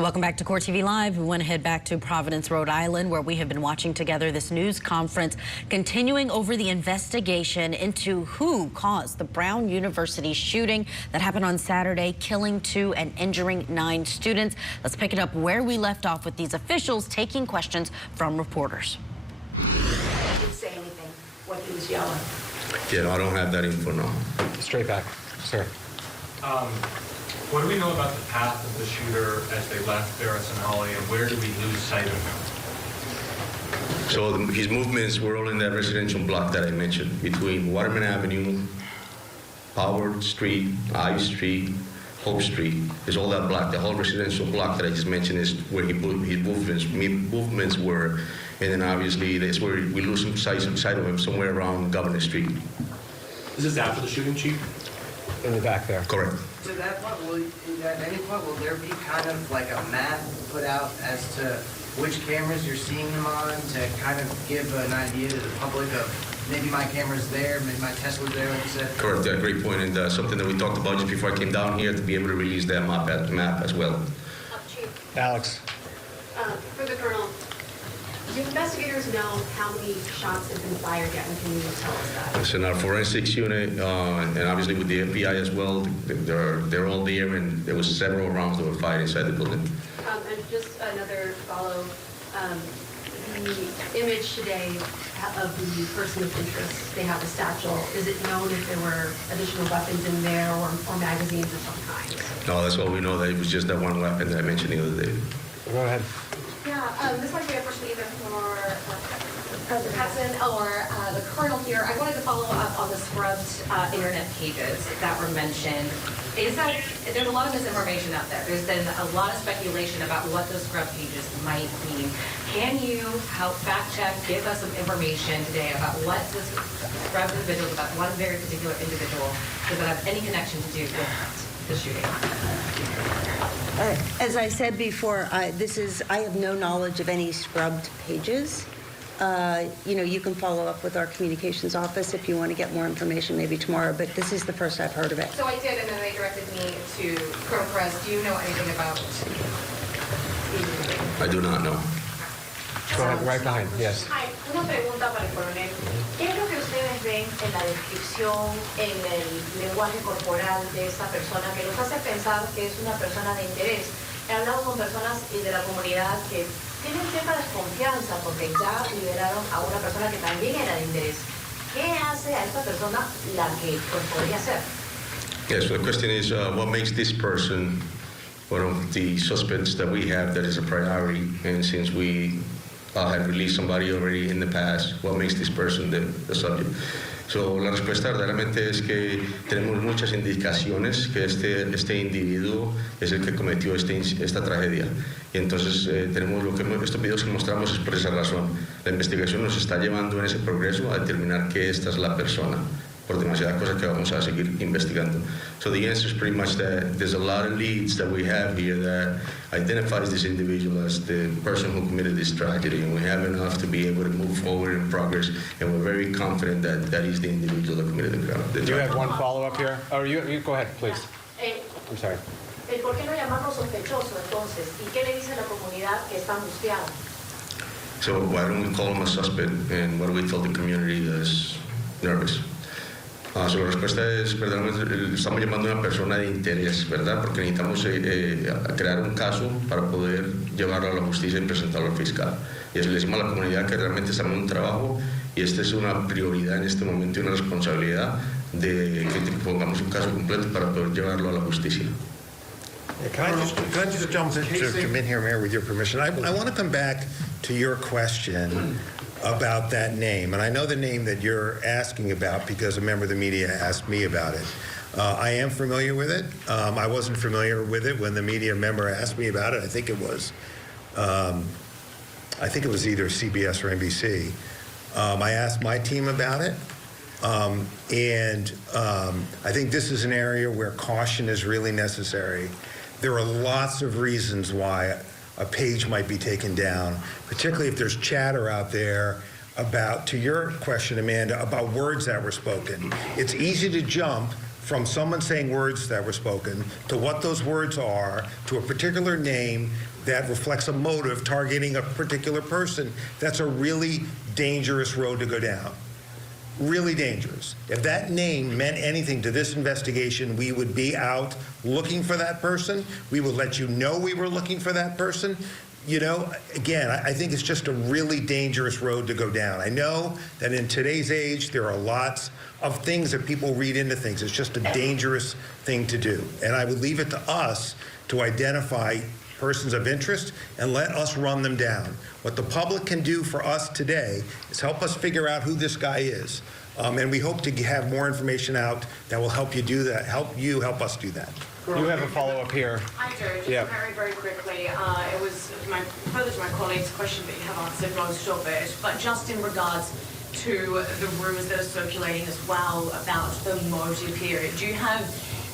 Welcome back to Court TV Live. We want to head back to Providence, Rhode Island, where we have been watching together this news conference continuing over the investigation into who caused the Brown University shooting that happened on Saturday, killing 2 and injuring 9 students. Let's pick it up where we left off with these officials taking questions from reporters. Didn't say anything, what he was yelling. Yeah, no, I don't have that info now. Straight back, sir. What do we know about the path of the shooter as they left Ferris and Holly, and where do we lose sight of him? So his movements were all in that residential block that I mentioned, between Waterman Avenue, Howard Street, Ivy Street, Hope Street. It's all that block. The whole residential block that I just mentioned is where his movements were. And then obviously that's where we lose some sight of him somewhere around Governor Street. Is this after the shooting, Chief? In the back there. Correct. To that point, at any point, will there be kind of like a map put out as to which cameras you're seeing them on to kind of give an idea to the public of maybe my camera's there, maybe my Tesla's there, like you said? Correct. Yeah, great point. And something that we talked about just before I came down here to be able to release that map as well. Chief, Alex. for the Colonel, do investigators know how many shots have been fired yet, and can you tell us that? It's in our forensics unit, and obviously with the FBI as well, they're all there, and there was several rounds that were fired inside the building. And just another follow, the image today of the person of interest, they have a satchel. Is it known if there were additional weapons in there or magazines of some kind? No, that's all we know, that it was just that one weapon that I mentioned the other day. Go ahead. Yeah, this might be a question either for President Hudson or the Colonel here. I wanted to follow up on the scrubbed internet pages that were mentioned. There's a lot of misinformation out there. There's been a lot of speculation about what those scrubbed pages might mean. Can you help fact check, give us some information today about what this scrubbed individuals, about one very particular individual, does it have any connection to do with the shooting? As I said before, I have no knowledge of any scrubbed pages. You can follow up with our communications office if you want to get more information maybe tomorrow, but this is the first I've heard of it. So I did, and then they directed me to Colonel Perez. Do you know anything about I do not know. Go ahead, right behind, yes. Hi, una pregunta para el coronel. ¿Qué es lo que ustedes ven en la descripción, en el lenguaje corporal de esta persona que nos hace pensar que es una persona de interés? He hablado con personas de la comunidad que tienen cierta desconfianza porque ya liberaron a una persona que también era de interés. ¿Qué hace a esta persona la que podría ser? Yes, so the question is, what makes this person one of the suspects that we have that is a priority? And since we have released somebody already in the past, what makes this person the subject? So, la respuesta verdaderamente es que tenemos muchas indicaciones que este individuo es el que cometió esta tragedia. Y entonces tenemos estos videos que mostramos es por esa razón. La investigación nos está llevando en ese progreso a determinar que esta es la persona, por demasiadas cosas que vamos a seguir investigando. So the answer is pretty much that there's a lot of leads that we have here that identifies this individual as the person who committed this tragedy, and we have enough to be able to move forward in progress, and we're very confident that that is the individual that committed the crime. Do you have one follow-up here? Oh, you go ahead, please. I'm sorry. ¿Por qué no llamarlo sospechoso entonces? ¿Y qué le dice a la comunidad que está angustiada? So why don't we call him a suspect, and what do we tell the community that's nervous? So la respuesta es, verdaderamente, estamos llamando a una persona de interés, ¿verdad? Porque necesitamos crear un caso para poder llevarlo a la justicia y presentarlo al fiscal. Y eso le decimos a la comunidad que realmente estamos en un trabajo y esta es una prioridad en este momento y una responsabilidad de que pongamos un caso completo para poder llevarlo a la justicia. Can I just jump in here, Mayor, with your permission? I want to come back to your question about that name. And I know the name that you're asking about because a member of the media asked me about it. I am familiar with it. I wasn't familiar with it when the media member asked me about it. I think it was either CBS or NBC. I asked my team about it. And I think this is an area where caution is really necessary. There are lots of reasons why a page might be taken down, particularly if there's chatter out there about, to your question, Amanda, about words that were spoken. It's easy to jump from someone saying words that were spoken to what those words are, to a particular name, that reflects a motive targeting a particular person, that's a really dangerous road to go down. Really dangerous. If that name meant anything to this investigation, we would be out looking for that person. We would let you know we were looking for that person. You know, again, I think it's just a really dangerous road to go down. I know that in today's age, there are lots of things that people read into things. It's just a dangerous thing to do. And I would leave it to us to identify persons of interest and let us run them down. What the public can do for us today is help us figure out who this guy is. And we hope to have more information out that will help you do that, help us do that. You have a follow-up here. I do, just Yeah. very, very quickly. It was further to my colleague's question, but you have answered most of it. But just in regards to the rumors that are circulating as well about the motive here, do you have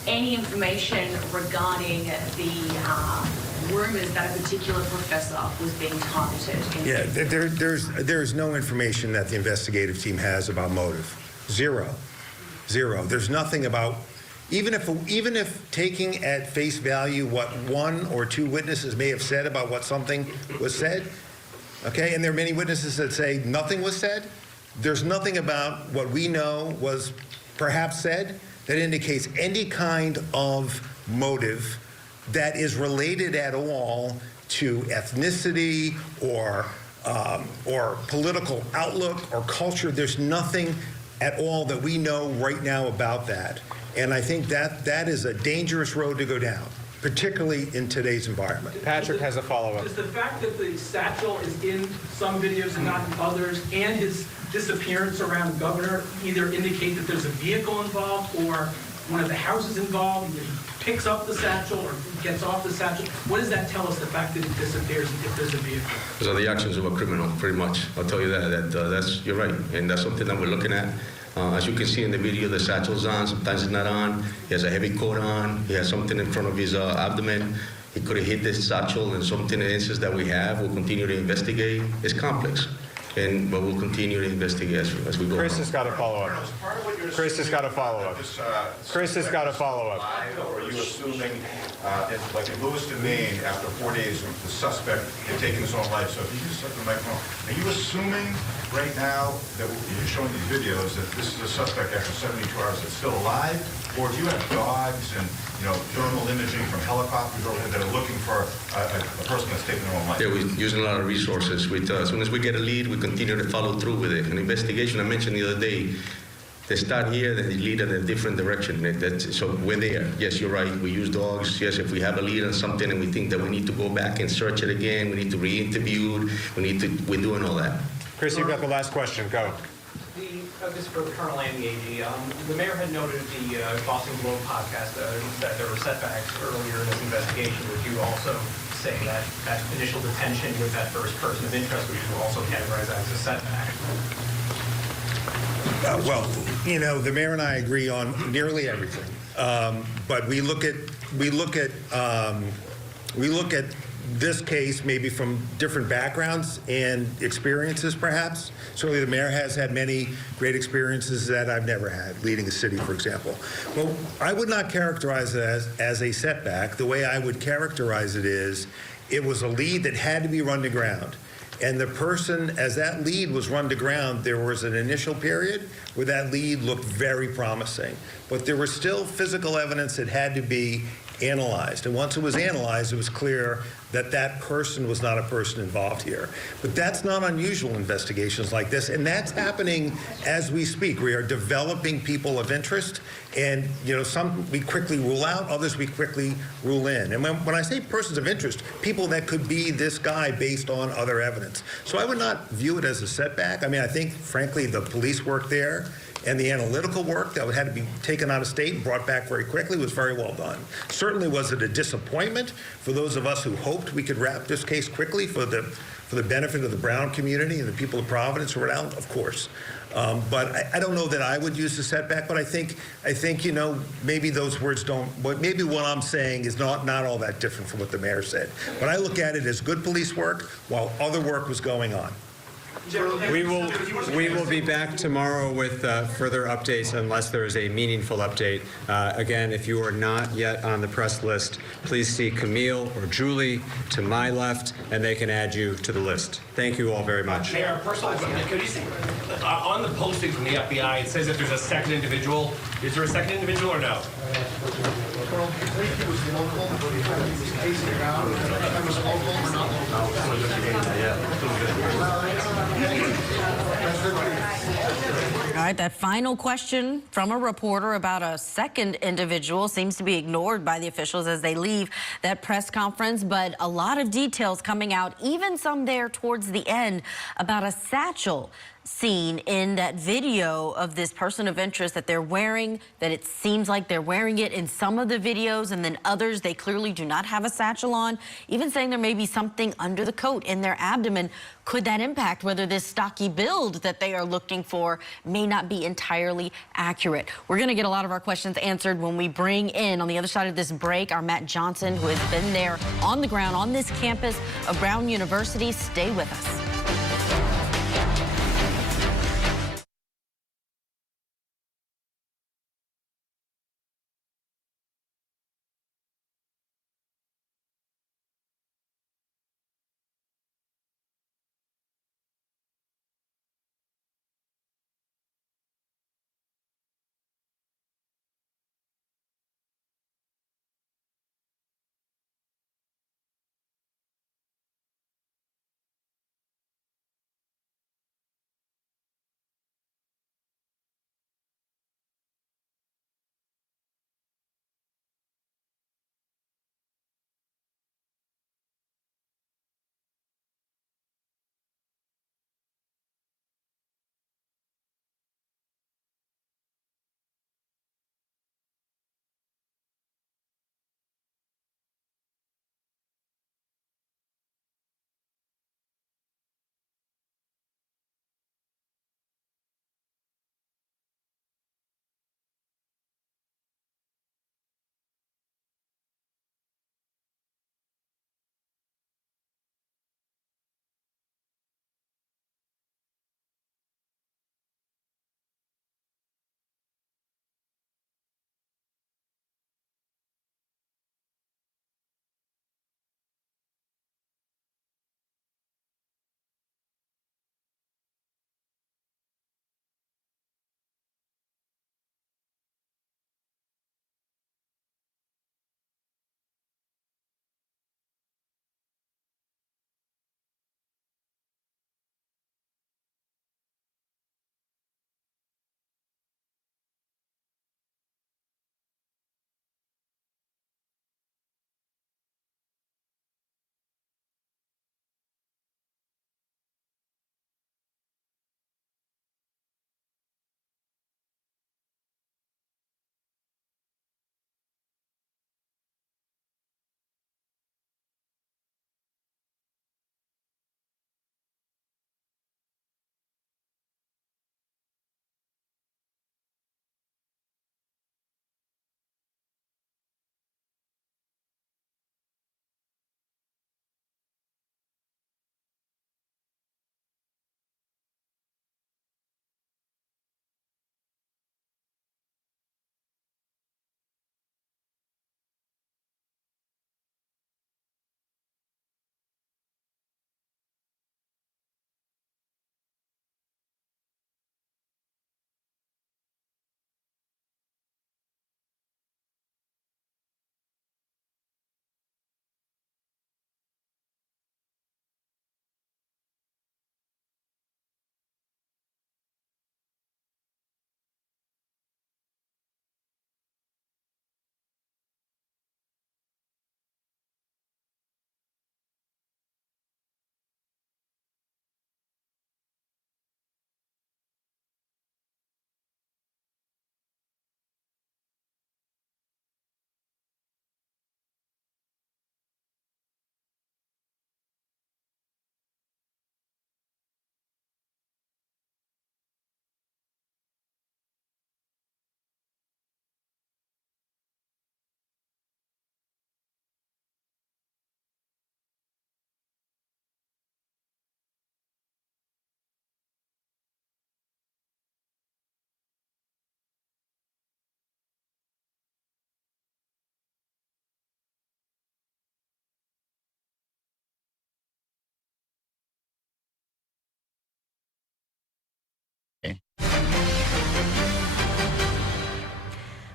any information regarding the rumors that a particular professor was being targeted? Yeah, there's no information that the investigative team has about motive. Zero. There's nothing about, even if taking at face value what one or two witnesses may have said about what something was said, okay, and there are many witnesses that say nothing was said, there's nothing about what we know was perhaps said that indicates any kind of motive that is related at all to ethnicity or political outlook or culture. There's nothing at all that we know right now about that. And I think that is a dangerous road to go down, particularly in today's environment. Patrick has a follow-up. Does the fact that the satchel is in some videos and not in others, and his disappearance around Governor, either indicate that there's a vehicle involved or one of the houses involved, either he picks up the satchel or gets off the satchel? What does that tell us, the fact that it disappears if there's a vehicle? Those are the actions of a criminal, pretty much. I'll tell you that's you're right, and that's something that we're looking at. As you can see in the video, the satchel's on, sometimes it's not on. He has a heavy coat on. He has something in front of his abdomen. He could have hit this satchel, and something instances that we have. We'll continue to investigate. It's complex, but we'll continue to investigate as we go. Chris has got a follow-up. Chris has got a follow-up. Chris has got a follow-up. Or are you assuming, like in Lewiston, Maine, after 4 days, the suspect had taken his own life? So if you just set the microphone, are you assuming right now that you're showing these videos that this is a suspect after 72 hours that's still alive? Or do you have dogs and thermal imaging from helicopters overhead that are looking for a person that's taken their own life? Yeah, we're using a lot of resources. As soon as we get a lead, we continue to follow through with it. An investigation I mentioned the other day, they start here, then they lead in a different direction. So we're there. Yes, you're right. We use dogs. Yes, if we have a lead on something and we think that we need to go back and search it again, we need to re-interview, we're doing all that. Chris, you've got the last question. Go. This is for the Colonel and the AG. The mayor had noted the Boston Globe podcast that there were setbacks earlier in this investigation. Would you also say that that initial detention with that first person of interest, which you also categorize as a setback? Well, the mayor and I agree on nearly everything, but we look at this case maybe from different backgrounds and experiences, perhaps. Certainly, the mayor has had many great experiences that I've never had, leading a city, for example. Well, I would not characterize it as a setback. The way I would characterize it is, it was a lead that had to be run to ground. And the person, as that lead was run to ground, there was an initial period where that lead looked very promising. But there was still physical evidence that had to be analyzed. And once it was analyzed, it was clear that that person was not a person involved here. But that's not unusual in investigations like this, and that's happening as we speak. We are developing people of interest, and some we quickly rule out, others we quickly rule in. And when I say persons of interest, people that could be this guy based on other evidence. So I would not view it as a setback. I mean, I think, frankly, the police work there and the analytical work that had to be taken out of state and brought back very quickly was very well done. Certainly, was it a disappointment for those of us who hoped we could wrap this case quickly for the benefit of the Brown community and the people of Providence or Rhode Island? Of course. But I don't know that I would use the setback, but I think maybe those words don't, but maybe what I'm saying is not all that different from what the mayor said. But I look at it as good police work while other work was going on. We will be back tomorrow with further updates unless there is a meaningful update. Again, if you are not yet on the press list, please see Camille or Julie to my left, and they can add you to the list. Thank you all very much. Mayor, personal, could you see, on the posting from the FBI, it says that there's a second individual. Is there a second individual or no? All right, that final question from a reporter about a second individual seems to be ignored by the officials as they leave that press conference, but a lot of details coming out, even some there towards the end, about a satchel seen in that video of this person of interest that they're wearing, that it seems like they're wearing it in some of the videos, and then others they clearly do not have a satchel on, even saying there may be something under the coat in their abdomen. Could that impact whether this stocky build that they are looking for may not be entirely accurate? We're going to get a lot of our questions answered when we bring in, on the other side of this break, our Matt Johnson, who has been there on the ground on this campus of Brown University. Stay with us.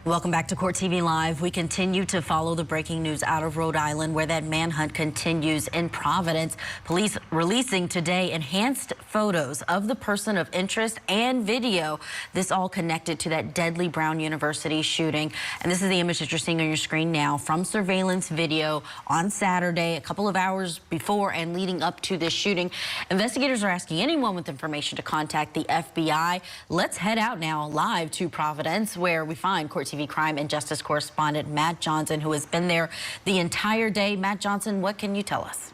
Welcome back to Court TV Live. We continue to follow the breaking news out of Rhode Island, where that manhunt continues in Providence. Police releasing today enhanced photos of the person of interest and video. This all connected to that deadly Brown University shooting. And this is the image that you're seeing on your screen now from surveillance video on Saturday, a couple of hours before and leading up to this shooting. Investigators are asking anyone with information to contact the FBI. Let's head out now live to Providence, where we find Court TV crime and justice correspondent Matt Johnson, who has been there the entire day. Matt Johnson, what can you tell us?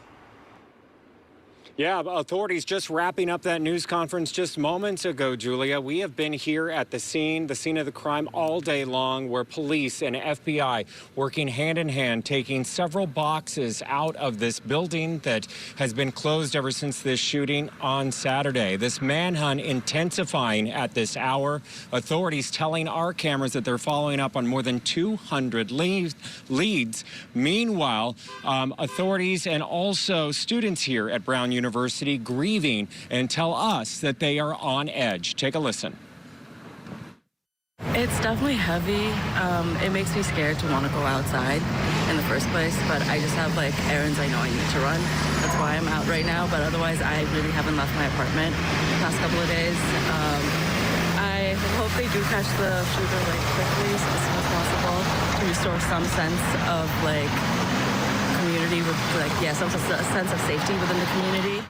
Yeah, authorities just wrapping up that news conference just moments ago, Julia. We have been here at the scene of the crime all day long, where police and FBI working hand in hand, taking several boxes out of this building that has been closed ever since this shooting on Saturday. This manhunt intensifying at this hour. Authorities telling our cameras that they're following up on more than 200 leads. Meanwhile, authorities and also students here at Brown University grieving and tell us that they are on edge. Take a listen. It's definitely heavy. It makes me scared to want to go outside in the first place, but I just have like errands I know I need to run. That's why I'm out right now, but otherwise I really haven't left my apartment the past couple of days. I hope they do catch the shooter like quickly, as soon as possible, to restore some sense of like community, with like, yeah, some sense of safety within the community.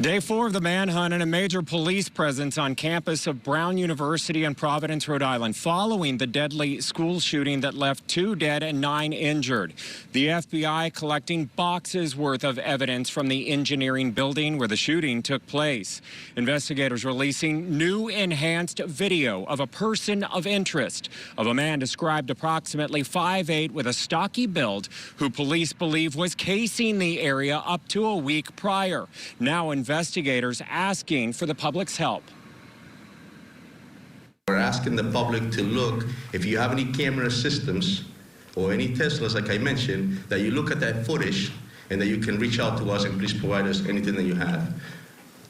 Day 4 of the manhunt and a major police presence on campus of Brown University in Providence, Rhode Island, following the deadly school shooting that left 2 dead and 9 injured. The FBI collecting boxes worth of evidence from the engineering building where the shooting took place. Investigators releasing new enhanced video of a person of interest, of a man described approximately 5'8" with a stocky build, who police believe was casing the area up to a week prior. Now investigators asking for the public's help. We're asking the public to look, if you have any camera systems or any Teslas, like I mentioned, that you look at that footage and that you can reach out to us and please provide us anything that you have.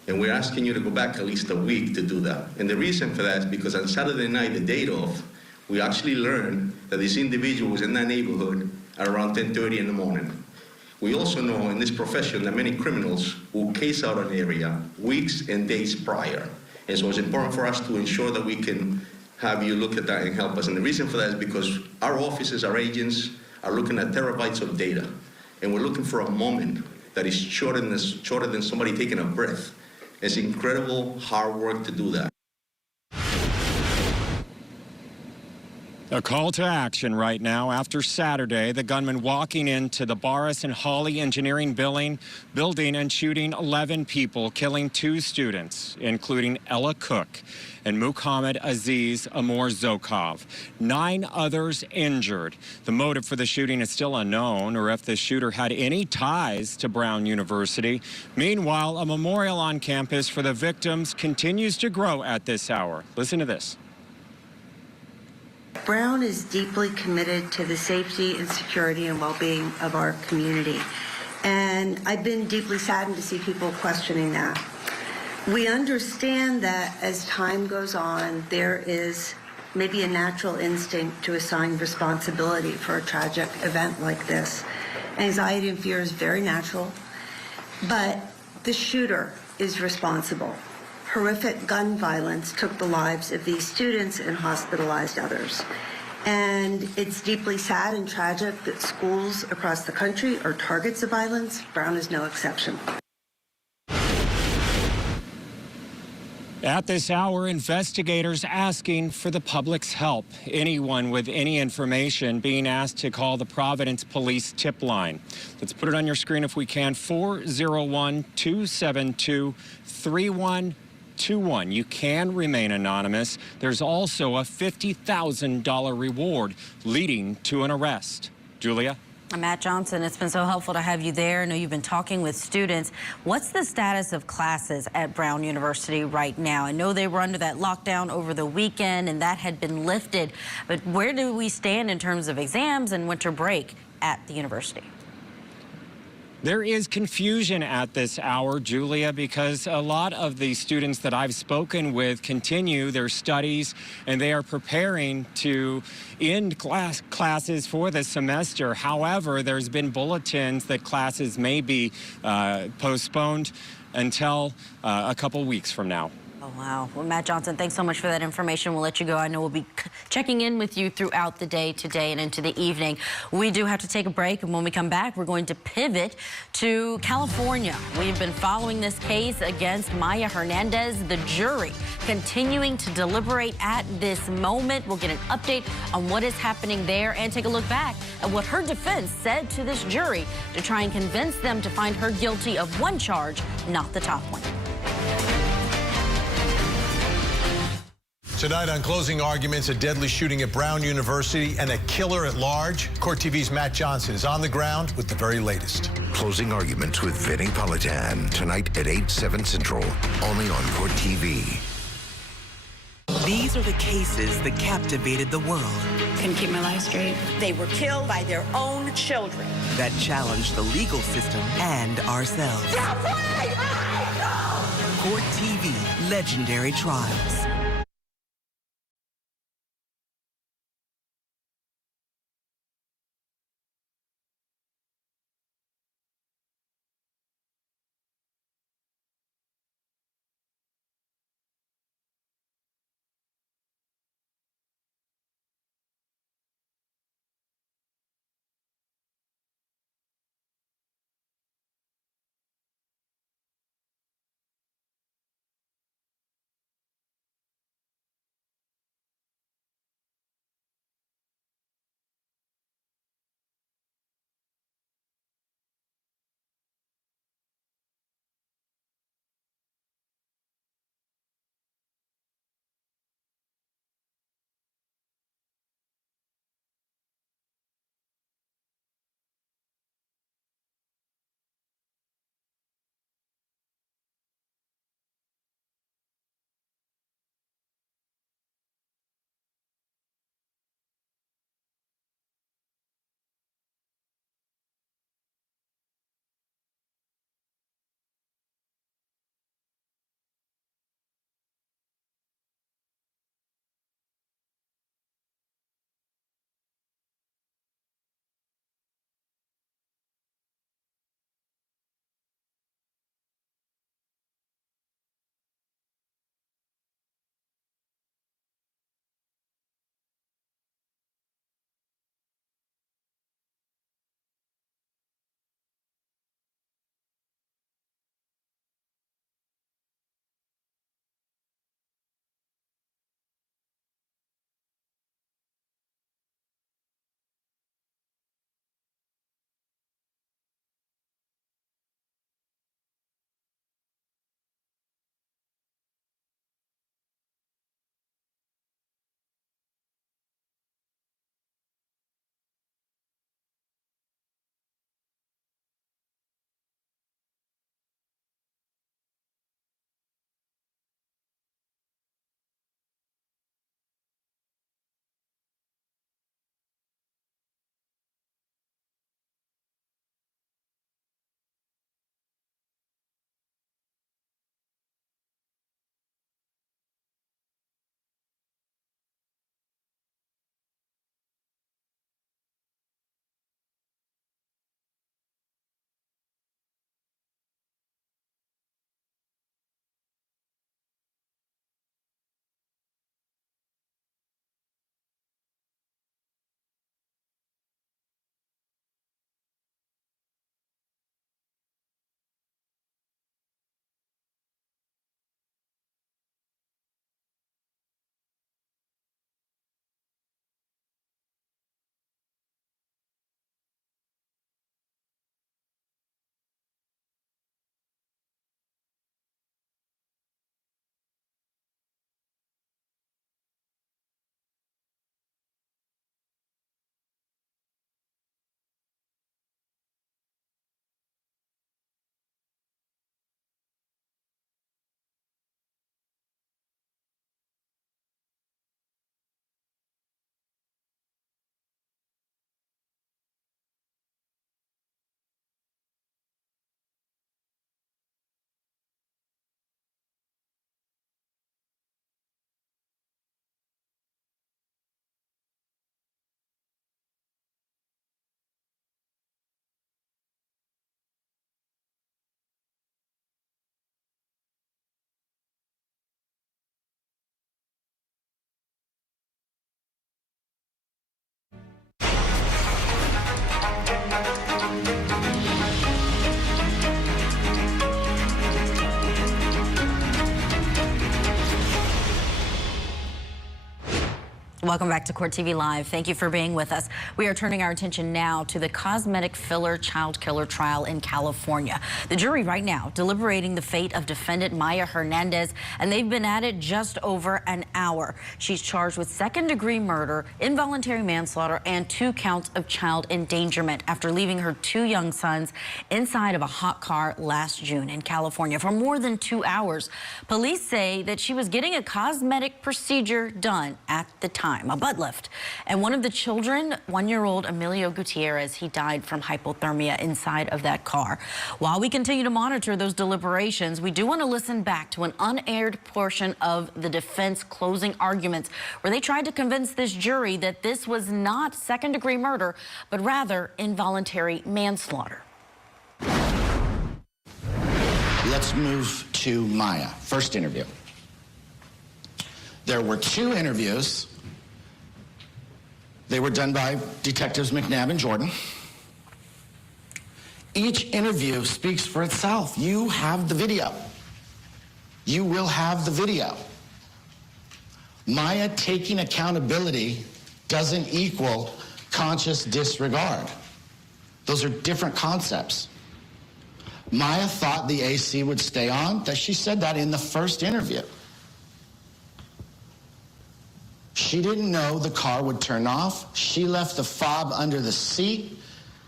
And we're asking you to go back at least a week to do that. And the reason for that is because on Saturday night, the day off, we actually learned that this individual was in that neighborhood at around 10:30 in the morning. We also know in this profession that many criminals will case out an area weeks and days prior. And so it's important for us to ensure that we can have you look at that and help us. And the reason for that is because our offices, our agents, are looking at terabytes of data. And we're looking for a moment that is shorter than somebody taking a breath. It's incredible hard work to do that. A call to action right now after Saturday, the gunman walking into the Barris and Hawley Engineering building and shooting 11 people, killing 2 students, including Ella Cook and Muhammad Aziz Amor Zokov. 9 others injured. The motive for the shooting is still unknown, or if the shooter had any ties to Brown University. Meanwhile, a memorial on campus for the victims continues to grow at this hour. Listen to this. Brown is deeply committed to the safety and security and well-being of our community. And I've been deeply saddened to see people questioning that. We understand that as time goes on, there is maybe a natural instinct to assign responsibility for a tragic event like this. Anxiety and fear is very natural, but the shooter is responsible. Horrific gun violence took the lives of these students and hospitalized others. And it's deeply sad and tragic that schools across the country are targets of violence. Brown is no exception. At this hour, investigators asking for the public's help. Anyone with any information being asked to call the Providence Police tip line. Let's put it on your screen if we can. 401-272-3121. You can remain anonymous. There's also a $50,000 reward leading to an arrest. Julia? Matt Johnson, it's been so helpful to have you there. I know you've been talking with students. What's the status of classes at Brown University right now? I know they were under that lockdown over the weekend and that had been lifted, but where do we stand in terms of exams and winter break at the university? There is confusion at this hour, Julia, because a lot of the students that I've spoken with continue their studies and they are preparing to end classes for the semester. However, there's been bulletins that classes may be postponed until a couple weeks from now. Oh, wow. Well, Matt Johnson, thanks so much for that information. We'll let you go. I know we'll be checking in with you throughout the day today and into the evening. We do have to take a break, and when we come back, we're going to pivot to California. We've been following this case against Maya Hernandez. The jury continuing to deliberate at this moment. We'll get an update on what is happening there and take a look back at what her defense said to this jury to try and convince them to find her guilty of one charge, not the top one. Tonight on Closing Arguments, a deadly shooting at Brown University and a killer at large. Court TV's Matt Johnson is on the ground with the very latest. Closing Arguments with Vinnie Politan, tonight at 8, 7 Central, only on Court TV. These are the cases that captivated the world. Couldn't keep my life straight. They were killed by their own children. That challenged the legal system and ourselves. Court TV, Legendary Trials. Welcome back to Court TV Live. Thank you for being with us. We are turning our attention now to the cosmetic filler child killer trial in California. The jury right now deliberating the fate of defendant Maya Hernandez, and they've been at it just over an hour. She's charged with second-degree murder, involuntary manslaughter, and 2 counts of child endangerment after leaving her 2 young sons inside of a hot car last June in California for more than 2 hours. Police say that she was getting a cosmetic procedure done at the time, a butt lift. And one of the children, 1-year-old Emilio Gutierrez, he died from hypothermia inside of that car. While we continue to monitor those deliberations, we do want to listen back to an unaired portion of the defense closing arguments where they tried to convince this jury that this was not second-degree murder, but rather involuntary manslaughter. Let's move to Maya. First interview. There were 2 interviews. They were done by Detectives McNabb and Jordan. Each interview speaks for itself. You have the video. You will have the video. Maya taking accountability doesn't equal conscious disregard. Those are different concepts. Maya thought the AC would stay on. She said that in the first interview. She didn't know the car would turn off. She left the fob under the seat.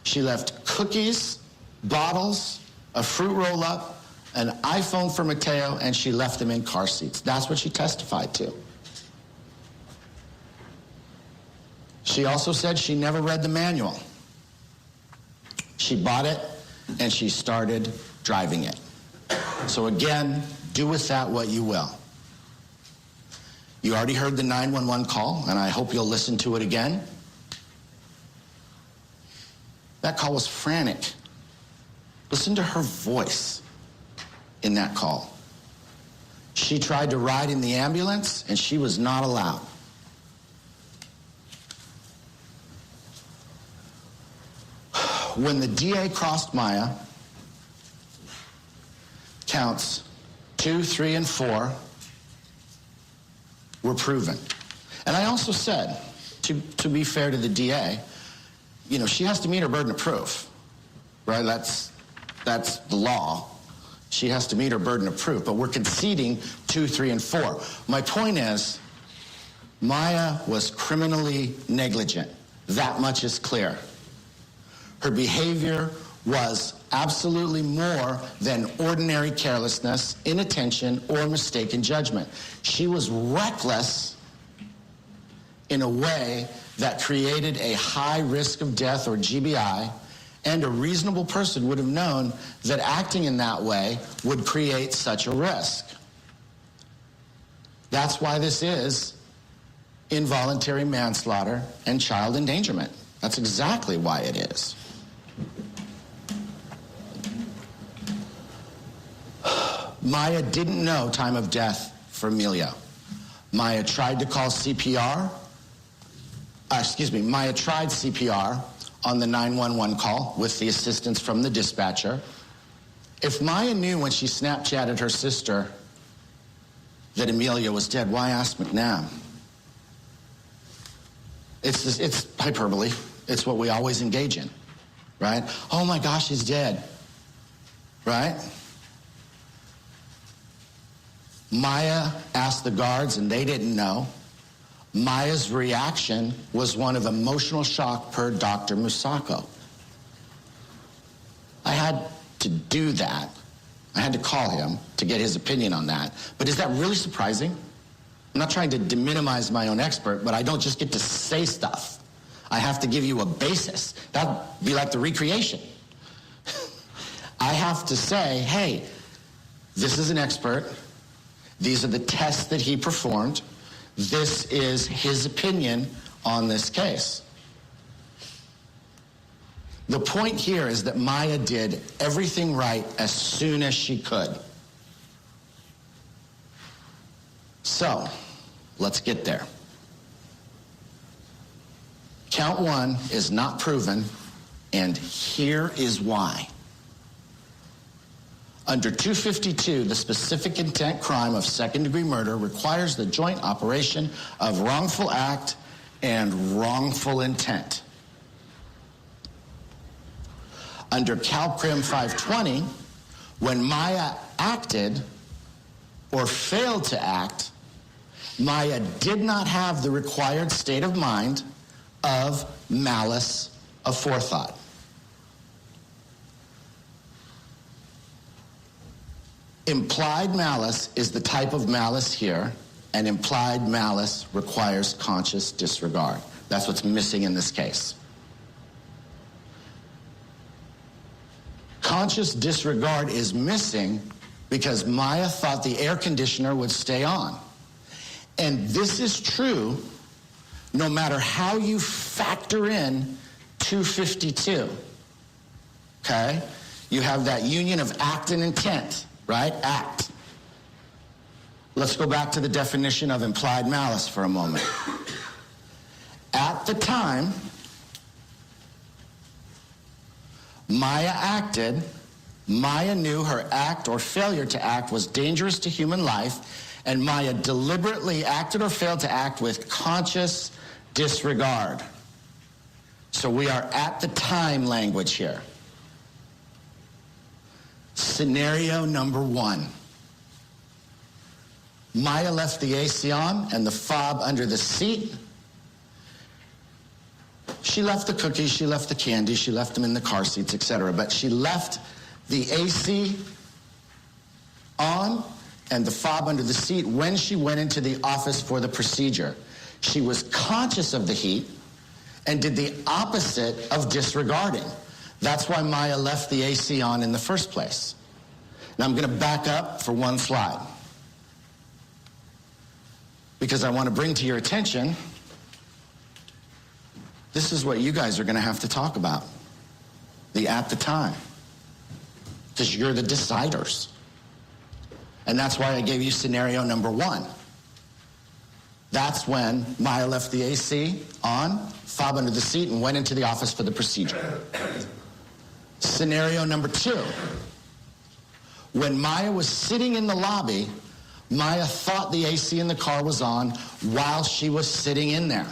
She left cookies, bottles, a fruit roll-up, an iPhone for Mateo, and she left them in car seats. That's what she testified to. She also said she never read the manual. She bought it, and she started driving it. So again, do with that what you will. You already heard the 911 call, and I hope you'll listen to it again. That call was frantic. Listen to her voice in that call. She tried to ride in the ambulance, and she was not allowed. When the DA crossed Maya, counts 2, 3, and 4 were proven. And I also said, to be fair to the DA, you know, she has to meet her burden of proof, right? That's the law. She has to meet her burden of proof, but we're conceding 2, 3, and 4. My point is, Maya was criminally negligent. That much is clear. Her behavior was absolutely more than ordinary carelessness, inattention, or mistaken judgment. She was reckless in a way that created a high risk of death, or GBI, and a reasonable person would have known that acting in that way would create such a risk. That's why this is involuntary manslaughter and child endangerment. That's exactly why it is. Maya didn't know time of death for Emilio. Maya tried to call CPR. Maya tried CPR on the 911 call with the assistance from the dispatcher. If Maya knew when she Snapchatted her sister that Emilio was dead, why ask McNabb? It's hyperbole. It's what we always engage in, right? Oh my gosh, he's dead, right? Maya asked the guards, and they didn't know. Maya's reaction was one of emotional shock per Dr. Musako. I had to do that. I had to call him to get his opinion on that. But is that really surprising? I'm not trying to minimize my own expert, but I don't just get to say stuff. I have to give you a basis. That'd be like the recreation. I have to say, hey, this is an expert. These are the tests that he performed. This is his opinion on this case. The point here is that Maya did everything right as soon as she could. So, let's get there. Count 1 is not proven, and here is why. Under 252, the specific intent crime of second-degree murder requires the joint operation of wrongful act and wrongful intent. Under CalCrim 520, when Maya acted or failed to act, Maya did not have the required state of mind of malice aforethought. Implied malice is the type of malice here, and implied malice requires conscious disregard. That's what's missing in this case. Conscious disregard is missing because Maya thought the air conditioner would stay on. And this is true no matter how you factor in 252. Okay? You have that union of act and intent, right? Act. Let's go back to the definition of implied malice for a moment. At the time Maya acted, Maya knew her act or failure to act was dangerous to human life, and Maya deliberately acted or failed to act with conscious disregard. So we are at the time language here. Scenario number 1. Maya left the AC on and the fob under the seat. She left the cookies, she left the candy, she left them in the car seats, etc. But she left the AC on and the fob under the seat when she went into the office for the procedure. She was conscious of the heat and did the opposite of disregarding. That's why Maya left the AC on in the first place. Now I'm going to back up for one slide, because I want to bring to your attention, this is what you guys are going to have to talk about. The at the time. Because you're the deciders. And that's why I gave you scenario number 1. That's when Maya left the AC on, fob under the seat, and went into the office for the procedure. Scenario number 2. When Maya was sitting in the lobby, Maya thought the AC in the car was on while she was sitting in there.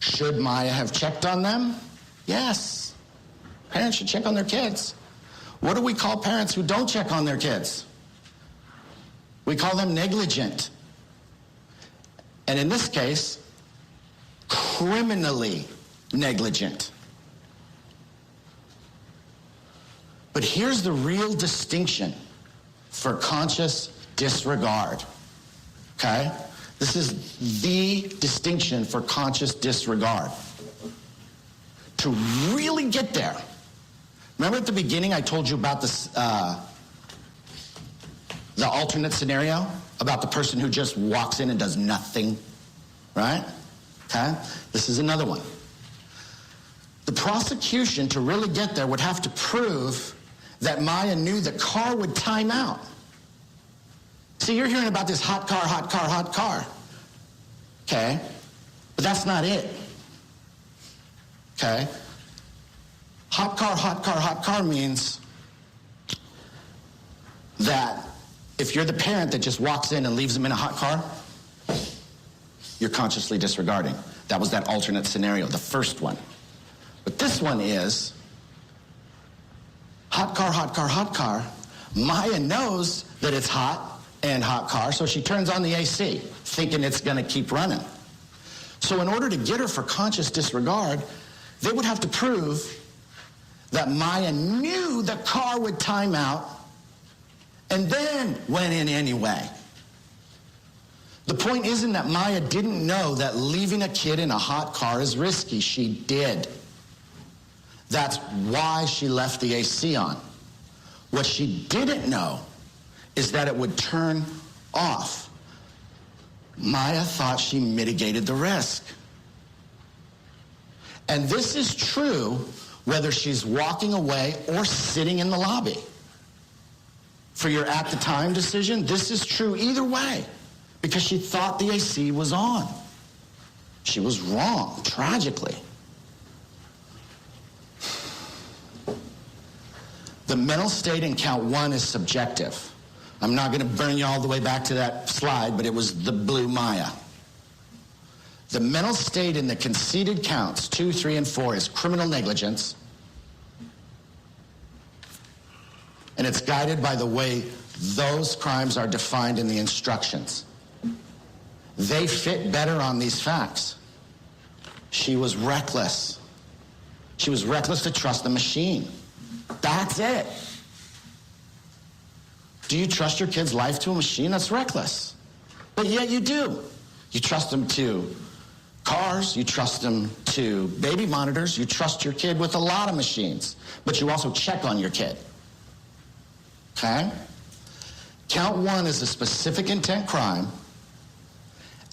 Should Maya have checked on them? Yes. Parents should check on their kids. What do we call parents who don't check on their kids? We call them negligent. And in this case, criminally negligent. But here's the real distinction for conscious disregard, okay? This is the distinction for conscious disregard. To really get there, remember at the beginning I told you about this, the alternate scenario about the person who just walks in and does nothing, right? Okay? This is another one. The prosecution, to really get there, would have to prove that Maya knew the car would time out. See, you're hearing about this hot car, hot car, hot car. Okay? But that's not it. Okay? Hot car, hot car, hot car means that if you're the parent that just walks in and leaves them in a hot car, you're consciously disregarding. That was that alternate scenario, the first one. But this one is hot car, hot car, hot car. Maya knows that it's hot and hot car, so she turns on the AC, thinking it's going to keep running. So in order to get her for conscious disregard, they would have to prove that Maya knew the car would time out and then went in anyway. The point isn't that Maya didn't know that leaving a kid in a hot car is risky. She did. That's why she left the AC on. What she didn't know is that it would turn off. Maya thought she mitigated the risk. And this is true whether she's walking away or sitting in the lobby. For your at the time decision, this is true either way, because she thought the AC was on. She was wrong, tragically. The mental state in count 1 is subjective. I'm not going to burn you all the way back to that slide, but it was the blue Maya. The mental state in the conceded counts 2, 3, and 4 is criminal negligence. And it's guided by the way those crimes are defined in the instructions. They fit better on these facts. She was reckless. She was reckless to trust the machine. That's it. Do you trust your kid's life to a machine? That's reckless. But yet you do. You trust them to cars, you trust them to baby monitors, you trust your kid with a lot of machines, but you also check on your kid. Okay? Count 1 is a specific intent crime,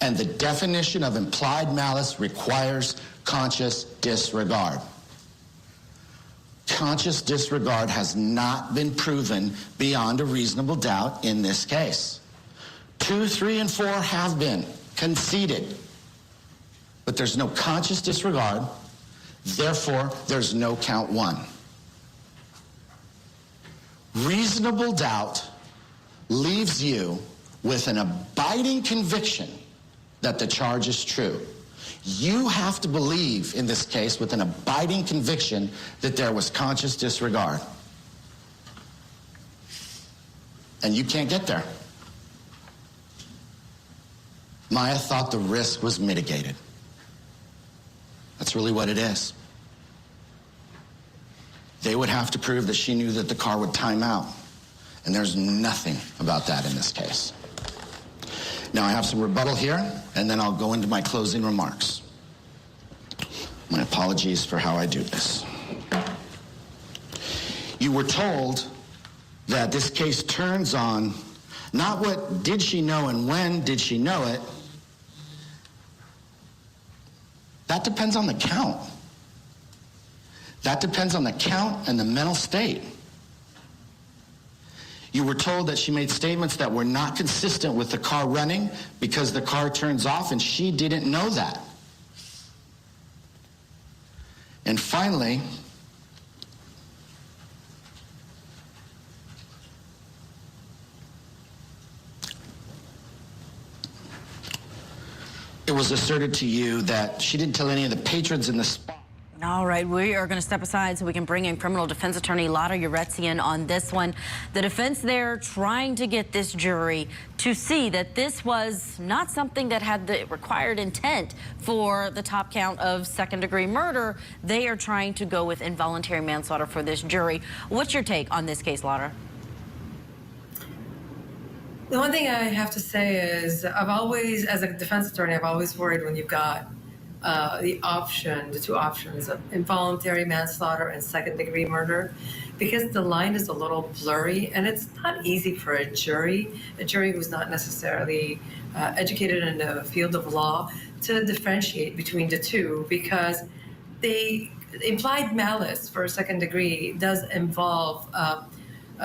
and the definition of implied malice requires conscious disregard. Conscious disregard has not been proven beyond a reasonable doubt in this case. 2, 3, and 4 have been conceded, but there's no conscious disregard, therefore there's no count 1. Reasonable doubt leaves you with an abiding conviction that the charge is true. You have to believe in this case with an abiding conviction that there was conscious disregard. And you can't get there. Maya thought the risk was mitigated. That's really what it is. They would have to prove that she knew that the car would time out. And there's nothing about that in this case. Now I have some rebuttal here, and then I'll go into my closing remarks. My apologies for how I do this. You were told that this case turns on not what did she know and when did she know it. That depends on the count. That depends on the count and the mental state. You were told that she made statements that were not consistent with the car running because the car turns off, and she didn't know that. And finally, it was asserted to you that she didn't tell any of the patrons in the spot. All right, we are going to step aside so we can bring in criminal defense attorney Lara Uretzian on this one. The defense there trying to get this jury to see that this was not something that had the required intent for the top count of second-degree murder. They are trying to go with involuntary manslaughter for this jury. What's your take on this case, Lara? The one thing I have to say is I've always, as a defense attorney, I've always worried when you've got the two options of involuntary manslaughter and second-degree murder, because the line is a little blurry and it's not easy for a jury who's not necessarily educated in the field of law to differentiate between the two, because the implied malice for second degree does involve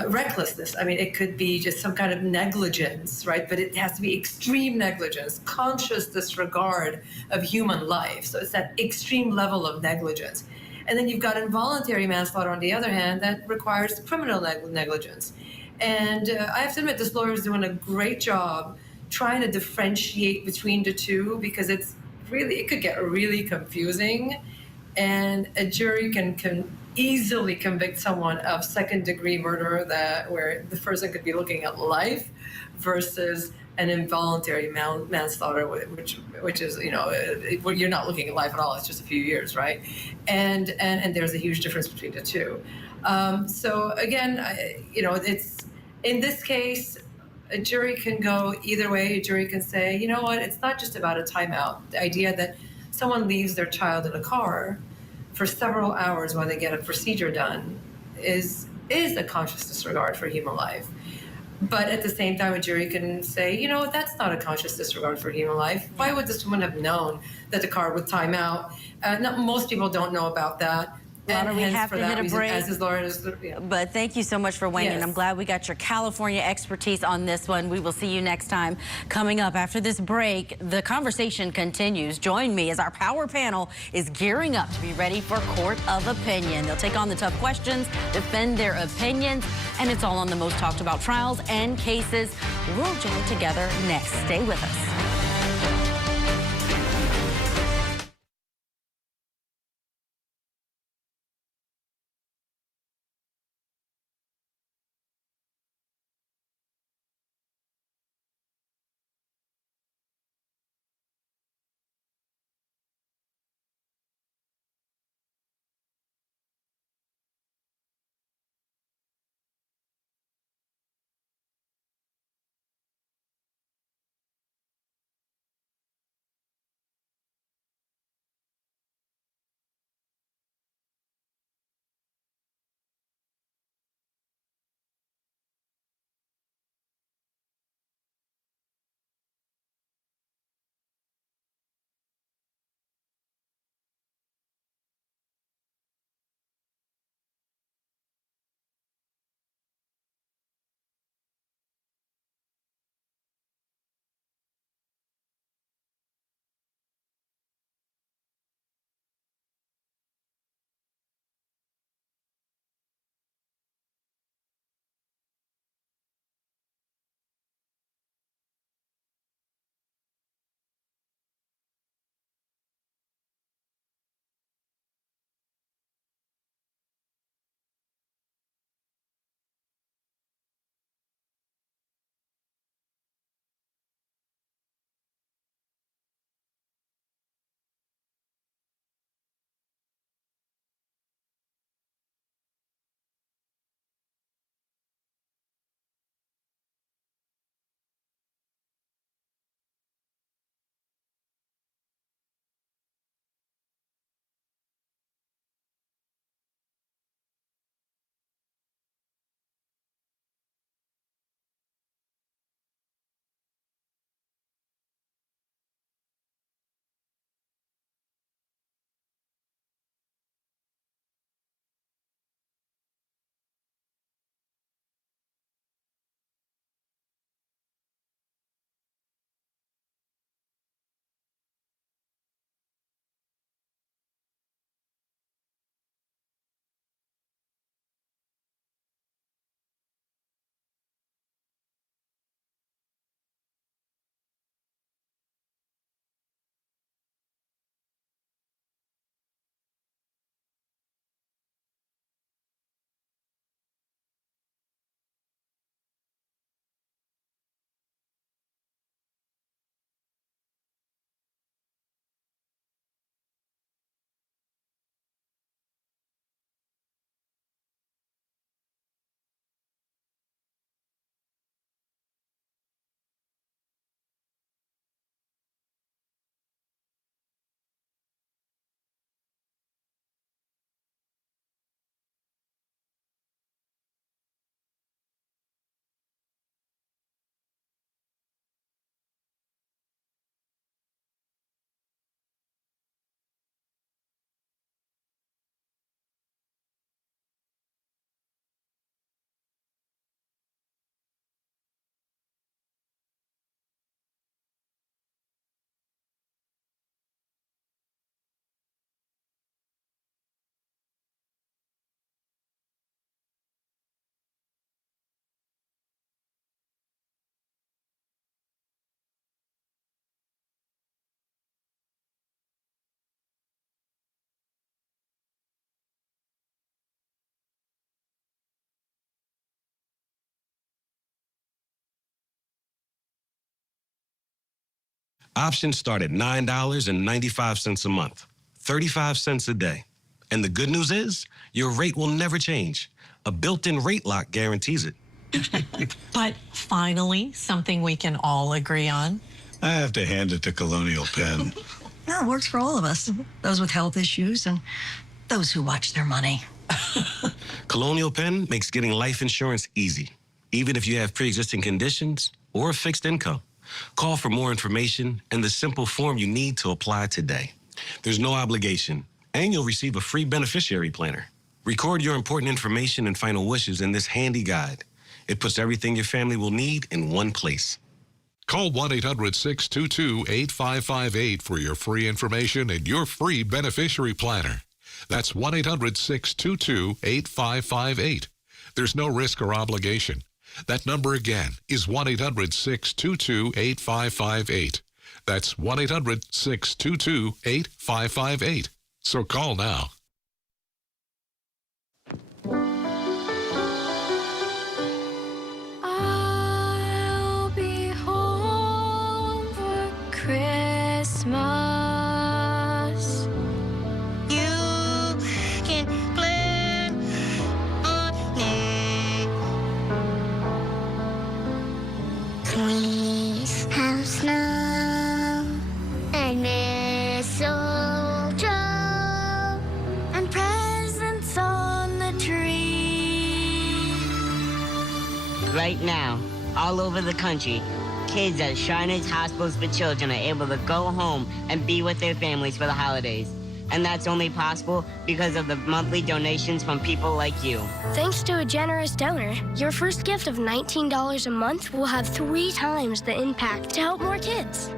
recklessness. I mean, it could be just some kind of negligence, right? But it has to be extreme negligence, conscious disregard of human life. So it's that extreme level of negligence. And then you've got involuntary manslaughter, on the other hand, that requires criminal negligence. And I have to admit, this lawyer is doing a great job trying to differentiate between the two, because it could get really confusing. And a jury can easily convict someone of second-degree murder where the person could be looking at life, versus an involuntary manslaughter, which is, you're not looking at life at all. It's just a few years, right? And there's a huge difference between the two. So again, it's in this case, a jury can go either way. A jury can say, you know what, it's not just about a timeout. The idea that someone leaves their child in a car for several hours while they get a procedure done is a conscious disregard for human life. But at the same time, a jury can say, that's not a conscious disregard for human life. Why would this woman have known that the car would time out? Most people don't know about that. Lara, we have to hit a break. But thank you so much for weighing in. I'm glad we got your California expertise on this one. We will see you next time. Coming up after this break, the conversation continues. Join me as our power panel is gearing up to be ready for Court of Opinion. They'll take on the tough questions, defend their opinions, and it's all on the most talked about trials and cases. We'll jam together next. Stay with us. Options start at $9.95 a month, 35 cents a day. And the good news is, your rate will never change. A built-in rate lock guarantees it. But finally, something we can all agree on. I have to hand it to Colonial Penn. No, it works for all of us. Those with health issues and those who watch their money. Colonial Penn makes getting life insurance easy, even if you have pre-existing conditions or a fixed income. Call for more information and the simple form you need to apply today. There's no obligation, and you'll receive a free beneficiary planner. Record your important information and final wishes in this handy guide. It puts everything your family will need in one place. Call 1-800-622-8558 for your free information and your free beneficiary planner. That's 1-800-622-8558. There's no risk or obligation. That number again is 1-800-622-8558. That's 1-800-622-8558. So call now. I'll be home for Christmas. You can plan on me. Please have snow and mistletoe And presents on the tree. Right now, all over the country, kids at Shriners Hospitals for Children are able to go home and be with their families for the holidays. And that's only possible because of the monthly donations from people like you. Thanks to a generous donor, your first gift of $19 a month will have 3 times the impact to help more kids.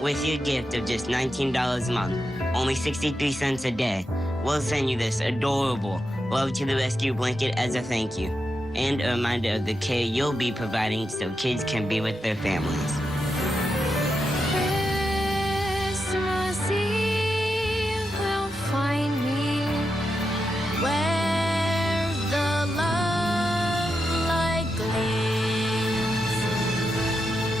With your gift of just $19 a month, only 63 cents a day, we'll send you this adorable Love to the Rescue blanket as a thank you, and a reminder of the care you'll be providing so kids can be with their families. Christmas Eve will find me where the love light gleams.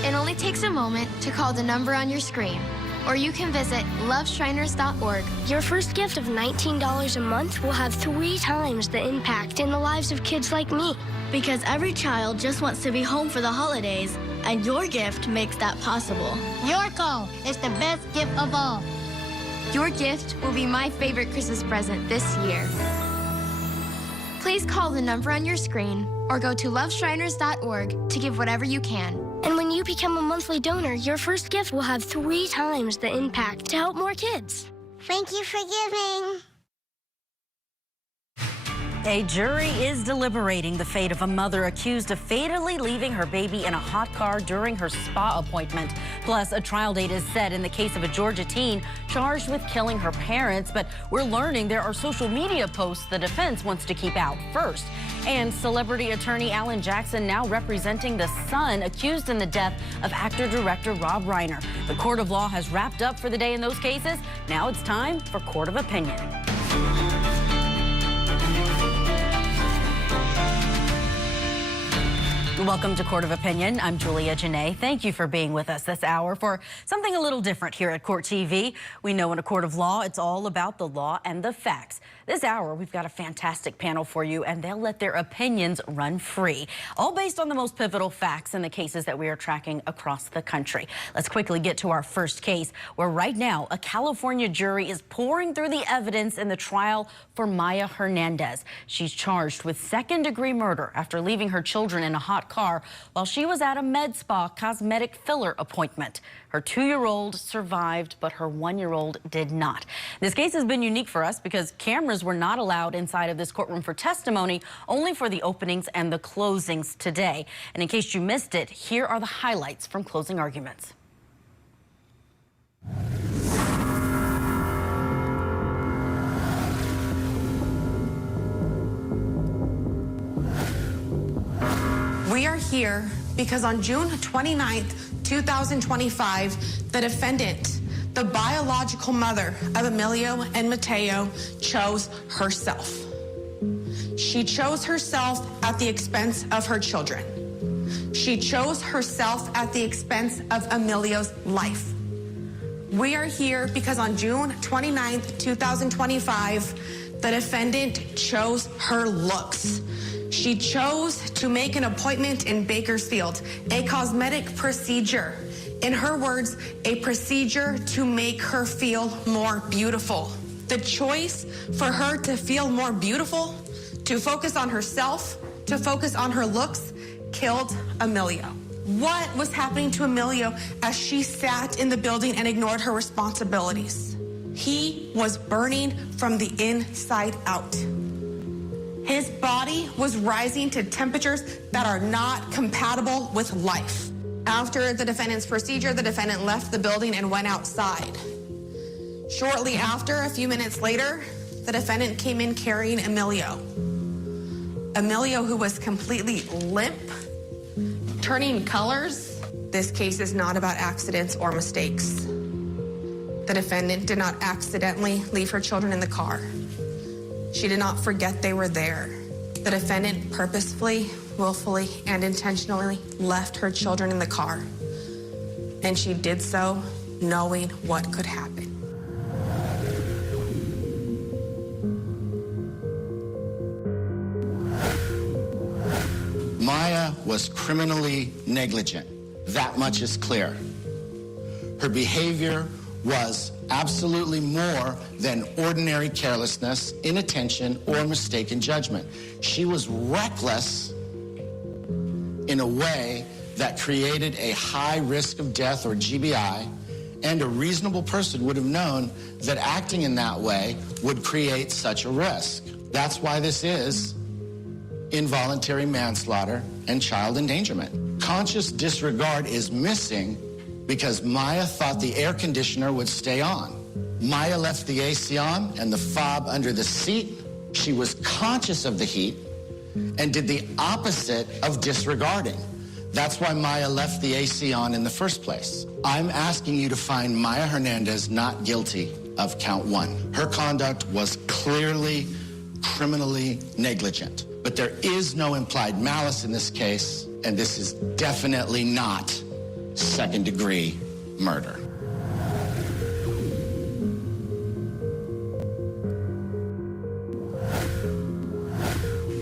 It only takes a moment to call the number on your screen, or you can visit loveshriners.org. Your first gift of $19 a month will have 3 times the impact in the lives of kids like me. Because every child just wants to be home for the holidays, and your gift makes that possible. Your call is the best gift of all. Your gift will be my favorite Christmas present this year. Please call the number on your screen or go to loveshriners.org to give whatever you can. And when you become a monthly donor, your first gift will have 3 times the impact to help more kids. Thank you for giving. A jury is deliberating the fate of a mother accused of fatally leaving her baby in a hot car during her spa appointment. Plus, a trial date is set in the case of a Georgia teen charged with killing her parents. But we're learning there are social media posts the defense wants to keep out first. And celebrity attorney Alan Jackson now representing the son accused in the death of actor-director Rob Reiner. The court of law has wrapped up for the day in those cases. Now it's time for Court of Opinion. Welcome to Court of Opinion. I'm Julia Janae. Thank you for being with us this hour for something a little different here at Court TV. We know in a court of law, it's all about the law and the facts. This hour, we've got a fantastic panel for you, and they'll let their opinions run free, all based on the most pivotal facts in the cases that we are tracking across the country. Let's quickly get to our first case, where right now a California jury is pouring through the evidence in the trial for Maya Hernandez. She's charged with second-degree murder after leaving her children in a hot car while she was at a med spa cosmetic filler appointment. Her 2-year-old survived, but her 1-year-old did not. This case has been unique for us because cameras were not allowed inside of this courtroom for testimony, only for the openings and the closings today. And in case you missed it, here are the highlights from closing arguments. We are here because on June 29th, 2025, the defendant, the biological mother of Emilio and Mateo, chose herself. She chose herself at the expense of her children. She chose herself at the expense of Emilio's life. We are here because on June 29th, 2025, the defendant chose her looks. She chose to make an appointment in Bakersfield, a cosmetic procedure. In her words, a procedure to make her feel more beautiful. The choice for her to feel more beautiful, to focus on herself, to focus on her looks, killed Emilio. What was happening to Emilio as she sat in the building and ignored her responsibilities? He was burning from the inside out. His body was rising to temperatures that are not compatible with life. After the defendant's procedure, the defendant left the building and went outside. Shortly after, a few minutes later, the defendant came in carrying Emilio. Emilio, who was completely limp, turning colors. This case is not about accidents or mistakes. The defendant did not accidentally leave her children in the car. She did not forget they were there. The defendant purposefully, willfully, and intentionally left her children in the car. And she did so knowing what could happen. Maya was criminally negligent. That much is clear. Her behavior was absolutely more than ordinary carelessness, inattention, or mistaken judgment. She was reckless in a way that created a high risk of death or GBI, and a reasonable person would have known that acting in that way would create such a risk. That's why this is involuntary manslaughter and child endangerment. Conscious disregard is missing because Maya thought the air conditioner would stay on. Maya left the AC on and the fob under the seat. She was conscious of the heat and did the opposite of disregarding. That's why Maya left the AC on in the first place. I'm asking you to find Maya Hernandez not guilty of count 1. Her conduct was clearly criminally negligent. But there is no implied malice in this case, and this is definitely not second-degree murder.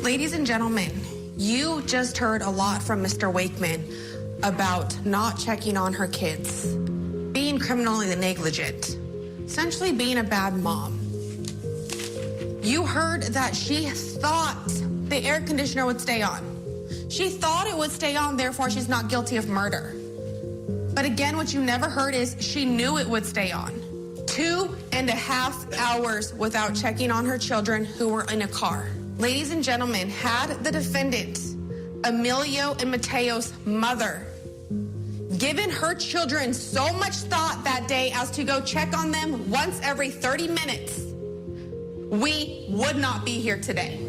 Ladies and gentlemen, you just heard a lot from Mr. Wakeman about not checking on her kids, being criminally negligent, essentially being a bad mom. You heard that she thought the air conditioner would stay on. She thought it would stay on, therefore she's not guilty of murder. But again, what you never heard is she knew it would stay on. 2.5 hours without checking on her children who were in a car. Ladies and gentlemen, had the defendant, Emilio and Mateo's mother, given her children so much thought that day as to go check on them once every 30 minutes, we would not be here today.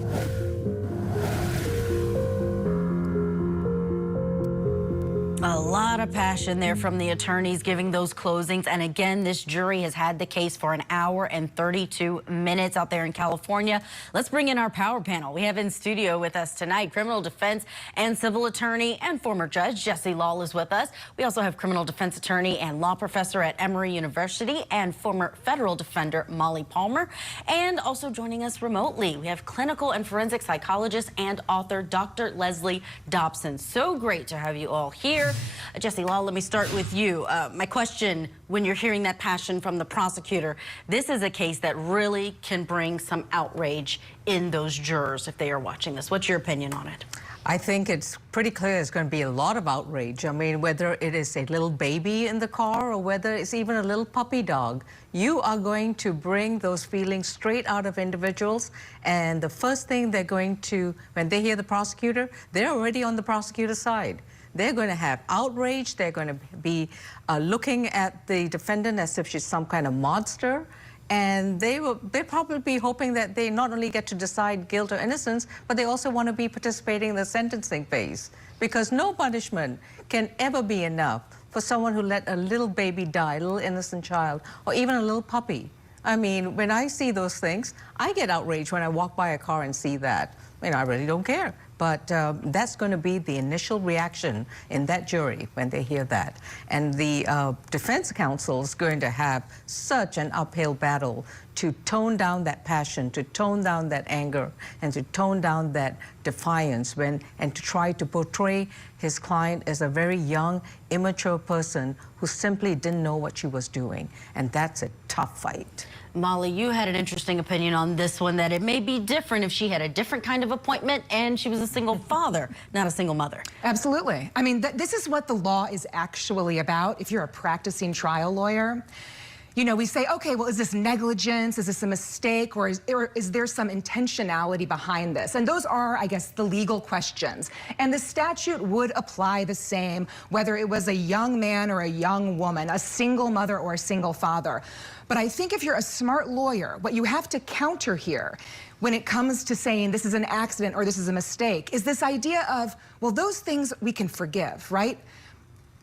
A lot of passion there from the attorneys giving those closings. And again, this jury has had the case for 1 hour and 32 minutes out there in California. Let's bring in our power panel. We have in studio with us tonight criminal defense and civil attorney and former judge Jesse Lahl is with us. We also have criminal defense attorney and law professor at Emory University and former federal defender Molly Palmer. And also joining us remotely, we have clinical and forensic psychologist and author Dr. Leslie Dobson. So great to have you all here. Jesse Lahl, let me start with you. My question, when you're hearing that passion from the prosecutor, this is a case that really can bring some outrage in those jurors if they are watching this. What's your opinion on it? I think it's pretty clear there's going to be a lot of outrage. I mean, whether it is a little baby in the car or whether it's even a little puppy dog, you are going to bring those feelings straight out of individuals. And the first thing they're going to, when they hear the prosecutor, they're already on the prosecutor's side. They're going to have outrage. They're going to be looking at the defendant as if she's some kind of monster. And they'll probably be hoping that they not only get to decide guilt or innocence, but they also want to be participating in the sentencing phase. Because no punishment can ever be enough for someone who let a little baby die, a little innocent child, or even a little puppy. I mean, when I see those things, I get outraged when I walk by a car and see that. I really don't care. But that's going to be the initial reaction in that jury when they hear that. And the defense counsel is going to have such an uphill battle to tone down that passion, to tone down that anger, and to tone down that defiance and to try to portray his client as a very young, immature person who simply didn't know what she was doing. And that's a tough fight. Molly, you had an interesting opinion on this one, that it may be different if she had a different kind of appointment and she was a single father, not a single mother. Absolutely. I mean, this is what the law is actually about. If you're a practicing trial lawyer, you know, we say, okay, well, is this negligence? Is this a mistake? Or is there some intentionality behind this? And those are, I guess, the legal questions. And the statute would apply the same, whether it was a young man or a young woman, a single mother or a single father. But I think if you're a smart lawyer, what you have to counter here when it comes to saying this is an accident or this is a mistake is this idea of, well, those things we can forgive, right?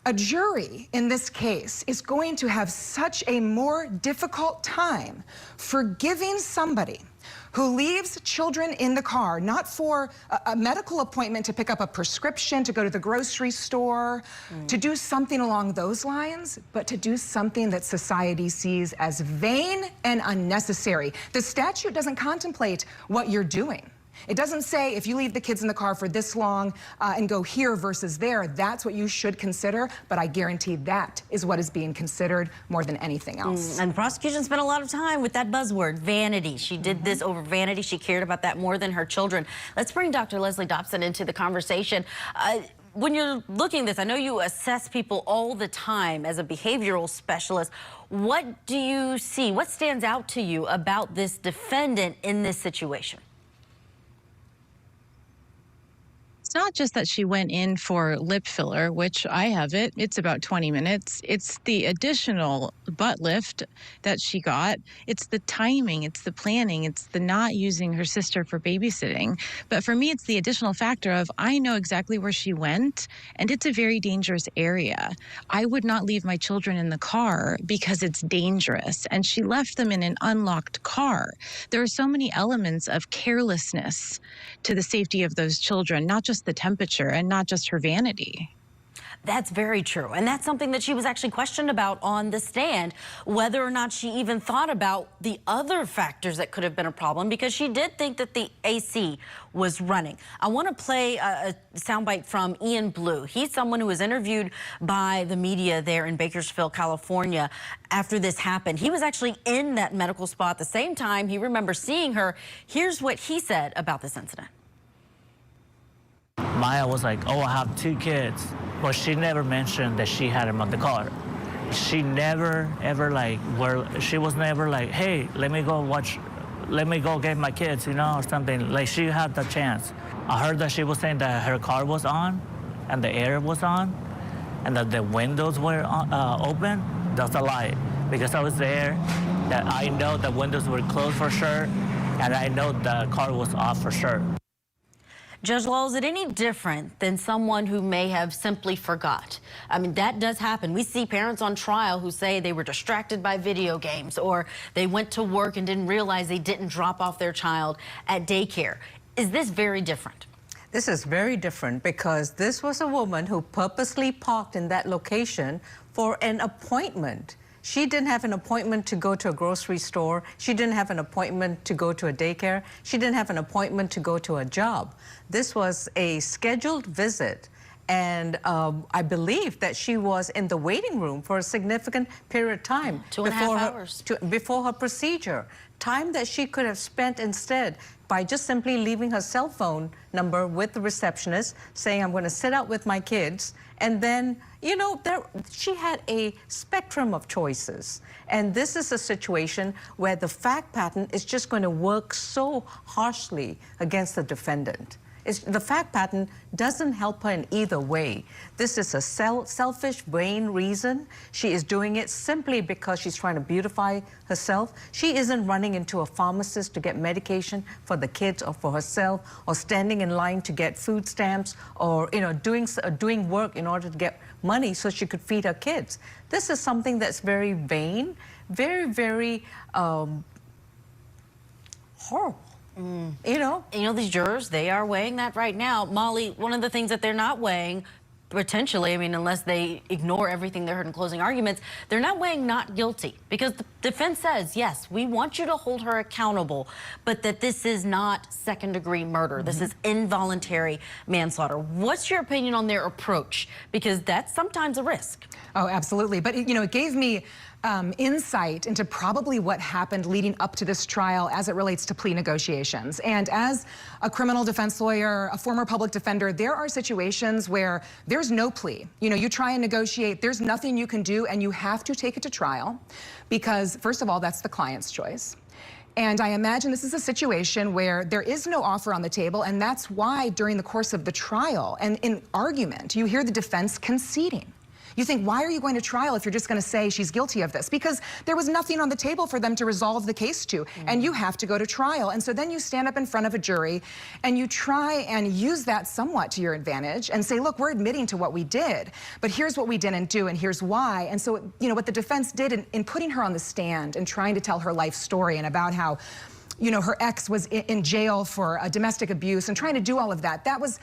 A jury in this case is going to have such a more difficult time forgiving somebody who leaves children in the car, not for a medical appointment to pick up a prescription, to go to the grocery store, to do something along those lines, but to do something that society sees as vain and unnecessary. The statute doesn't contemplate what you're doing. It doesn't say if you leave the kids in the car for this long and go here versus there, that's what you should consider, but I guarantee that is what is being considered more than anything else. And the prosecution spent a lot of time with that buzzword, vanity. She did this over vanity. She cared about that more than her children. Let's bring Dr. Leslie Dobson into the conversation. When you're looking at this, I know you assess people all the time as a behavioral specialist. What do you see? What stands out to you about this defendant in this situation? It's not just that she went in for lip filler, which I have it. It's about 20 minutes. It's the additional butt lift that she got. It's the timing. It's the planning. It's the not using her sister for babysitting. But for me, it's the additional factor of I know exactly where she went, and it's a very dangerous area. I would not leave my children in the car because it's dangerous. And she left them in an unlocked car. There are so many elements of carelessness to the safety of those children, not just the temperature and not just her vanity. That's very true. And that's something that she was actually questioned about on the stand, whether or not she even thought about the other factors that could have been a problem, because she did think that the AC was running. I want to play a soundbite from Ian Blue. He's someone who was interviewed by the media there in Bakersfield, California, after this happened. He was actually in that medical spa at the same time. He remembers seeing her. Here's what he said about this incident. Maya was like, oh, I have 2 kids. But she never mentioned that she had him on the car. She never, ever she was never like, hey, let me go get my kids, you know, or something. Like, she had the chance. I heard that she was saying that her car was on and the air was on and that the windows were open. That's a lie, because I was there, that I know the windows were closed for sure, and I know the car was off for sure. Judge Law, is it any different than someone who may have simply forgot? I mean, that does happen. We see parents on trial who say they were distracted by video games, or they went to work and didn't realize they didn't drop off their child at daycare. Is this very different? This is very different because this was a woman who purposely parked in that location for an appointment. She didn't have an appointment to go to a grocery store. She didn't have an appointment to go to a daycare. She didn't have an appointment to go to a job. This was a scheduled visit. And I believe that she was in the waiting room for a significant period of time. 2.5 hours. Before her procedure. Time that she could have spent instead by just simply leaving her cell phone number with the receptionist, saying, I'm going to sit out with my kids. And then, you know, she had a spectrum of choices. And this is a situation where the fact pattern is just going to work so harshly against the defendant. The fact pattern doesn't help her in either way. This is a selfish, vain reason. She is doing it simply because she's trying to beautify herself. She isn't running into a pharmacist to get medication for the kids or for herself, or standing in line to get food stamps, or, you know, doing work in order to get money so she could feed her kids. This is something that's very vain, very, very horrible. You know? These jurors, they are weighing that right now. Molly, one of the things that they're not weighing, potentially, I mean, unless they ignore everything they heard in closing arguments, they're not weighing not guilty, because the defense says, yes, we want you to hold her accountable, but that this is not second-degree murder. This is involuntary manslaughter. What's your opinion on their approach? Because that's sometimes a risk. Oh, absolutely. But, it gave me insight into probably what happened leading up to this trial as it relates to plea negotiations. And as a criminal defense lawyer, a former public defender, there are situations where there's no plea. You try and negotiate, there's nothing you can do, and you have to take it to trial because, first of all, that's the client's choice. And I imagine this is a situation where there is no offer on the table, and that's why during the course of the trial and in argument, you hear the defense conceding. You think, why are you going to trial if you're just going to say she's guilty of this? Because there was nothing on the table for them to resolve the case to, and you have to go to trial. And so then you stand up in front of a jury and you try and use that somewhat to your advantage and say, look, we're admitting to what we did, but here's what we didn't do and here's why. And so, what the defense did in putting her on the stand and trying to tell her life story and about how, her ex was in jail for domestic abuse and trying to do all of that, that was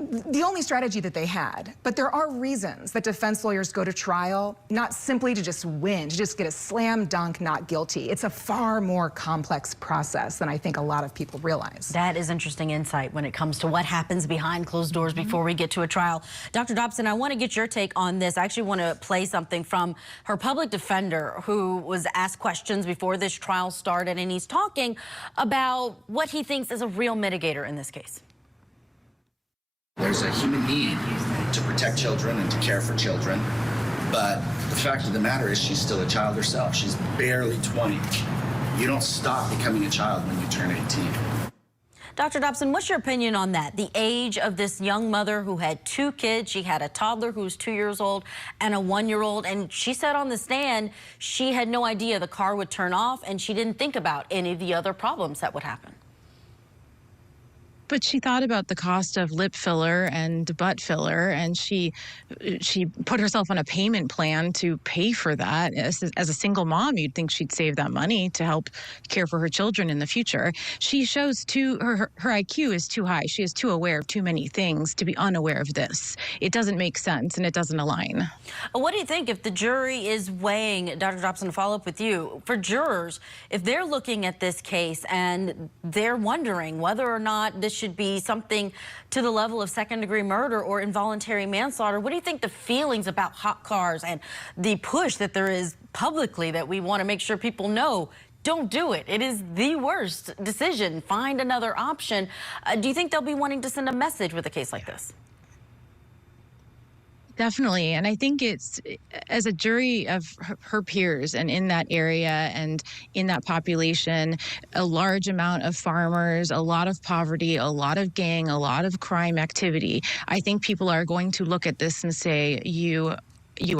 the only strategy that they had. But there are reasons that defense lawyers go to trial, not simply to just win, to just get a slam dunk not guilty. It's a far more complex process than I think a lot of people realize. That is interesting insight when it comes to what happens behind closed doors before we get to a trial. Dr. Dobson, I want to get your take on this. I actually want to play something from her public defender who was asked questions before this trial started, and he's talking about what he thinks is a real mitigator in this case. There's a human need to protect children and to care for children, but the fact of the matter is she's still a child herself. She's barely 20. You don't stop becoming a child when you turn 18. Dr. Dobson, what's your opinion on that? The age of this young mother who had 2 kids. She had a toddler who's 2 years old and a 1-year-old. And she said on the stand she had no idea the car would turn off, and she didn't think about any of the other problems that would happen. But she thought about the cost of lip filler and butt filler, and she put herself on a payment plan to pay for that. As a single mom, you'd think she'd save that money to help care for her children in the future. She shows her IQ is too high. She is too aware of too many things to be unaware of this. It doesn't make sense, and it doesn't align. What do you think if the jury is weighing, Dr. Dobson, to follow up with you, for jurors, if they're looking at this case and they're wondering whether or not this should be something to the level of second-degree murder or involuntary manslaughter, what do you think the feelings about hot cars and the push that there is publicly that we want to make sure people know, don't do it. It is the worst decision. Find another option. Do you think they'll be wanting to send a message with a case like this? Definitely. And I think it's, as a jury of her peers and in that area and in that population, a large amount of farmers, a lot of poverty, a lot of gang, a lot of crime activity. I think people are going to look at this and say, you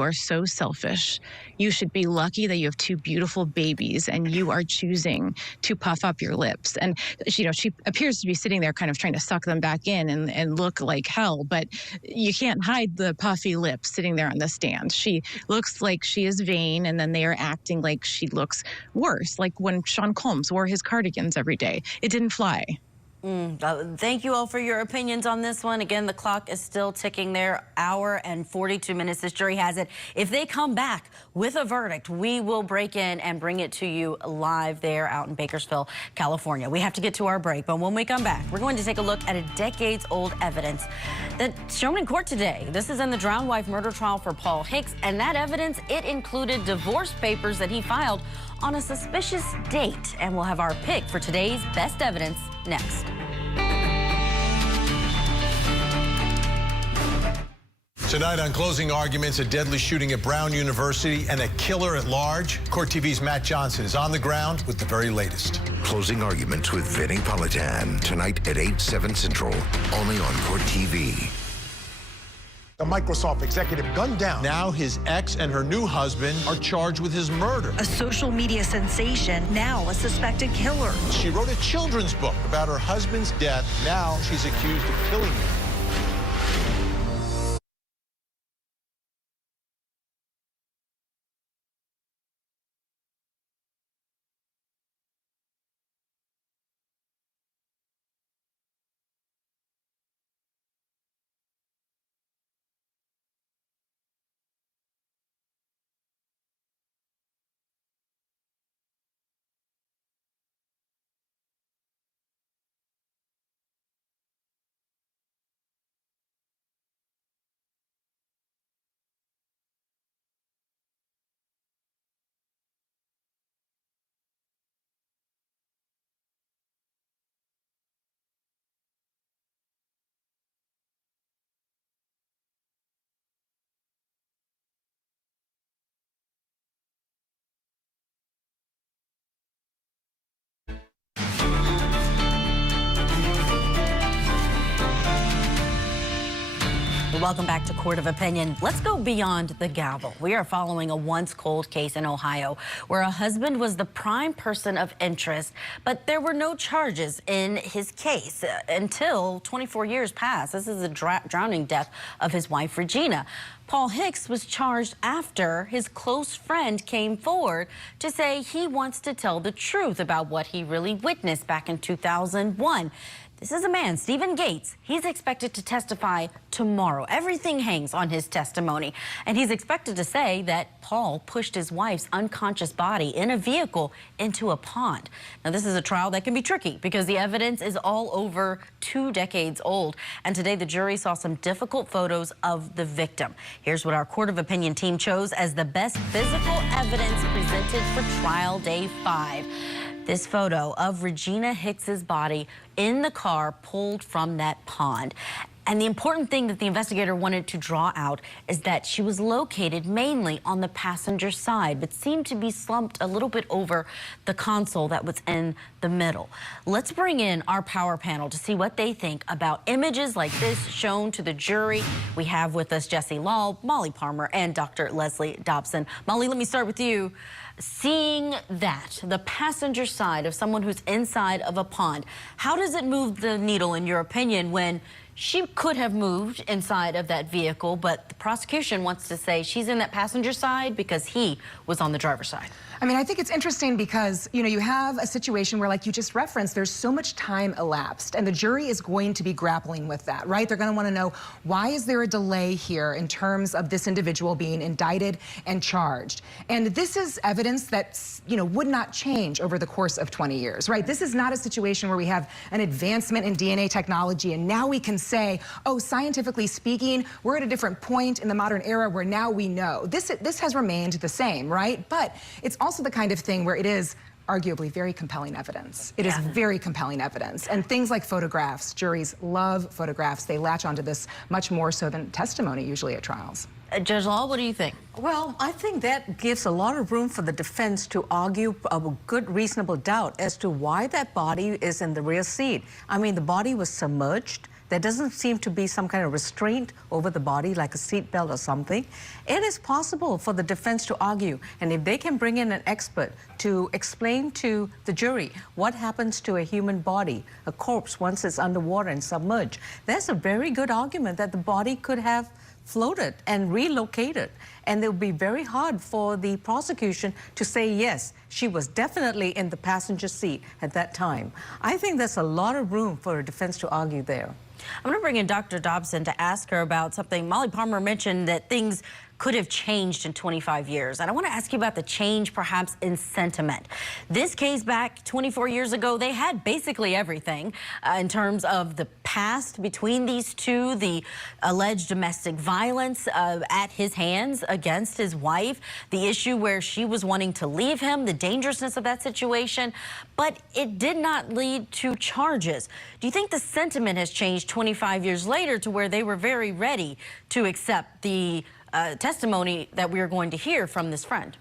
are so selfish. You should be lucky that you have 2 beautiful babies and you are choosing to puff up your lips. And she appears to be sitting there kind of trying to suck them back in and look like hell, but you can't hide the puffy lips sitting there on the stand. She looks like she is vain, and then they are acting like she looks worse, like when Sean Combs wore his cardigans every day. It didn't fly. Thank you all for your opinions on this one. Again, the clock is still ticking there. Hour and 42 minutes. This jury has it. If they come back with a verdict, we will break in and bring it to you live there out in Bakersfield, California. We have to get to our break, but when we come back, we're going to take a look at a decades-old evidence that's shown in court today. This is in the drowned wife murder trial for Paul Hicks, and that evidence, it included divorce papers that he filed on a suspicious date. And we'll have our pick for today's best evidence next. Tonight on Closing Arguments, a deadly shooting at Brown University and a killer at large. Court TV's Matt Johnson is on the ground with the very latest. Closing Arguments with Vinny Politan, tonight at 8/7 Central, only on Court TV. A Microsoft executive gunned down. Now his ex and her new husband are charged with his murder. A social media sensation, now a suspected killer. She wrote a children's book about her husband's death. Now she's accused of killing him. Welcome back to Court of Opinion. Let's go beyond the gavel. We are following a once cold case in Ohio where a husband was the prime person of interest, but there were no charges in his case until 24 years passed. This is the drowning death of his wife, Regina. Paul Hicks was charged after his close friend came forward to say he wants to tell the truth about what he really witnessed back in 2001. This is a man, Stephen Gates. He's expected to testify tomorrow. Everything hangs on his testimony. And he's expected to say that Paul pushed his wife's unconscious body in a vehicle into a pond. Now, this is a trial that can be tricky because the evidence is all over 2 decades old. And today, the jury saw some difficult photos of the victim. Here's what our Court of Opinion team chose as the best physical evidence presented for trial day 5. This photo of Regina Hicks's body in the car pulled from that pond. And the important thing that the investigator wanted to draw out is that she was located mainly on the passenger side, but seemed to be slumped a little bit over the console that was in the middle. Let's bring in our power panel to see what they think about images like this shown to the jury. We have with us Jesse Law, Molly Palmer, and Dr. Leslie Dobson. Molly, let me start with you. Seeing that, the passenger side of someone who's inside of a pond, how does it move the needle, in your opinion, when she could have moved inside of that vehicle, but the prosecution wants to say she's in that passenger side because he was on the driver's side? I mean, I think it's interesting because, you know, you have a situation where, like you just referenced, there's so much time elapsed, and the jury is going to be grappling with that, right? They're going to want to know, why is there a delay here in terms of this individual being indicted and charged? And this is evidence that, you know, would not change over the course of 20 years, right? This is not a situation where we have an advancement in DNA technology, and now we can say, oh, scientifically speaking, we're at a different point in the modern era where now we know. This has remained the same, right? But it's also the kind of thing where it is arguably very compelling evidence. It is very compelling evidence. And things like photographs, juries love photographs. They latch onto this much more so than testimony usually at trials. Judge Law, what do you think? Well, I think that gives a lot of room for the defense to argue a good reasonable doubt as to why that body is in the rear seat. I mean, the body was submerged. There doesn't seem to be some kind of restraint over the body, like a seatbelt or something. It is possible for the defense to argue, and if they can bring in an expert to explain to the jury what happens to a human body, a corpse once it's underwater and submerged, there's a very good argument that the body could have floated and relocated. And it would be very hard for the prosecution to say, yes, she was definitely in the passenger seat at that time. I think there's a lot of room for a defense to argue there. I'm going to bring in Dr. Dobson to ask her about something. Molly Palmer mentioned that things could have changed in 25 years. And I want to ask you about the change perhaps in sentiment. This case back 24 years ago, they had basically everything in terms of the past between these two, the alleged domestic violence at his hands against his wife, the issue where she was wanting to leave him, the dangerousness of that situation, but it did not lead to charges. Do you think the sentiment has changed 25 years later to where they were very ready to accept the testimony that we are going to hear from this friend?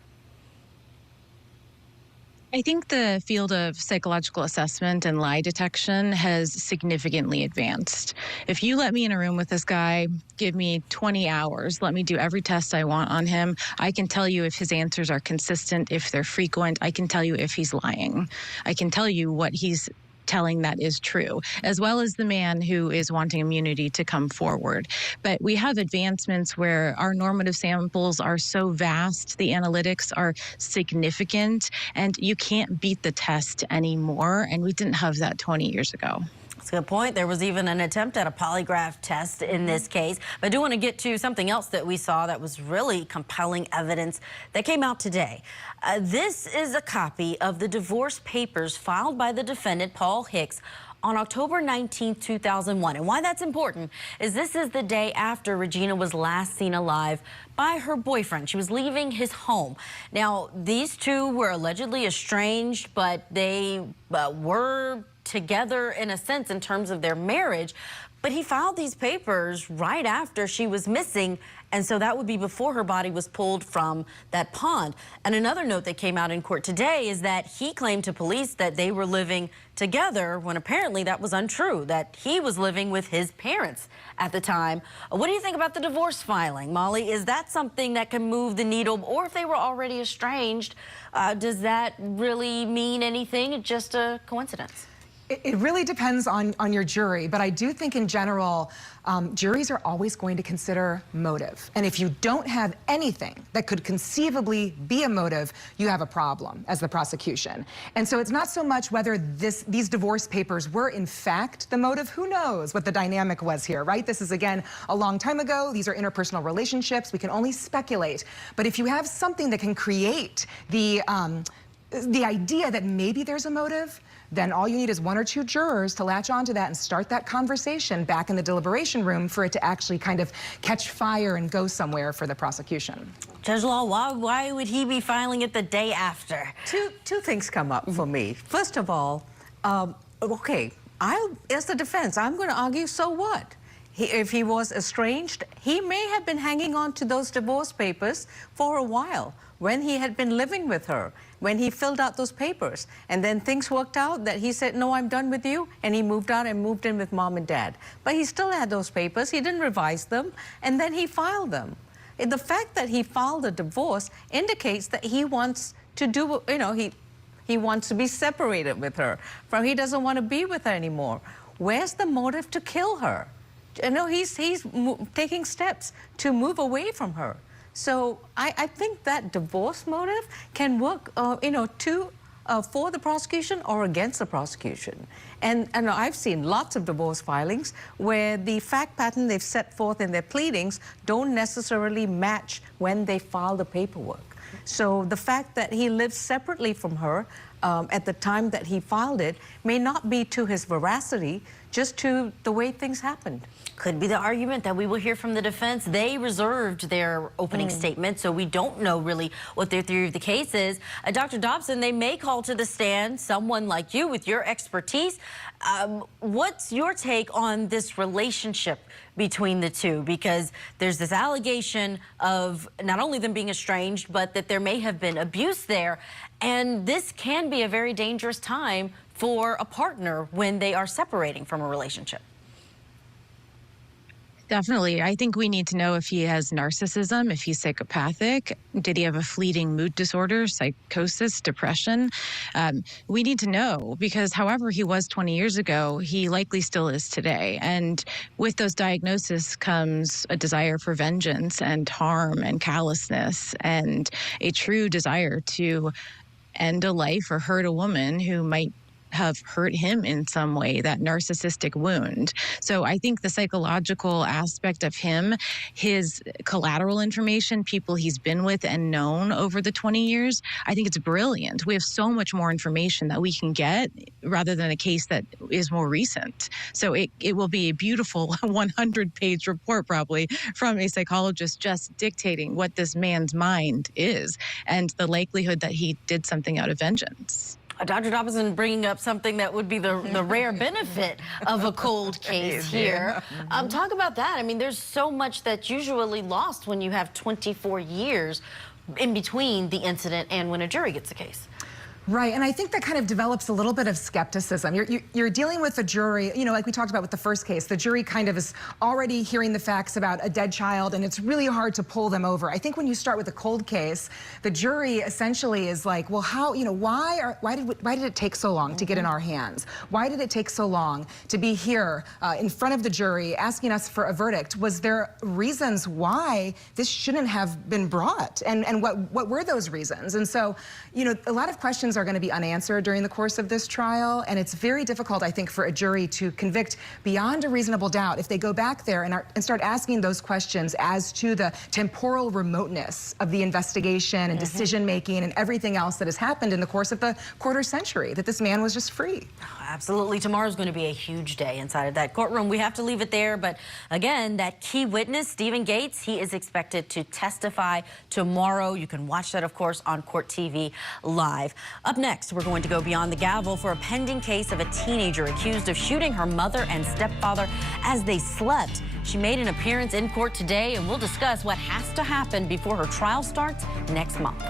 I think the field of psychological assessment and lie detection has significantly advanced. If you let me in a room with this guy, give me 20 hours, let me do every test I want on him, I can tell you if his answers are consistent, if they're frequent, I can tell you if he's lying. I can tell you what he's telling that is true, as well as the man who is wanting immunity to come forward. But we have advancements where our normative samples are so vast, the analytics are significant, and you can't beat the test anymore, and we didn't have that 20 years ago. That's a good point. There was even an attempt at a polygraph test in this case. But I do want to get to something else that we saw that was really compelling evidence that came out today. This is a copy of the divorce papers filed by the defendant, Paul Hicks, on October 19, 2001. And why that's important is this is the day after Regina was last seen alive by her boyfriend. She was leaving his home. Now, these two were allegedly estranged, but they were together in a sense in terms of their marriage. But he filed these papers right after she was missing, and so that would be before her body was pulled from that pond. And another note that came out in court today is that he claimed to police that they were living together when apparently that was untrue, that he was living with his parents at the time. What do you think about the divorce filing, Molly? Is that something that can move the needle? Or if they were already estranged, does that really mean anything? Just a coincidence? It really depends on your jury, but I do think in general, juries are always going to consider motive. And if you don't have anything that could conceivably be a motive, you have a problem as the prosecution. And so it's not so much whether these divorce papers were in fact the motive. Who knows what the dynamic was here, right? This is, again, a long time ago. These are interpersonal relationships. We can only speculate. But if you have something that can create the idea that maybe there's a motive, then all you need is one or two jurors to latch onto that and start that conversation back in the deliberation room for it to actually kind of catch fire and go somewhere for the prosecution. Judge Law, why would he be filing it the day after? Two things come up for me. First of all, okay, as the defense, I'm going to argue, so what? If he was estranged, he may have been hanging on to those divorce papers for a while when he had been living with her, when he filled out those papers. And then things worked out that he said, no, I'm done with you. And he moved out and moved in with mom and dad. But he still had those papers. He didn't revise them. And then he filed them. The fact that he filed a divorce indicates that he wants to do, he wants to be separated with her. He doesn't want to be with her anymore. Where's the motive to kill her? He's taking steps to move away from her. So I think that divorce motive can work, for the prosecution or against the prosecution. And I've seen lots of divorce filings where the fact pattern they've set forth in their pleadings don't necessarily match when they file the paperwork. So the fact that he lives separately from her at the time that he filed it may not be to his veracity, just to the way things happened. Could be the argument that we will hear from the defense. They reserved their opening statement, so we don't know really what their theory of the case is. Dr. Dobson, they may call to the stand someone like you with your expertise. What's your take on this relationship between the two? Because there's this allegation of not only them being estranged, but that there may have been abuse there. And this can be a very dangerous time for a partner when they are separating from a relationship. Definitely. I think we need to know if he has narcissism, if he's psychopathic. Did he have a fleeting mood disorder, psychosis, depression? We need to know, because however he was 20 years ago, he likely still is today. And with those diagnoses comes a desire for vengeance and harm and callousness and a true desire to end a life or hurt a woman who might have hurt him in some way, that narcissistic wound. So I think the psychological aspect of him, his collateral information, people he's been with and known over the 20 years, I think it's brilliant. We have so much more information that we can get rather than a case that is more recent. So it will be a beautiful 100-page report probably from a psychologist just dictating what this man's mind is and the likelihood that he did something out of vengeance. Dr. Dobson bringing up something that would be the rare benefit of a cold case here. Talk about that. I mean, there's so much that's usually lost when you have 24 years in between the incident and when a jury gets a case. Right, and I think that kind of develops a little bit of skepticism. You're dealing with a jury, like we talked about with the first case, the jury kind of is already hearing the facts about a dead child, and it's really hard to pull them over. I think when you start with a cold case, the jury essentially is like, well, how, why did it take so long to get in our hands? Why did it take so long to be here in front of the jury asking us for a verdict? Was there reasons why this shouldn't have been brought? And what were those reasons? And so, a lot of questions are going to be unanswered during the course of this trial, and it's very difficult, I think, for a jury to convict beyond a reasonable doubt if they go back there and start asking those questions as to the temporal remoteness of the investigation and decision-making and everything else that has happened in the course of the quarter century, that this man was just free. absolutely. Tomorrow's going to be a huge day inside of that courtroom. We have to leave it there. But again, that key witness, Stephen Gates, he is expected to testify tomorrow. You can watch that, of course, on Court TV Live. Up next, we're going to go beyond the gavel for a pending case of a teenager accused of shooting her mother and stepfather as they slept. She made an appearance in court today, and we'll discuss what has to happen before her trial starts next month.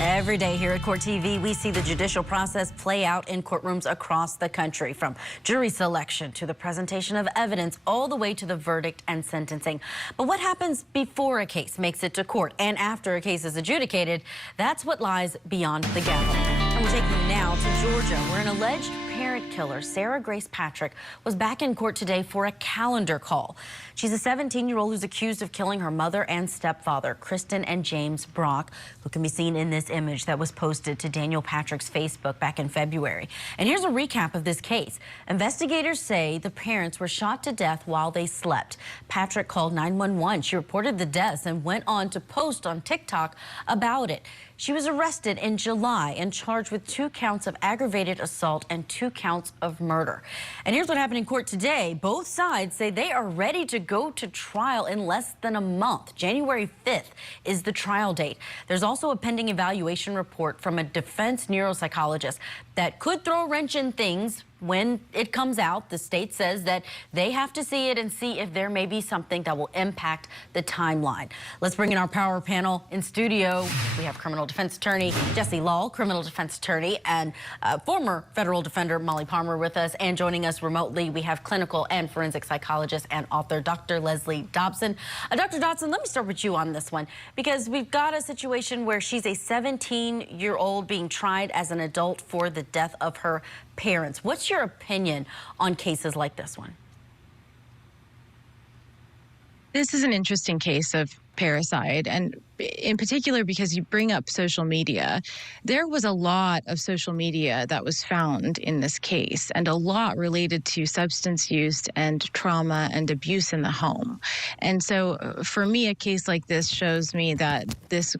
Every day here at Court TV, we see the judicial process play out in courtrooms across the country, from jury selection to the presentation of evidence, all the way to the verdict and sentencing. But what happens before a case makes it to court and after a case is adjudicated? That's what lies beyond the gavel. And we're taking you now to Georgia, where an alleged parent killer, Sarah Grace Patrick, was back in court today for a calendar call. She's a 17-year-old who's accused of killing her mother and stepfather, Kristen and James Brock, who can be seen in this image that was posted to Daniel Patrick's Facebook back in February. And here's a recap of this case. Investigators say the parents were shot to death while they slept. Patrick called 911. She reported the deaths and went on to post on TikTok about it. She was arrested in July and charged with 2 counts of aggravated assault and 2 counts of murder. And here's what happened in court today. Both sides say they are ready to go to trial in less than a month. January 5th is the trial date. There's also a pending evaluation report from a defense neuropsychologist that could throw a wrench in things when it comes out. The state says that they have to see it and see if there may be something that will impact the timeline. Let's bring in our power panel. In studio, we have criminal defense attorney Jesse Lal, criminal defense attorney, and former federal defender Molly Palmer with us. And joining us remotely, we have clinical and forensic psychologist and author Dr. Leslie Dobson. Dr. Dobson, let me start with you on this one, because we've got a situation where she's a 17-year-old being tried as an adult for the death of her parents. What's your opinion on cases like this one? This is an interesting case of parricide, and in particular because you bring up social media. There was a lot of social media that was found in this case, and a lot related to substance use and trauma and abuse in the home. And so for me, a case like this shows me that this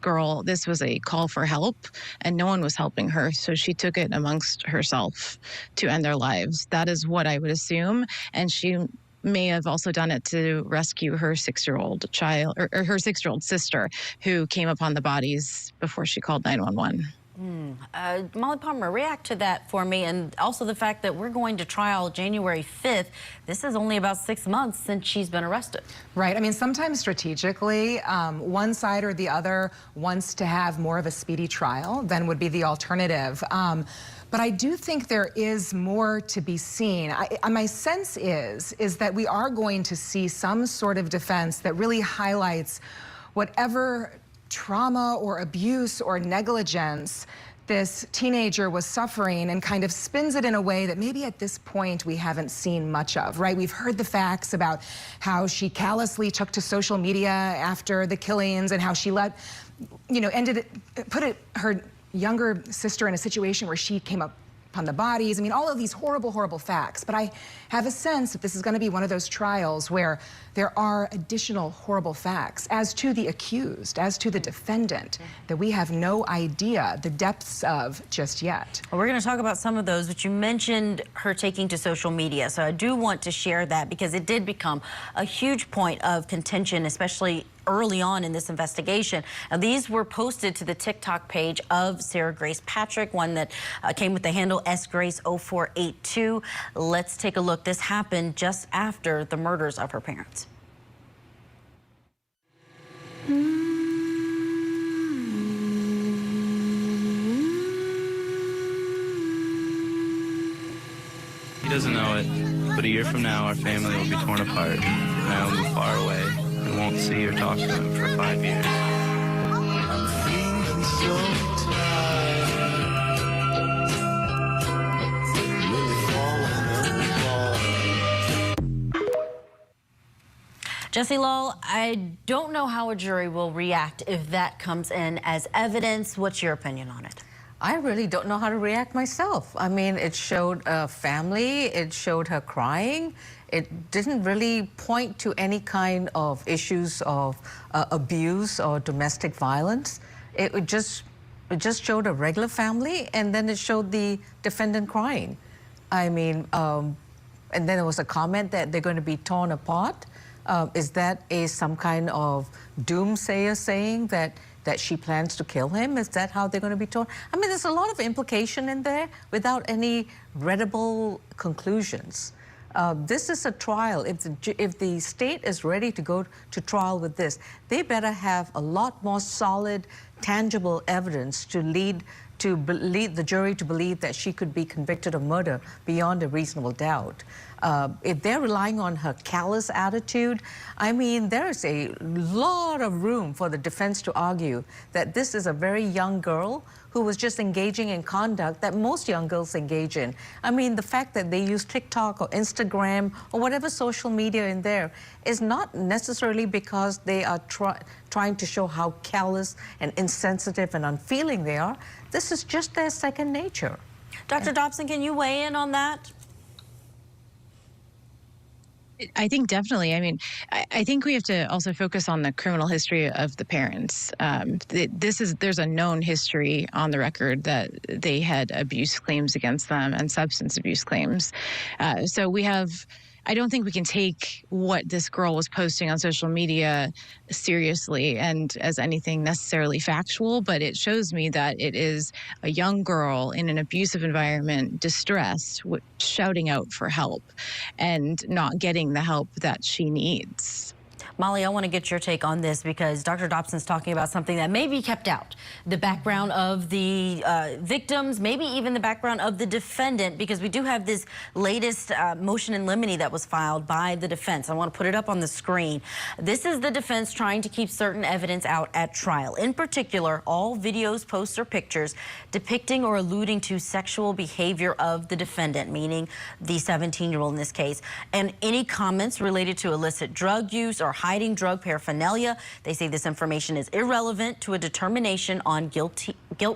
was a call for help, and no one was helping her, so she took it amongst herself to end their lives. That is what I would assume, and she may have also done it to rescue her 6-year-old child, or her 6-year-old sister, who came upon the bodies before she called 911. Molly Palmer, react to that for me, and also the fact that we're going to trial January 5th. This is only about 6 months since she's been arrested. Right. I mean, sometimes strategically, one side or the other wants to have more of a speedy trial than would be the alternative. But I do think there is more to be seen. My sense is that we are going to see some sort of defense that really highlights whatever trauma or abuse or negligence this teenager was suffering, and kind of spins it in a way that maybe at this point we haven't seen much of, right? We've heard the facts about how she callously took to social media after the killings, and how she put her younger sister in a situation where she came up upon the bodies. I mean, all of these horrible, horrible facts. But I have a sense that this is going to be one of those trials where there are additional horrible facts as to the accused, as to the defendant, that we have no idea the depths of just yet. Well, we're going to talk about some of those, but you mentioned her taking to social media. So I do want to share that, because it did become a huge point of contention, especially early on in this investigation. Now, these were posted to the TikTok page of Sarah Grace Patrick, one that came with the handle sgrace0482. Let's take a look. This happened just after the murders of her parents. He doesn't know it, but a year from now, our family will be torn apart, and I will move far away and won't see or talk to him for 5 years. I'm feeling so Jesse Lal, I don't know how a jury will react if that comes in as evidence. What's your opinion on it? I really don't know how to react myself. I mean, it showed a family, it showed her crying. It didn't really point to any kind of issues of abuse or domestic violence. It just showed a regular family, and then it showed the defendant crying. I mean, and then there was a comment that they're going to be torn apart. Is that some kind of doomsayer saying that she plans to kill him? Is that how they're going to be torn? I mean, there's a lot of implication in there without any readable conclusions. This is a trial. If the state is ready to go to trial with this, they better have a lot more solid, tangible evidence to lead to believe the jury to believe that she could be convicted of murder beyond a reasonable doubt. If they're relying on her callous attitude, I mean, there's a lot of room for the defense to argue that this is a very young girl who was just engaging in conduct that most young girls engage in. I mean, the fact that they use TikTok or Instagram or whatever social media in there is not necessarily because they are trying to show how callous and insensitive and unfeeling they are. This is just their second nature. Dr. Dobson, can you weigh in on that? I think definitely. I mean, I think we have to also focus on the criminal history of the parents. There's a known history on the record that they had abuse claims against them and substance abuse claims. So I don't think we can take what this girl was posting on social media seriously and as anything necessarily factual, but it shows me that it is a young girl in an abusive environment, distressed, shouting out for help and not getting the help that she needs. Molly, I want to get your take on this because Dr. Dobson's talking about something that may be kept out. The background of the victims, maybe even the background of the defendant, because we do have this latest motion in limine that was filed by the defense. I want to put it up on the screen. This is the defense trying to keep certain evidence out at trial. In particular, all videos, posts, or pictures depicting or alluding to sexual behavior of the defendant, meaning the 17-year-old in this case, and any comments related to illicit drug use or hiding drug paraphernalia. They say this information is irrelevant to a determination on guilt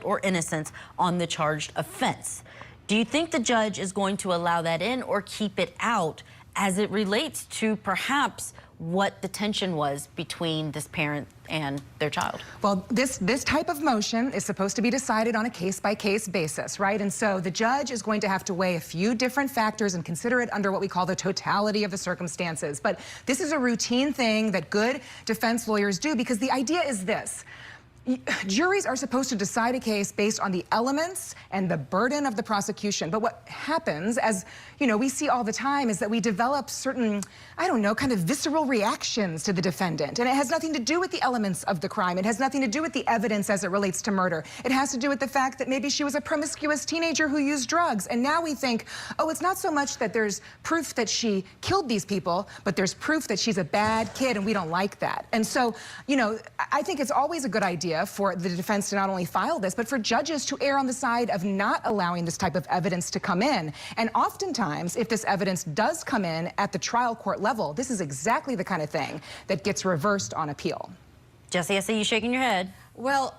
or innocence on the charged offense. Do you think the judge is going to allow that in or keep it out as it relates to perhaps what the tension was between this parent and their child? Well, this type of motion is supposed to be decided on a case-by-case basis, right? And so the judge is going to have to weigh a few different factors and consider it under what we call the totality of the circumstances. But this is a routine thing that good defense lawyers do because the idea is this. Juries are supposed to decide a case based on the elements and the burden of the prosecution. But what happens, as you know, we see all the time, is that we develop certain, I don't know, kind of visceral reactions to the defendant. And it has nothing to do with the elements of the crime. It has nothing to do with the evidence as it relates to murder. It has to do with the fact that maybe she was a promiscuous teenager who used drugs. And now we think, oh, it's not so much that there's proof that she killed these people, but there's proof that she's a bad kid and we don't like that. And so, you know, I think it's always a good idea for the defense to not only file this, but for judges to err on the side of not allowing this type of evidence to come in. And oftentimes, if this evidence does come in at the trial court level, this is exactly the kind of thing that gets reversed on appeal. Jesse, I see you shaking your head. Well,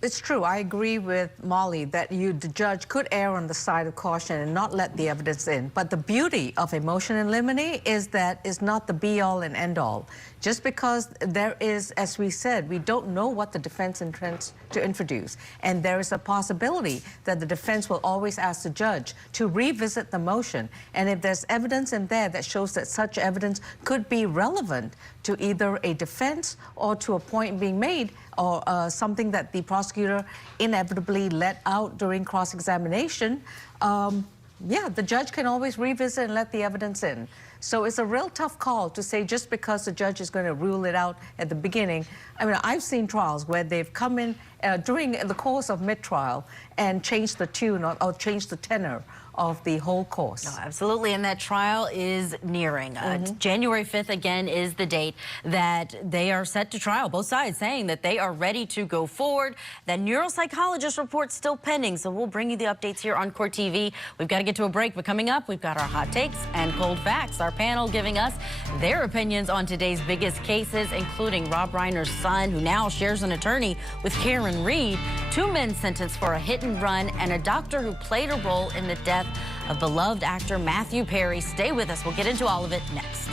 it's true. I agree with Molly that the judge could err on the side of caution and not let the evidence in. But the beauty of a motion in limine is that it's not the be-all and end-all. Just because there is, as we said, we don't know what the defense intends to introduce. And there is a possibility that the defense will always ask the judge to revisit the motion. And if there's evidence in there that shows that such evidence could be relevant to either a defense or to a point being made, or something that the prosecutor inevitably let out during cross-examination, yeah, the judge can always revisit and let the evidence in. So it's a real tough call to say just because the judge is going to rule it out at the beginning. I mean, I've seen trials where they've come in during the course of mid-trial and changed the tune or changed the tenor of the whole course. Oh, absolutely, and that trial is nearing. January 5th, again, is the date that they are set to trial, both sides saying that they are ready to go forward. That neuropsychologist report's still pending, so we'll bring you the updates here on Court TV. We've got to get to a break, but coming up, we've got our hot takes and cold facts. Our panel giving us their opinions on today's biggest cases, including Rob Reiner's son, who now shares an attorney with Karen Reed, 2 men sentenced for a hit and run, and a doctor who played a role in the death of beloved actor Matthew Perry. Stay with us. We'll get into all of it next.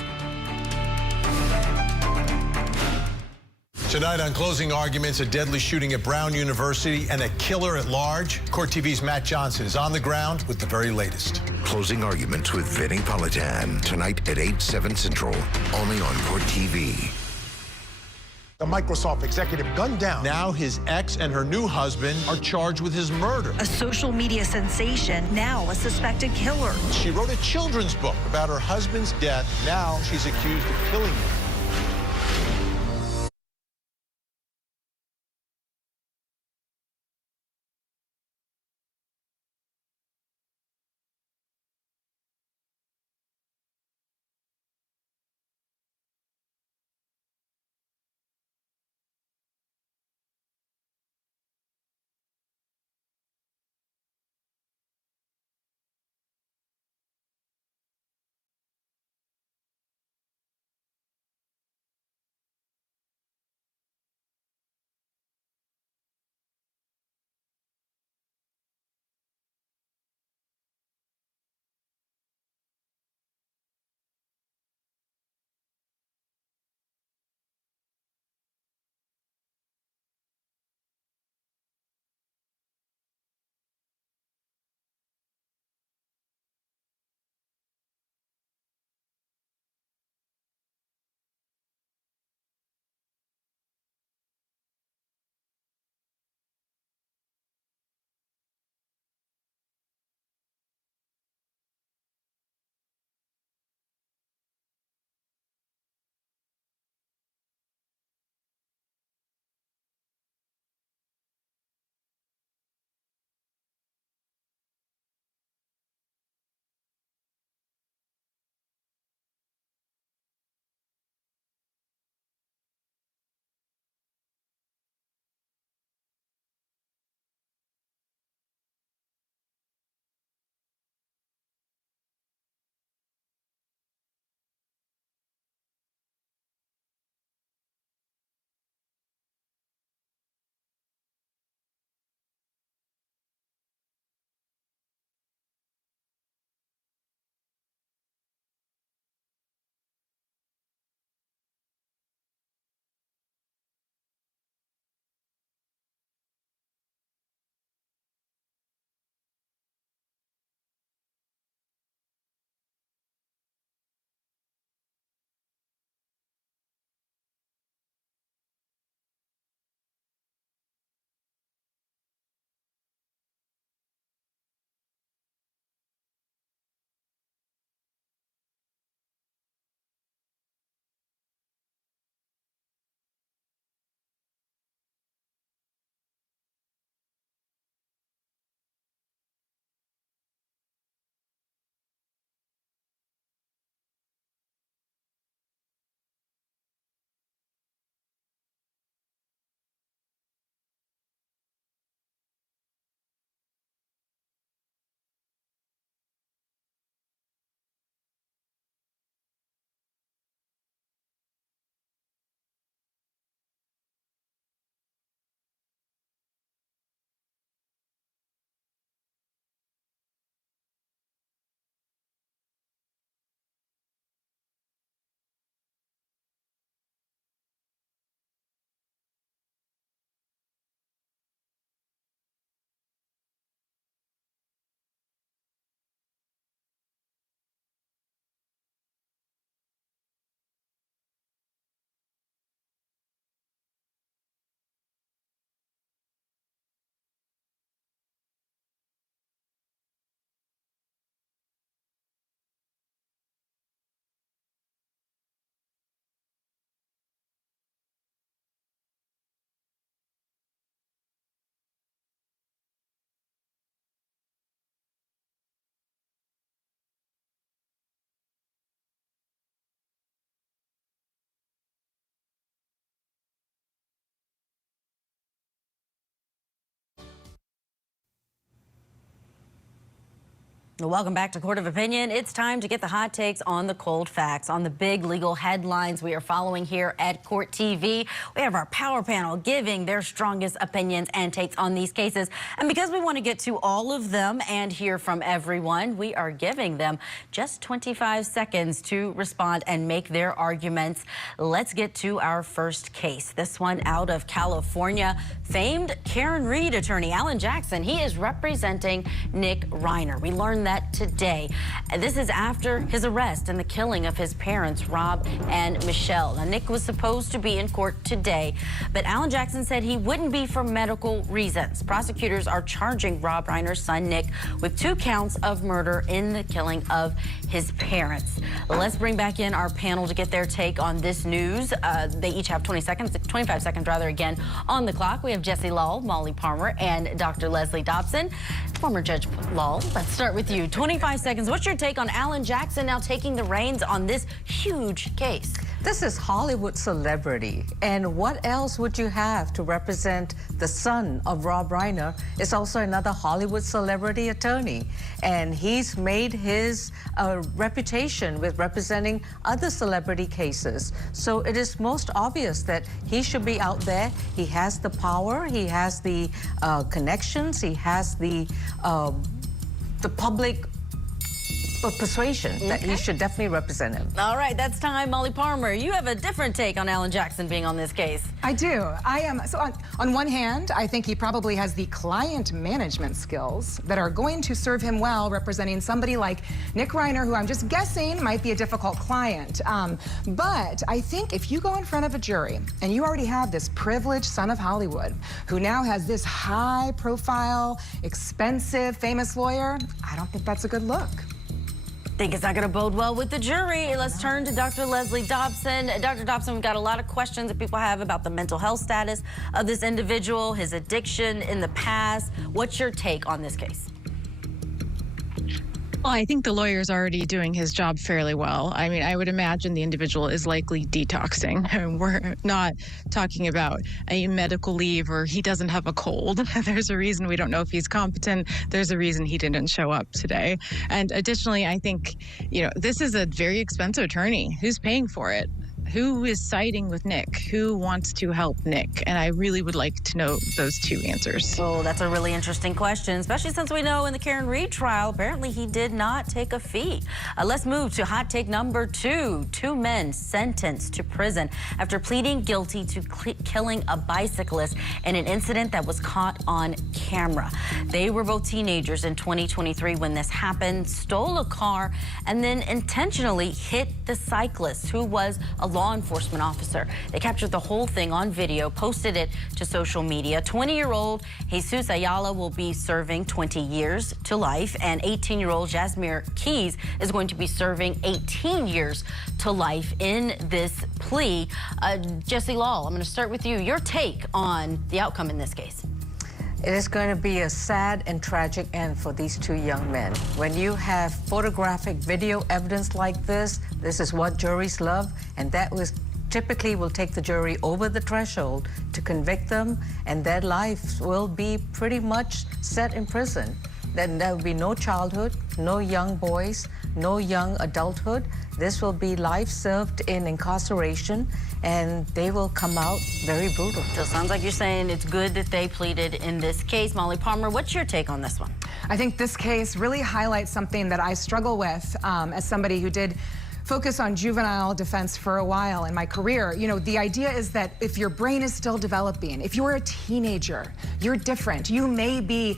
Tonight on Closing Arguments, a deadly shooting at Brown University and a killer at large. Court TV's Matt Johnson is on the ground with the very latest. Closing Arguments with Vinnie Politan, tonight at 8, 7 Central, only on Court TV. A Microsoft executive gunned down. Now his ex and her new husband are charged with his murder. A social media sensation, now a suspected killer. She wrote a children's book about her husband's death. Now she's accused of killing him. Welcome back to Court of Opinion. It's time to get the hot takes on the cold facts, on the big legal headlines we are following here at Court TV. We have our power panel giving their strongest opinions and takes on these cases. And because we want to get to all of them and hear from everyone, we are giving them just 25 seconds to respond and make their arguments. Let's get to our first case. This one out of California. Famed Karen Reed attorney Alan Jackson, he is representing Nick Reiner. We learned that today. This is after his arrest and the killing of his parents, Rob and Michelle. Now, Nick was supposed to be in court today, but Alan Jackson said he wouldn't be for medical reasons. Prosecutors are charging Rob Reiner's son, Nick, with 2 counts of murder in the killing of his parents. Let's bring back in our panel to get their take on this news. They each have 25 seconds rather, again, on the clock. We have Jesse Lal, Molly Palmer, and Dr. Leslie Dobson. Former Judge Lal, let's start with you. 25 seconds. What's your take on Alan Jackson now taking the reins on this huge case? This is Hollywood celebrity, and what else would you have to represent the son of Rob Reiner? Is also another Hollywood celebrity attorney, and he's made his reputation with representing other celebrity cases. So it is most obvious that he should be out there. He has the power, he has the connections, he has the public persuasion that he should definitely represent him. All right, that's time. Molly Palmer, you have a different take on Alan Jackson being on this case. I do. I am. So on one hand, I think he probably has the client management skills that are going to serve him well representing somebody like Nick Reiner, who I'm just guessing might be a difficult client. But I think if you go in front of a jury and you already have this privileged son of Hollywood who now has this high profile, expensive, famous lawyer, I don't think that's a good look. Think it's not going to bode well with the jury. Let's turn to Dr. Leslie Dobson. Dr. Dobson, we've got a lot of questions that people have about the mental health status of this individual, his addiction in the past. What's your take on this case? Well, I think the lawyer's already doing his job fairly well. I mean, I would imagine the individual is likely detoxing. We're not talking about a medical leave or he doesn't have a cold. There's a reason we don't know if he's competent. There's a reason he didn't show up today. And additionally, I think, this is a very expensive attorney. Who's paying for it? Who is siding with Nick? Who wants to help Nick? And I really would like to know those 2 answers. Oh, that's a really interesting question, especially since we know in the Karen Reed trial, apparently he did not take a fee. Let's move to hot take number 2. 2 men sentenced to prison after pleading guilty to killing a bicyclist in an incident that was caught on camera. They were both teenagers in 2023 when this happened, stole a car, and then intentionally hit the cyclist, who was a law enforcement officer. They captured the whole thing on video, posted it to social media. 20-year-old Jesus Ayala will be serving 20 years to life, and 18-year-old Jasmine Keys is going to be serving 18 years to life in this plea. Jesse Lal, I'm going to start with you. Your take on the outcome in this case. It is going to be a sad and tragic end for these 2 young men. When you have photographic video evidence like this is what juries love, and that was typically will take the jury over the threshold to convict them, and their lives will be pretty much set in prison. Then there will be no childhood, no young boys, no young adulthood. This will be life served in incarceration, and they will come out very brutal. So it sounds like you're saying it's good that they pleaded in this case. Molly Palmer, what's your take on this one? I think this case really highlights something that I struggle with as somebody who did focus on juvenile defense for a while in my career. The idea is that if your brain is still developing, if you're a teenager, you're different. You may be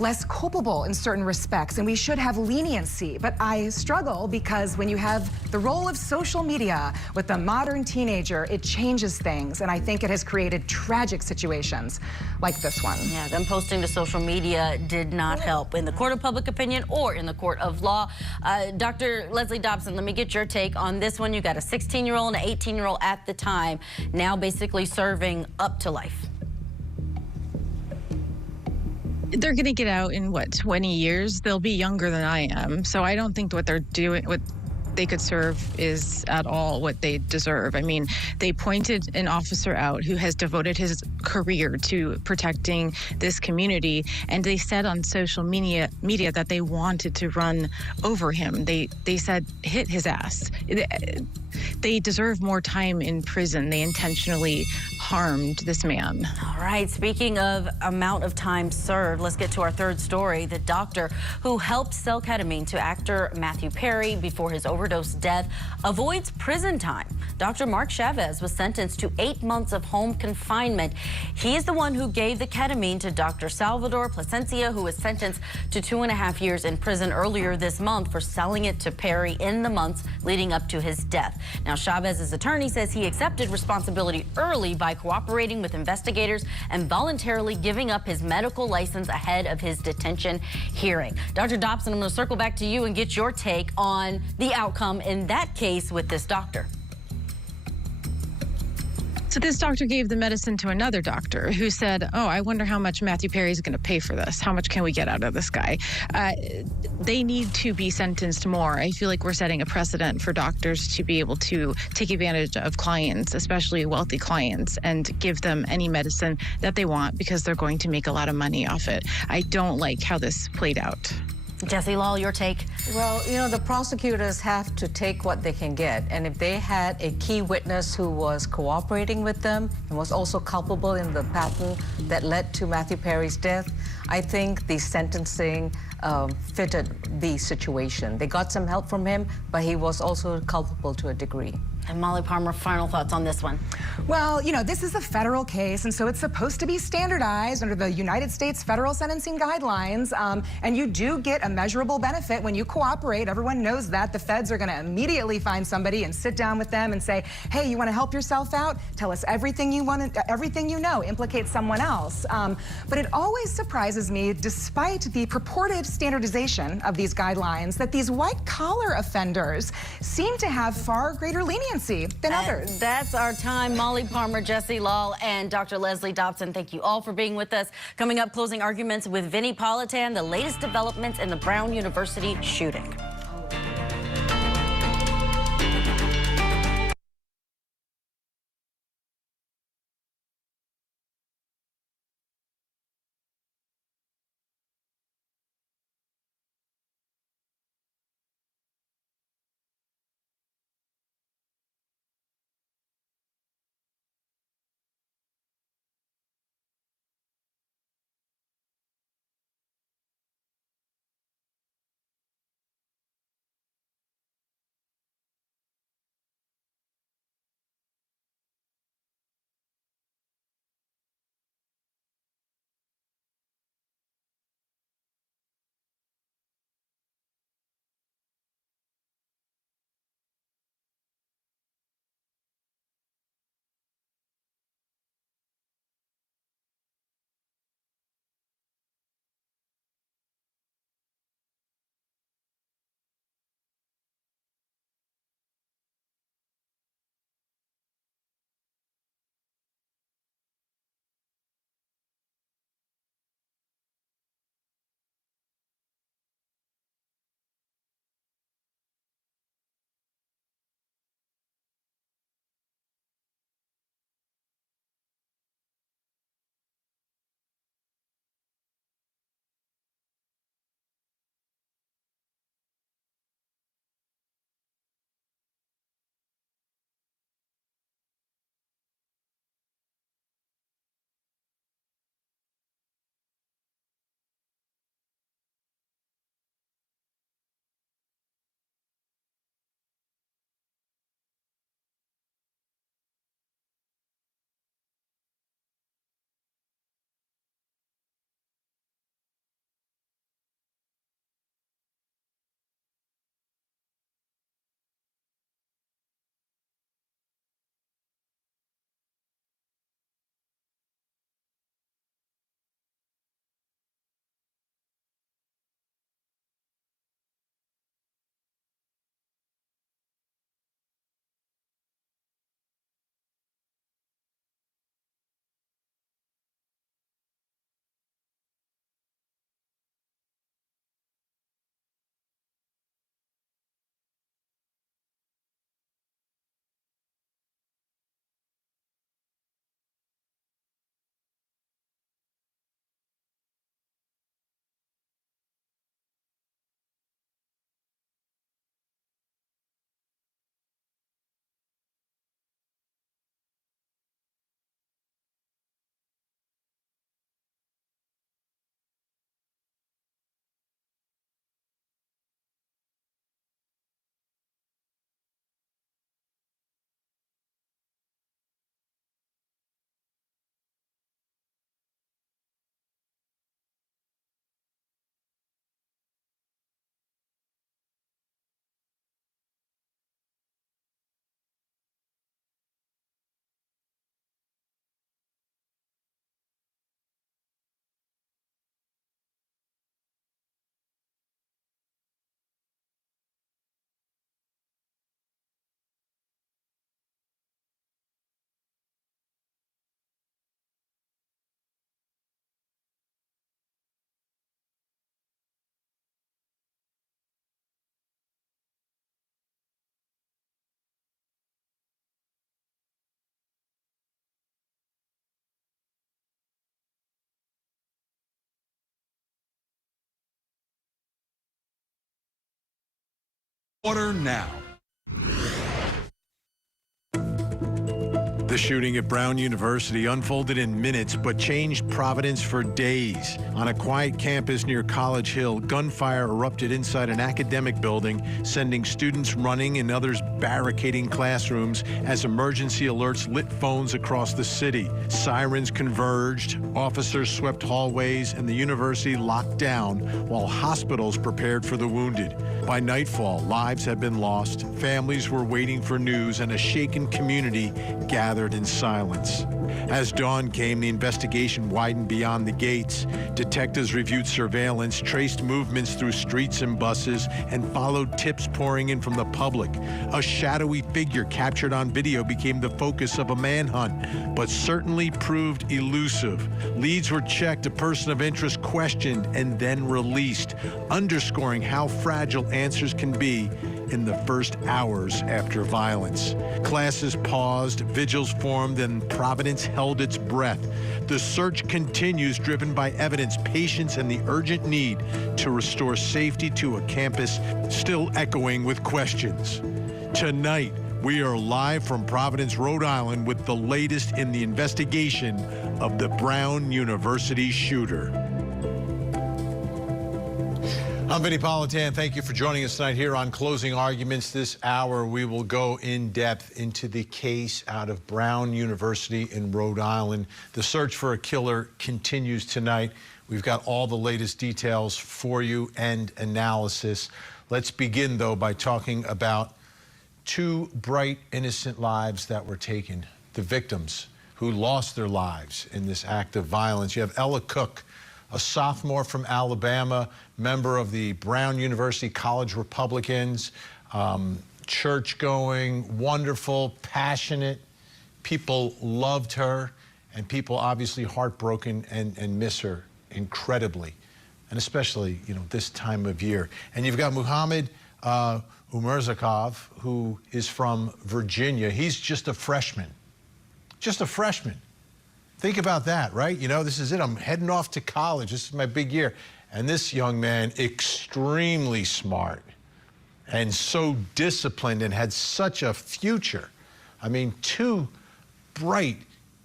less culpable in certain respects, and we should have leniency. But I struggle because when you have the role of social media with the modern teenager, it changes things, and I think it has created tragic situations like this one. Yeah, them posting to social media did not help in the court of public opinion or in the court of law. Dr. Leslie Dobson, let me get your take on this one. You got a 16-year-old and an 18-year-old at the time, now basically serving up to life. They're going to get out in 20 years? They'll be younger than I am. So I don't think what they're doing, what they could serve is at all what they deserve. I mean, they pointed an officer out who has devoted his career to protecting this community, and they said on social media that they wanted to run over him. They said hit his ass. They deserve more time in prison. They intentionally harmed this man. All right, speaking of amount of time served, let's get to our third story. The doctor who helped sell ketamine to actor Matthew Perry before his overdose death avoids prison time. Dr. Mark Chavez was sentenced to 8 months of home confinement. He is the one who gave the ketamine to Dr. Salvador Plasencia, who was sentenced to 2.5 years in prison earlier this month for selling it to Perry in the months leading up to his death. Now, Chavez's attorney says he accepted responsibility early by cooperating with investigators and voluntarily giving up his medical license ahead of his detention hearing. Dr. Dobson, I'm going to circle back to you and get your take on the outcome in that case with this doctor. So this doctor gave the medicine to another doctor who said, oh, I wonder how much Matthew Perry is going to pay for this. How much can we get out of this guy? They need to be sentenced more. I feel like we're setting a precedent for doctors to be able to take advantage of clients, especially wealthy clients, and give them any medicine that they want because they're going to make a lot of money off it. I don't like how this played out. Jesse Law, your take? Well, you know, the prosecutors have to take what they can get. And if they had a key witness who was cooperating with them and was also culpable in the pattern that led to Matthew Perry's death, I think the sentencing fitted the situation. They got some help from him, but he was also culpable to a degree. And Molly Palmer, final thoughts on this one? Well, you know, this is a federal case, and so it's supposed to be standardized under the United States federal sentencing guidelines, and you do get a measurable benefit when you cooperate. Everyone knows that. The feds are going to immediately find somebody and sit down with them and say, hey, you want to help yourself out? Tell us everything you want, everything you know, implicate someone else. But it always surprises me, despite the purported standardization of these guidelines, that these white-collar offenders seem to have far greater leniency than others. That's our time. Molly Palmer, Jesse Law, and Dr. Leslie Dobson, thank you all for being with us. Coming up, closing arguments with Vinnie Politan, the latest developments in the Brown University shooting. Order now. The shooting at Brown University unfolded in minutes but changed Providence for days. On a quiet campus near College Hill, gunfire erupted inside an academic building, sending students running and others barricading classrooms as emergency alerts lit phones across the city. Sirens converged, officers swept hallways, and the university locked down while hospitals prepared for the wounded. By nightfall, lives had been lost, families were waiting for news, and a shaken community gathered in silence. As dawn came, the investigation widened beyond the gates. Detectives reviewed surveillance, traced movements through streets and buses, and followed tips pouring in from the public. A shadowy figure captured on video became the focus of a manhunt, but certainly proved elusive. Leads were checked, a person of interest questioned, and then released, underscoring how fragile answers can be in the first hours after violence. Classes paused, vigils formed, and Providence held its breath. The search continues, driven by evidence, patience, and the urgent need to restore safety to a campus still echoing with questions. Tonight, we are live from Providence, Rhode Island with the latest in the investigation of the Brown University shooter. I'm Vinny Politan. Thank you for joining us tonight here on Closing Arguments. This hour, we will go in depth into the case out of Brown University in Rhode Island. The search for a killer continues tonight. We've got all the latest details for you and analysis. Let's begin, though, by talking about two bright, innocent lives that were taken. The victims who lost their lives in this act of violence. You have Ella Cook, a sophomore from Alabama, member of the Brown University College Republicans, church-going, wonderful, passionate. People loved her, and people obviously heartbroken and miss her incredibly, and especially, you know, this time of year. And you've got Muhammad Umarzakov, who is from Virginia. He's just a freshman. Just a freshman. Think about that, right? You know, this is it. I'm heading off to college. This is my big year. And this young man, extremely smart and so disciplined and had such a future. I mean, two bright,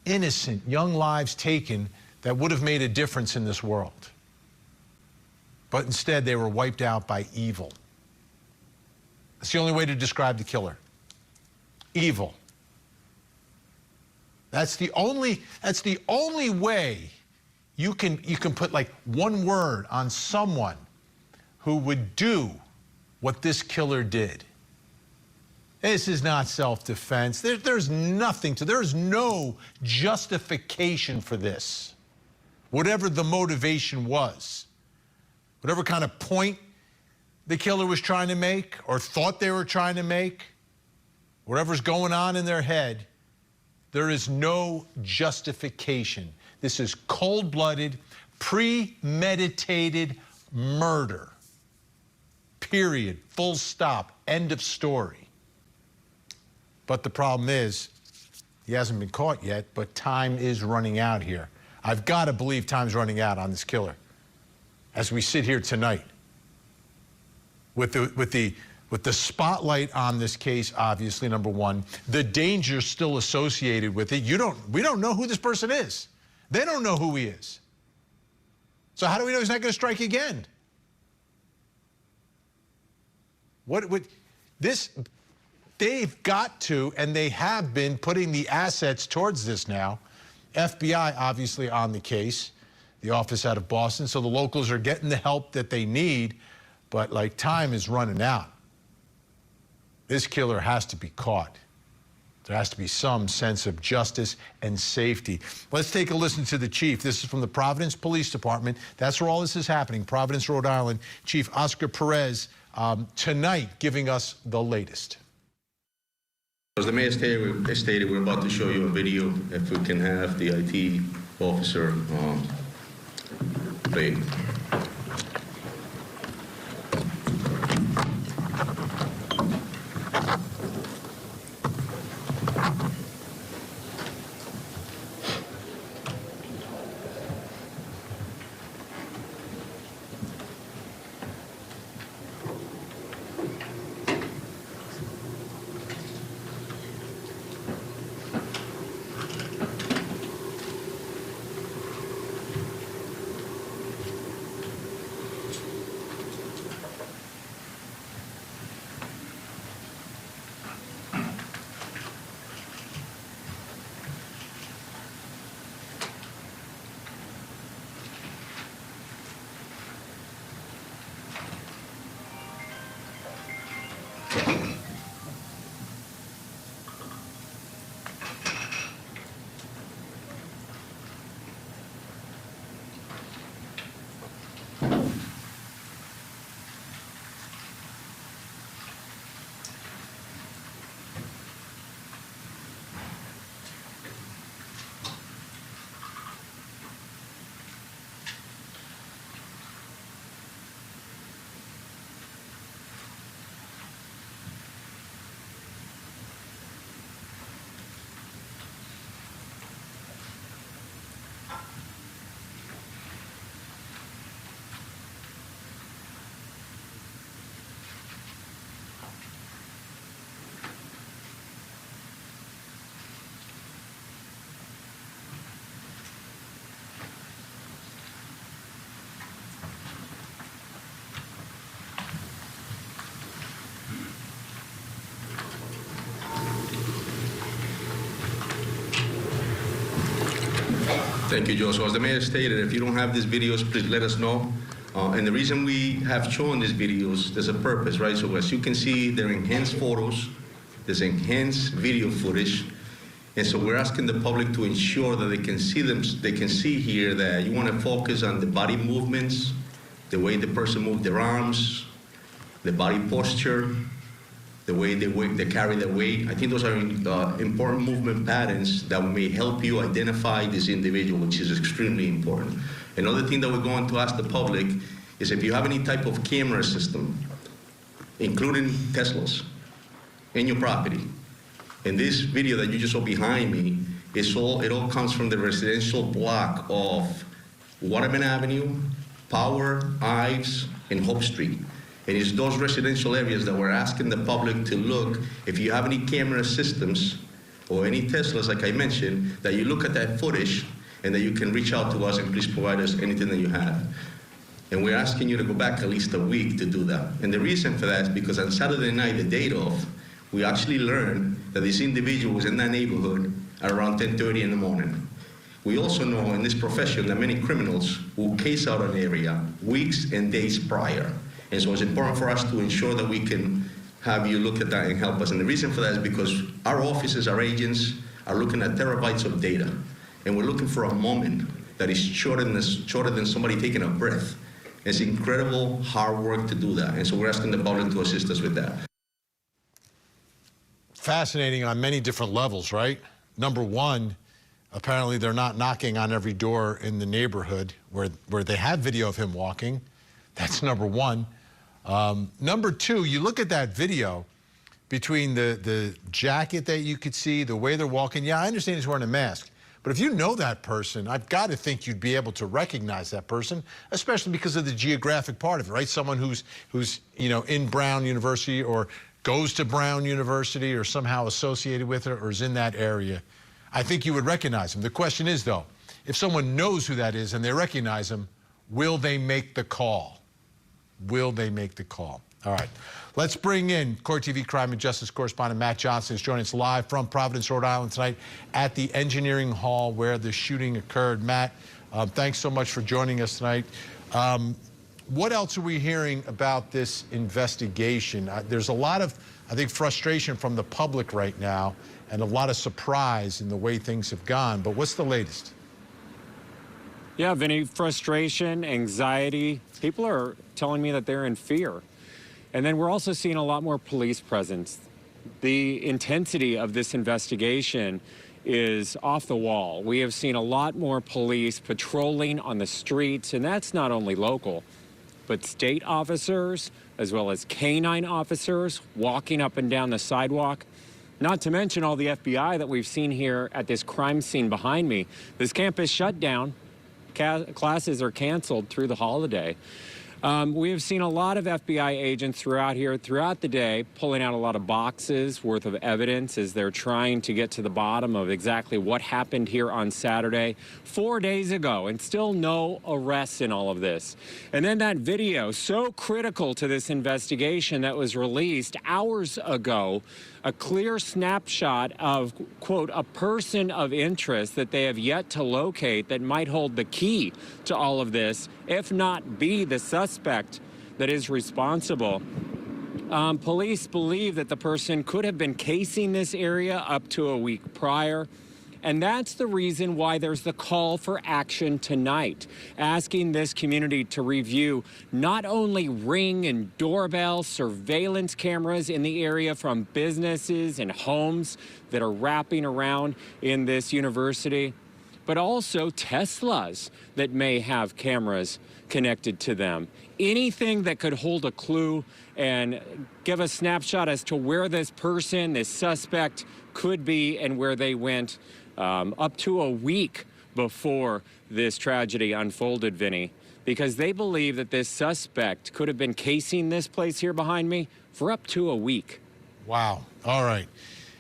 innocent young lives taken that would have made a difference in this world. But instead, they were wiped out by evil. That's the only way to describe the killer. Evil. That's the only way you can put like one word on someone who would do what this killer did. This is not self-defense. There's no justification for this. Whatever the motivation was, whatever kind of point the killer was trying to make or thought they were trying to make, whatever's going on in their head, there is no justification. This is cold-blooded, premeditated murder. Period. Full stop. End of story. But the problem is, he hasn't been caught yet, but time is running out here. I've got to believe time's running out on this killer as we sit here tonight. With the spotlight on this case, obviously, number one, the danger still associated with it. We don't know who this person is. They don't know who he is. So how do we know he's not going to strike again? They've got to, and they have been putting the assets towards this now. FBI, obviously, on the case, the office out of Boston, so the locals are getting the help that they need, but like time is running out. This killer has to be caught. There has to be some sense of justice and safety. Let's take a listen to the chief. This is from the Providence Police Department. That's where all this is happening, Providence, Rhode Island. Chief Oscar Perez, tonight giving us the latest. As the mayor stated, we're about to show you a video. If we can have the IT officer play. Thank you, Joe. So as the mayor stated, if you don't have these videos, please let us know. And the reason we have shown these videos, there's a purpose, right? So as you can see, they're enhanced photos, there's enhanced video footage. And so we're asking the public to ensure that they can see them. They can see here that you want to focus on the body movements, the way the person moved their arms, the body posture, the way they carry their weight. I think those are important movement patterns that may help you identify this individual, which is extremely important. Another thing that we're going to ask the public is if you have any type of camera system, including Teslas, in your property. And this video that you just saw behind me, it all comes from the residential block of Waterman Avenue, Power, Ives, and Hope Street. And it's those residential areas that we're asking the public to look, if you have any camera systems or any Teslas, like I mentioned, that you look at that footage and that you can reach out to us and please provide us anything that you have. And we're asking you to go back at least a week to do that. And the reason for that is because on Saturday night, the date of, we actually learned that this individual was in that neighborhood at around 10:30 in the morning. We also know in this profession that many criminals will case out an area weeks and days prior. And so it's important for us to ensure that we can have you look at that and help us. And the reason for that is because our offices, our agents, are looking at terabytes of data. And we're looking for a moment that is shorter than somebody taking a breath. It's incredible hard work to do that. And so we're asking the public to assist us with that. Fascinating on many different levels, right? Number one, apparently they're not knocking on every door in the neighborhood where they have video of him walking. That's number one. Number two, you look at that video between the jacket that you could see, the way they're walking. Yeah, I understand he's wearing a mask. But if you know that person, I've got to think you'd be able to recognize that person, especially because of the geographic part of it, right? Someone who's in Brown University or goes to Brown University or somehow associated with it or is in that area. I think you would recognize him. The question is, though, if someone knows who that is and they recognize him, will they make the call? Will they make the call? All right. Let's bring in Court TV crime and justice correspondent Matt Johnson is joining us live from Providence, Rhode Island tonight at the Engineering Hall where the shooting occurred. Matt, thanks so much for joining us tonight. What else are we hearing about this investigation? There's a lot of, I think, frustration from the public right now and a lot of surprise in the way things have gone. But what's the latest? Yeah, Vinny, frustration, anxiety. People are telling me that they're in fear. And then we're also seeing a lot more police presence. The intensity of this investigation is off the wall. We have seen a lot more police patrolling on the streets, and that's not only local, but state officers, as well as canine officers walking up and down the sidewalk. Not to mention all the FBI that we've seen here at this crime scene behind me. This campus shut down. Classes are canceled through the holiday. We have seen a lot of FBI agents throughout the day, pulling out a lot of boxes worth of evidence as they're trying to get to the bottom of exactly what happened here on Saturday 4 days ago, and still no arrests in all of this. And then that video, so critical to this investigation, that was released hours ago, a clear snapshot of, quote, a person of interest that they have yet to locate that might hold the key to all of this, if not be the suspect that is responsible. Police believe that the person could have been casing this area up to a week prior. And that's the reason why there's the call for action tonight, asking this community to review not only Ring and doorbell surveillance cameras in the area from businesses and homes that are wrapping around in this university, but also Teslas that may have cameras connected to them. Anything that could hold a clue and give a snapshot as to where this person, this suspect, could be and where they went. Up to a week before this tragedy unfolded, Vinny, because they believe that this suspect could have been casing this place here behind me for up to a week. Wow. All right.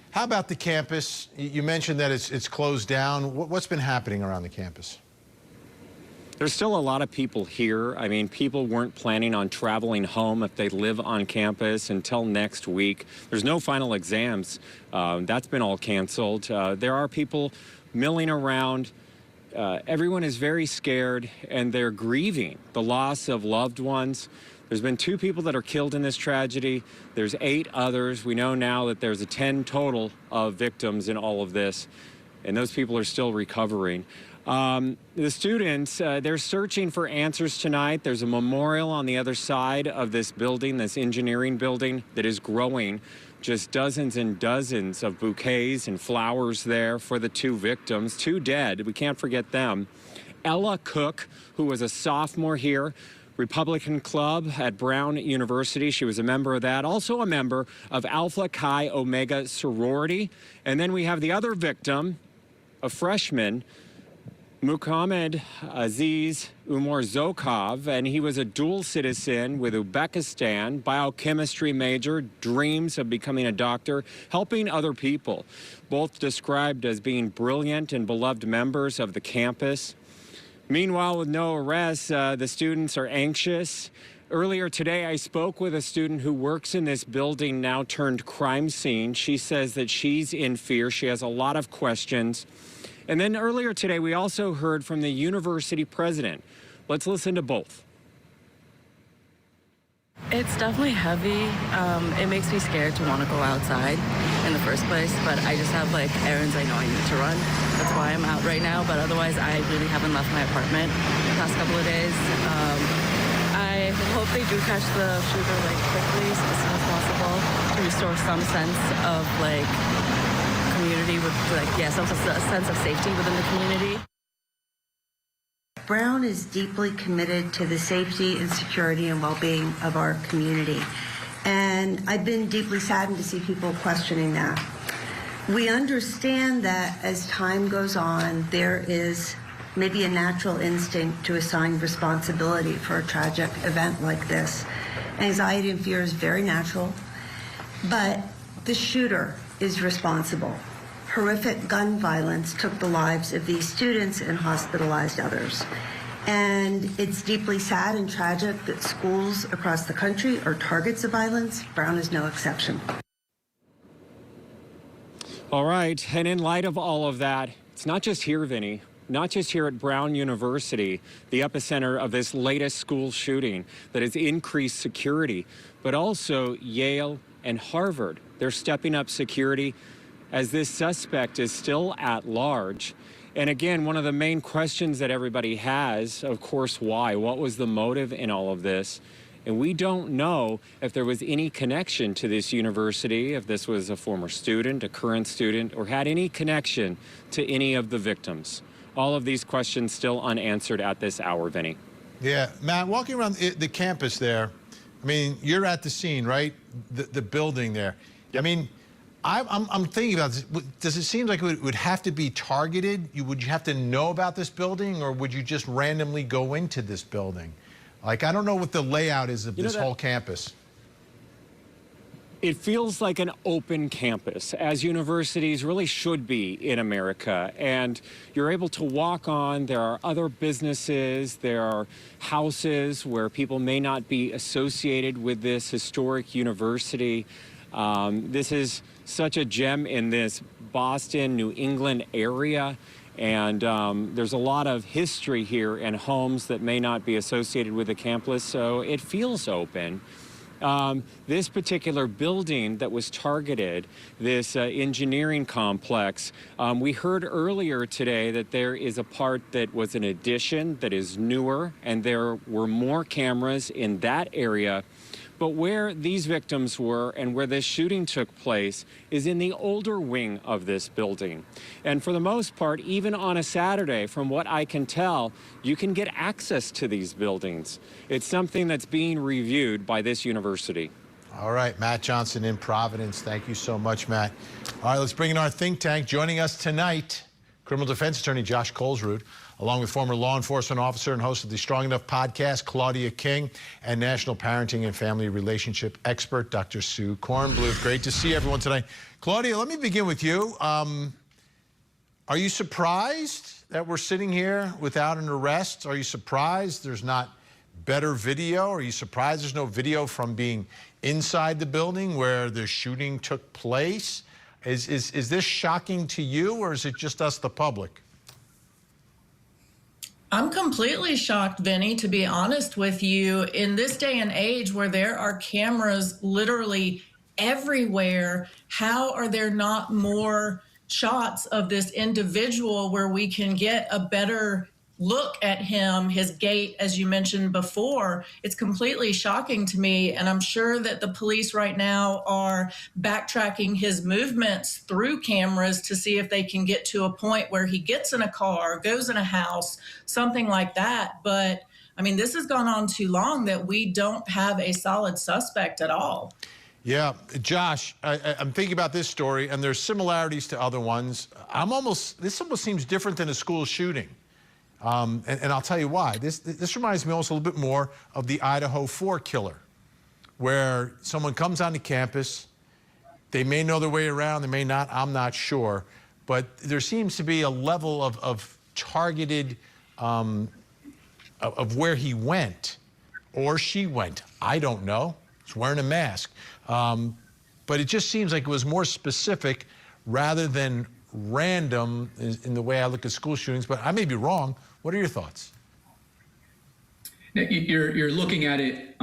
How about the campus? You mentioned that it's closed down. What's been happening around the campus? There's still a lot of people here. I mean, people weren't planning on traveling home if they live on campus until next week. There's no final exams. That's been all canceled. There are people milling around everyone is very scared and they're grieving the loss of loved ones. There's been 2 people that are killed in this tragedy. There's 8 others. We know now that there's a 10 total of victims in all of this, and those people are still recovering. The students, they're searching for answers tonight. There's a memorial on the other side of this building, this engineering building, that is growing. Just dozens and dozens of bouquets and flowers there for the 2 victims, 2 dead. We can't forget them. Ella Cook, who was a sophomore here, Republican Club at Brown University. She was a member of that, also a member of Alpha Chi Omega sorority. And then we have the other victim, a freshman, Muhammad Aziz Umar Zokov, and he was a dual citizen with Uzbekistan, biochemistry major, dreams of becoming a doctor, helping other people. Both described as being brilliant and beloved members of the campus. Meanwhile, with no arrests, the students are anxious. Earlier today, I spoke with a student who works in this building now turned crime scene. She says that she's in fear. She has a lot of questions. And then earlier today, we also heard from the university president. Let's listen to both. It's definitely heavy. It makes me scared to want to go outside in the first place, but I just have like errands I know I need to run. That's why I'm out right now, but otherwise I really haven't left my apartment the past couple of days. I hope they do catch the shooter like quickly as soon as possible to restore some sense of like community with like, yeah, some sense of safety within the community. Brown is deeply committed to the safety and security and well-being of our community. And I've been deeply saddened to see people questioning that. We understand that as time goes on, there is maybe a natural instinct to assign responsibility for a tragic event like this. Anxiety and fear is very natural, but the shooter is responsible. Horrific gun violence took the lives of these students and hospitalized others. And it's deeply sad and tragic that schools across the country are targets of violence. Brown is no exception. All right, and in light of all of that, it's not just here, Vinny, not just here at Brown University, the epicenter of this latest school shooting that has increased security, but also Yale and Harvard. They're stepping up security as this suspect is still at large. And again, one of the main questions that everybody has, of course, why? What was the motive in all of this? And we don't know if there was any connection to this university, if this was a former student, a current student, or had any connection to any of the victims. All of these questions still unanswered at this hour, Vinny. Yeah, Matt, walking around the campus there, I mean, you're at the scene, right? The building there. I mean, I'm thinking about this. Does it seem like it would have to be targeted? Would you have to know about this building, or would you just randomly go into this building? Like, I don't know what the layout is of this whole campus. It feels like an open campus, as universities really should be in America. And you're able to walk on. There are other businesses. There are houses where people may not be associated with this historic university. This is such a gem in this Boston, New England area. And there's a lot of history here and homes that may not be associated with the campus, so it feels open. This particular building that was targeted, this engineering complex, we heard earlier today that there is a part that was an addition that is newer, and there were more cameras in that area. But where these victims were and where this shooting took place is in the older wing of this building. And for the most part, even on a Saturday, from what I can tell, you can get access to these buildings. It's something that's being reviewed by this university. All right, Matt Johnson in Providence. Thank you so much, Matt. All right, let's bring in our think tank. Joining us tonight, criminal defense attorney Josh Colesrud, along with former law enforcement officer and host of the Strong Enough podcast, Claudia King, and national parenting and family relationship expert, Dr. Sue Kornbluth. Great to see everyone tonight. Claudia, let me begin with you. Are you surprised that we're sitting here without an arrest? Are you surprised there's not better video? Are you surprised there's no video from being inside the building where the shooting took place? Is this shocking to you, or is it just us, the public? I'm completely shocked, Vinny, to be honest with you. In this day and age where there are cameras literally everywhere, how are there not more shots of this individual where we can get a better look at him, his gait, as you mentioned before? It's completely shocking to me, and I'm sure that the police right now are backtracking his movements through cameras to see if they can get to a point where he gets in a car, goes in a house, something like that. But I mean, this has gone on too long that we don't have a solid suspect at all. Yeah, Josh, I'm thinking about this story, and there's similarities to other ones. This almost seems different than a school shooting. And I'll tell you why. This reminds me also a little bit more of the Idaho 4 killer, where someone comes onto campus, they may know their way around, they may not, I'm not sure, but there seems to be a level of targeted, of where he went, or she went. I don't know. He's wearing a mask. But it just seems like it was more specific rather than random in the way I look at school shootings, but I may be wrong. What are your thoughts? You're looking at it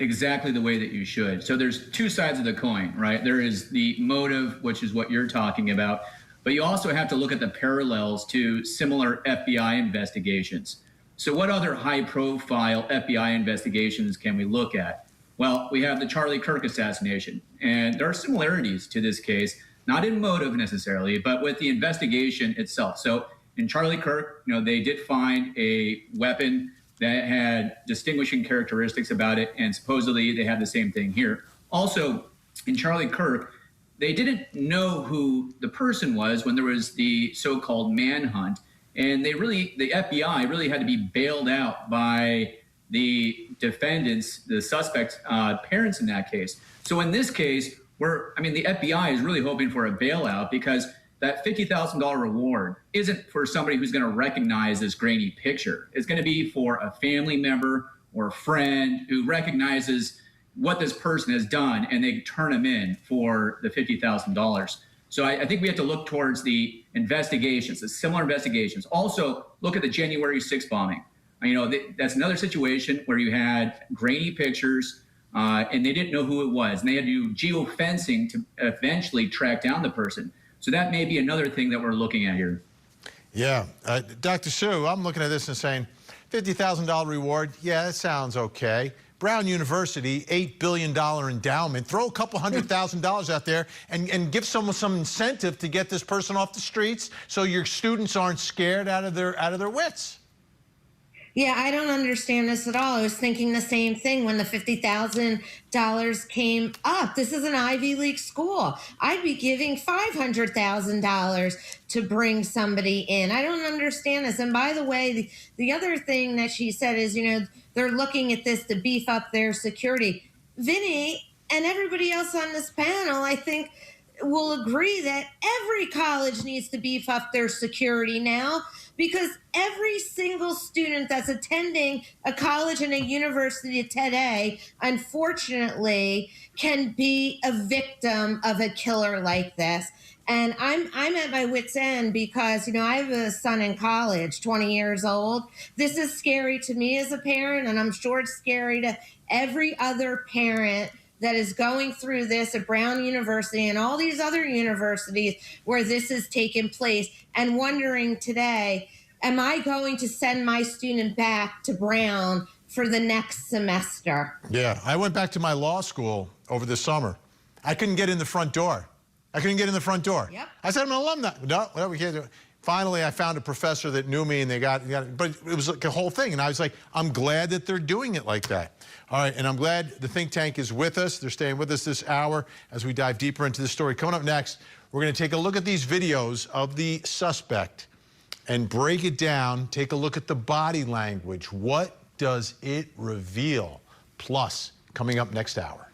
exactly the way that you should. So there's two sides of the coin, right? There is the motive, which is what you're talking about, but you also have to look at the parallels to similar FBI investigations. So what other high-profile FBI investigations can we look at? Well, we have the Charlie Kirk assassination, and there are similarities to this case, not in motive necessarily, but with the investigation itself. So in Charlie Kirk, they did find a weapon that had distinguishing characteristics about it, and supposedly they had the same thing here. Also, in Charlie Kirk, they didn't know who the person was when there was the so-called manhunt, and the FBI really had to be bailed out by the defendants, the suspects' parents in that case. So in this case, the FBI is really hoping for a bailout because that $50,000 reward isn't for somebody who's going to recognize this grainy picture. It's going to be for a family member or a friend who recognizes what this person has done, and they turn them in for the $50,000. So I think we have to look towards the investigations, the similar investigations. Also, look at the January 6th bombing. That's another situation where you had grainy pictures, and they didn't know who it was, and they had to do geofencing to eventually track down the person. So that may be another thing that we're looking at here. Yeah. Dr. Sue, I'm looking at this and saying, $50,000 reward, yeah, that sounds okay. Brown University, $8 billion endowment. Throw a couple $100,000 out there and give someone some incentive to get this person off the streets so your students aren't scared out of their wits. Yeah, I don't understand this at all. I was thinking the same thing when the $50,000 came up. This is an Ivy League school. I'd be giving $500,000 to bring somebody in. I don't understand this. And by the way, the other thing that she said is, they're looking at this to beef up their security. Vinny and everybody else on this panel, I think, will agree that every college needs to beef up their security now, because every single student that's attending a college and a university today, unfortunately, can be a victim of a killer like this. And I'm at my wit's end because, I have a son in college, 20 years old. This is scary to me as a parent, and I'm sure it's scary to every other parent that is going through this at Brown University and all these other universities where this has taken place, and wondering today, am I going to send my student back to Brown for the next semester? Yeah, I went back to my law school over the summer. I couldn't get in the front door. Yep. I said, I'm an alumni. No, whatever, we can't do it. Finally, I found a professor that knew me, and they got but it was like a whole thing. And I was like, I'm glad that they're doing it like that. All right, and I'm glad the think tank is with us. They're staying with us this hour as we dive deeper into the story. Coming up next, we're going to take a look at these videos of the suspect and break it down, take a look at the body language. What does it reveal? Plus, coming up next hour.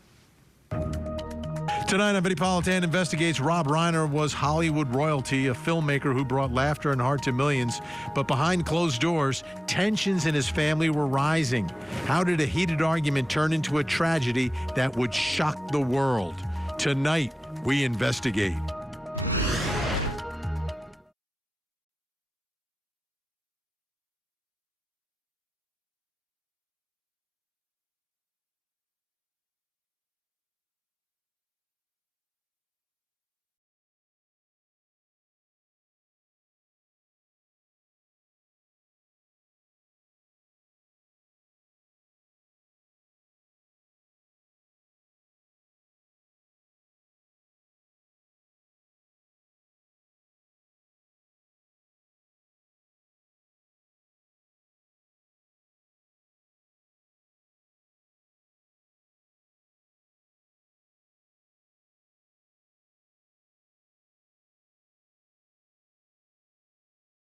Tonight on Vinny Politan Investigates, Rob Reiner was Hollywood royalty, a filmmaker who brought laughter and heart to millions. But behind closed doors, tensions in his family were rising. How did a heated argument turn into a tragedy that would shock the world? Tonight, we investigate.